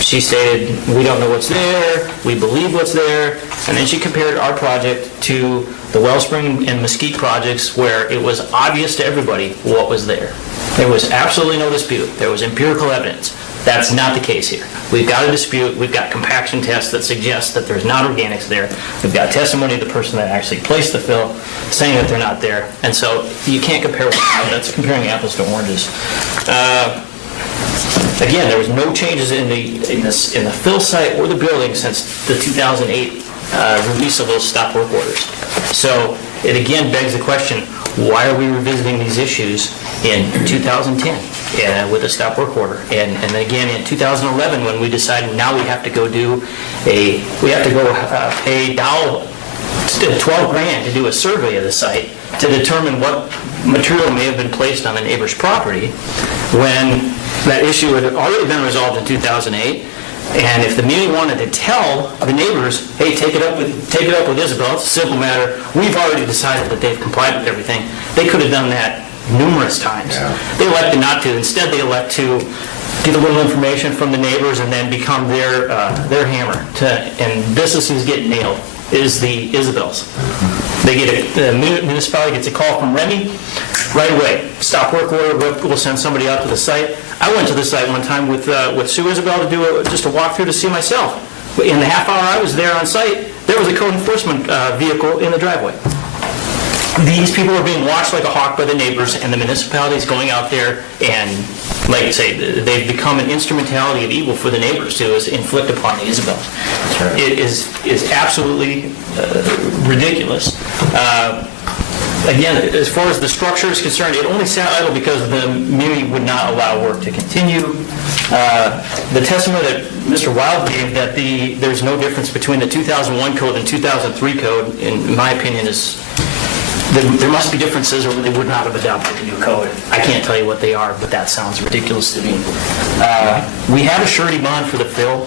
she stated, we don't know what's there, we believe what's there, and then she compared our project to the Wellspring and Mesquite projects where it was obvious to everybody what was there. There was absolutely no dispute. There was empirical evidence. That's not the case here. We've got a dispute. We've got compaction tests that suggest that there's not organics there. We've got testimony of the person that actually placed the fill saying that they're not there. And so you can't compare, that's comparing apples to oranges. Again, there was no changes in the fill site or the building since the 2008 release of those stop work orders. So it again begs the question, why are we revisiting these issues in 2010 with a stop work order? And again, in 2011, when we decided now we have to go pay $12,000 to do a survey of the site to determine what material may have been placed on the neighbor's property, when that issue had already been resolved in 2008. And if the meeting wanted to tell the neighbors, hey, take it up with Isabel, it's a simple matter, we've already decided that they've complied with everything, they could have done that numerous times. Yeah. They elected not to. Instead, they elect to get a little information from the neighbors and then become their hammer. And this is who's getting nailed, is the Isabels. The municipality gets a call from Remy right away. Stop work order, we'll send somebody out to the site. I went to the site one time with Sue Isabel to do just a walkthrough to see myself. In the half hour I was there on site, there was a code enforcement vehicle in the driveway. These people are being watched like a hawk by the neighbors, and the municipality is going out there and, like I say, they've become an instrumentality of evil for the neighbors to inflict upon the Isabel. Right. It is absolutely ridiculous. Again, as far as the structure is concerned, it only sat idle because the community would not allow work to continue. The testimony that Mr. Wild gave that there's no difference between the 2001 code and 2003 code, in my opinion, is there must be differences or they would not have adopted the new code. I can't tell you what they are, but that sounds ridiculous to me. We have a surety bond for the fill.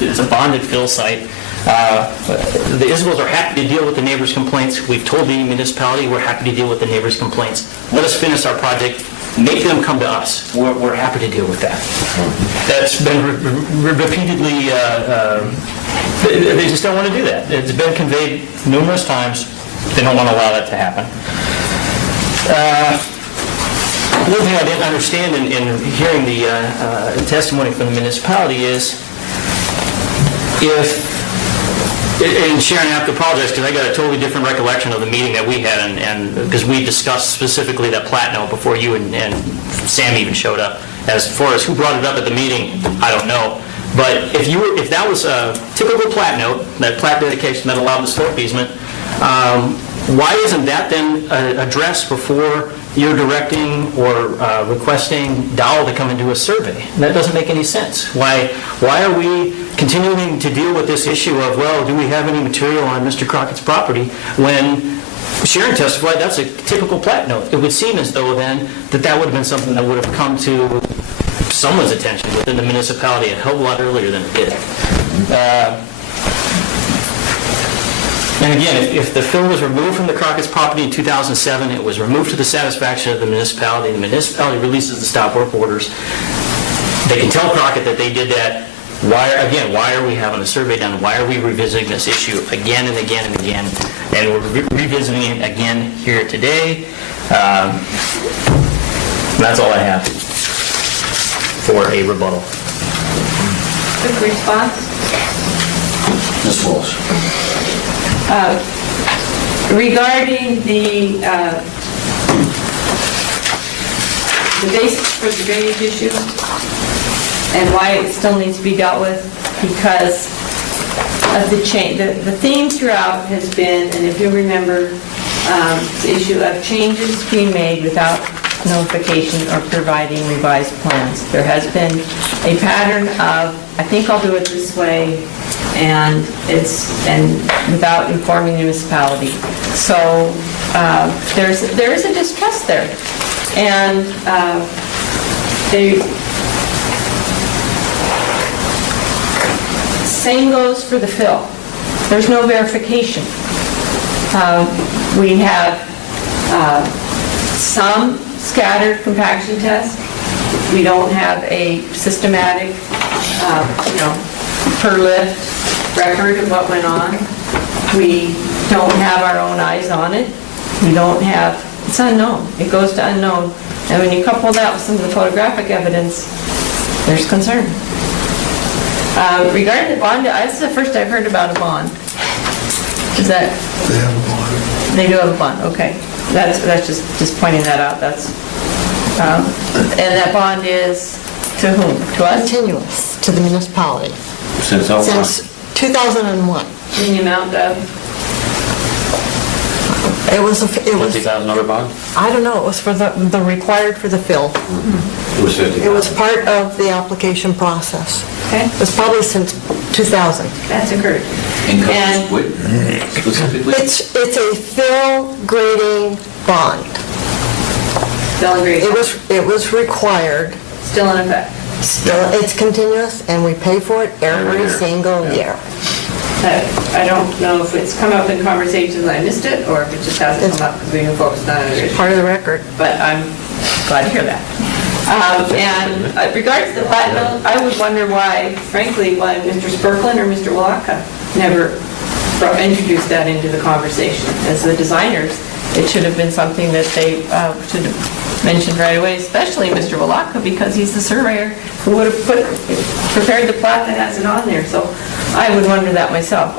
It's a bonded fill site. The Isabels are happy to deal with the neighbors' complaints. We've told the municipality we're happy to deal with the neighbors' complaints. Let us finish our project. Make them come to us. We're happy to deal with that. That's been repeatedly, they just don't want to do that. It's been conveyed numerous times. They don't want to allow that to happen. One thing I didn't understand in hearing the testimony from the municipality is and Sharon, I have to apologize because I got a totally different recollection of the meeting that we had, and because we discussed specifically that plat note before you and Sam even showed up. As far as who brought it up at the meeting, I don't know. But if that was a typical plat note, that plat dedication that allowed the slope easement, why isn't that then addressed before you're directing or requesting Dowell to come and do a survey? That doesn't make any sense. Why are we continuing to deal with this issue of, well, do we have any material on Mr. Crockett's property, when Sharon testified that's a typical plat note? It would seem as though then that would have been something that would have come to someone's attention within the municipality a hell of a lot earlier than it did. And again, if the fill was removed from the Crockett's property in 2007, it was removed to the satisfaction of the municipality releases the stop work orders, they can tell Crockett that they did that. Why are we having a survey done? Why are we revisiting this issue again and again and again? And we're revisiting it again here today. That's all I have for a rebuttal. Quick response. Ms. Walsh. Regarding the basis for the drainage issue and why it still needs to be dealt with, because of the change. The theme throughout has been, and if you remember, the issue of changes being made without notification or providing revised plans. There has been a pattern of, I think I'll do it this way, and without informing the municipality. So there is a distrust there, and same goes for the fill. There's no verification. We have some scattered compaction tests. We don't have a systematic, per lift record of what went on. We don't have our own eyes on it. We don't have, it's unknown. It goes to unknown. And when you couple that with some of the photographic evidence, there's concern. Regarding the bond, this is the first I've heard about a bond. Is that? They have a bond. They do have a bond, okay. That's just pointing that out. That's and that bond is to whom? To us? Continuous to the municipality Since how long? since 2001. In the amount of? It was, $50,000 bond? I don't know, it was for the required for the fill. It was $50,000. It was part of the application process. Okay, It was probably since 2000. that's occurred. Encompass what specifically? It's a fill grading bond. Still agreed. It was required. Still in effect. Still, it's continuous, and we pay for it every single year. I don't know if it's come up in conversations and I missed it, or if it just hasn't come up because we've been focused on it. Part of the record. But I'm glad to hear that. And regards to the platinum, I would wonder why, frankly, why Mr. Sperklin or Mr. Walaka never introduced that into the conversation. As the designers, it should have been something that they should have mentioned right away, especially Mr. Walaka, because he's the surveyor who would have prepared the plat that has it on there. So I would wonder that myself.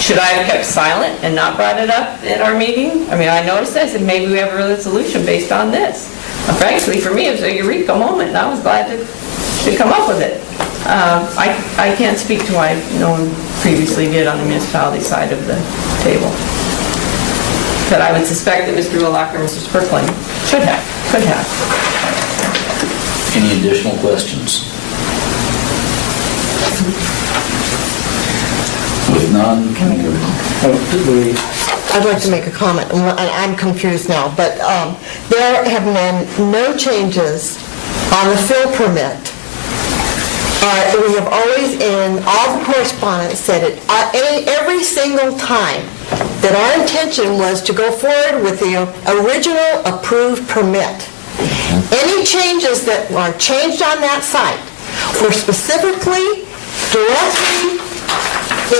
Should I have kept silent and not brought it up at our meeting? I mean, I noticed this, and maybe we have a resolution based on this. Frankly, for me, it was a eureka moment, and I was glad to come up with it. I can't speak to why no one previously did on the municipality side of the table. But I would suspect that Mr. Willock or Mr. Sperkling could have. Any additional questions? With none, I'd like to make a comment, and I'm confused now, but there have been no changes on the fill permit. We have always, in all the correspondence, said it every single time that our intention was to go forward with the original approved permit. Any changes that are changed on that site were specifically, directly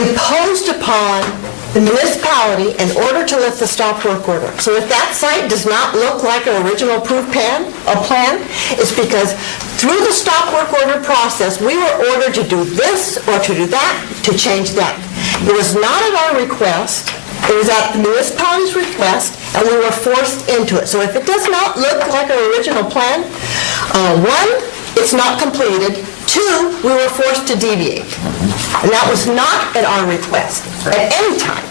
imposed upon the municipality in order to lift the stop work order. So if that site does not look like an original approved plan, it's because through the stop work order process, we were ordered to do this or to do that, to change that. It was not at our request, it was at the municipality's request, and we were forced into it. So if it does not look like an original plan, one, it's not completed. Two, we were forced to deviate. And that was not at our request at any time.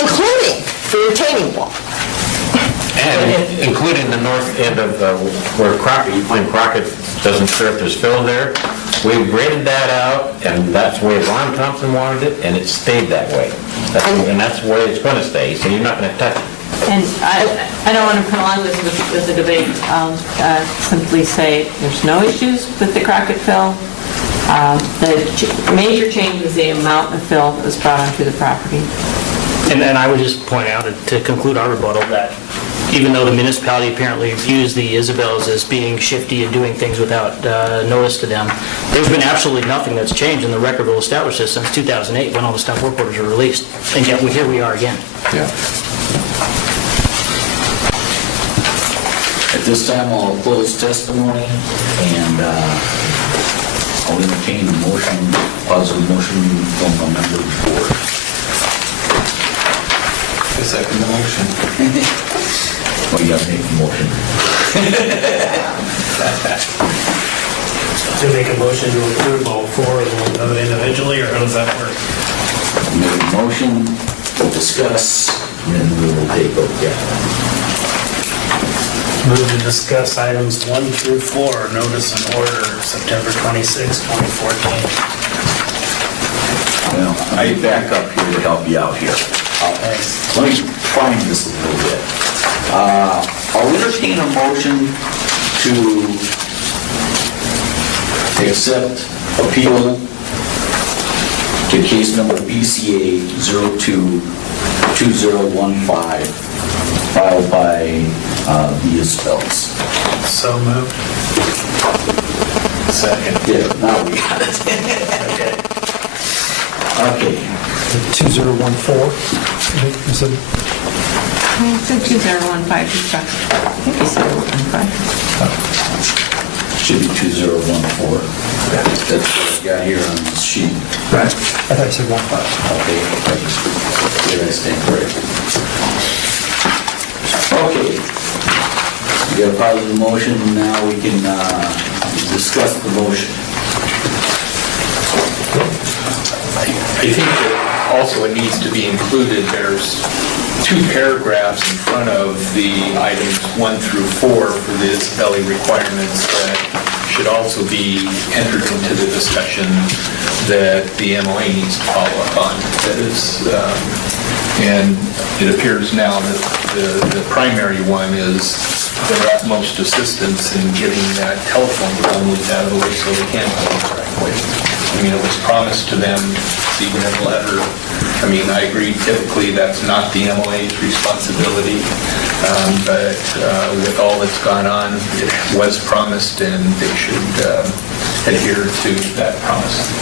including the retaining wall. And including the north end of where Crockett, you claim Crockett doesn't sure if there's fill there. We graded that out, and that's the way Ron Thompson wanted it, and it stayed that way. And that's the way it's going to stay, so you're not going to touch it. And I don't want to prolong this with the debate. I'll simply say there's no issues with the Crockett fill. The major change was the amount of fill that was brought onto the property. And I would just point out, to conclude our rebuttal, that even though the municipality apparently views the Isabels as being shifty and doing things without notice to them, there's been absolutely nothing that's changed, and the record will establish this since 2008, when all the stop work orders were released. And yet, here we are again. Yeah. At this time, I'll close testimony, and I'll entertain a motion, positive motion from a member of the board. I second the motion. Well, you gotta make a motion. To make a motion to approve all four of them individually, or how does that work? Make a motion, we'll discuss, and then we will take vote, yeah. Move to discuss items 1 through 4, notice and order, September 26, 2014. Well, I back up here to help you out here. Thanks. Let me find this a little bit. I'll entertain a motion to accept appeal to case number BCA 022015 filed by the Isabels. So moved. Second. Yeah, now we got it. Okay. 2014, you said? I said 2015, I think you said 15. Should be 2014. That's what I got here on this sheet. Right. I thought you said 15. Okay. Did I stand correct? Okay. We got a positive motion, now we can discuss the motion. I think that also it needs to be included, there's 2 paragraphs in front of the items 1 through 4 for the Isabelli requirements that should also be entered into the discussion that the MOA needs to follow up on. That is, and it appears now that the primary one is their utmost assistance in getting that telephone pole moved out of the way so they can go the right way. I mean, it was promised to them, even in a letter. I mean, I agree, typically that's not the MOA's responsibility, but with all that's gone on, it was promised and they should adhere to that promise.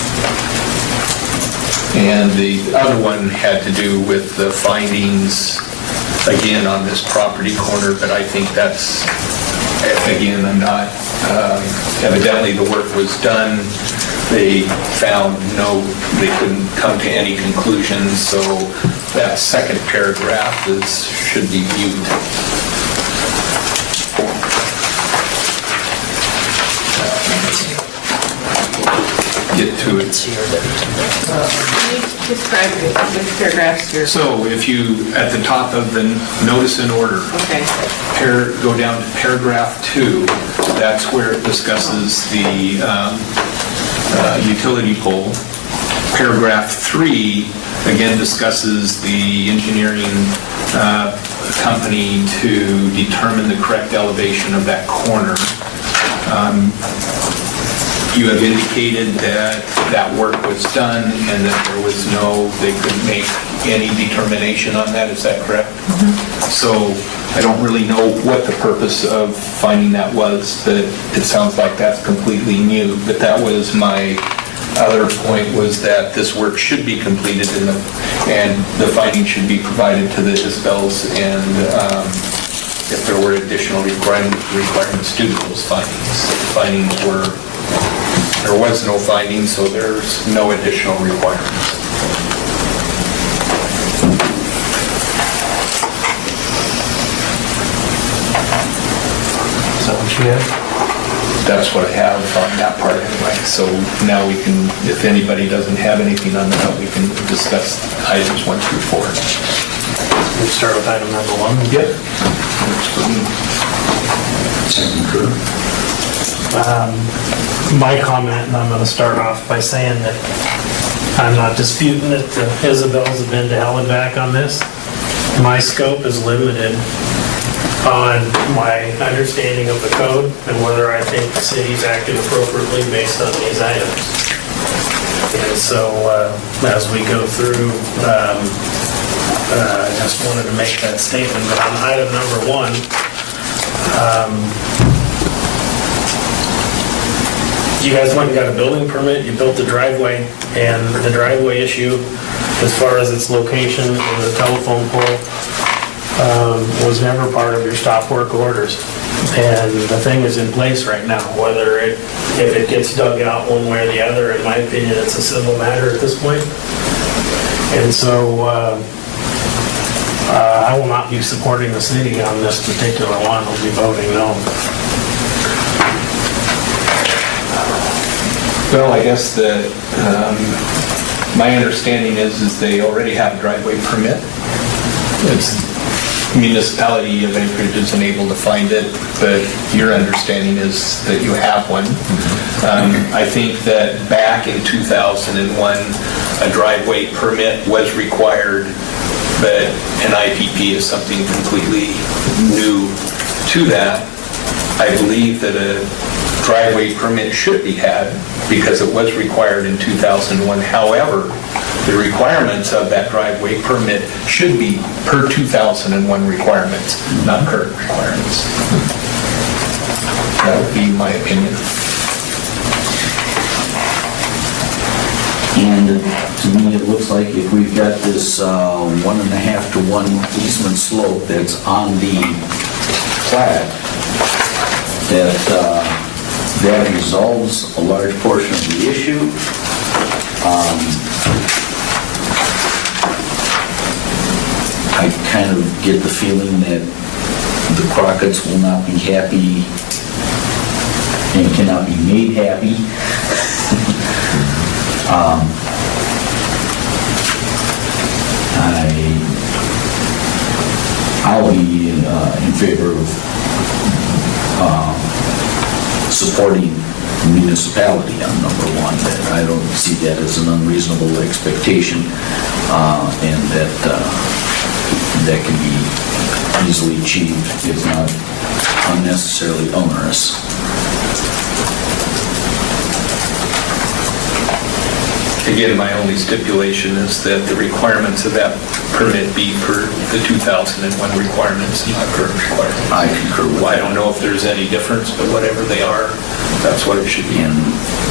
And the other one had to do with the findings, again, on this property corner, but I think that's, again, I'm not, evidently the work was done. They found they couldn't come to any conclusions, so that second paragraph should be viewed. Get to it. Can you describe which paragraphs you're... So if you, at the top of the notice and order, Okay. go down to paragraph 2, that's where it discusses the utility pole. Paragraph 3, again, discusses the engineering company to determine the correct elevation of that corner. You have indicated that that work was done and that they couldn't make any determination on that, is that correct? Mm-hmm. So I don't really know what the purpose of finding that was, but it sounds like that's completely new. But that was my other point, was that this work should be completed and the findings should be provided to the Isabels, and if there were additional requirements due to those findings. There was no findings, so there's no additional requirements. Is that what you have? That's what I have on that part anyway. So now we can, if anybody doesn't have anything on that, we can discuss items 1 through 4. we'll start with item number 1. Yep. My comment, and I'm going to start off by saying that I'm not disputing that the Isabels have been to hell and back on this. My scope is limited on my understanding of the code and whether I think the city's acting appropriately based on these items. And so as we go through, I just wanted to make that statement. But on item number 1, you guys went and got a building permit, you built the driveway, and the driveway issue, as far as its location and the telephone pole, was never part of your stop work orders. And the thing is in place right now, whether if it gets dug out one way or the other, in my opinion, it's a civil matter at this point. And so I will not be supporting the city on this particular one. I'll be voting no. Well, I guess that my understanding is they already have a driveway permit. It's municipality of Anchorage isn't able to find it, but your understanding is that you have one. I think that back in 2001, a driveway permit was required, but an IPP is something completely new to that. I believe that a driveway permit should be had because it was required in 2001. However, the requirements of that driveway permit should be per 2001 requirements, not current requirements. That would be my opinion. And to me, it looks like if we've got this 1.5 to 1 easement slope that's on the plat, that resolves a large portion of the issue. I kind of get the feeling that the Crockett's will not be happy and cannot be made happy. I'll be in favor of supporting municipality on number 1. That I don't see that as an unreasonable expectation, and that can be easily achieved if not unnecessarily onerous. Again, my only stipulation is that the requirements of that permit be per the 2001 requirements, not current requirements. I concur with Well, I that. don't know if there's any difference, but whatever they are, that's what it should be. And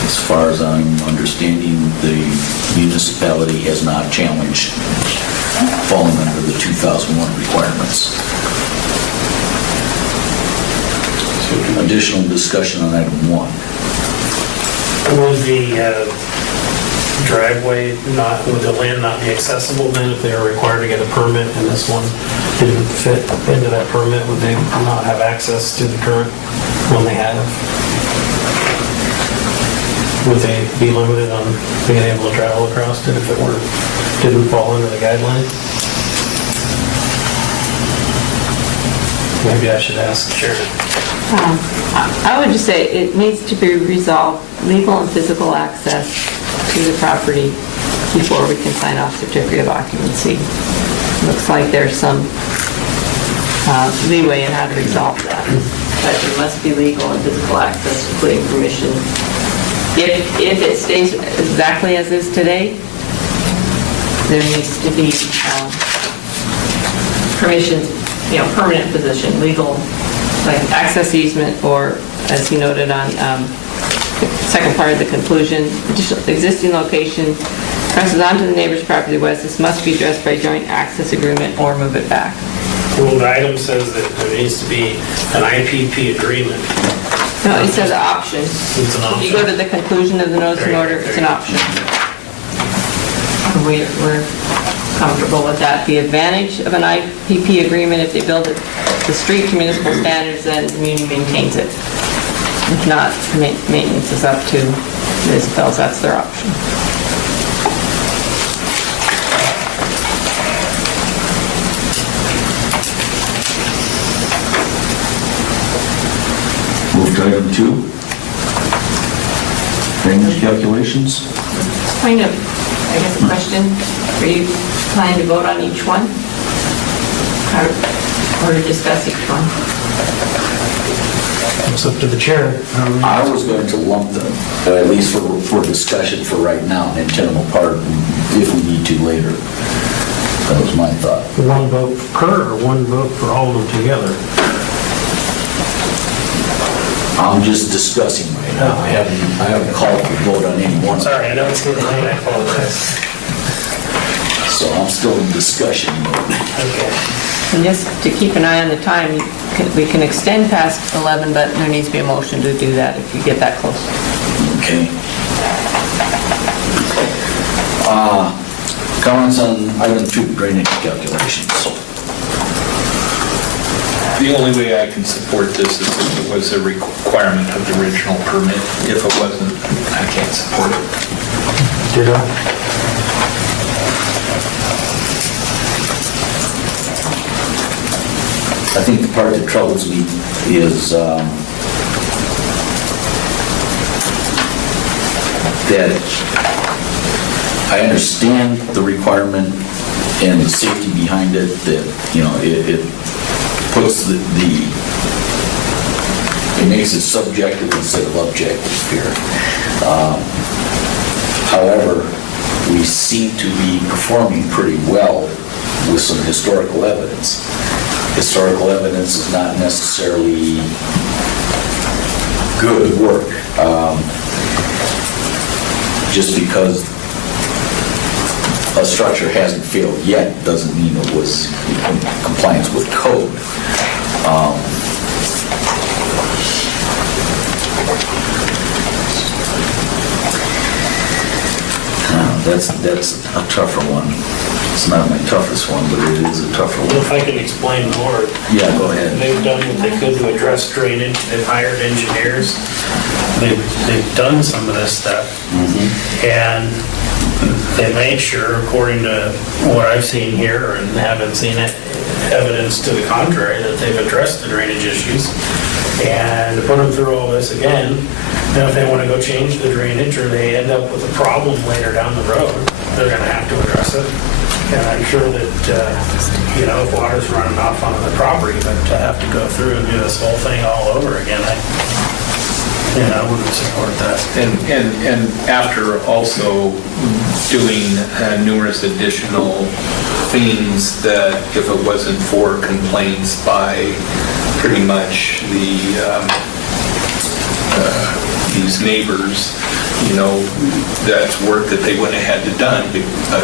as far as I'm understanding, the municipality has not challenged falling under the 2001 requirements. Additional discussion on item 1. Would the driveway not, would the land not be accessible then if they were required to get a permit and this one didn't fit into that permit? Would they not have access to the current one they have? Would they be limited on being able to travel across it if it didn't fall under the guidelines? Maybe I should ask the chair. I would just say it needs to be resolved, legal and physical access to the property before we can sign off certificate of occupancy. Looks like there's some leeway in how to resolve that. But there must be legal and physical access, including permission. If it stays exactly as is today, there needs to be permission, permanent position, legal, like access easement, or as he noted on second part of the conclusion, existing location presses onto the neighbor's property west, this must be addressed by joint access agreement or move it back. Well, the item says that there needs to be an IPP agreement. No, it says option. It's an If you go option. to the conclusion of the notice and order, it's an option. We're comfortable with that. The advantage of an IPP agreement, if they build it the street to municipal standards, then the community maintains it. If not, maintenance is up to municipals, that's their option. Move to item 2. Drainage calculations. Kind of, I guess, a question. Are you planning to vote on each one? Or to discuss each one? It's up to the chair. I was going to lump them, at least for discussion for right now, and then tear them apart if we need to later. That was my thought. One vote per, or one vote for all of them together? I'm just discussing right now. I haven't called for vote on any one, Sorry, I know it's getting late, I apologize. so I'm still in discussion mode. Okay. And just to keep an eye on the time, we can extend past 11, but there needs to be a motion to do that if you get that close. Okay. Comments on item 2, drainage calculations. The only way I can support this is if it was a requirement of the original permit. If it wasn't, I can't support it. Ditto. I think the part that troubles me is that I understand the requirement and the safety behind it, that, you know, it puts it makes it subjective instead of objective here. However, we seem to be performing pretty well with some historical evidence. Historical evidence is not necessarily good work. Just because a structure hasn't failed yet doesn't mean it was in compliance with code. That's a tougher one. It's not my toughest one, but it is a tougher Well, if one. I can explain more. Yeah, go ahead. They've done what they could to address drainage, they've hired engineers, they've done some of this stuff. And they made sure, according to what I've seen here, and haven't seen it, evidence to the contrary, that they've addressed the drainage issues. And to put them through all this again, now if they want to go change the drainage, or they end up with a problem later down the road, they're going to have to address it. And I'm sure that, you know, if water's running off onto the property, but to have to go through and do this whole thing all over again, I wouldn't support that. And after also doing numerous additional things that if it wasn't for complaints by pretty much these neighbors, you know, that's work that they wouldn't have had to done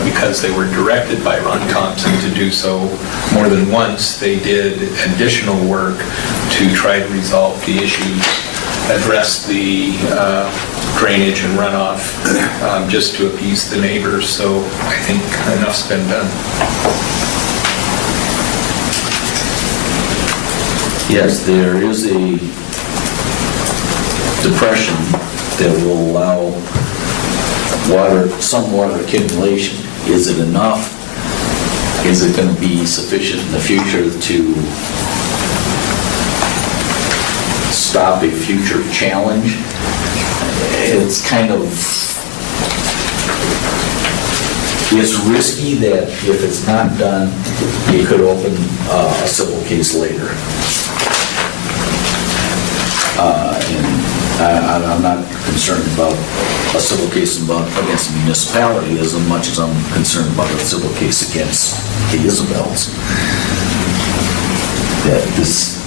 because they were directed by Ron Thompson to do so more than once. They did additional work to try to resolve the issues, address the drainage and runoff, just to appease the neighbors. So I think enough's been done. Yes, there is a depression that will allow some water accumulation. Is it enough? Is it going to be sufficient in the future to stop a future challenge? It's kind of, it's risky that if it's not done, you could open a civil case later. And I'm not concerned about a civil case against the municipality as much as I'm concerned about a civil case against the Isabels. That this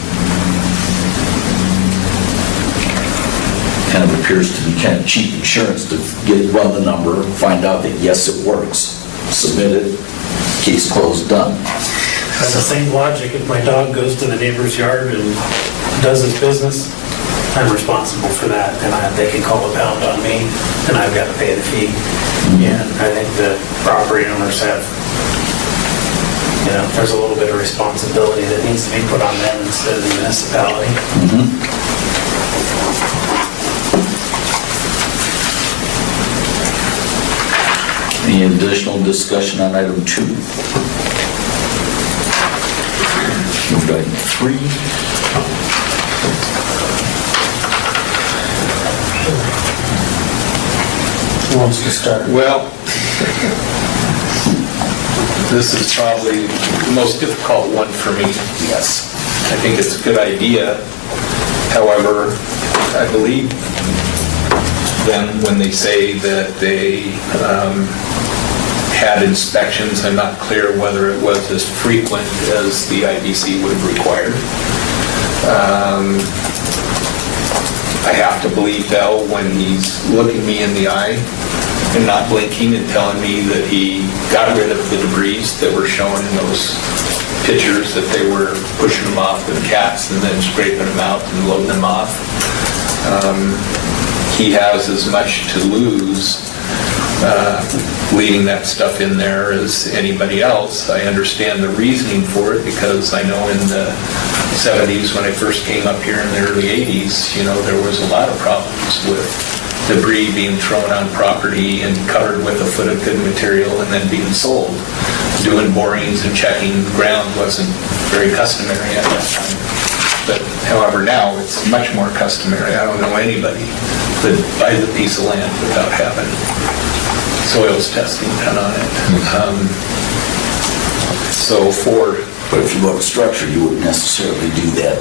kind of appears to be kind of cheap insurance to run the number, find out that yes, it works, submit it, case closed, done. That's the same logic. If my dog goes to the neighbor's yard and does his business, I'm responsible for that, and they can call a pound on me, and I've got to pay the fee. And I think the property owners have, there's a little bit of responsibility that needs to be put on them instead of the municipality. Any additional discussion on item 2? Move to item 3. Who wants to start? Well, this is probably the most difficult one for me. Yes. I think it's a good idea. However, I believe them when they say that they had inspections. I'm not clear whether it was as frequent as the IBC would have required. I have to believe Bell when he's looking me in the eye and not blinking and telling me that he got rid of the debris that were shown in those pictures, that they were pushing them off with cats and then scraping them out and loading them off. He has as much to lose leaving that stuff in there as anybody else. I understand the reasoning for it because I know in the 70s when I first came up here in the early 80s, you know, there was a lot of problems with debris being thrown on property and covered with a foot of good material and then being sold. Doing borings and checking the ground wasn't very customary at that time. But however, now it's much more customary. I don't know anybody that buys a piece of land without having soils testing done on it. But if you bought a structure, you wouldn't necessarily do that.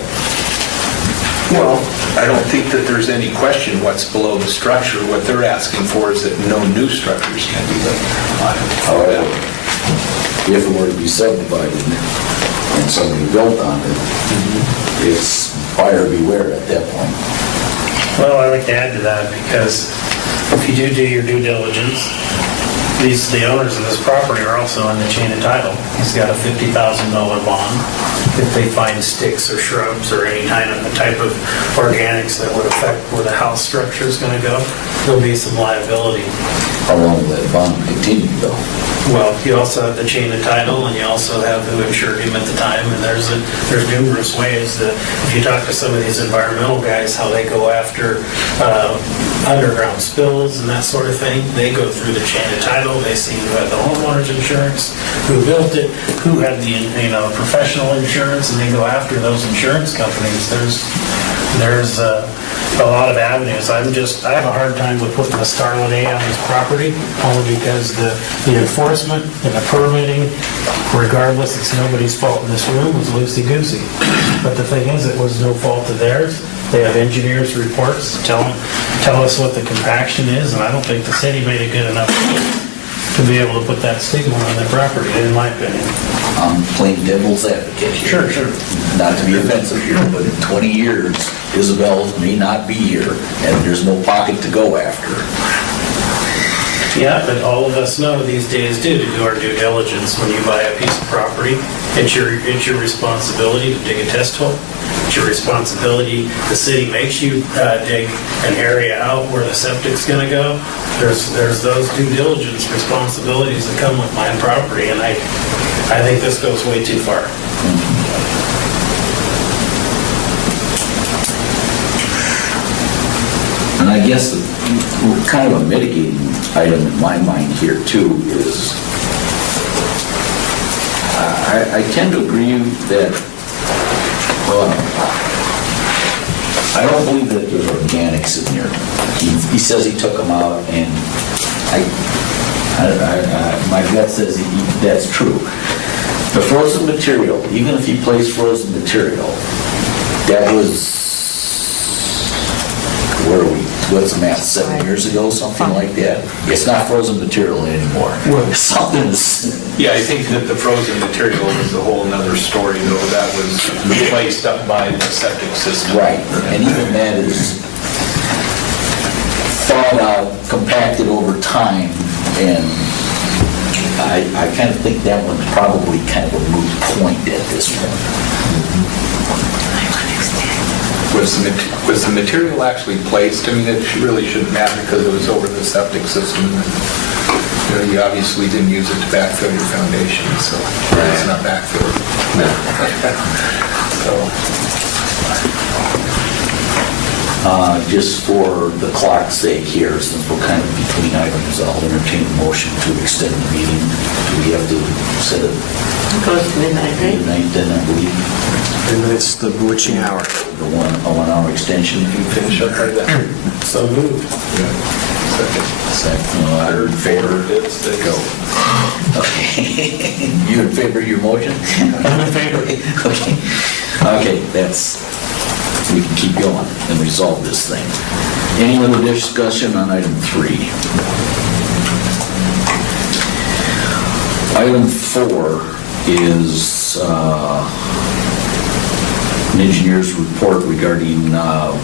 Well, I don't think that there's any question what's below the structure. What they're asking for is that no new structures can be built on it. However, if it were to be subdivided and somebody built on it, it's buyer beware at that point. Well, I'd like to add to that because if you do your due diligence, the owners of this property are also on the chain of title. He's got a $50,000 bond. If they find sticks or shrubs or any type of organics that would affect where the house structure is going to go, there'll be some liability. How long will that bond continue though? Well, you also have the chain of title, and you also have who insured him at the time, and there's numerous ways that if you talk to some of these environmental guys, how they go after underground spills and that sort of thing, they go through the chain of title. They see who had the homeowner's insurance, who built it, who had the professional insurance, and they go after those insurance companies. There's a lot of avenues. I have a hard time with putting the Starlit A on his property, only because the enforcement and the permitting, regardless, it's nobody's fault in this room, was loosey-goosey. But the thing is, it was no fault of theirs. They have engineers' reports tell us what the compaction is, and I don't think the city made a good enough to be able to put that stigma on their property, in my opinion. I'm playing devil's advocate here. Sure. Not to be offensive here, but in 20 years, Isabel may not be here, and there's no pocket to go after. Yeah, but all of us know these days to do our due diligence. When you buy a piece of property, it's your responsibility to dig a test hole. It's your responsibility. The city makes you dig an area out where the septic's going to go. There's those due diligence responsibilities that come with my property, and I think this goes way too far. And I guess kind of a mitigating item in my mind here too is I tend to agree that, I don't believe that there's organics in there. He says he took them out, and my gut says that's true. The frozen material, even if he placed frozen material, that was, where are we? What's the math, 7 years ago, something like that? It's not frozen material anymore. Something is... Yeah, I think that the frozen material is a whole nother story, though. That was placed up by the septic system. Right, and even that is thawed out, compacted over time, and I kind of think that one's probably kind of a moot point at this point. Was the material actually placed? I mean, it really shouldn't matter because it was over the septic system. And, you obviously didn't use it to backfill your foundation, so it's not backfilled. Just for the clock's sake here, since we're kind of between items, I'll entertain a motion to extend the meeting. Do we have to set it? It goes to midnight, right? Midnight then, I believe. And it's the bewitching hour. The 1 hour extension. You finish up right there. So moved. Second, all in favor? Go. Okay. You in favor of your motion? I'm in favor. Okay. Okay, we can keep going and resolve this thing. Any other discussion on item 3? Item 4 is an engineer's report regarding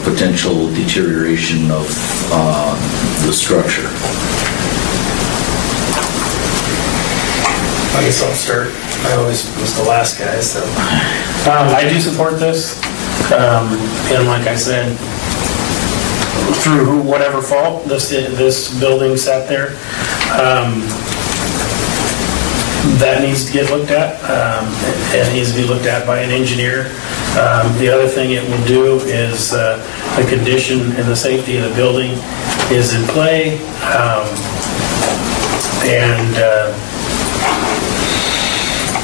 potential deterioration of the structure. I guess I'll start. I always was the last guy, so. I do support this. And like I said, through whatever fault this building sat there, that needs to get looked at. It needs to be looked at by an engineer. The other thing it will do is the condition and the safety of the building is in play.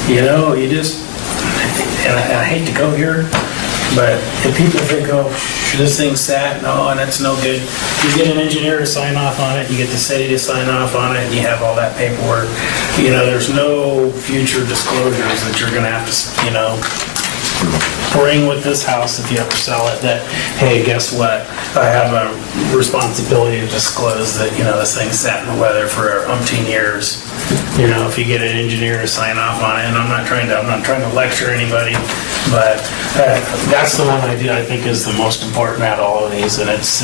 You just, and I hate to go here, but if people think, oh, this thing sat, no, and it's no good, you get an engineer to sign off on it, you get the city to sign off on it, and you have all that paperwork. There's no future disclosures that you're gonna have to, bring with this house if you ever sell it, that, hey, guess what? I have a responsibility to disclose that, this thing sat in the weather for umpteen years. If you get an engineer to sign off on it, and I'm not trying to lecture anybody, but that's the one I think is the most important out of all of these, and it's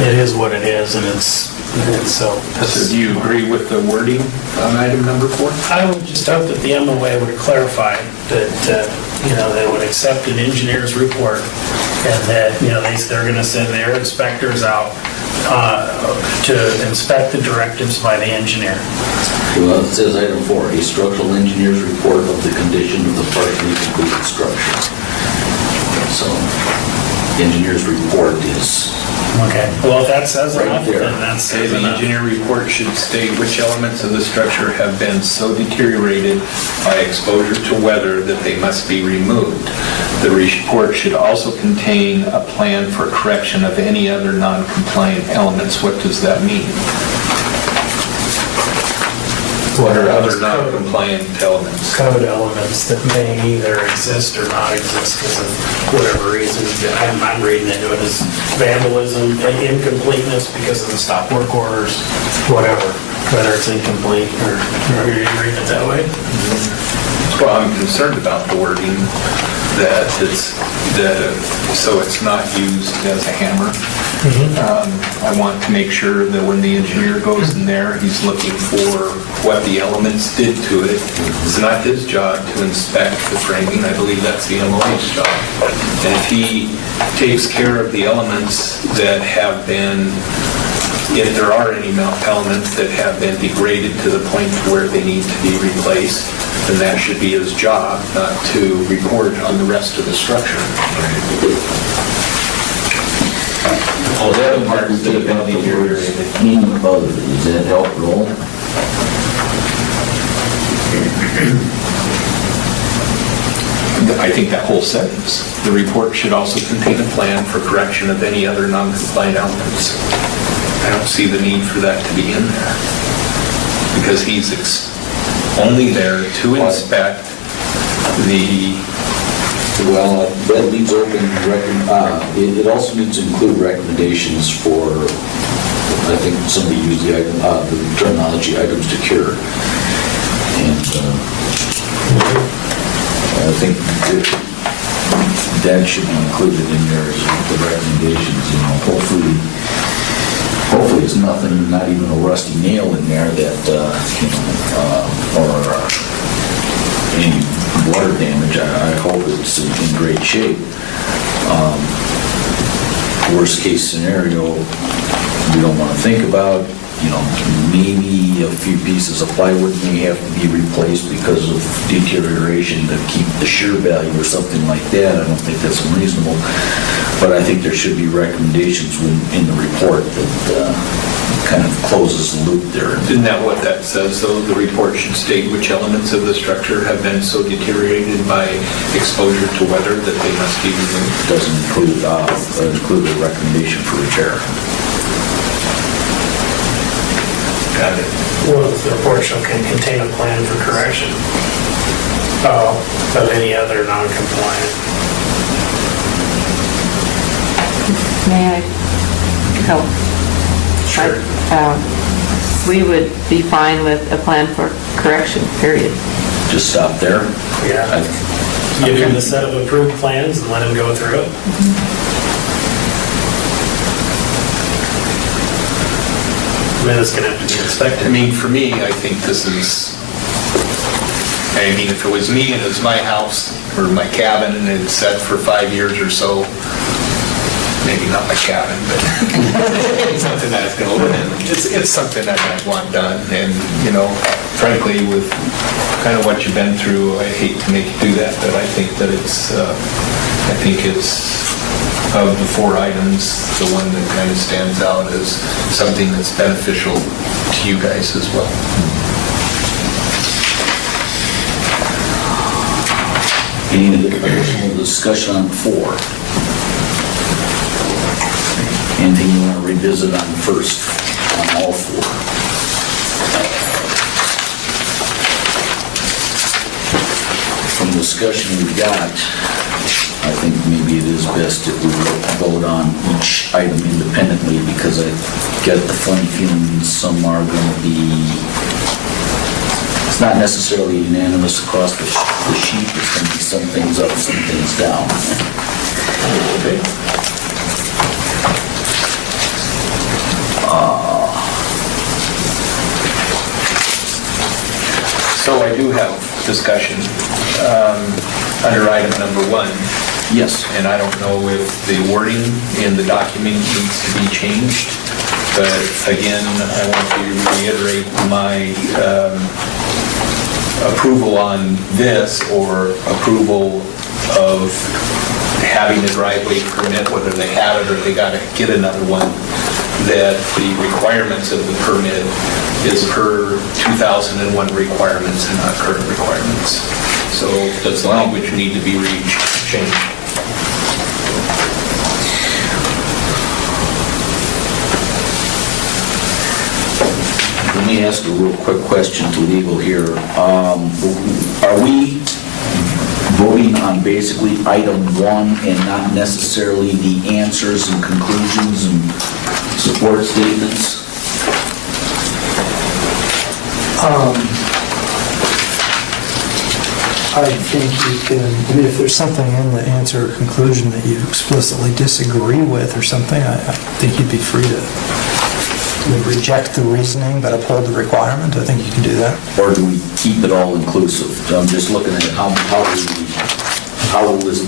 it is what it is, and so. So do you agree with the wording on item number 4? I would just hope that the MOA would clarify that, they would accept an engineer's report, and that, they're going to send their inspectors out to inspect the directives by the engineer. Well, it says item 4, a structural engineer's report of the condition of the partially completed structure. So, the engineer's report is Okay, well, if that says right enough, there. then that Say says the enough. engineer report should state which elements of the structure have been so deteriorated by exposure to weather that they must be removed. The report should also contain a plan for correction of any other non-compliant elements. What does that mean? What are other non-compliant elements? Code elements that may either exist or not exist because of whatever reason. I'm reading into it as vandalism, incompleteness because of the stop work orders, whatever, whether it's incomplete or you're reading it that way. Well, I'm concerned about the wording that so it's not used as a hammer. I want to make sure that when the engineer goes in there, he's looking for what the elements did to it. It's not his job to inspect the framing. I believe that's the MOA's job. And if he takes care of the elements that have been, if there are any elements that have been degraded to the point where they need to be replaced, then that should be his job, not to report on the rest of the structure. Well, that part we take out the words any other. Does that help roll? I think that whole sentence, the report should also contain a plan for correction of any other non-compliant elements. I don't see the need for that to be in there, because he's only there to inspect the... Well, that leaves open, it also needs to include recommendations for, I think somebody used the terminology items to cure. And I think that should be included in there as the recommendations, hopefully it's nothing, not even a rusty nail in there that, or any water damage. I hope it's in great shape. Worst case scenario, we don't want to think about, maybe a few pieces of plywood may have to be replaced because of deterioration to keep the shear value or something like that. I don't think that's unreasonable, but I think there should be recommendations in the report that kind of closes the loop there. Isn't that what that says, though? The report should state which elements of the structure have been so deteriorated by exposure to weather that they must be removed. Doesn't include a recommendation for repair. Got it. Well, the report shall contain a plan for correction of any other non-compliant. May I help? Sure. We would be fine with a plan for correction, period. Just stop there. Yeah. Give him the set of approved plans and let him go through it. I mean, it's gonna have to be inspected. I mean, for me, I think this is, I mean, if it was me and it was my house or my cabin and it's set for 5 years or so, maybe not my cabin, but it's something that's going to live in. It's something that I want done. And, you know, frankly, with kind of what you've been through, I hate to make you do that, but I think that it's of the 4 items, the one that kind of stands out as something that's beneficial to you guys as well. Any additional discussion on 4? Anything you want to revisit on first, on all 4? From the discussion we've got, I think maybe it is best if we vote on each item independently, because I get the funny feeling some are going to be, it's not necessarily unanimous across the sheet. There's going to be some things up, some things down. So I do have discussion under item number 1. Yes. And I don't know if the wording in the document needs to be changed, but again, I want to reiterate my approval on this, or approval of having a driveway permit, whether they have it or they got to get another one, that the requirements of the permit is per 2001 requirements and not current requirements. So does the language need to be changed? Let me ask a real quick question to legal here. Are we voting on basically item 1 and not necessarily the answers and conclusions and support statements? I think you can, I mean, if there's something in the answer or conclusion that you explicitly disagree with or something, I think you'd be free to reject the reasoning but uphold the requirement. I think you can do that. Or do we keep it all inclusive? I'm just looking at how will this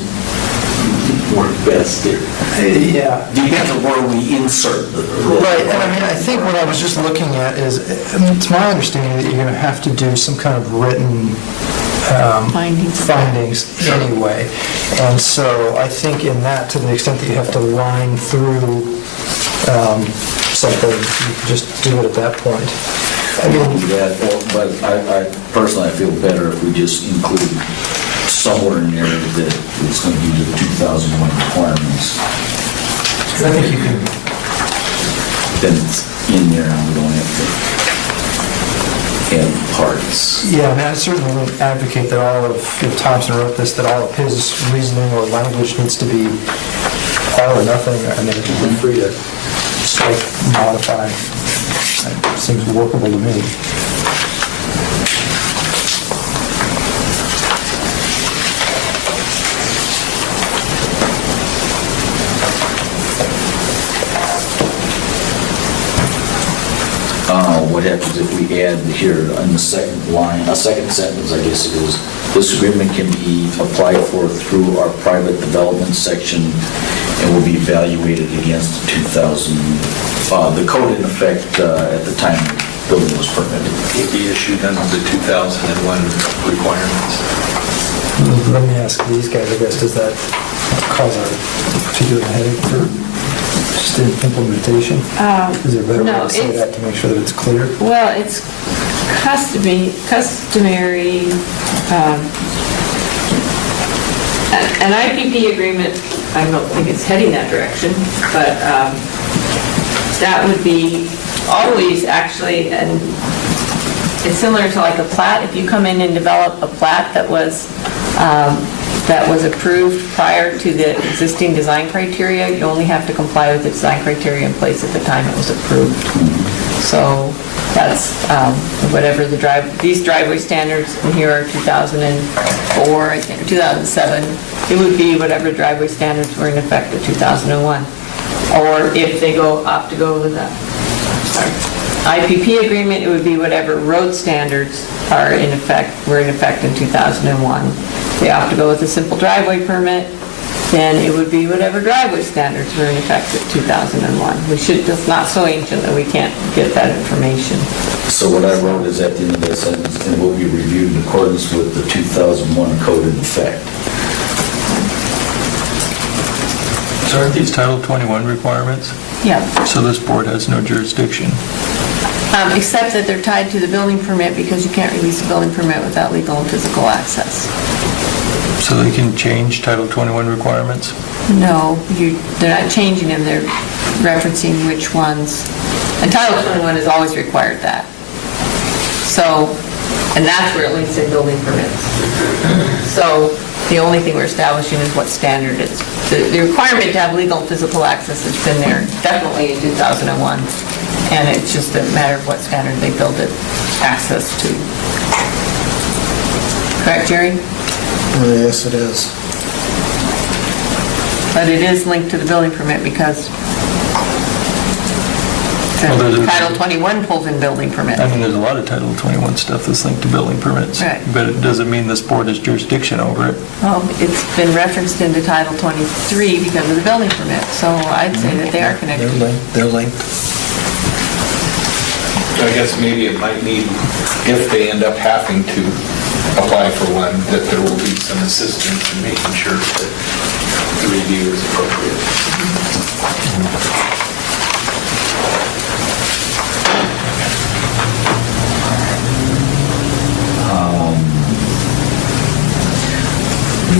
work best here? Yeah. Depends on where we insert the... Right, and I mean, I think what I was just looking at is, it's my understanding that you're going to have to do some kind of written findings anyway. And so I think in that, to the extent that you have to line through something, you can just do it at that point. I mean, but I personally, I feel better if we just include somewhere in there that it's going to be the 2001 requirements. I think you can. Then it's in there and we don't have to add parts. Yeah, I mean, I certainly would advocate that all of, if Thompson wrote this, that all of his reasoning or language needs to be all or nothing. I mean, feel free to strike, modify. It seems workable to me. What happens if we add here in the second line, a second sentence, I guess it is, this agreement can be applied for through our private development section and will be evaluated against the 2000, the code in effect at the time the building was permitted. Will be issued under the 2001 requirements. Let me ask these guys, I guess, does that cause a particular headache for Just in implementation? Is there a better way no, to say it's- that to make sure that it's clear? Well, it's customary, an IPP agreement, I don't think it's heading that direction, but that would be always actually, and it's similar to like a plat. If you come in and develop a plat that was approved prior to the existing design criteria, you only have to comply with the design criteria in place at the time it was approved. So that's whatever these driveway standards, and here are 2004, I think, 2007. It would be whatever driveway standards were in effect in 2001. Or if they opt to go with a IPP agreement, it would be whatever road standards were in effect in 2001. If they opt to go with a simple driveway permit, then it would be whatever driveway standards were in effect in 2001. It's not so ancient that we can't get that information. So what I wrote is at the end of this sentence, and will be reviewed in accordance with the 2001 code in effect. So aren't these Title 21 requirements? Yeah. So this board has no jurisdiction? Except that they're tied to the building permit because you can't release a building permit without legal and physical access. So they can change Title 21 requirements? No, they're not changing them, they're referencing which ones. And Title 21 has always required that. So, and that's where it links in building permits. So the only thing we're establishing is what standard it's. The requirement to have legal and physical access has been there definitely in 2001. And it's just a matter of what standard they build it access to. Correct, Jerry? Yes, it is. But it is linked to the building permit because Title 21 pulls in building permits. I mean, there's a lot of Title 21 stuff that's linked to building permits. Right. But it doesn't mean this board has jurisdiction over it. Well, it's been referenced into Title 23 because of the building permit, so I'd say that they are connected. They're linked. I guess maybe it might need, if they end up having to apply for one, that there will be some assistance in making sure that the review is appropriate.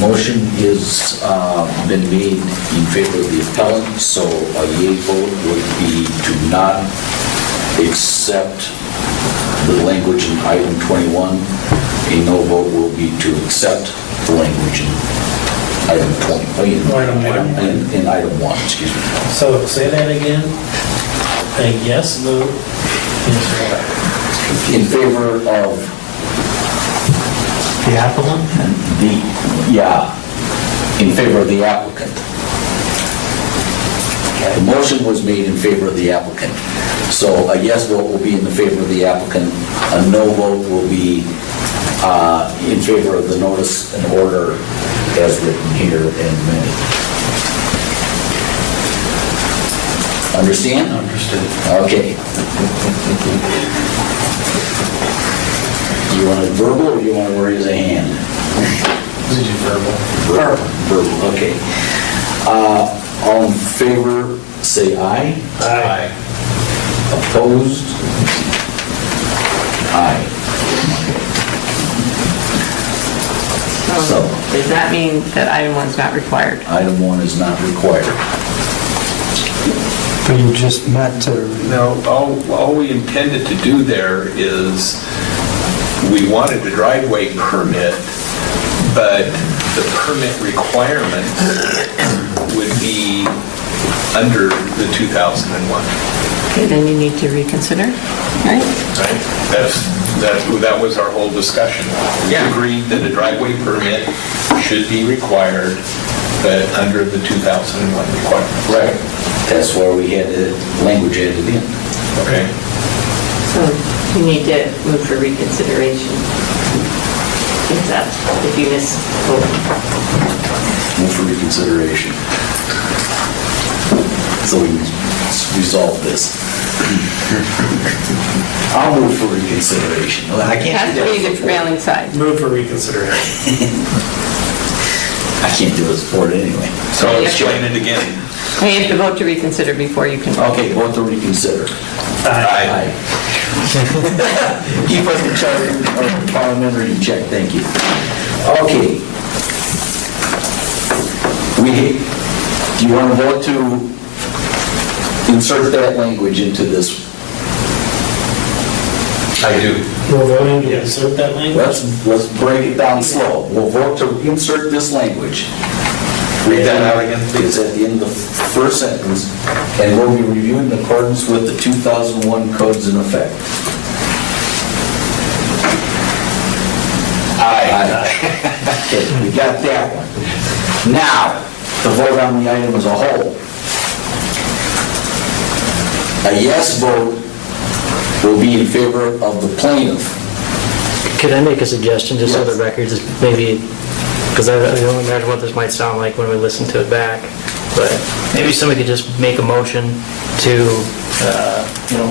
Motion is been made in favor of the appellant, so a yea vote would be to not accept the language in item 21. A no vote will be to accept the language in item 20. In item 1, excuse me. So say that again. A yes vote is In favor of the applicant? in favor of the applicant. The motion was made in favor of the applicant. So a yes vote will be in the favor of the applicant. A no vote will be in favor of the notice and order as written here and minute. Understand? Understood. Okay. You want it verbal or you want to raise a hand? Verbal, okay. All in favor, say aye. Aye. Opposed? Aye. So does that mean that item 1 is not required? Item 1 is not required. But you just meant to... No, all we intended to do there is, we wanted a driveway permit, but the permit requirement would be under the 2001. Okay, then you need to reconsider, right? Right? That was our whole discussion. We agreed that a driveway permit should be required, but under the 2001 requirement. Right. That's where we had the language added in. Okay. So you need to move for reconsideration. If you miss vote. Move for reconsideration. So we resolve this. I'll move for reconsideration. Well, I It can't has do to be that. the prevailing side. Move for reconsideration. I can't do this for it anyway. So explain it again. You have to vote to reconsider before you can. Okay, vote to reconsider. Aye. Keep us in charge of parliamentary check, thank you. Okay. Do you want to vote to insert that language into this? I do. We're voting to insert that language? Let's break it down slow. We'll vote to insert this language. Read that out again, please. It's at the end of the first sentence, and we'll be reviewing in accordance with the 2001 codes in effect. Aye. Okay, we got that one. Now, to vote on the item as a whole. A yes vote will be in favor of the plaintiff. Could I make a suggestion, just so the record is maybe, because I don't imagine what this might sound like when we listen to it back, but maybe somebody could just make a motion to,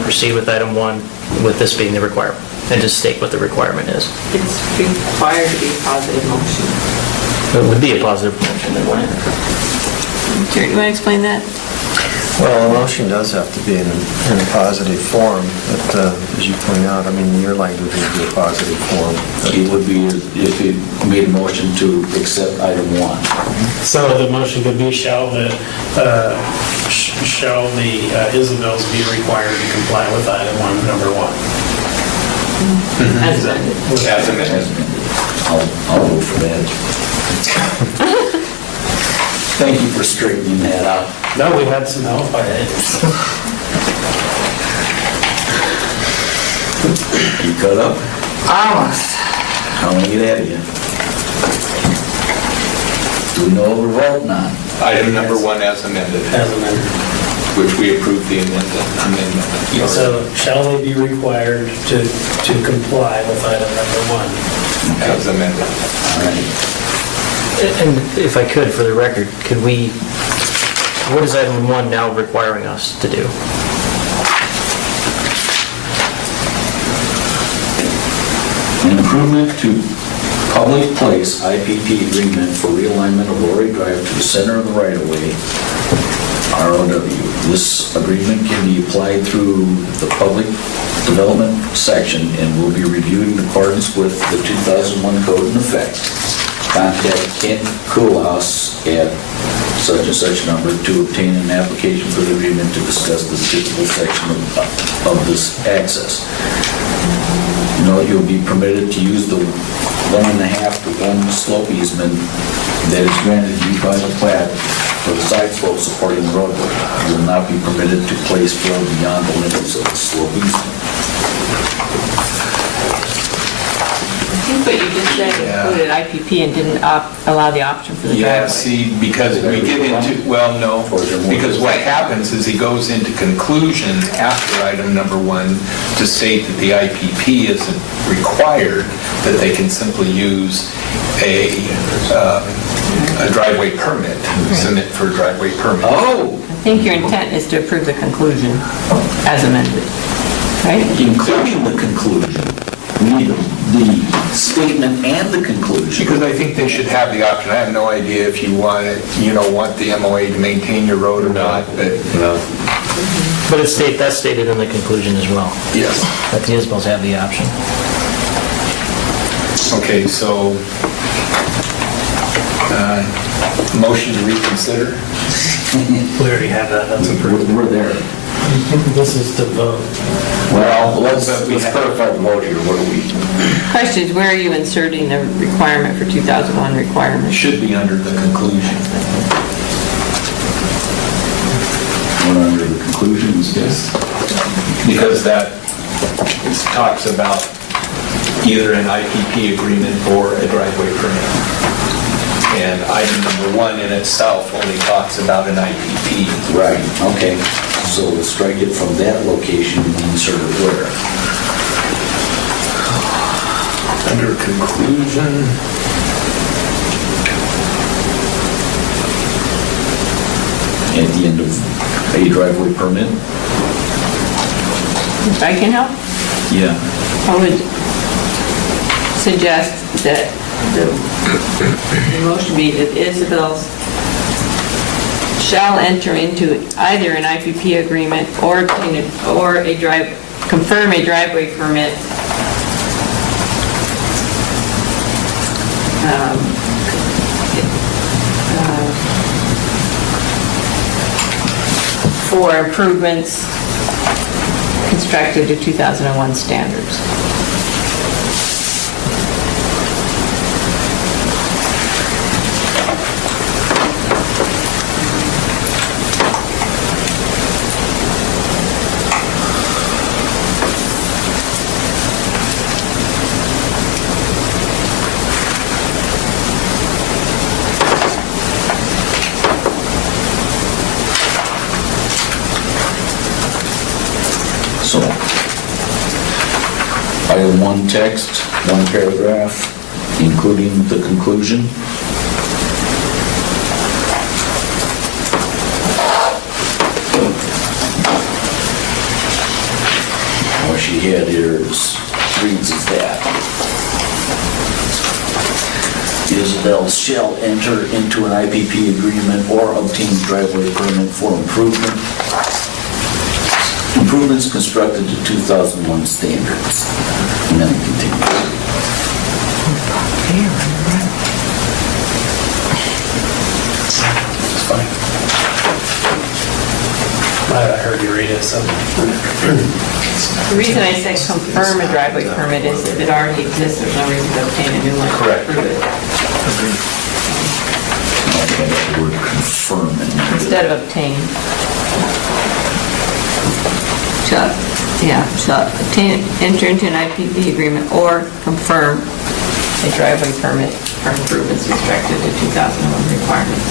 proceed with item 1, with this being the requirement, and just state what the requirement is. It's required to be a positive motion. It would be a positive motion, then, wouldn't it? Jerry, you want to explain that? Well, a motion does have to be in a positive form, but as you point out, I mean, your language would be a positive form. It would be if you made a motion to accept item 1. So the motion could be, shall the Isabels be required to comply with item 1, number 1? As amended. As amended. I'll vote for that. Thank you for straightening that out. No, we had some help by it. You cut up? Almost. I want to get out of you. Do we know what we're voting on? Item number 1 as amended, As amended. which we approved the amendment. So shall they be required to comply with item number 1? As amended. All right. And if I could, for the record, what is item 1 now requiring us to do? An improvement to public place IPP agreement for realignment of Lorry Drive to the center of the right-of-way, ROW. This agreement can be applied through the public development section and will be reviewed in accordance with the 2001 code in effect. Contact Kent Coolhouse at such and such number to obtain an application for the agreement to discuss the typical section of this access. You'll be permitted to use the 1.5 to 1 slope easement that is granted you by the plat for the side slope supporting the roadway. You will not be permitted to place fill beyond the limits of the slope easement. I think what you just said included IPP and didn't allow the option for the driveway. Yeah, see, because we get into, well, no, because what happens is he goes into conclusion after item number 1 to state that the IPP isn't required, that they can simply use a driveway permit, submit for a driveway permit. Oh! I think your intent is to approve the conclusion as amended, right? Including the conclusion. We need the statement and the conclusion. Because I think they should have the option. I have no idea if you want it, want the MOA to maintain your road or not, but... But that's stated in the conclusion as well. Yes. That the Isabels have the option. Okay, so, motion to reconsider? We already have that, that's approved. We're there. This is to vote. Well, let's clarify the vote here. What do we? Question is, where are you inserting the requirement for 2001 requirement? Should be under the conclusion. We're under the conclusions, yes. Because that talks about either an IPP agreement or a driveway permit. And item number 1 in itself only talks about an IPP. Right, okay. So we'll strike it from that location and insert it where? Under conclusion. At the end of a driveway permit? If I can help, Yeah. I would suggest that the motion be that Isabel shall enter into either an IPP agreement or obtain confirm a driveway permit for improvements constructed to 2001 standards. So, item 1 text, 1 paragraph, including the conclusion. What she had here reads as that. Isabel shall enter into an IPP agreement or obtain driveway permit for improvements constructed to 2001 standards. And then it continues. It's fine. I heard you read it, so. The reason I said confirm a driveway permit is if it already exists, there's no reason to obtain a new one. Correct. To prove it. Okay, the word confirm in there. Instead of obtain. Shall enter into an IPP agreement or confirm a driveway permit for improvements constructed to 2001 requirements.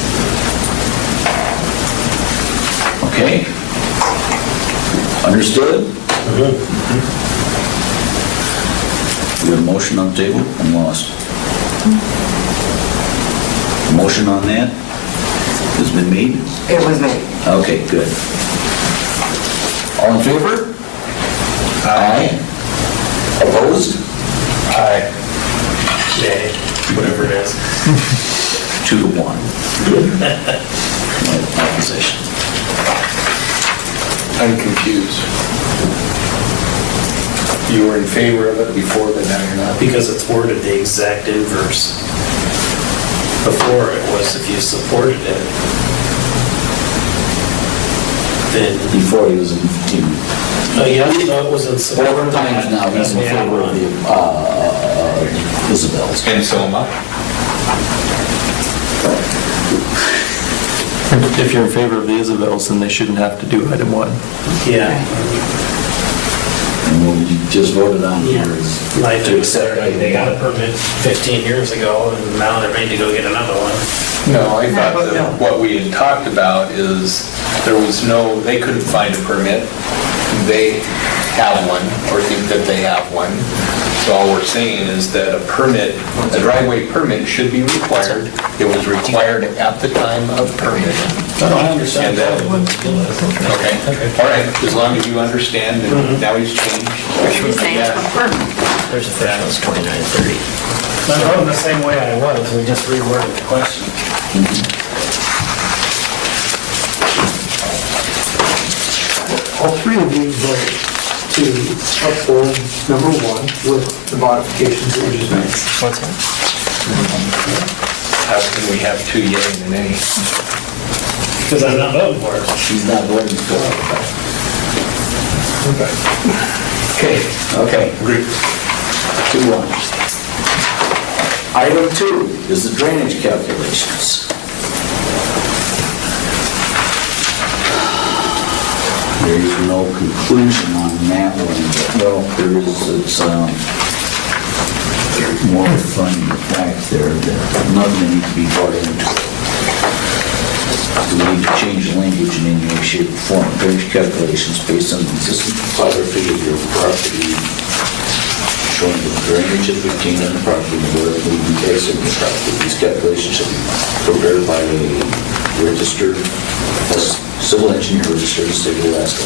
Okay? Understood? We have a motion on the table? I'm lost. Motion on that has been made? It was made. Okay, good. All in favor? Aye. Opposed? Aye. Yay, whatever it is. 2 to 1. Opposition. I'm confused. You were in favor of it before, but now you're not. Because it's worded the exact inverse. Before it was if you supported it, then, Before he was in, yeah, no, it was in support. both times now, he's in favor of the Isabel's. And so am I. If you're in favor of the Isabels, then they shouldn't have to do item 1. Yeah. And what we just voted on here is Like to accept. they got a permit 15 years ago, and now they're ready to go get another one. No, I thought that what we had talked about is they couldn't find a permit. They have one, or think that they have one. So all we're saying is that a driveway permit should be required. It was required at the time of permit. No, I understand that. Okay, all right, as long as you understand, and now he's changed. You're saying confirm. There's a first one, it's 2930. I'm voting the same way I was, we just reworded the question. All 3 of you vote to uphold number 1 with the modifications that we just made. What's that? How can we have 2 yea and an nay? Because I'm not voting for it. She's not voting for it. Okay. Agreed. 2-1. Item 2 is the drainage calculations. There is no conclusion on that one, but well, there is, it's more finding the fact there that nothing needs to be brought into it. We need to change the language in any way, shape, or form. Drainage calculations based on the existing topography of your property, showing the drainage is retained on the property and where it may be exit the property. These calculations should be prepared by a registered, as civil engineer registered in the state of Alaska.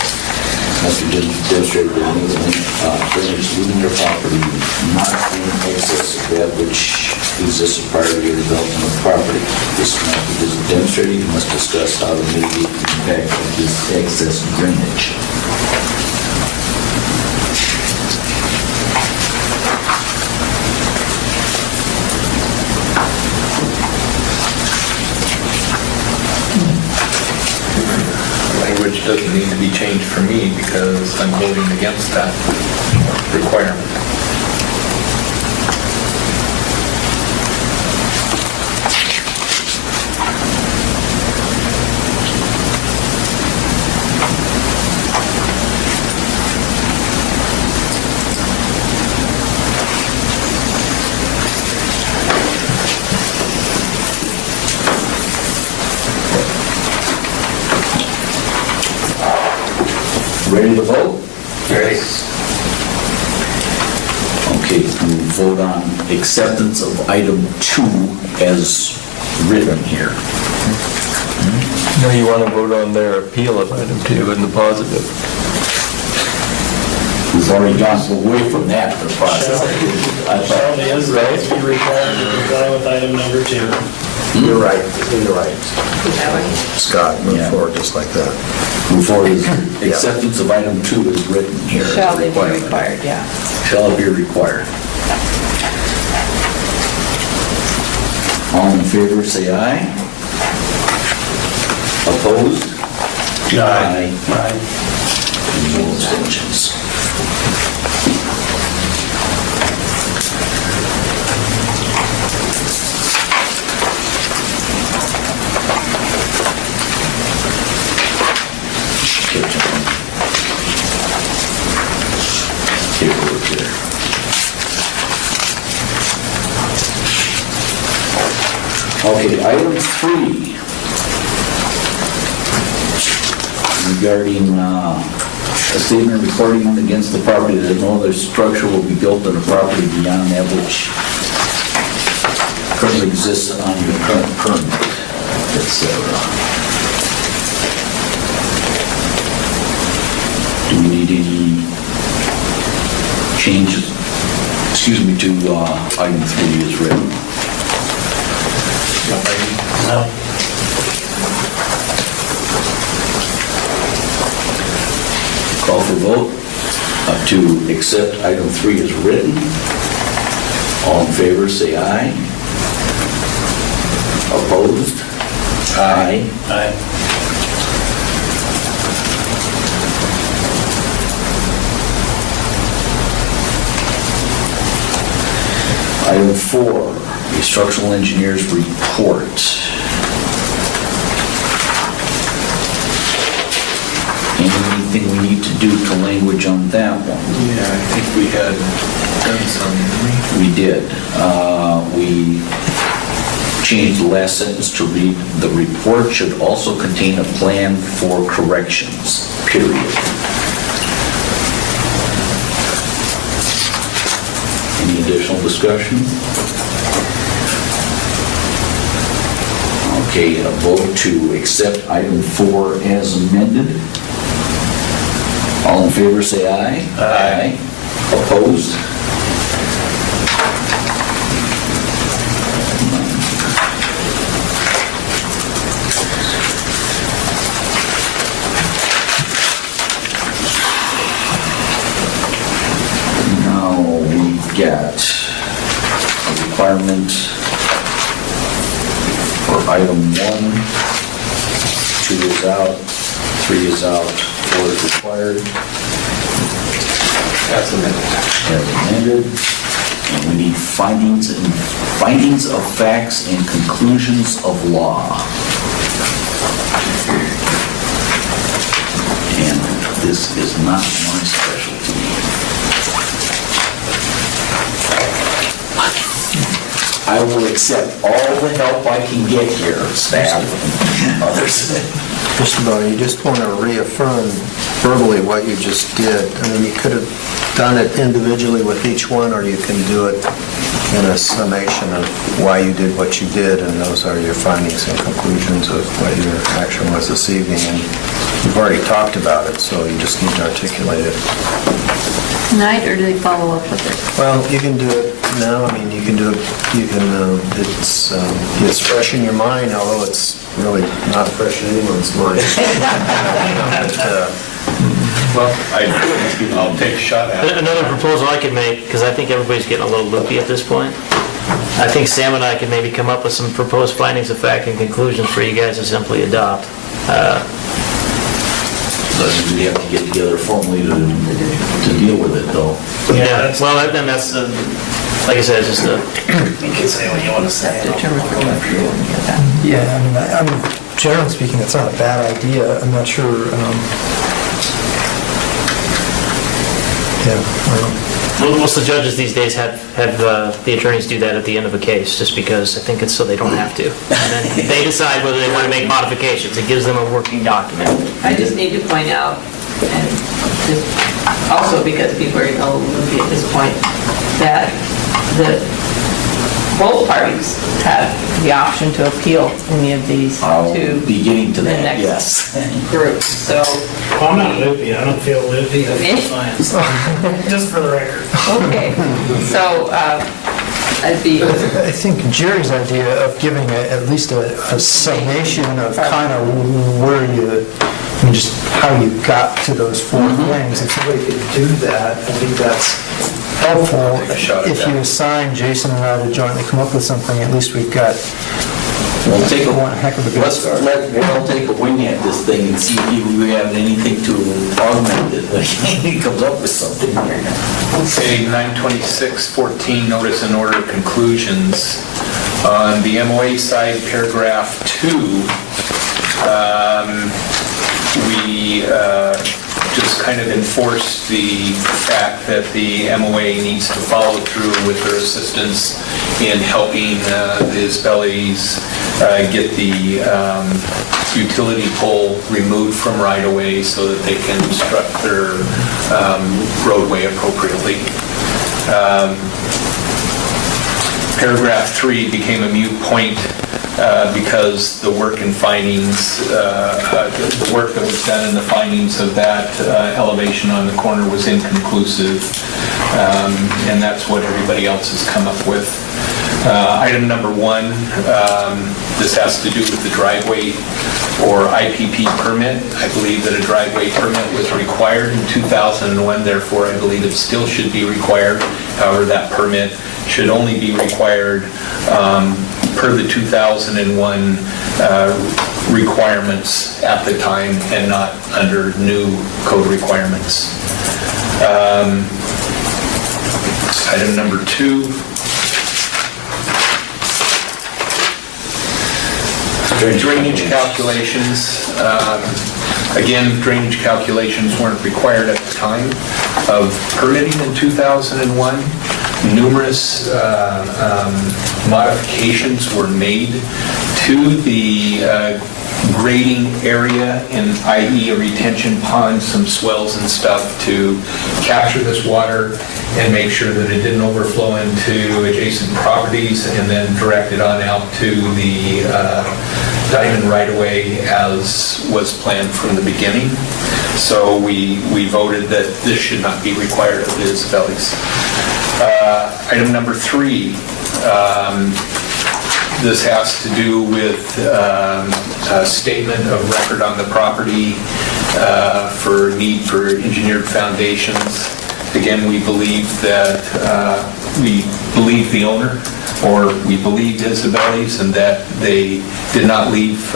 Must be demonstrated that any drainage leaving your property not in excess of that which exists prior to your development of the property. This method is demonstrated. You must discuss how to mitigate the impact of this excess drainage. Language doesn't need to be changed for me because I'm voting against that requirement. Ready to vote? Ready. Okay, we'll vote on acceptance of item 2 as written here. No, you want to vote on their appeal of item 2 in the positive. We've already gone away from that, the process. Shall is right to be required to comply with item number 2. You're right, you're right. Scott, move Yeah. forward just like that. Move forward is acceptance of item 2 is written here. as a Shall they be requirement. required, yeah. Shall be required. All in favor, say aye. Opposed? Aye. And no abstentions. Paperwork there. Okay, item 3. Regarding a statement recording against the property that no other structure will be built on the property beyond that which currently exists on your current permit, etc. Do we need any changes, to item 3 is written? No. Call for vote to accept item 3 as written. All in favor, say aye. Opposed? Aye. Aye. Item 4, the structural engineer's report. Anything we need to do to language on that one? Yeah, I think we had done some, didn't We did. We changed the last sentence to read, "The report should also contain a plan for corrections," period. Any additional discussion? Okay, a vote to accept item 4 as amended. All in favor, say aye. Aye. Opposed? Now we've got a requirement for item 1. 2 is out, 3 is out, 4 is required. As amended. As amended. And we need findings of facts and conclusions of law. And this is not my specialty. I will accept all the help I can get here, staff and others. Mr. Bowe, you just want to reaffirm verbally what you just did. I mean, you could have done it individually with each one, or you can do it in a summation of why you did what you did, and those are your findings and conclusions of what your action was this evening. And you've already talked about it, so you just need to articulate it. Tonight, or do they follow up with it? Well, you can do it now. I mean, you can do it, it's fresh in your mind, although it's really not fresh in anyone's mind. Well, I'll take a shot at it. Another proposal I could make, because I think everybody's getting a little loopy at this point. I think Sam and I could maybe come up with some proposed findings of fact and conclusions for you guys to simply adopt. But we have to get together formally to deal with it, though. Yeah, well, then that's, like I said, it's just a... You can say what you want to say. Yeah, I mean, generally speaking, it's not a bad idea. I'm not sure, yeah, I don't know. Most of the judges these days have the attorneys do that at the end of a case, just because I think it's so they don't have to. And then they decide whether they want to make modifications. It gives them a working document. I just need to point out, and just also because people are a little loopy at this point, that both parties have the option to appeal any of these I'll to be getting to the that, next yes. group. So, Well, I'm not loopy, I don't feel loopy, that's fine. Just for the record. okay, so I'd be, I think Jerry's idea of giving at least a summation of kind of where you, I mean, just how you got to those four things, if somebody could do that, I think that's helpful. Take a shot at If you that. assign Jason and I to jointly come up with something, at least we've got We'll take one heck of a good Let's start. we'll take a wing at this thing and see if we have anything to augment it. He comes up with something. Okay, 926-14, notice and order conclusions. On the MOA side, paragraph 2, we just kind of enforce the fact that the MOA needs to follow through with their assistance in helping the Isbellis get the utility pole removed from right-of-way so that they can construct their roadway appropriately. Paragraph 3 became a moot point because the work and findings, the work that was done in the findings of that elevation on the corner was inconclusive, and that's what everybody else has come up with. Item number 1, this has to do with the driveway or IPP permit. I believe that a driveway permit was required in 2001, therefore I believe it still should be required. However, that permit should only be required per the 2001 requirements at the time and not under new code requirements. Item number 2. Drainage calculations. Again, drainage calculations weren't required at the time of permitting in 2001. Numerous modifications were made to the grading area, i.e. a retention pond, some swells and stuff to capture this water and make sure that it didn't overflow into adjacent properties and then direct it on out to the diamond right-of-way as was planned from the beginning. So we voted that this should not be required of the Isbellis. Item number 3, this has to do with a statement of record on the property for need for engineered foundations. Again, we believe that we believe the owner, or we believed Isbellis, and that they did not leave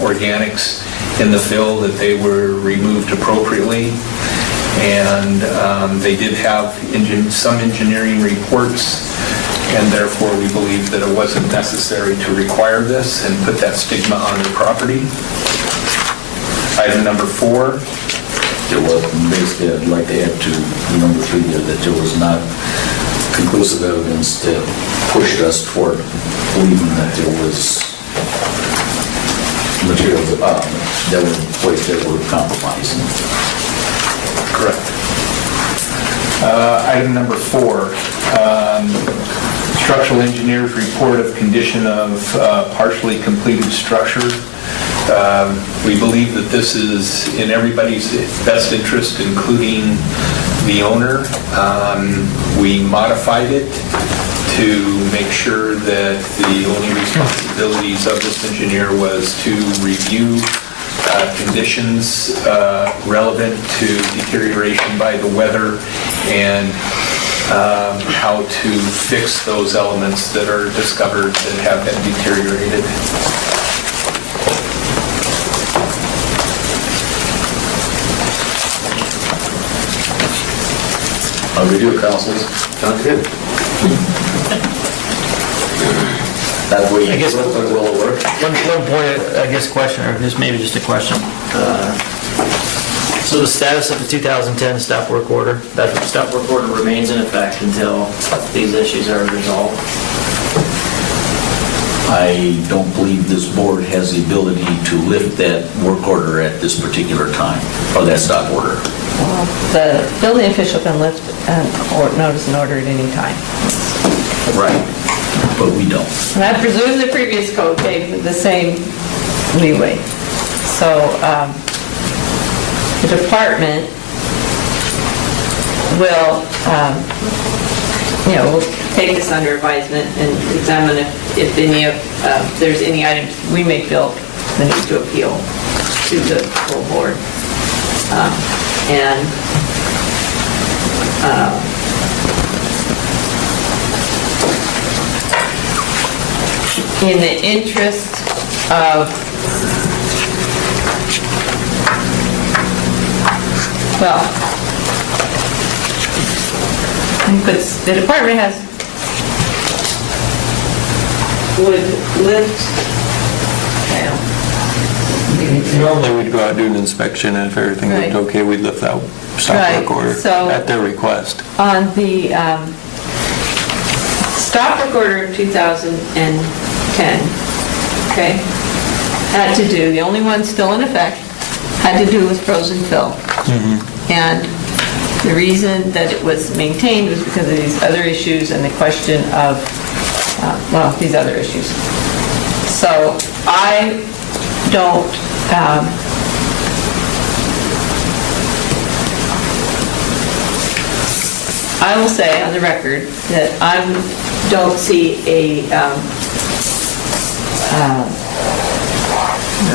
organics in the fill, that they were removed appropriately. And they did have some engineering reports, and therefore we believe that it wasn't necessary to require this and put that stigma on the property. Item number 4. There was, basically, I'd like to add to number 3 there, that there was not conclusive evidence that pushed us toward believing that there was materials that were in place that were compromising. Correct. Item number 4. structural engineer's report of condition of partially completed structure. We believe that this is in everybody's best interest, including the owner. We modified it to make sure that the only responsibilities of this engineer was to review conditions relevant to deterioration by the weather and how to fix those elements that are discovered that have been deteriorated. How do we do, councils? Sounds good. That way, I guess- will it work? One point, I guess, question, or maybe just a question. So the status of the 2010 stop work order, that stop work order remains in effect until these issues are resolved? I don't believe this board has the ability to lift that work order at this particular time, or that stop order. Well, the building official can lift or notice an order at any time. Right. But we don't. And I presume the previous code gave the same leeway. So the department will, will take this under advisement and examine if any of, there's any items we may feel the need to appeal to the full board. In the interest of, well, the department would lift, Normally, we'd go out and do an inspection, and if everything looked Right. okay, we'd lift that stop Right, work order so- at their request. on the stop work order of 2010, okay, had to do, the only one still in effect, had to do with frozen fill. And the reason that it was maintained was because of these other issues and the question of, these other issues. So I don't, I will say on the record that I don't see a,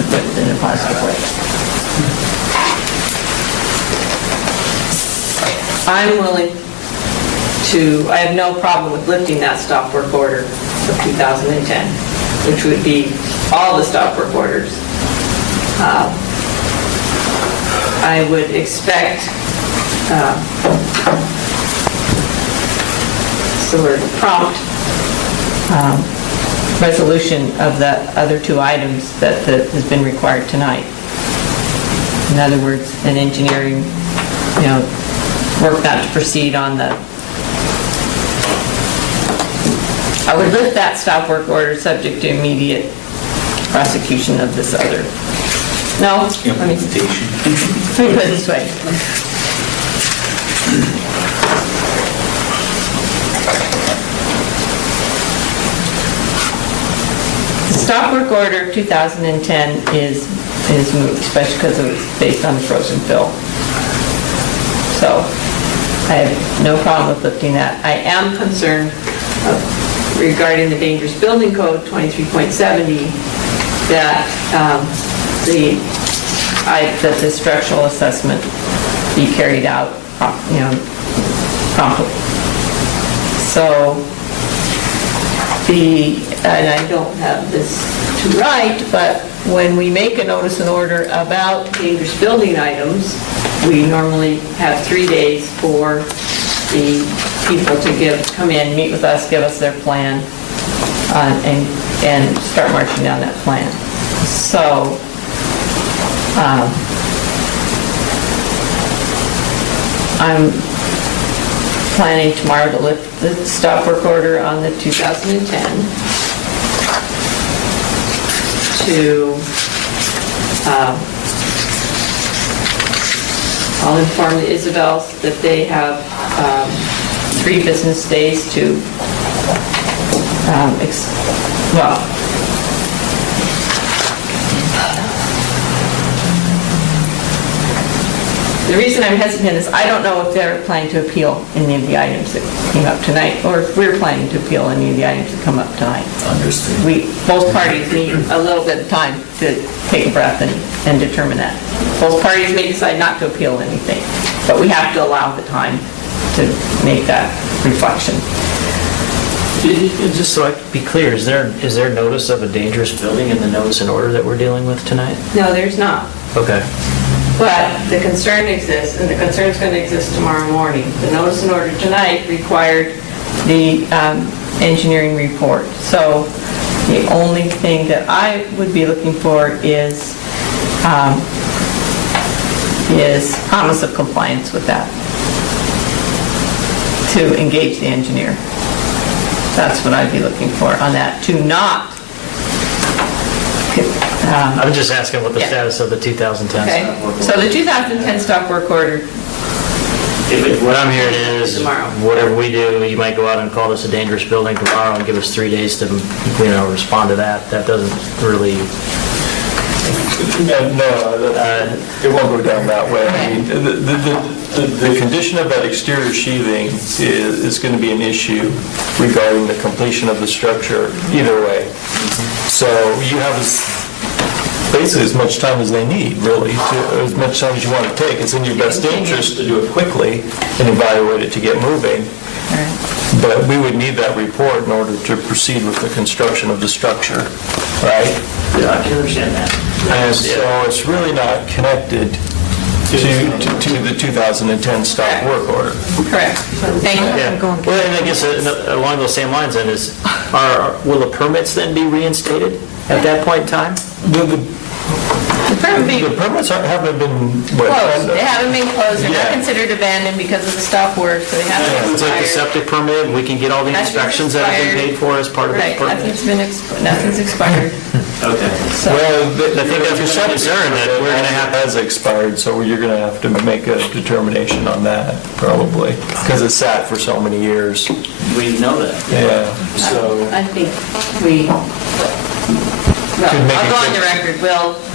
put it in a positive way. I'm willing to, I have no problem with lifting that stop work order of 2010, which would be all the stop work orders. I would expect sort of prompt resolution of the other two items that has been required tonight. In other words, an engineering, work not to proceed on the, I would lift that stop work order subject to immediate prosecution of this other. No, let me put it this way. The stop work order of 2010 is moot, especially because it's based on the frozen fill. So I have no problem with lifting that. I am concerned regarding the dangerous building code 23.70 that that the structural assessment be carried out, promptly. So and I don't have this to write, but when we make a notice and order about dangerous building items, we normally have 3 days for the people to come in, meet with us, give us their plan, and start marching down that plan. So, I'm planning tomorrow to lift the stop work order on the 2010 to, I'll inform the Isabels that they have 3 business days to well, the reason I'm hesitant is I don't know if they're planning to appeal any of the items that came up tonight, or if we're planning to appeal any of the items that come up tonight. Understood. Both parties need a little bit of time to take a breath and determine that. Both parties may decide not to appeal anything, but we have to allow the time to make that reflection. Just so I can be clear, is there notice of a dangerous building in the notice and order that we're dealing with tonight? No, there's not. Okay. But the concern exists, and the concern's going to exist tomorrow morning. The notice and order tonight required the engineering report. So the only thing that I would be looking for is promise of compliance with that, to engage the engineer. That's what I'd be looking for on that, to not. I'm just asking what the Yeah. status of the 2010 Okay, stop work order. so the 2010 stop work order, What I'm hearing is, Tomorrow. whatever we do, you might go out and call this a dangerous building tomorrow and give us 3 days to, respond to that. That doesn't really, No, it won't go down that way. I mean, the condition of that exterior sheathing is going to be an issue regarding the completion of the structure either way. So you have basically as much time as they need, really, as much time as you want to take. It's in your best interest to do it quickly and evaluate it to get moving. But we would need that report in order to proceed with the construction of the structure, right? yeah, I can understand that. And so it's really not connected to the 2010 stop work order. correct. Thank you. Yeah. Well, and I guess along those same lines then will the permits then be reinstated at that point in time? The permit The permits haven't been, closed. They haven't been closed. They're not Yeah. considered abandoned because of the stop work, so they haven't It's like the expired. septic permit, we can get all the Nothing's inspections that have been expired. paid for as part of the Right, permit. nothing's expired. Okay. So, well, I think that's your concern, that we're gonna have has expired, so you're going to have to make a determination on that, probably, because it sat for so many years. We know that. Yeah, so, I think we, well, Could make I'll it go on good. the record,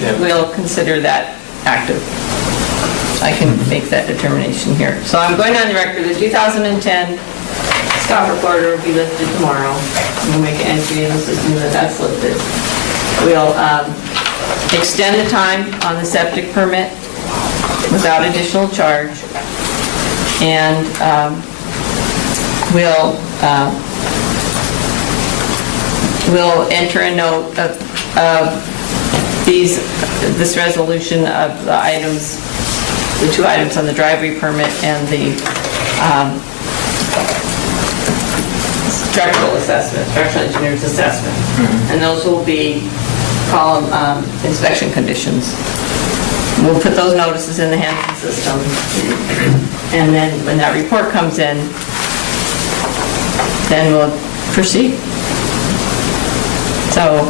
Yeah. we'll consider that active. I can make that determination here. So I'm going on the record, the 2010 stop work order will be lifted tomorrow. We'll make an entry in the system that that's lifted. We'll extend the time on the septic permit without additional charge. And we'll enter a note of this resolution of the items, the 2 items on the driveway permit and the structural engineer's assessment. And those will be column inspection conditions. We'll put those notices in the Hanson system. And then when that report comes in, then we'll proceed. So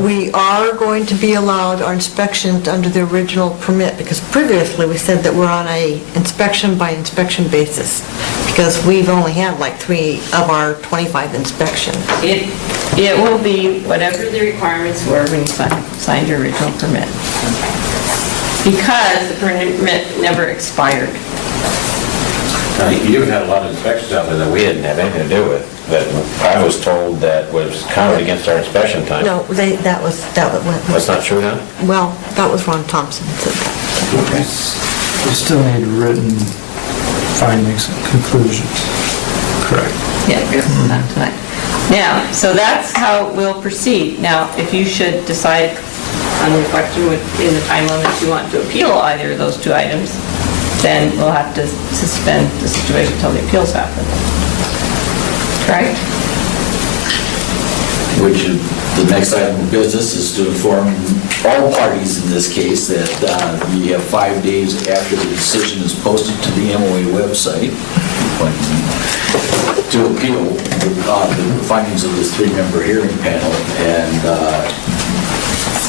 we are going to be allowed our inspections under the original permit, because previously we said that we're on a inspection by inspection basis, because we've only had like 3 of our 25 inspections. It will be whatever the requirements were when you signed your original permit. Because the permit never expired. You've had a lot of inspections out there that we didn't have anything to do with, that I was told that was counted against our inspection time. No, that was That's not true now? well, that was Ron Thompson that said that. You still need written findings and conclusions. Correct. Yeah, not tonight. Now, so that's how we'll proceed. Now, if you should decide on reflection in the time limit you want to appeal either of those 2 items, then we'll have to suspend the situation until the appeals happen. Correct? Which the next item of business is to inform all parties in this case that you have 5 days after the decision is posted to the MOA website to appeal the findings of this 3-member hearing panel and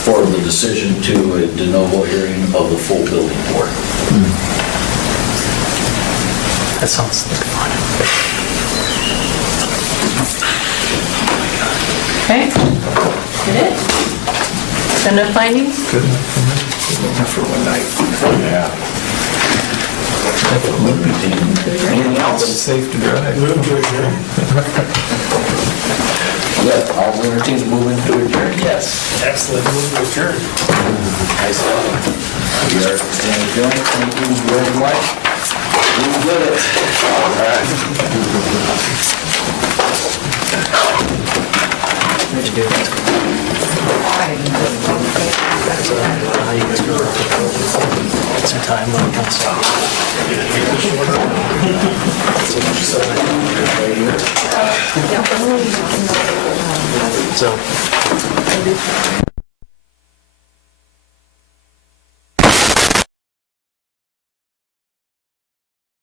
for the decision to a de novo hearing of the full building board. That sounds like fun. Okay? Did it? Enough findings? For one night. Anything else? Safe to drive. Yeah, I'll entertain the move into adjourn. Yes. Excellent, move to adjourn. We are standing adjourned. Thank you very much. We did it. All right. Some time when it comes out. So.